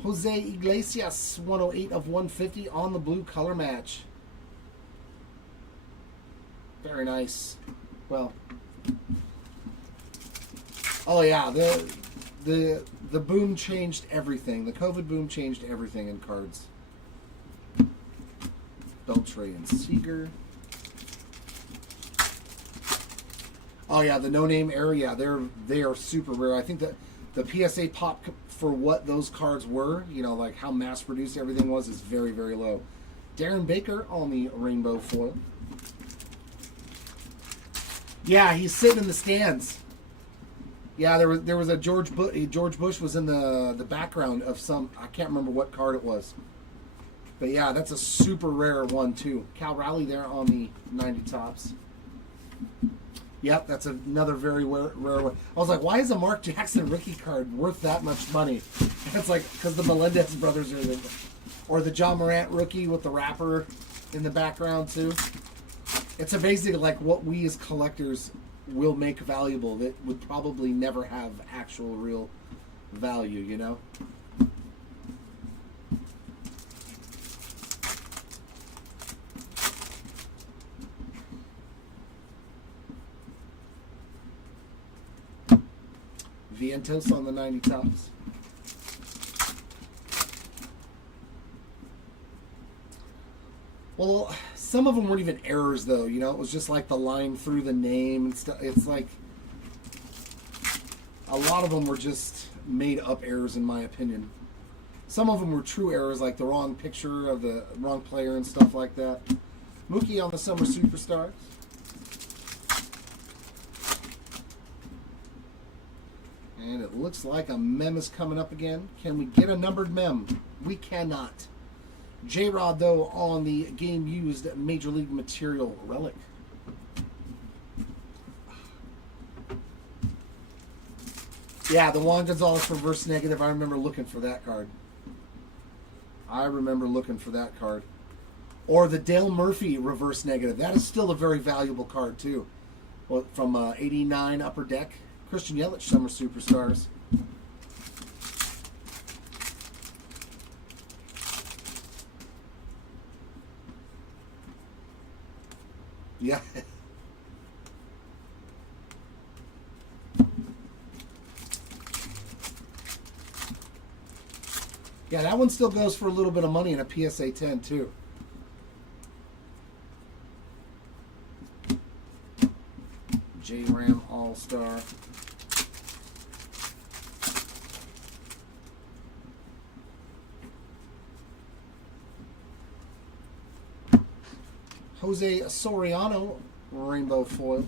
Jose Iglesias, 108 of 150 on the blue color match. Very nice. Well. Oh yeah, the boom changed everything. The COVID boom changed everything in cards. Beltray and Seager. Oh yeah, the no name error. Yeah, they are super rare. I think that the PSA pop for what those cards were, you know, like how mass produced everything was, is very, very low. Darren Baker on the rainbow foil. Yeah, he's sitting in the stands. Yeah, there was a George Bush was in the background of some, I can't remember what card it was. But yeah, that's a super rare one too. Cal Raleigh there on the 90 tops. Yep, that's another very rare one. I was like, why is a Mark Jackson rookie card worth that much money? It's like, because the Melendez brothers are in, or the John Morant rookie with the wrapper in the background too. It's amazing, like, what we as collectors will make valuable that would probably never have actual real value, you know? Vientos on the 90 tops. Well, some of them weren't even errors, though. You know, it was just like the line through the name and stuff. It's like a lot of them were just made up errors, in my opinion. Some of them were true errors, like the wrong picture of the wrong player and stuff like that. Mookie on the Summer Superstars. And it looks like a mem is coming up again. Can we get a numbered mem? We cannot. J-Rod, though, on the game-used Major League Material relic. Yeah, the Juan Gonzalez reverse negative. I remember looking for that card. Or the Dale Murphy reverse negative. That is still a very valuable card, too. Well, from 89 Upper Deck. Christian Yelich, Summer Superstars. Yeah. Yeah, that one still goes for a little bit of money in a PSA 10, too. J-Ram All-Star. Jose Soriano, rainbow foil.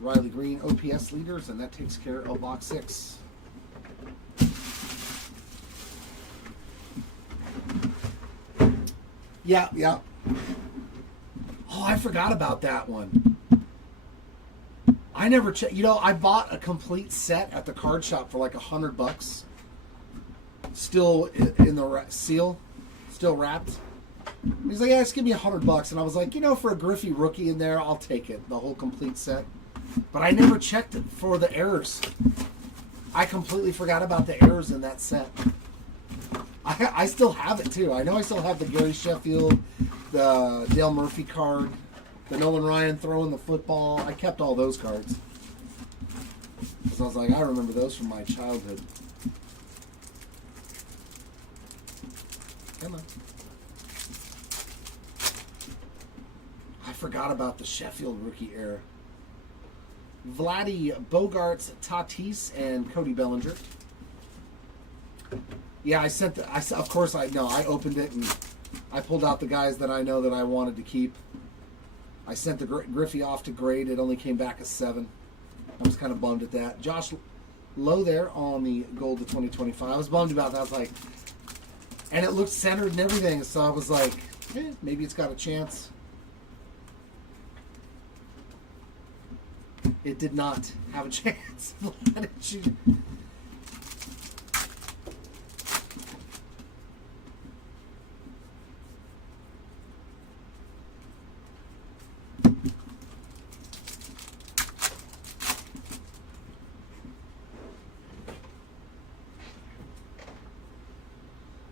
Riley Green, OPS leaders, and that takes care of box 6. Yeah. Oh, I forgot about that one. I never checked. You know, I bought a complete set at the card shop for like $100. Still in the seal, still wrapped. He's like, yeah, just give me $100. And I was like, you know, for a Griffey rookie in there, I'll take it. The whole complete set. But I never checked it for the errors. I completely forgot about the errors in that set. I still have it too. I know I still have the Gary Sheffield, the Dale Murphy card, the Nolan Ryan throwing the football. I kept all those cards. Because I was like, I remember those from my childhood. Come on. I forgot about the Sheffield rookie era. Vladdy, Bogarts, Tatis, and Cody Bellinger. Yeah, of course I opened it and I pulled out the guys that I know that I wanted to keep. I sent the Griffey off to grade. It only came back a 7. I was kind of bummed at that. Josh Lowe there on the Gold to 2025. I was bummed about that. I was like, and it looked centered and everything, so I was like, maybe it's got a chance. It did not have a chance.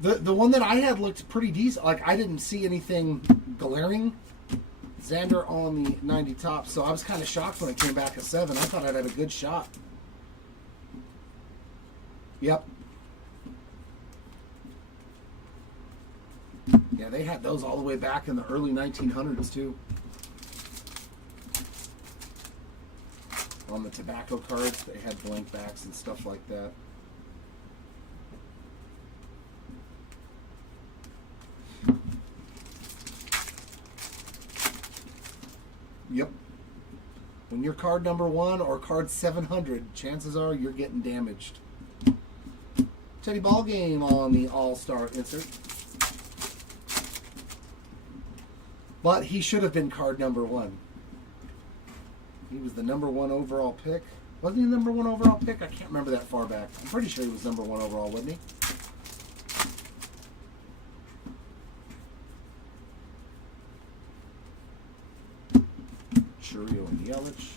The one that I had looked pretty decent. Like, I didn't see anything glaring. Xander on the 90 top, so I was kind of shocked when it came back a 7. I thought I'd had a good shot. Yep. Yeah, they had those all the way back in the early 1900s too. On the tobacco cards, they had blank backs and stuff like that. Yep. When you're card number 1 or card 700, chances are you're getting damaged. Teddy Ballgame on the All-Star insert. But he should have been card number 1. He was the number 1 overall pick. Wasn't he the number 1 overall pick? I can't remember that far back. I'm pretty sure he was number 1 overall, wasn't he? Churio and Yelich.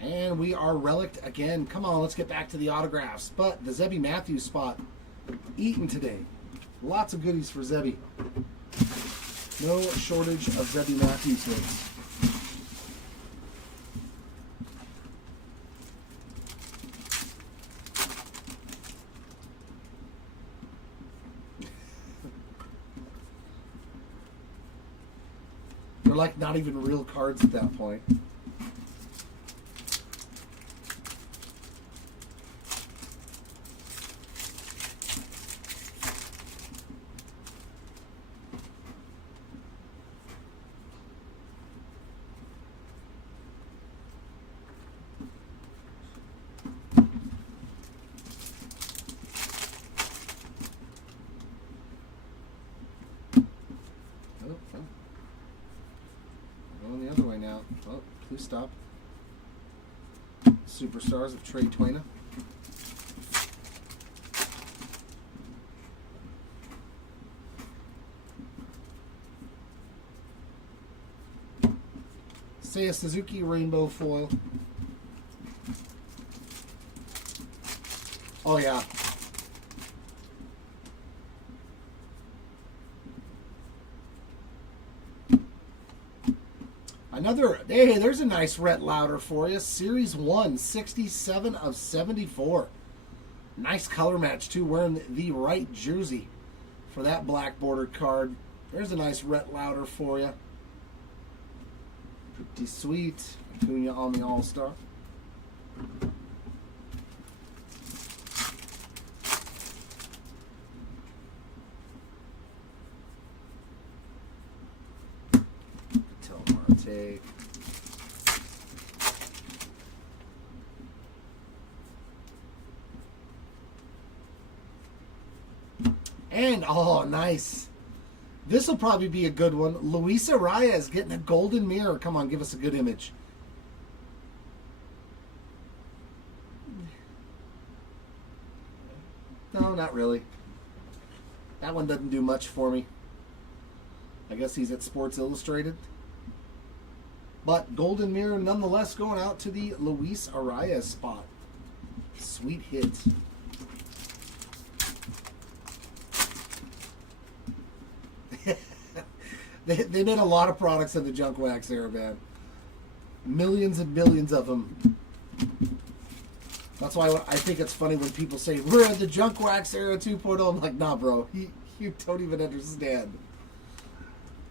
And we are relicked again. Come on, let's get back to the autographs. But the Zebby Matthews spot eaten today. Lots of goodies for Zebby. No shortage of Zebby Matthews hits. They're like not even real cards at that point. Going the other way now. Oh, please stop. Superstars of Trey Twaina. Seiya Suzuki Rainbow Foil. Oh yeah. Another, hey, there's a nice Rhett Lauder for you. Series 1, 67 of 74. Nice color match, too, wearing the right jersey for that black bordered card. There's a nice Rhett Lauder for you. Pretty sweet. Acuna on the All-Star. Marte. And, oh, nice. This will probably be a good one. Luis Arias getting a golden mirror. Come on, give us a good image. No, not really. That one doesn't do much for me. I guess he's at Sports Illustrated. But golden mirror nonetheless going out to the Luis Arias spot. Sweet hit. They made a lot of products in the junk wax era, man. Millions and millions of them. That's why I think it's funny when people say, we're in the junk wax era 2.0. I'm like, nah, bro. You don't even understand.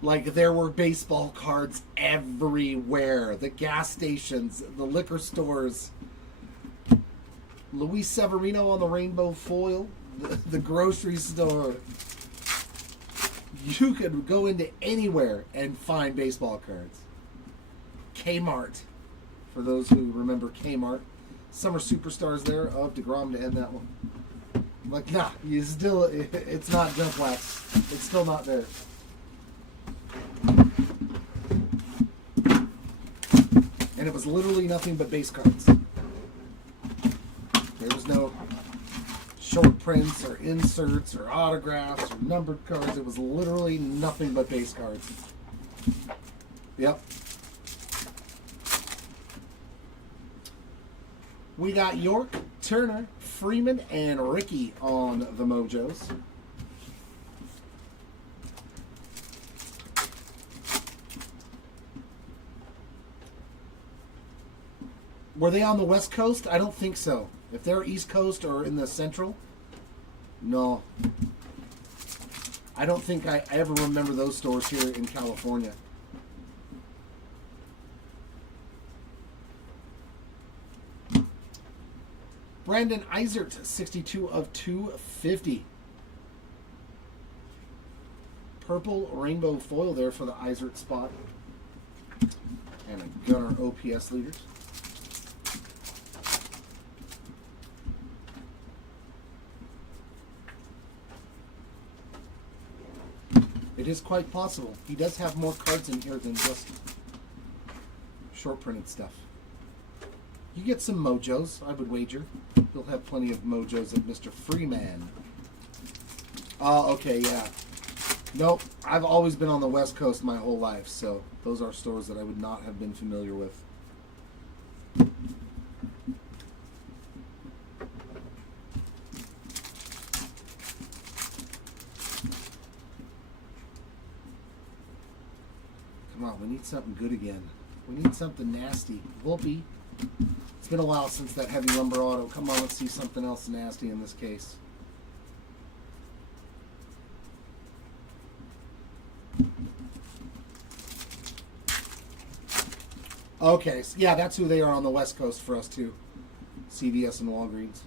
Like, there were baseball cards everywhere. The gas stations, the liquor stores. Luis Severino on the rainbow foil. The grocery store. You could go into anywhere and find baseball cards. Kmart. For those who remember Kmart. Summer Superstars there of DeGrom to end that one. Like, nah, it's not junk wax. It's still not there. And it was literally nothing but base cards. There was no short prints or inserts or autographs or numbered cards. It was literally nothing but base cards. Yep. We got York, Turner, Freeman, and Ricky on the Mojos. Were they on the West Coast? I don't think so. If they're East Coast or in the Central, no. I don't think I ever remember those stores here in California. Brandon Eisert, 62 of 250. Purple rainbow foil there for the Eisert spot. And a Gunner OPS leaders. It is quite possible. He does have more cards in here than just short printed stuff. You get some mojos, I would wager. He'll have plenty of mojos at Mr. Freeman. Oh, okay, yeah. Nope, I've always been on the West Coast my whole life, so those are stores that I would not have been familiar with. Come on, we need something good again. We need something nasty. Volpe. It's been a while since that heavy lumber auto. Come on, let's see something else nasty in this case. Okay, so yeah, that's who they are on the West Coast for us too. CVS and Walgreens.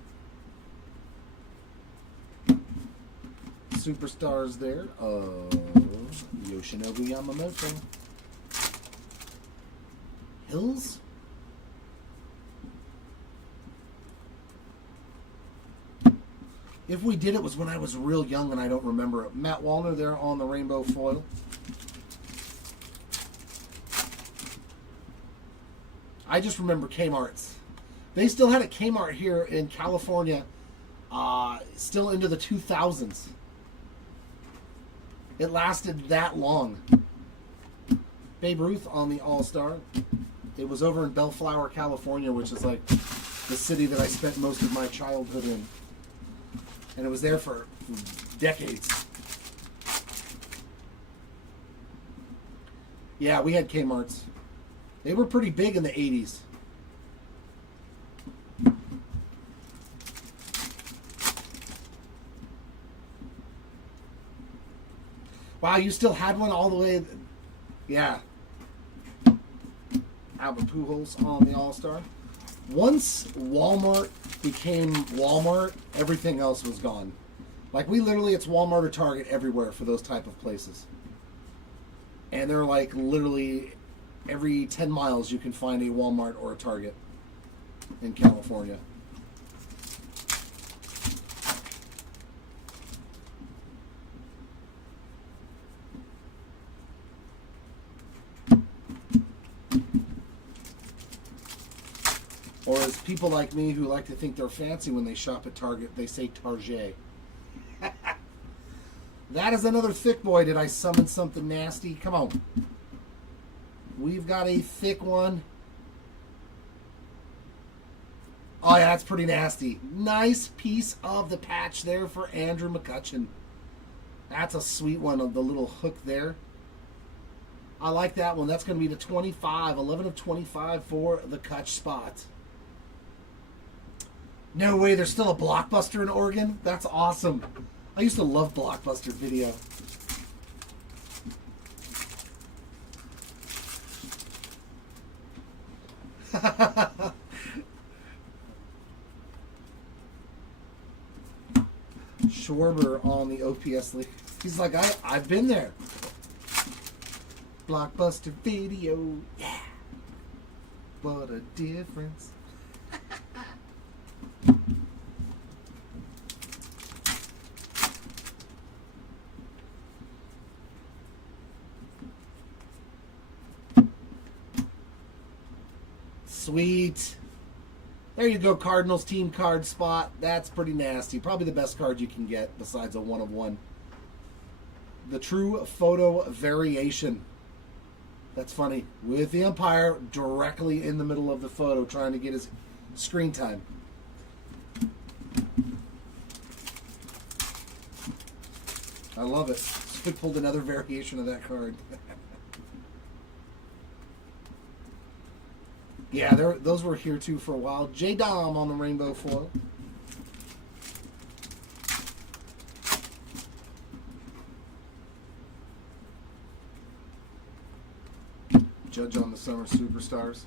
Superstars there. Yoshinobu Yamamoto. Hills? If we did, it was when I was real young and I don't remember it. Matt Wallner there on the rainbow foil. I just remember Kmart's. They still had a Kmart here in California, still into the 2000s. It lasted that long. Babe Ruth on the All-Star. It was over in Bellflower, California, which is like the city that I spent most of my childhood in. And it was there for decades. Yeah, we had Kmart's. They were pretty big in the 80s. Wow, you still had one all the way... Yeah. Albert Pujols on the All-Star. Once Walmart became Walmart, everything else was gone. Like, we literally, it's Walmart or Target everywhere for those type of places. And they're like literally every 10 miles you can find a Walmart or a Target in California. Or as people like me who like to think they're fancy when they shop at Target, they say Target. That is another thick boy. Did I summon something nasty? Come on. We've got a thick one. Oh, yeah, that's pretty nasty. Nice piece of the patch there for Andrew McCutcheon. That's a sweet one of the little hook there. I like that one. That's going to be the 25. 11 of 25 for the Kutch spot. No way, there's still a Blockbuster in Oregon? That's awesome. I used to love Blockbuster Video. Schwarber on the OPS league. He's like, I've been there. Blockbuster Video. Yeah. What a difference. Sweet. There you go, Cardinals team card spot. That's pretty nasty. Probably the best card you can get besides a 1 of 1. The true photo variation. That's funny. With the umpire directly in the middle of the photo trying to get his screen time. I love it. We pulled another variation of that card. Yeah, those were here too for a while. J Dom on the rainbow foil. Judge on the Summer Superstars.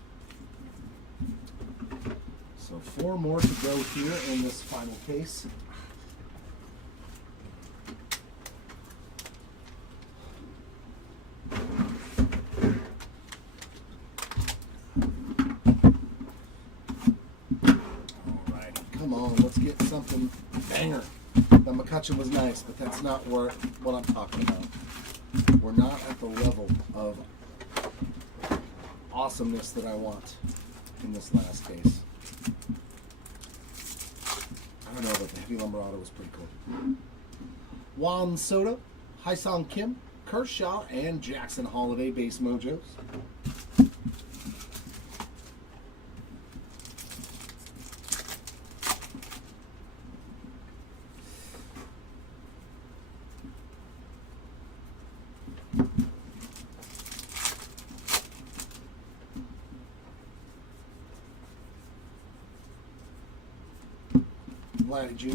So 4 more to go here in this final case. Alrighty, come on, let's get something banger. The McCutcheon was nice, but that's not what I'm talking about. We're not at the level of awesomeness that I want in this last case. I don't know, but the Heavy Lumber Auto was pretty cool. Juan Soto, Hyesung Kim, Kershaw, and Jackson Holiday base mojos. Vladdy Jr.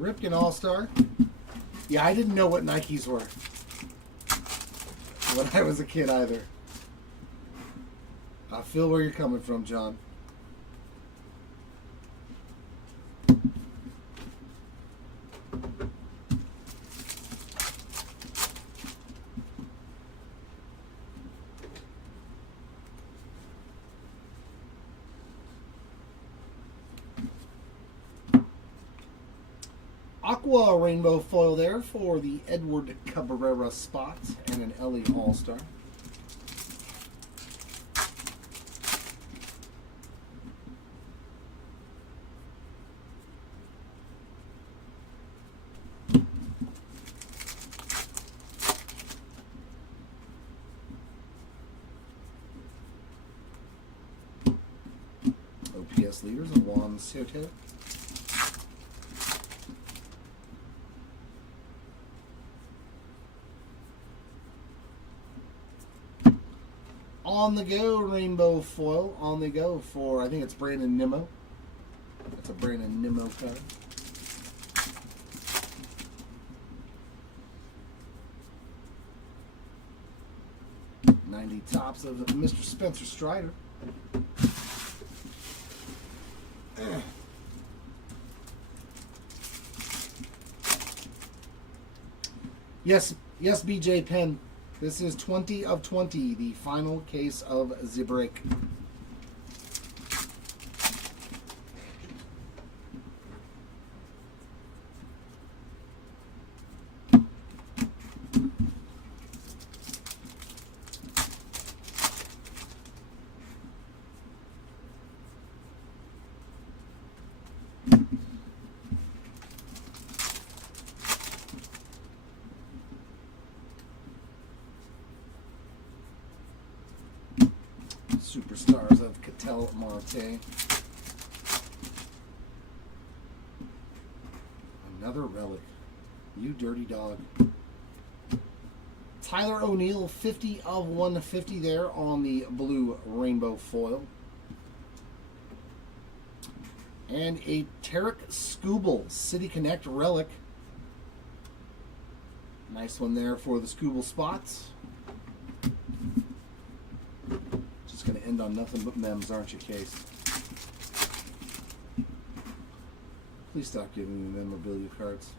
Ripken All-Star. Yeah, I didn't know what Nikes were when I was a kid either. I feel where you're coming from, John. Aqua rainbow foil there for the Edward Cabrera spot and an Ellie All-Star. OPS leaders of Juan Soto. On the go rainbow foil. On the go for, I think it's Brandon Nimmo. That's a Brandon Nimmo card. '90 tops of Mr. Spencer Strider. Yes, BJ Penn. This is 20 of 20, the final case of the break. Superstars of Ketel Marte. Another relic. You dirty dog. Tyler O'Neill, 50 of 150 there on the blue rainbow foil. And a Tarek Skubal City Connect relic. Nice one there for the Skubal spots. Going to end on nothing but mems, aren't you, Case? Please stop giving me memorabilia cards.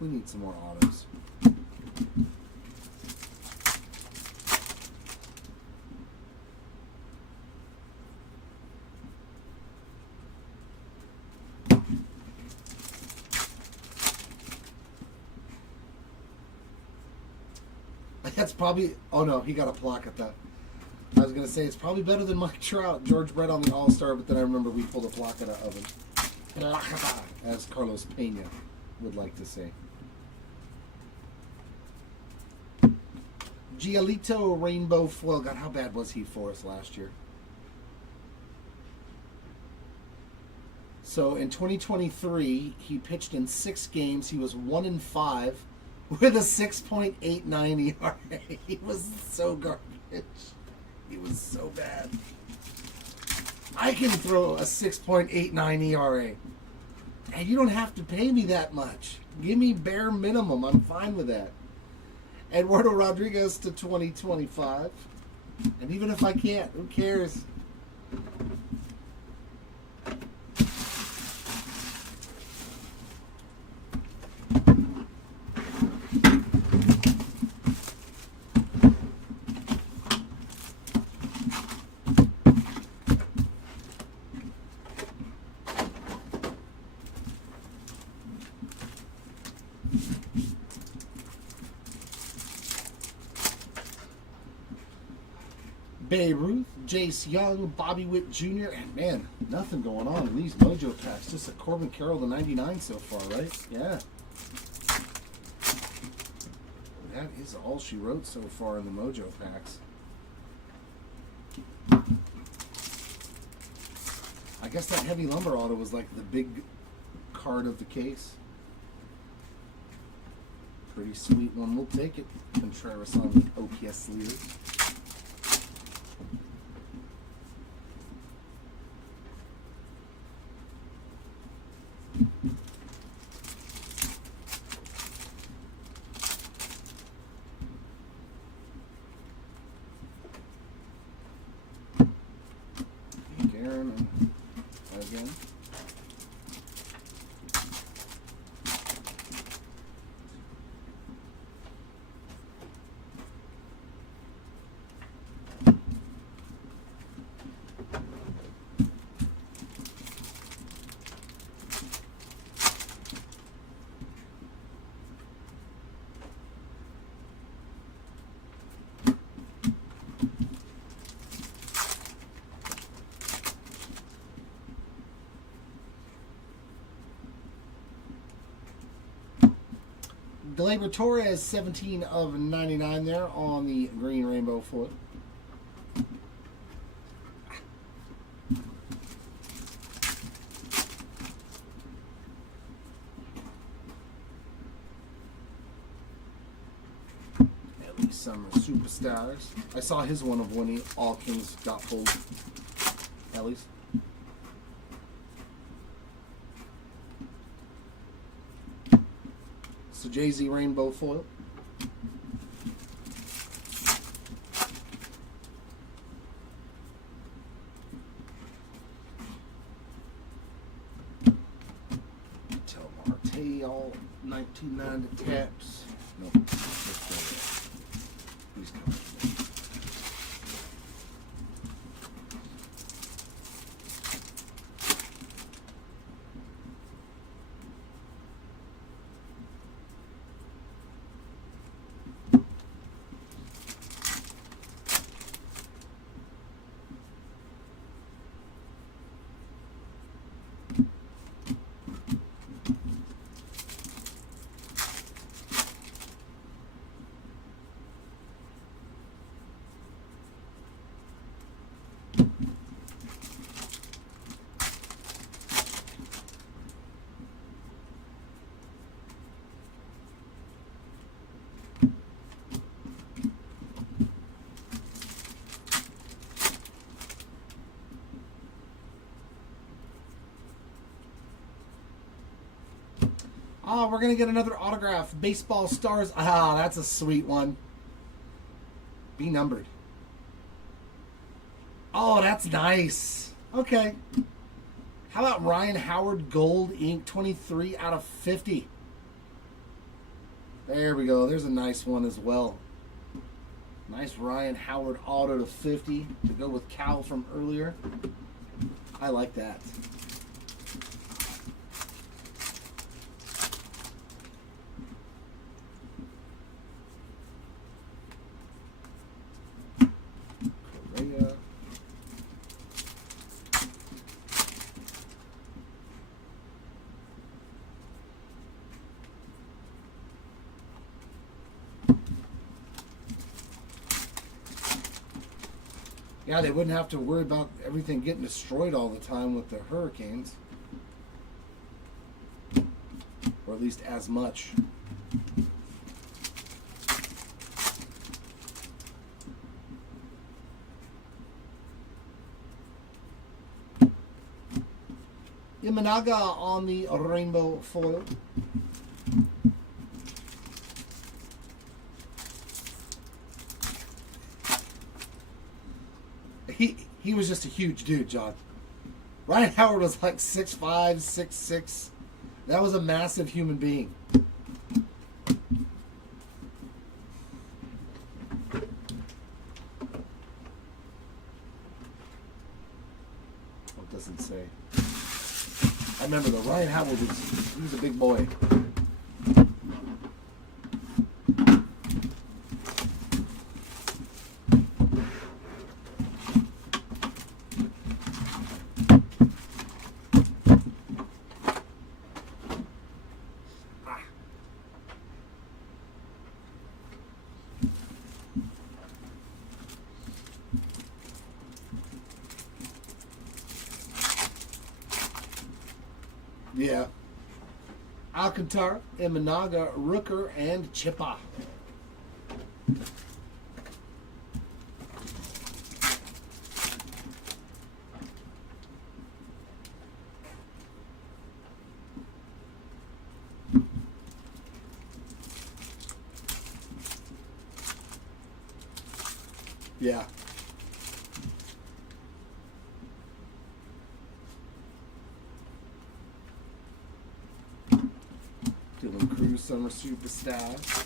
We need some more autos. That's probably... Oh no, he got a plaque at that. I was going to say, it's probably better than Mike Trout, George Brett on the All-Star, but then I remember we pulled a placata of him. As Carlos Pena would like to say. Giolito Rainbow Foil. God, how bad was he for us last year? So in 2023, he pitched in 6 games. He was 1-5 with a 6.89 ERA. He was so garbage. He was so bad. I can throw a 6.89 ERA. And you don't have to pay me that much. Give me bare minimum. I'm fine with that. Eduardo Rodriguez to 2025. And even if I can't, who cares? Babe Ruth, Jace Young, Bobby Witt Jr., and man, nothing going on in these Mojo packs. Just a Corbin Carroll to 99 so far, right? Yeah. That is all she wrote so far in the Mojo packs. I guess that heavy lumber auto was like the big card of the case. Pretty sweet one. We'll take it. Contreras on the OPS leader. Aaron again. Gleyber Torres, 17 of 99 there on the green rainbow foil. Ellie Summer Superstars. I saw his one of when all Kings got pulled. Ellie's. So Jay-Z Rainbow Foil. Tell Marte all 1990 taps. Nope. He's coming. Oh, we're going to get another autograph. Baseball Stars. Ah, that's a sweet one. Be numbered. Oh, that's nice. Okay. How about Ryan Howard Gold Ink 23 out of 50? There we go. There's a nice one as well. Nice Ryan Howard auto to 50 to go with Cal from earlier. I like that. Yeah, they wouldn't have to worry about everything getting destroyed all the time with the hurricanes. Or at least as much. Imanaga on the rainbow foil. He was just a huge dude, John. Ryan Howard was like 6'5", 6'6". That was a massive human being. It doesn't say. I remember though, Ryan Howard was a big boy. Yeah. Alcantara, Imanaga, Rooker, and Chippa. Yeah. Dylan Cruz, Summer Superstar.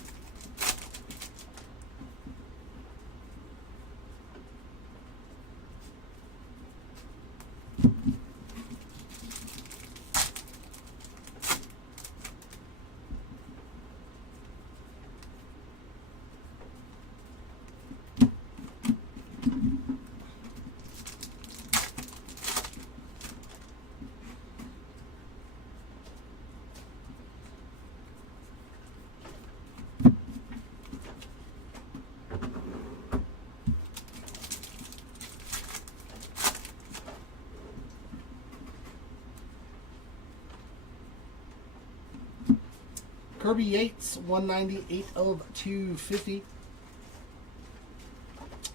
Kirby Yates, 198 of 250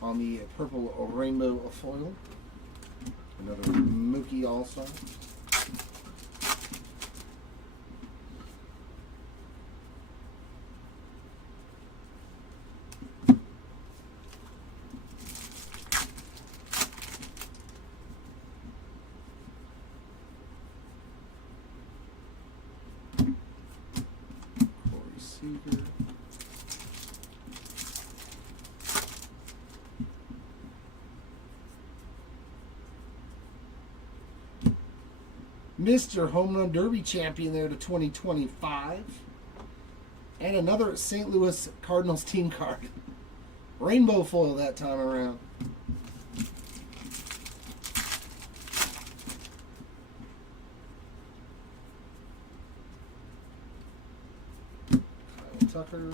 on the purple rainbow foil. Another Mookie All-Star. Seager. Mr. Home Run Derby champion there to 2025. And another St. Louis Cardinals team card. Rainbow foil that time around. Tucker.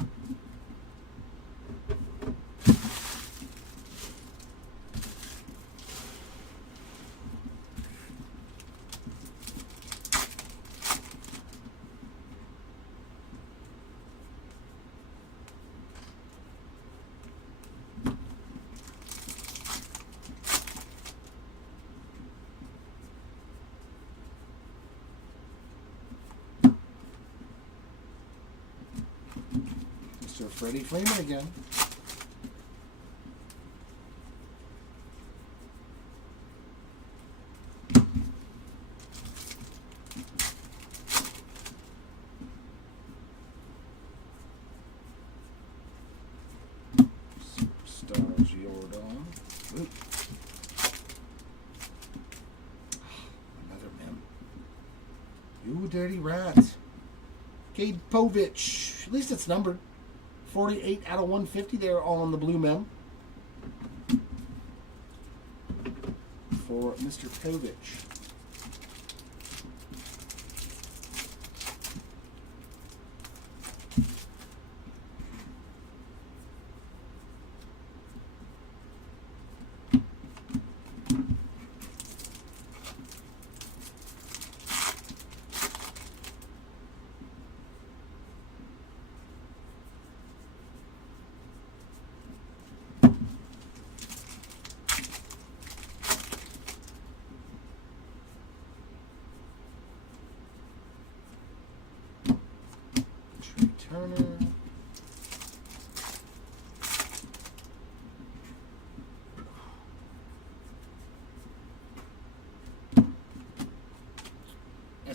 Mr. Freddie Freeman again. Superstar Giordano. Ooh. Another mem. You dirty rat. Cade Povich. At least it's numbered. 48 out of 150. They're all on the blue mem. For Mr. Povich.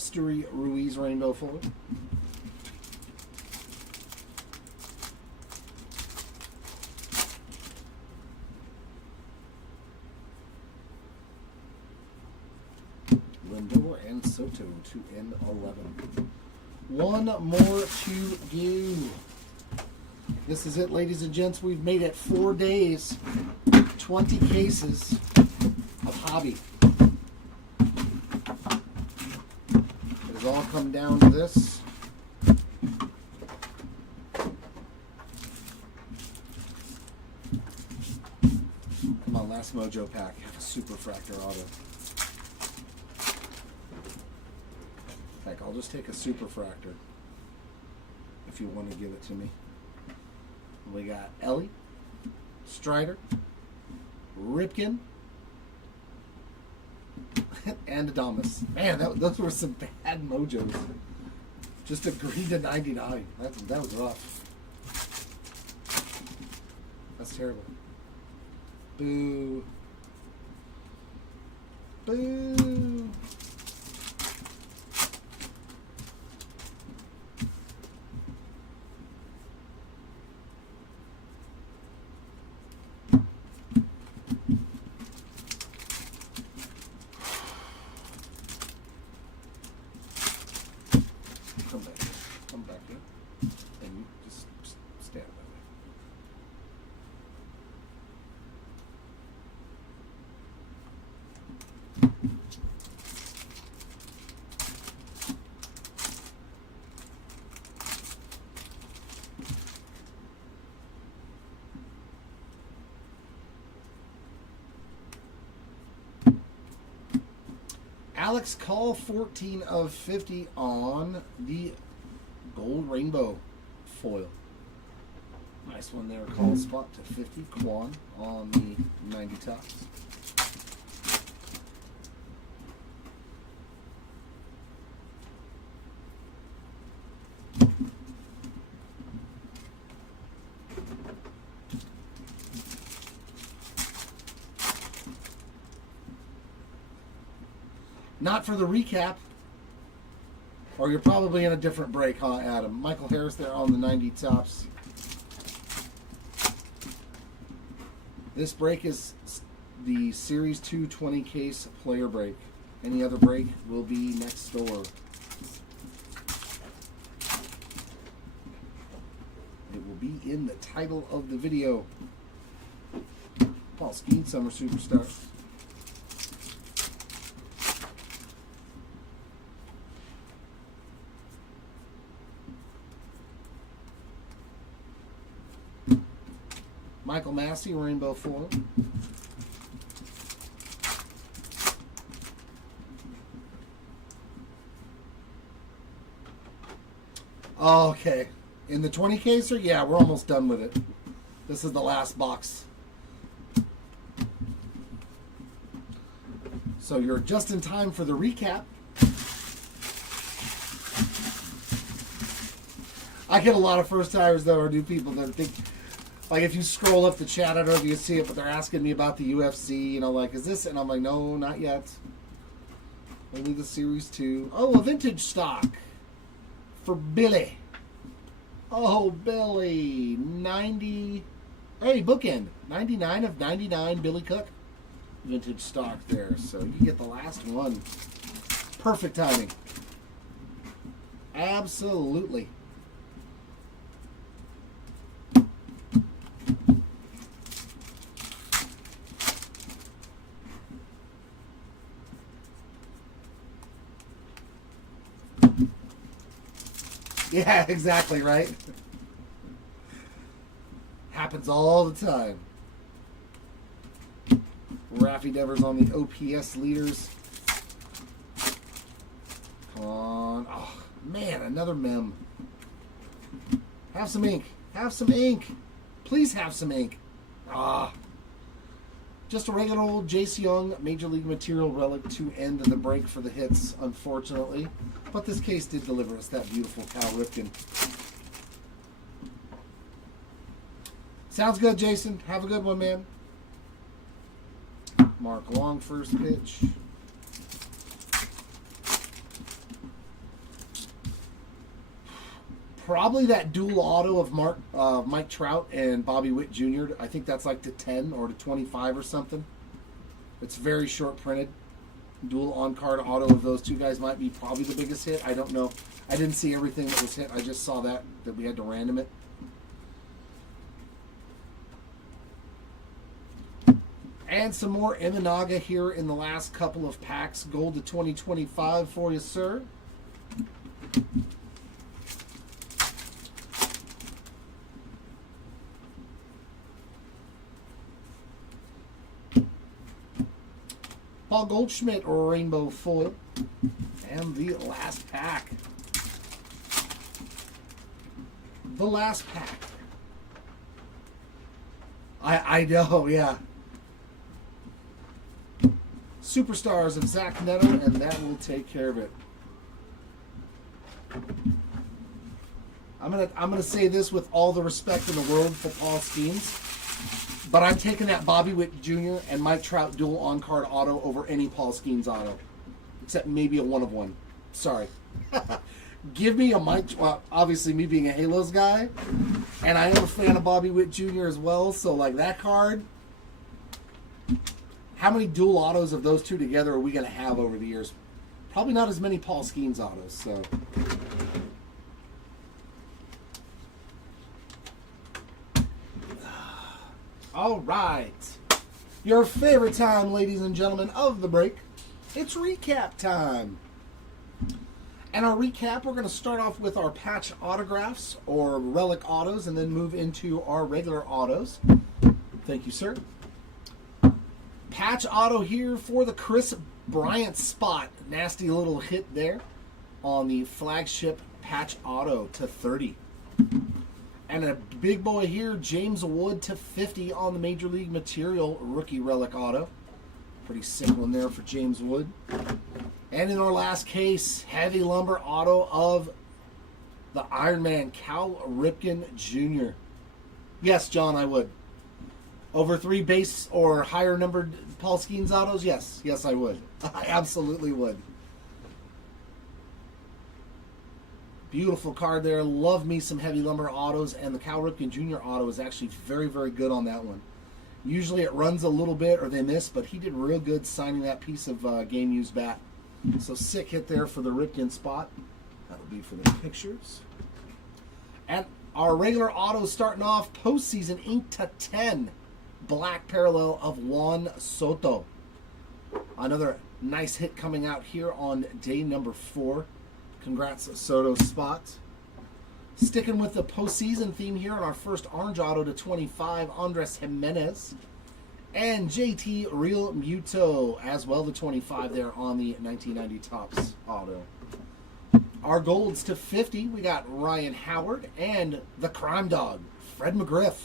Stewie Ruiz rainbow foil. Lindor and Soto to end 11. One more to go. This is it, ladies and gents. We've made it 4 days, 20 cases of hobby. It has all come down to this. Come on, last Mojo pack. Have a Super Fractor auto. Heck, I'll just take a Super Fractor if you want to give it to me. We got Ellie, Strider, Ripken, and Adamas. Man, those were some bad Mojos. Just a green to 99. That was rough. That's terrible. Boo. Boo. Come back here, and you just stand by me. Alex Call 14 of 50 on the gold rainbow foil. Nice one there. Call spot to 50. Quan on the 90 tops. Not for the recap. Or you're probably in a different break, huh, Adam? Michael Harris there on the 90 tops. This break is the Series 2 20 case player break. Any other break will be next door. It will be in the title of the video. Paul Skeen, Summer Superstars. Michael Massey, rainbow foil. Okay. In the 20 caser, yeah, we're almost done with it. This is the last box. So you're just in time for the recap. I get a lot of first timers though, or new people that think, like if you scroll up the chat, I don't know if you can see it, but they're asking me about the UFC, you know, like, is this? And I'm like, no, not yet. Only the Series 2. Oh, a vintage stock for Billy. Oh, Billy. 90. Hey, bookend. 99 of 99, Billy Cook. Vintage stock there. So you get the last one. Perfect timing. Absolutely. Yeah, exactly, right? Happens all the time. Raffy Devers on the OPS leaders. Come on. Oh, man, another mem. Have some ink. Have some ink. Please have some ink. Ah. Just a regular old Jace Young Major League Material relic to end the break for the hits, unfortunately. But this case did deliver us that beautiful Cal Ripken. Sounds good, Jason. Have a good one, man. Mark Long, first pitch. Probably that dual auto of Mike Trout and Bobby Witt Jr. I think that's like to 10 or to 25 or something. It's very short printed. Dual on-card auto of those two guys might be probably the biggest hit. I don't know. I didn't see everything that was hit. I just saw that we had to random it. And some more Imanaga here in the last couple of packs. Gold to 2025 for you, sir. Paul Goldschmidt rainbow foil. And the last pack. The last pack. I know, yeah. Superstars of Zach Neto, and that will take care of it. I'm gonna say this with all the respect in the world for Paul Skeens, but I'm taking that Bobby Witt Jr. and Mike Trout dual on-card auto over any Paul Skeens auto, except maybe a 1-of-1. Sorry. Give me a Mike. Well, obviously, me being a Halos guy, and I am a fan of Bobby Witt Jr. as well. So, like that card. How many dual autos of those two together are we going to have over the years? Probably not as many Paul Skeens autos. So. All right. Your favorite time, ladies and gentlemen, of the break. It's recap time. And our recap, we're going to start off with our patch autographs or relic autos and then move into our regular autos. Thank you, sir. Patch auto here for the Chris Bryant spot. Nasty little hit there on the flagship patch auto to 30. And a big boy here, James Wood to 50 on the Major League Material rookie relic auto. Pretty sick one there for James Wood. And in our last case, heavy lumber auto of the Iron Man, Cal Ripken Jr. Yes, John, I would. Over 3 base or higher numbered Paul Skeens autos? Yes. Yes, I would. I absolutely would. Beautiful card there. Love me some heavy lumber autos, and the Cal Ripken Jr. auto is actually very, very good on that one. Usually it runs a little bit or they miss, but he did real good signing that piece of game-used bat. So sick hit there for the Ripken spot. That'll be for the pictures. And our regular autos starting off, postseason ink to 10. Black parallel of Juan Soto. Another nice hit coming out here on day number 4. Congrats, Soto spot. Sticking with the postseason theme here on our first orange auto to 25, Andres Jimenez. And JT Real Muto as well, the 25 there on the 1990 Topps auto. Our golds to 50, we got Ryan Howard and the Crime Dog, Fred McGriff.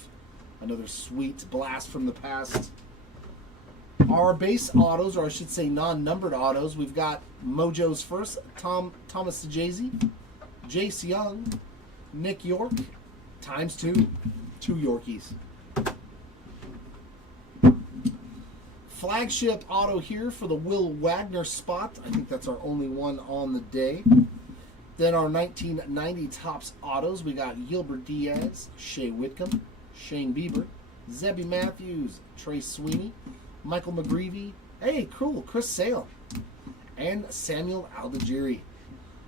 Another sweet blast from the past. Our base autos, or I should say non-numbered autos, we've got Mojo's first, Thomas Sajazi, Jace Young, Nick York, times 2. 2 Yorkies. Flagship auto here for the Will Wagner spot. I think that's our only one on the day. Then our 1990 Topps autos, we got Gilbert Diaz, Shea Whitcomb, Shane Bieber, Zebby Matthews, Trey Sweeney, Michael McGreevy, hey, cool, Chris Sale, and Samuel Aldigiri.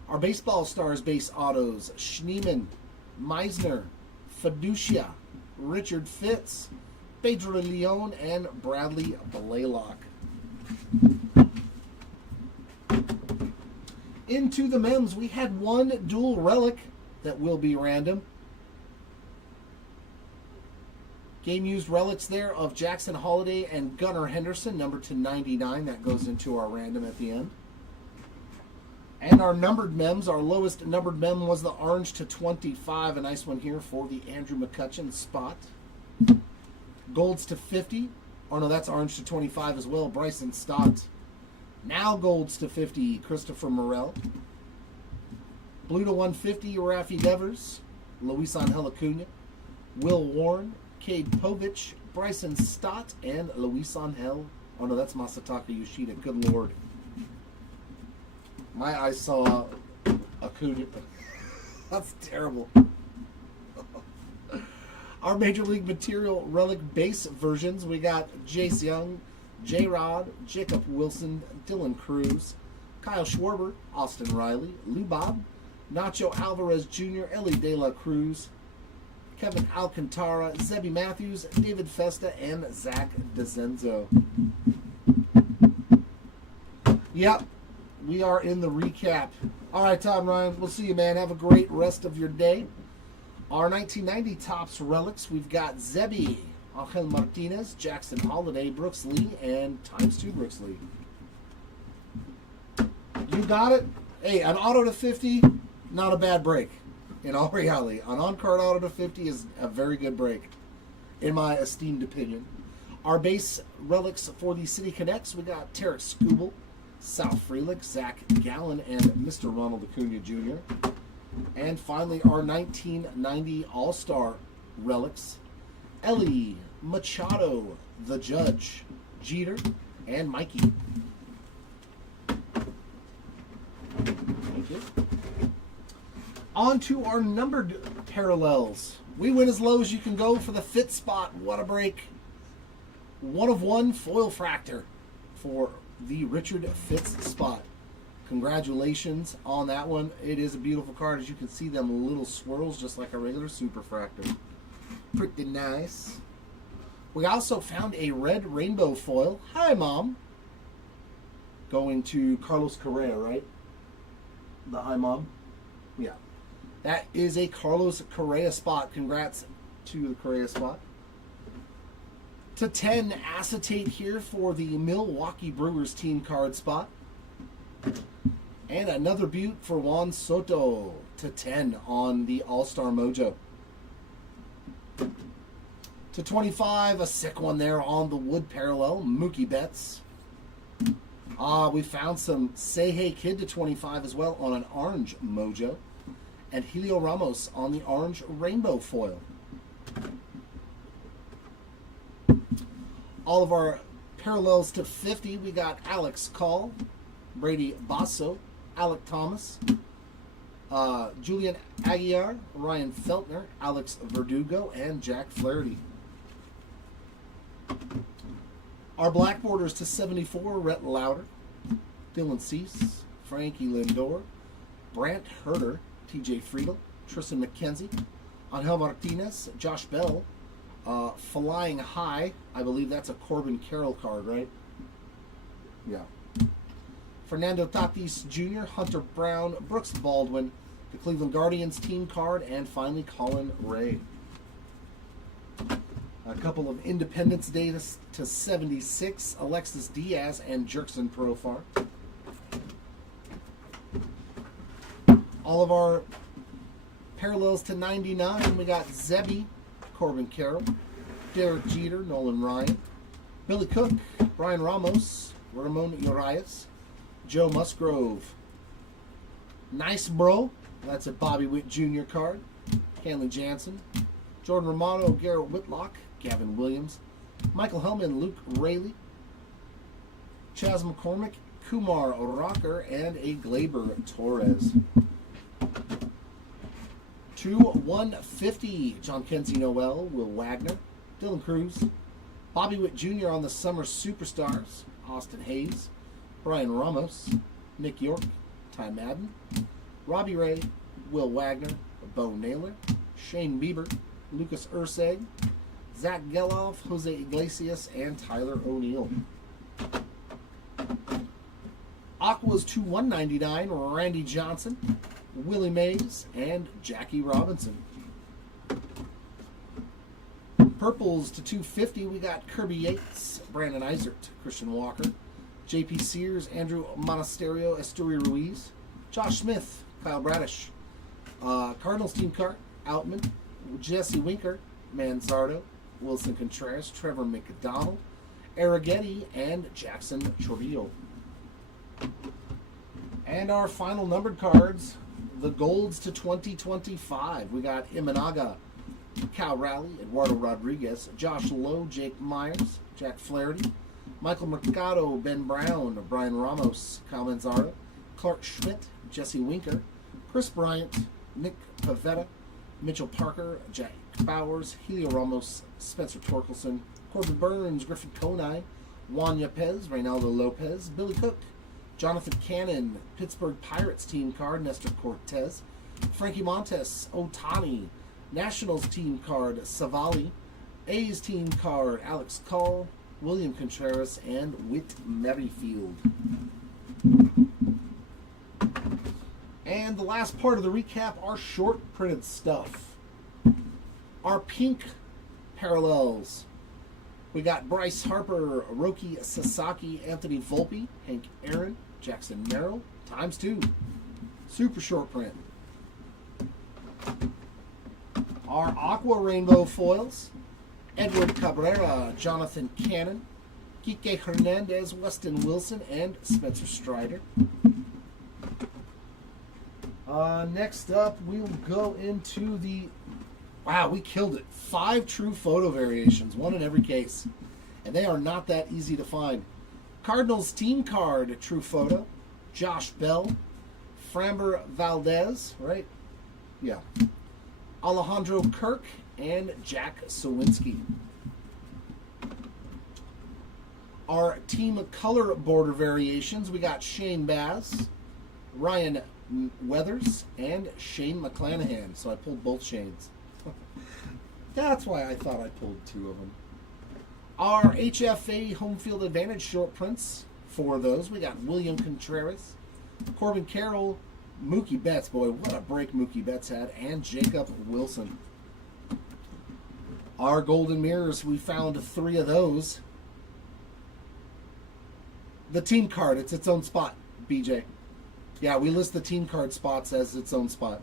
Our Baseball Stars base autos, Schneeman, Meisner, Fiducia, Richard Fitz, Pedro Leon, and Bradley Blaylock. Into the mems, we had one dual relic that will be random. Game used relics there of Jackson Holiday and Gunnar Henderson, number to 99. That goes into our random at the end. And our numbered mems, our lowest numbered mem was the orange to 25. A nice one here for the Andrew McCutcheon spot. Golds to 50. Oh no, that's orange to 25 as well. Bryson Stott. Now golds to 50. Christopher Morel. Blue to 150. Rafi Devers. Luis Angel Acuna. Will Warren. Cade Povich. Bryson Stott. And Luis Angel. Oh no, that's Masataka Yoshida. Good lord. My eyes saw Acuna. That's terrible. Our Major League Material Relic base versions, we got Jace Young, J-Rod, Jacob Wilson, Dylan Cruz, Kyle Schwarber, Austin Riley, Lou Bob, Nacho Alvarez Jr., Ellie De La Cruz, Kevin Alcantara, Zebby Matthews, David Festa, and Zach DeZenzo. Yep, we are in the recap. All right, Todd Ryan, we'll see you, man. Have a great rest of your day. Our 1990 Topps relics, we've got Zebby, Angel Martinez, Jackson Holiday, Brooks Lee, and ×2 Brooks Lee. You got it. Hey, an auto to 50, not a bad break. In all reality, an on-card auto to 50 is a very good break, in my esteemed opinion. Our base relics for the City Connects, we got Tarek Skubal, Sal Frelick, Zach Gallen, and Mr. Ronald Acuna Jr. And finally, our 1990 All-Star relics, Ellie, Machado, The Judge, Jeter, and Mikey. Thank you. On to our numbered parallels. We went as low as you can go for the fit spot. What a break. 1 of 1 foil fractor for the Richard Fitz spot. Congratulations on that one. It is a beautiful card. As you can see, them little swirls just like a regular super fractor. Pretty nice. We also found a red rainbow foil. Hi, Mom. Going to Carlos Correa, right? The hi, Mom? Yeah. That is a Carlos Correa spot. Congrats to the Correa spot. To 10 acetate here for the Milwaukee Brewers team card spot. And another butte for Juan Soto to 10 on the All-Star Mojo. To 25, a sick one there on the wood parallel, Mookie Betts. We found some Say Hey Kid to 25 as well on an orange Mojo. And Helio Ramos on the orange rainbow foil. All of our parallels to 50, we got Alex Call, Brady Basso, Alec Thomas, Julian Aguiar, Ryan Feltner, Alex Verdugo, and Jack Flaherty. Our black borders to 74, Rhett Lauder, Dylan Cease, Frankie Lindor, Brant Herter, TJ Friedel, Tristan McKenzie, Angel Martinez, Josh Bell, Flying High. I believe that's a Corbin Carroll card, right? Yeah. Fernando Tatis Jr., Hunter Brown, Brooks Baldwin, the Cleveland Guardians team card, and finally Colin Ray. A couple of Independence Day to 76, Alexis Diaz and Jerkson Profar. All of our parallels to 99, we got Zebby, Corbin Carroll, Derek Jeter, Nolan Ryan, Billy Cook, Brian Ramos, Ramon Urias, Joe Musgrove. Nice Bro, that's a Bobby Witt Jr. card. Hanley Jansen, Jordan Romano, Garrett Whitlock, Gavin Williams, Michael Hellman, Luke Rayleigh, Chaz McCormick, Kumar Rocker, and a Glaber Torres. To 150, John Kenzie Noel, Will Wagner, Dylan Cruz, Bobby Witt Jr. on the Summer Superstars, Austin Hayes, Brian Ramos, Nick York, Ty Madden, Robbie Ray, Will Wagner, Bo Naylor, Shane Bieber, Lucas Urseg, Zach Geloff, Jose Iglesias, and Tyler O'Neill. Aquas to 199, Randy Johnson, Willie Mays, and Jackie Robinson. Purples to 250, we got Kirby Yates, Brandon Eisert, Christian Walker, JP Sears, Andrew Monasterio, Esteury Ruiz, Josh Smith, Kyle Bradish, Cardinals team card, Outman, Jesse Winker, Manzardo, Wilson Contreras, Trevor McDonald, Arrighetti, and Jackson Chorillo. And our final numbered cards, the golds to 2025. We got Imanaga, Cal Raleigh, Eduardo Rodriguez, Josh Lowe, Jake Myers, Jack Flaherty, Michael Mercado, Ben Brown, Brian Ramos, Kyle Manzardo, Clark Schmidt, Jesse Winker, Chris Bryant, Nick Pavetta, Mitchell Parker, Jack Bowers, Helio Ramos, Spencer Torkelson, Corbin Burns, Griffin Konai, Juan Yepez, Reynaldo Lopez, Billy Cook, Jonathan Cannon, Pittsburgh Pirates team card, Nestor Cortez, Frankie Montes, Otani, Nationals team card, Savali, A's team card, Alex Call, William Contreras, and Whit Merrifield. And the last part of the recap, our short printed stuff. Our pink parallels. We got Bryce Harper, Roki Sasaki, Anthony Volpe, Hank Aaron, Jackson Merrill, ×2. Super short print. Our Aqua Rainbow foils. Edward Cabrera, Jonathan Cannon, Kike Hernandez, Weston Wilson, and Spencer Strider. Next up, we will go into the... Wow, we killed it. 5 true photo variations, 1 in every case. And they are not that easy to find. Cardinals team card, true photo. Josh Bell. Framber Valdez, right? Yeah. Alejandro Kirk and Jack Sawinski. Our team color border variations, we got Shane Baz, Ryan Weathers, and Shane McClanahan. So I pulled both Shanes. That's why I thought I pulled 2 of them. Our HFA home field advantage short prints, 4 of those. We got William Contreras, Corbin Carroll, Mookie Betts. Boy, what a break Mookie Betts had. And Jacob Wilson. Our golden mirrors, we found 3 of those. The team card, it's its own spot, BJ. Yeah, we list the team card spots as its own spot.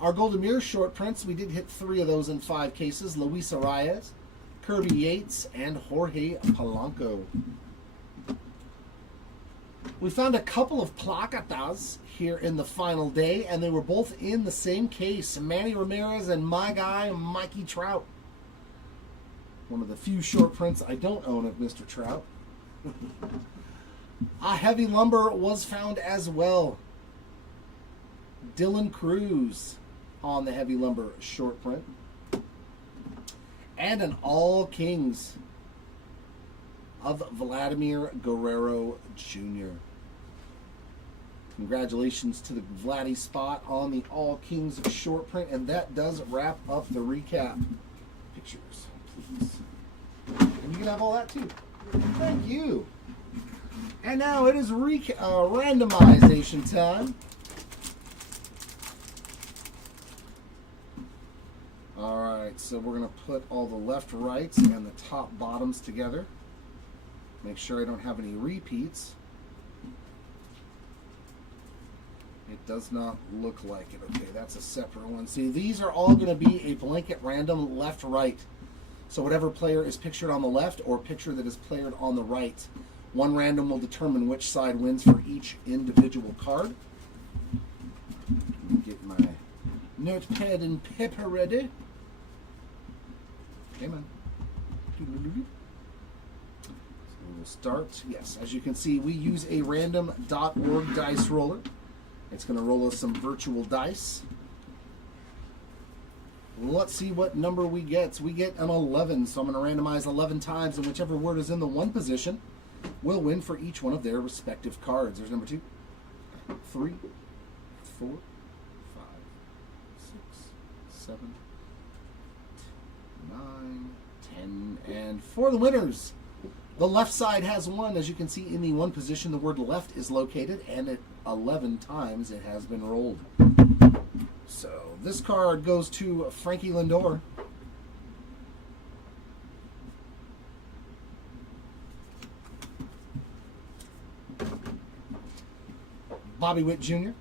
Our golden mirror short prints, we did hit 3 of those in 5 cases. Luis Arias, Kirby Yates, and Jorge Polanco. We found a couple of placatas here in the final day, and they were both in the same case. Manny Ramirez and my guy, Mikey Trout. One of the few short prints I don't own of Mr. Trout. A heavy lumber was found as well. Dylan Cruz on the heavy lumber short print. And an All Kings of Vladimir Guerrero Jr. Congratulations to the Vladdy spot on the All Kings short print. And that does wrap up the recap. Pictures, please. And you can have all that too. Thank you. And now it is randomization time. Alright, so we're going to put all the left rights and the top bottoms together. Make sure I don't have any repeats. It does not look like it. Okay, that's a separate one. See, these are all going to be a blanket random left-right. So whatever player is pictured on the left or picture that is played on the right, one random will determine which side wins for each individual card. Get my notepad and paper ready. Okay, man. So we'll start. Yes, as you can see, we use a random.org dice roller. It's going to roll us some virtual dice. Let's see what number we get. So we get an 11, so I'm going to randomize 11 times, and whichever word is in the 1 position will win for each one of their respective cards. There's number 2, 3, 4, 5, 6, 7, 9, 10, and for the winners, the left side has 1. As you can see in the 1 position, the word left is located, and at 11 times it has been rolled. So this card goes to Frankie Lindor. Bobby Witt Jr.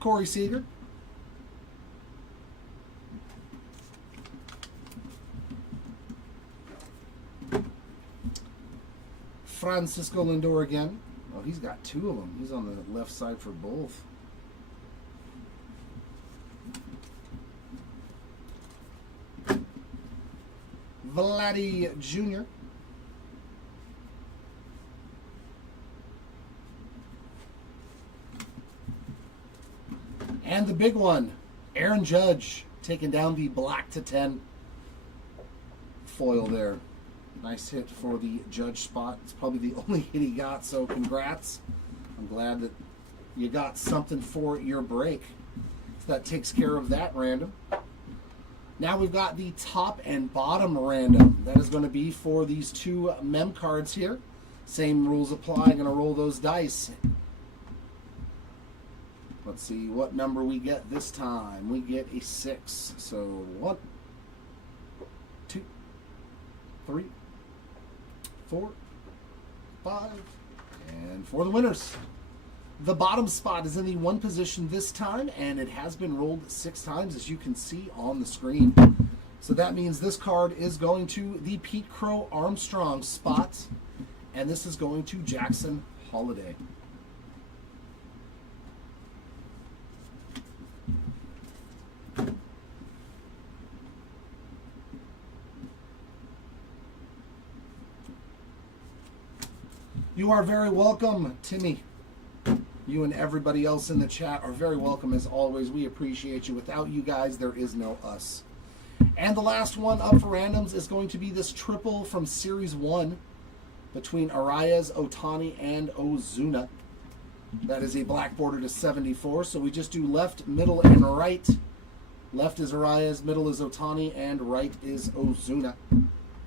Corey Seager. Francisco Lindor again. Oh, he's got 2 of them. He's on the left side for both. Vladdy Jr. And the big one, Aaron Judge taking down the black to 10 foil there. Nice hit for the Judge spot. It's probably the only hit he got, so congrats. I'm glad that you got something for your break. So that takes care of that random. Now we've got the top and bottom random. That is going to be for these two mem cards here. Same rules apply. I'm going to roll those dice. Let's see what number we get this time. We get a 6. So 1, 2, 3, 4, 5, and for the winners. The bottom spot is in the 1 position this time, and it has been rolled 6 times, as you can see on the screen. So that means this card is going to the Pete Crow Armstrong spot, and this is going to Jackson Holiday. You are very welcome, Timmy. You and everybody else in the chat are very welcome as always. We appreciate you. Without you guys, there is no us. And the last one up for randoms is going to be this triple from Series 1 between Arias, Otani, and Ozuna. That is a black border to 74. So we just do left, middle, and right. Left is Arias, middle is Otani, and right is Ozuna.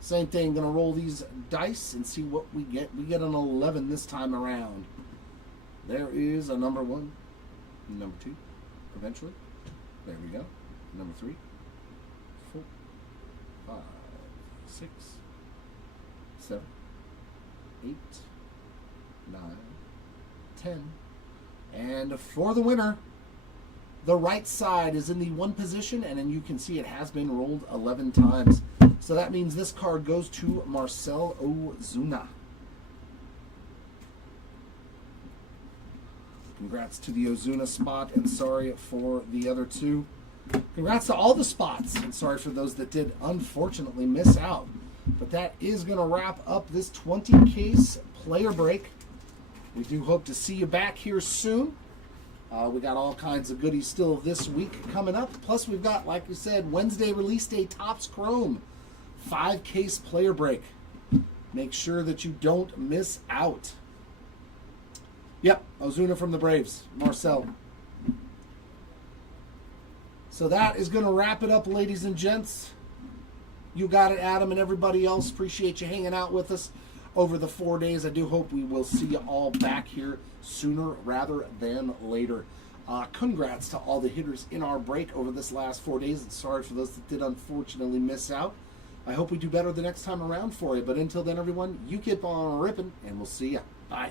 Same thing, going to roll these dice and see what we get. We get an 11 this time around. There is a number 1, number 2, eventually. There we go. Number 3, 4, 5, 6, 7, 8, 9, 10. And for the winner, the right side is in the 1 position, and then you can see it has been rolled 11 times. So that means this card goes to Marcell Ozuna. Congrats to the Ozuna spot, and sorry for the other 2. Congrats to all the spots, and sorry for those that did unfortunately miss out. But that is going to wrap up this 20-case player break. We do hope to see you back here soon. We got all kinds of goodies still this week coming up. Plus, we've got, like we said, Wednesday release day Topps Chrome 5-case player break. Make sure that you don't miss out. Yep, Ozuna from the Braves, Marcell. So that is going to wrap it up, ladies and gents. You got it, Adam, and everybody else. Appreciate you hanging out with us over the 4 days. I do hope we will see you all back here sooner rather than later. Congrats to all the hitters in our break over this last 4 days. And sorry for those that did unfortunately miss out. I hope we do better the next time around for you. But until then, everyone, you keep on ripping, and we'll see you. Bye.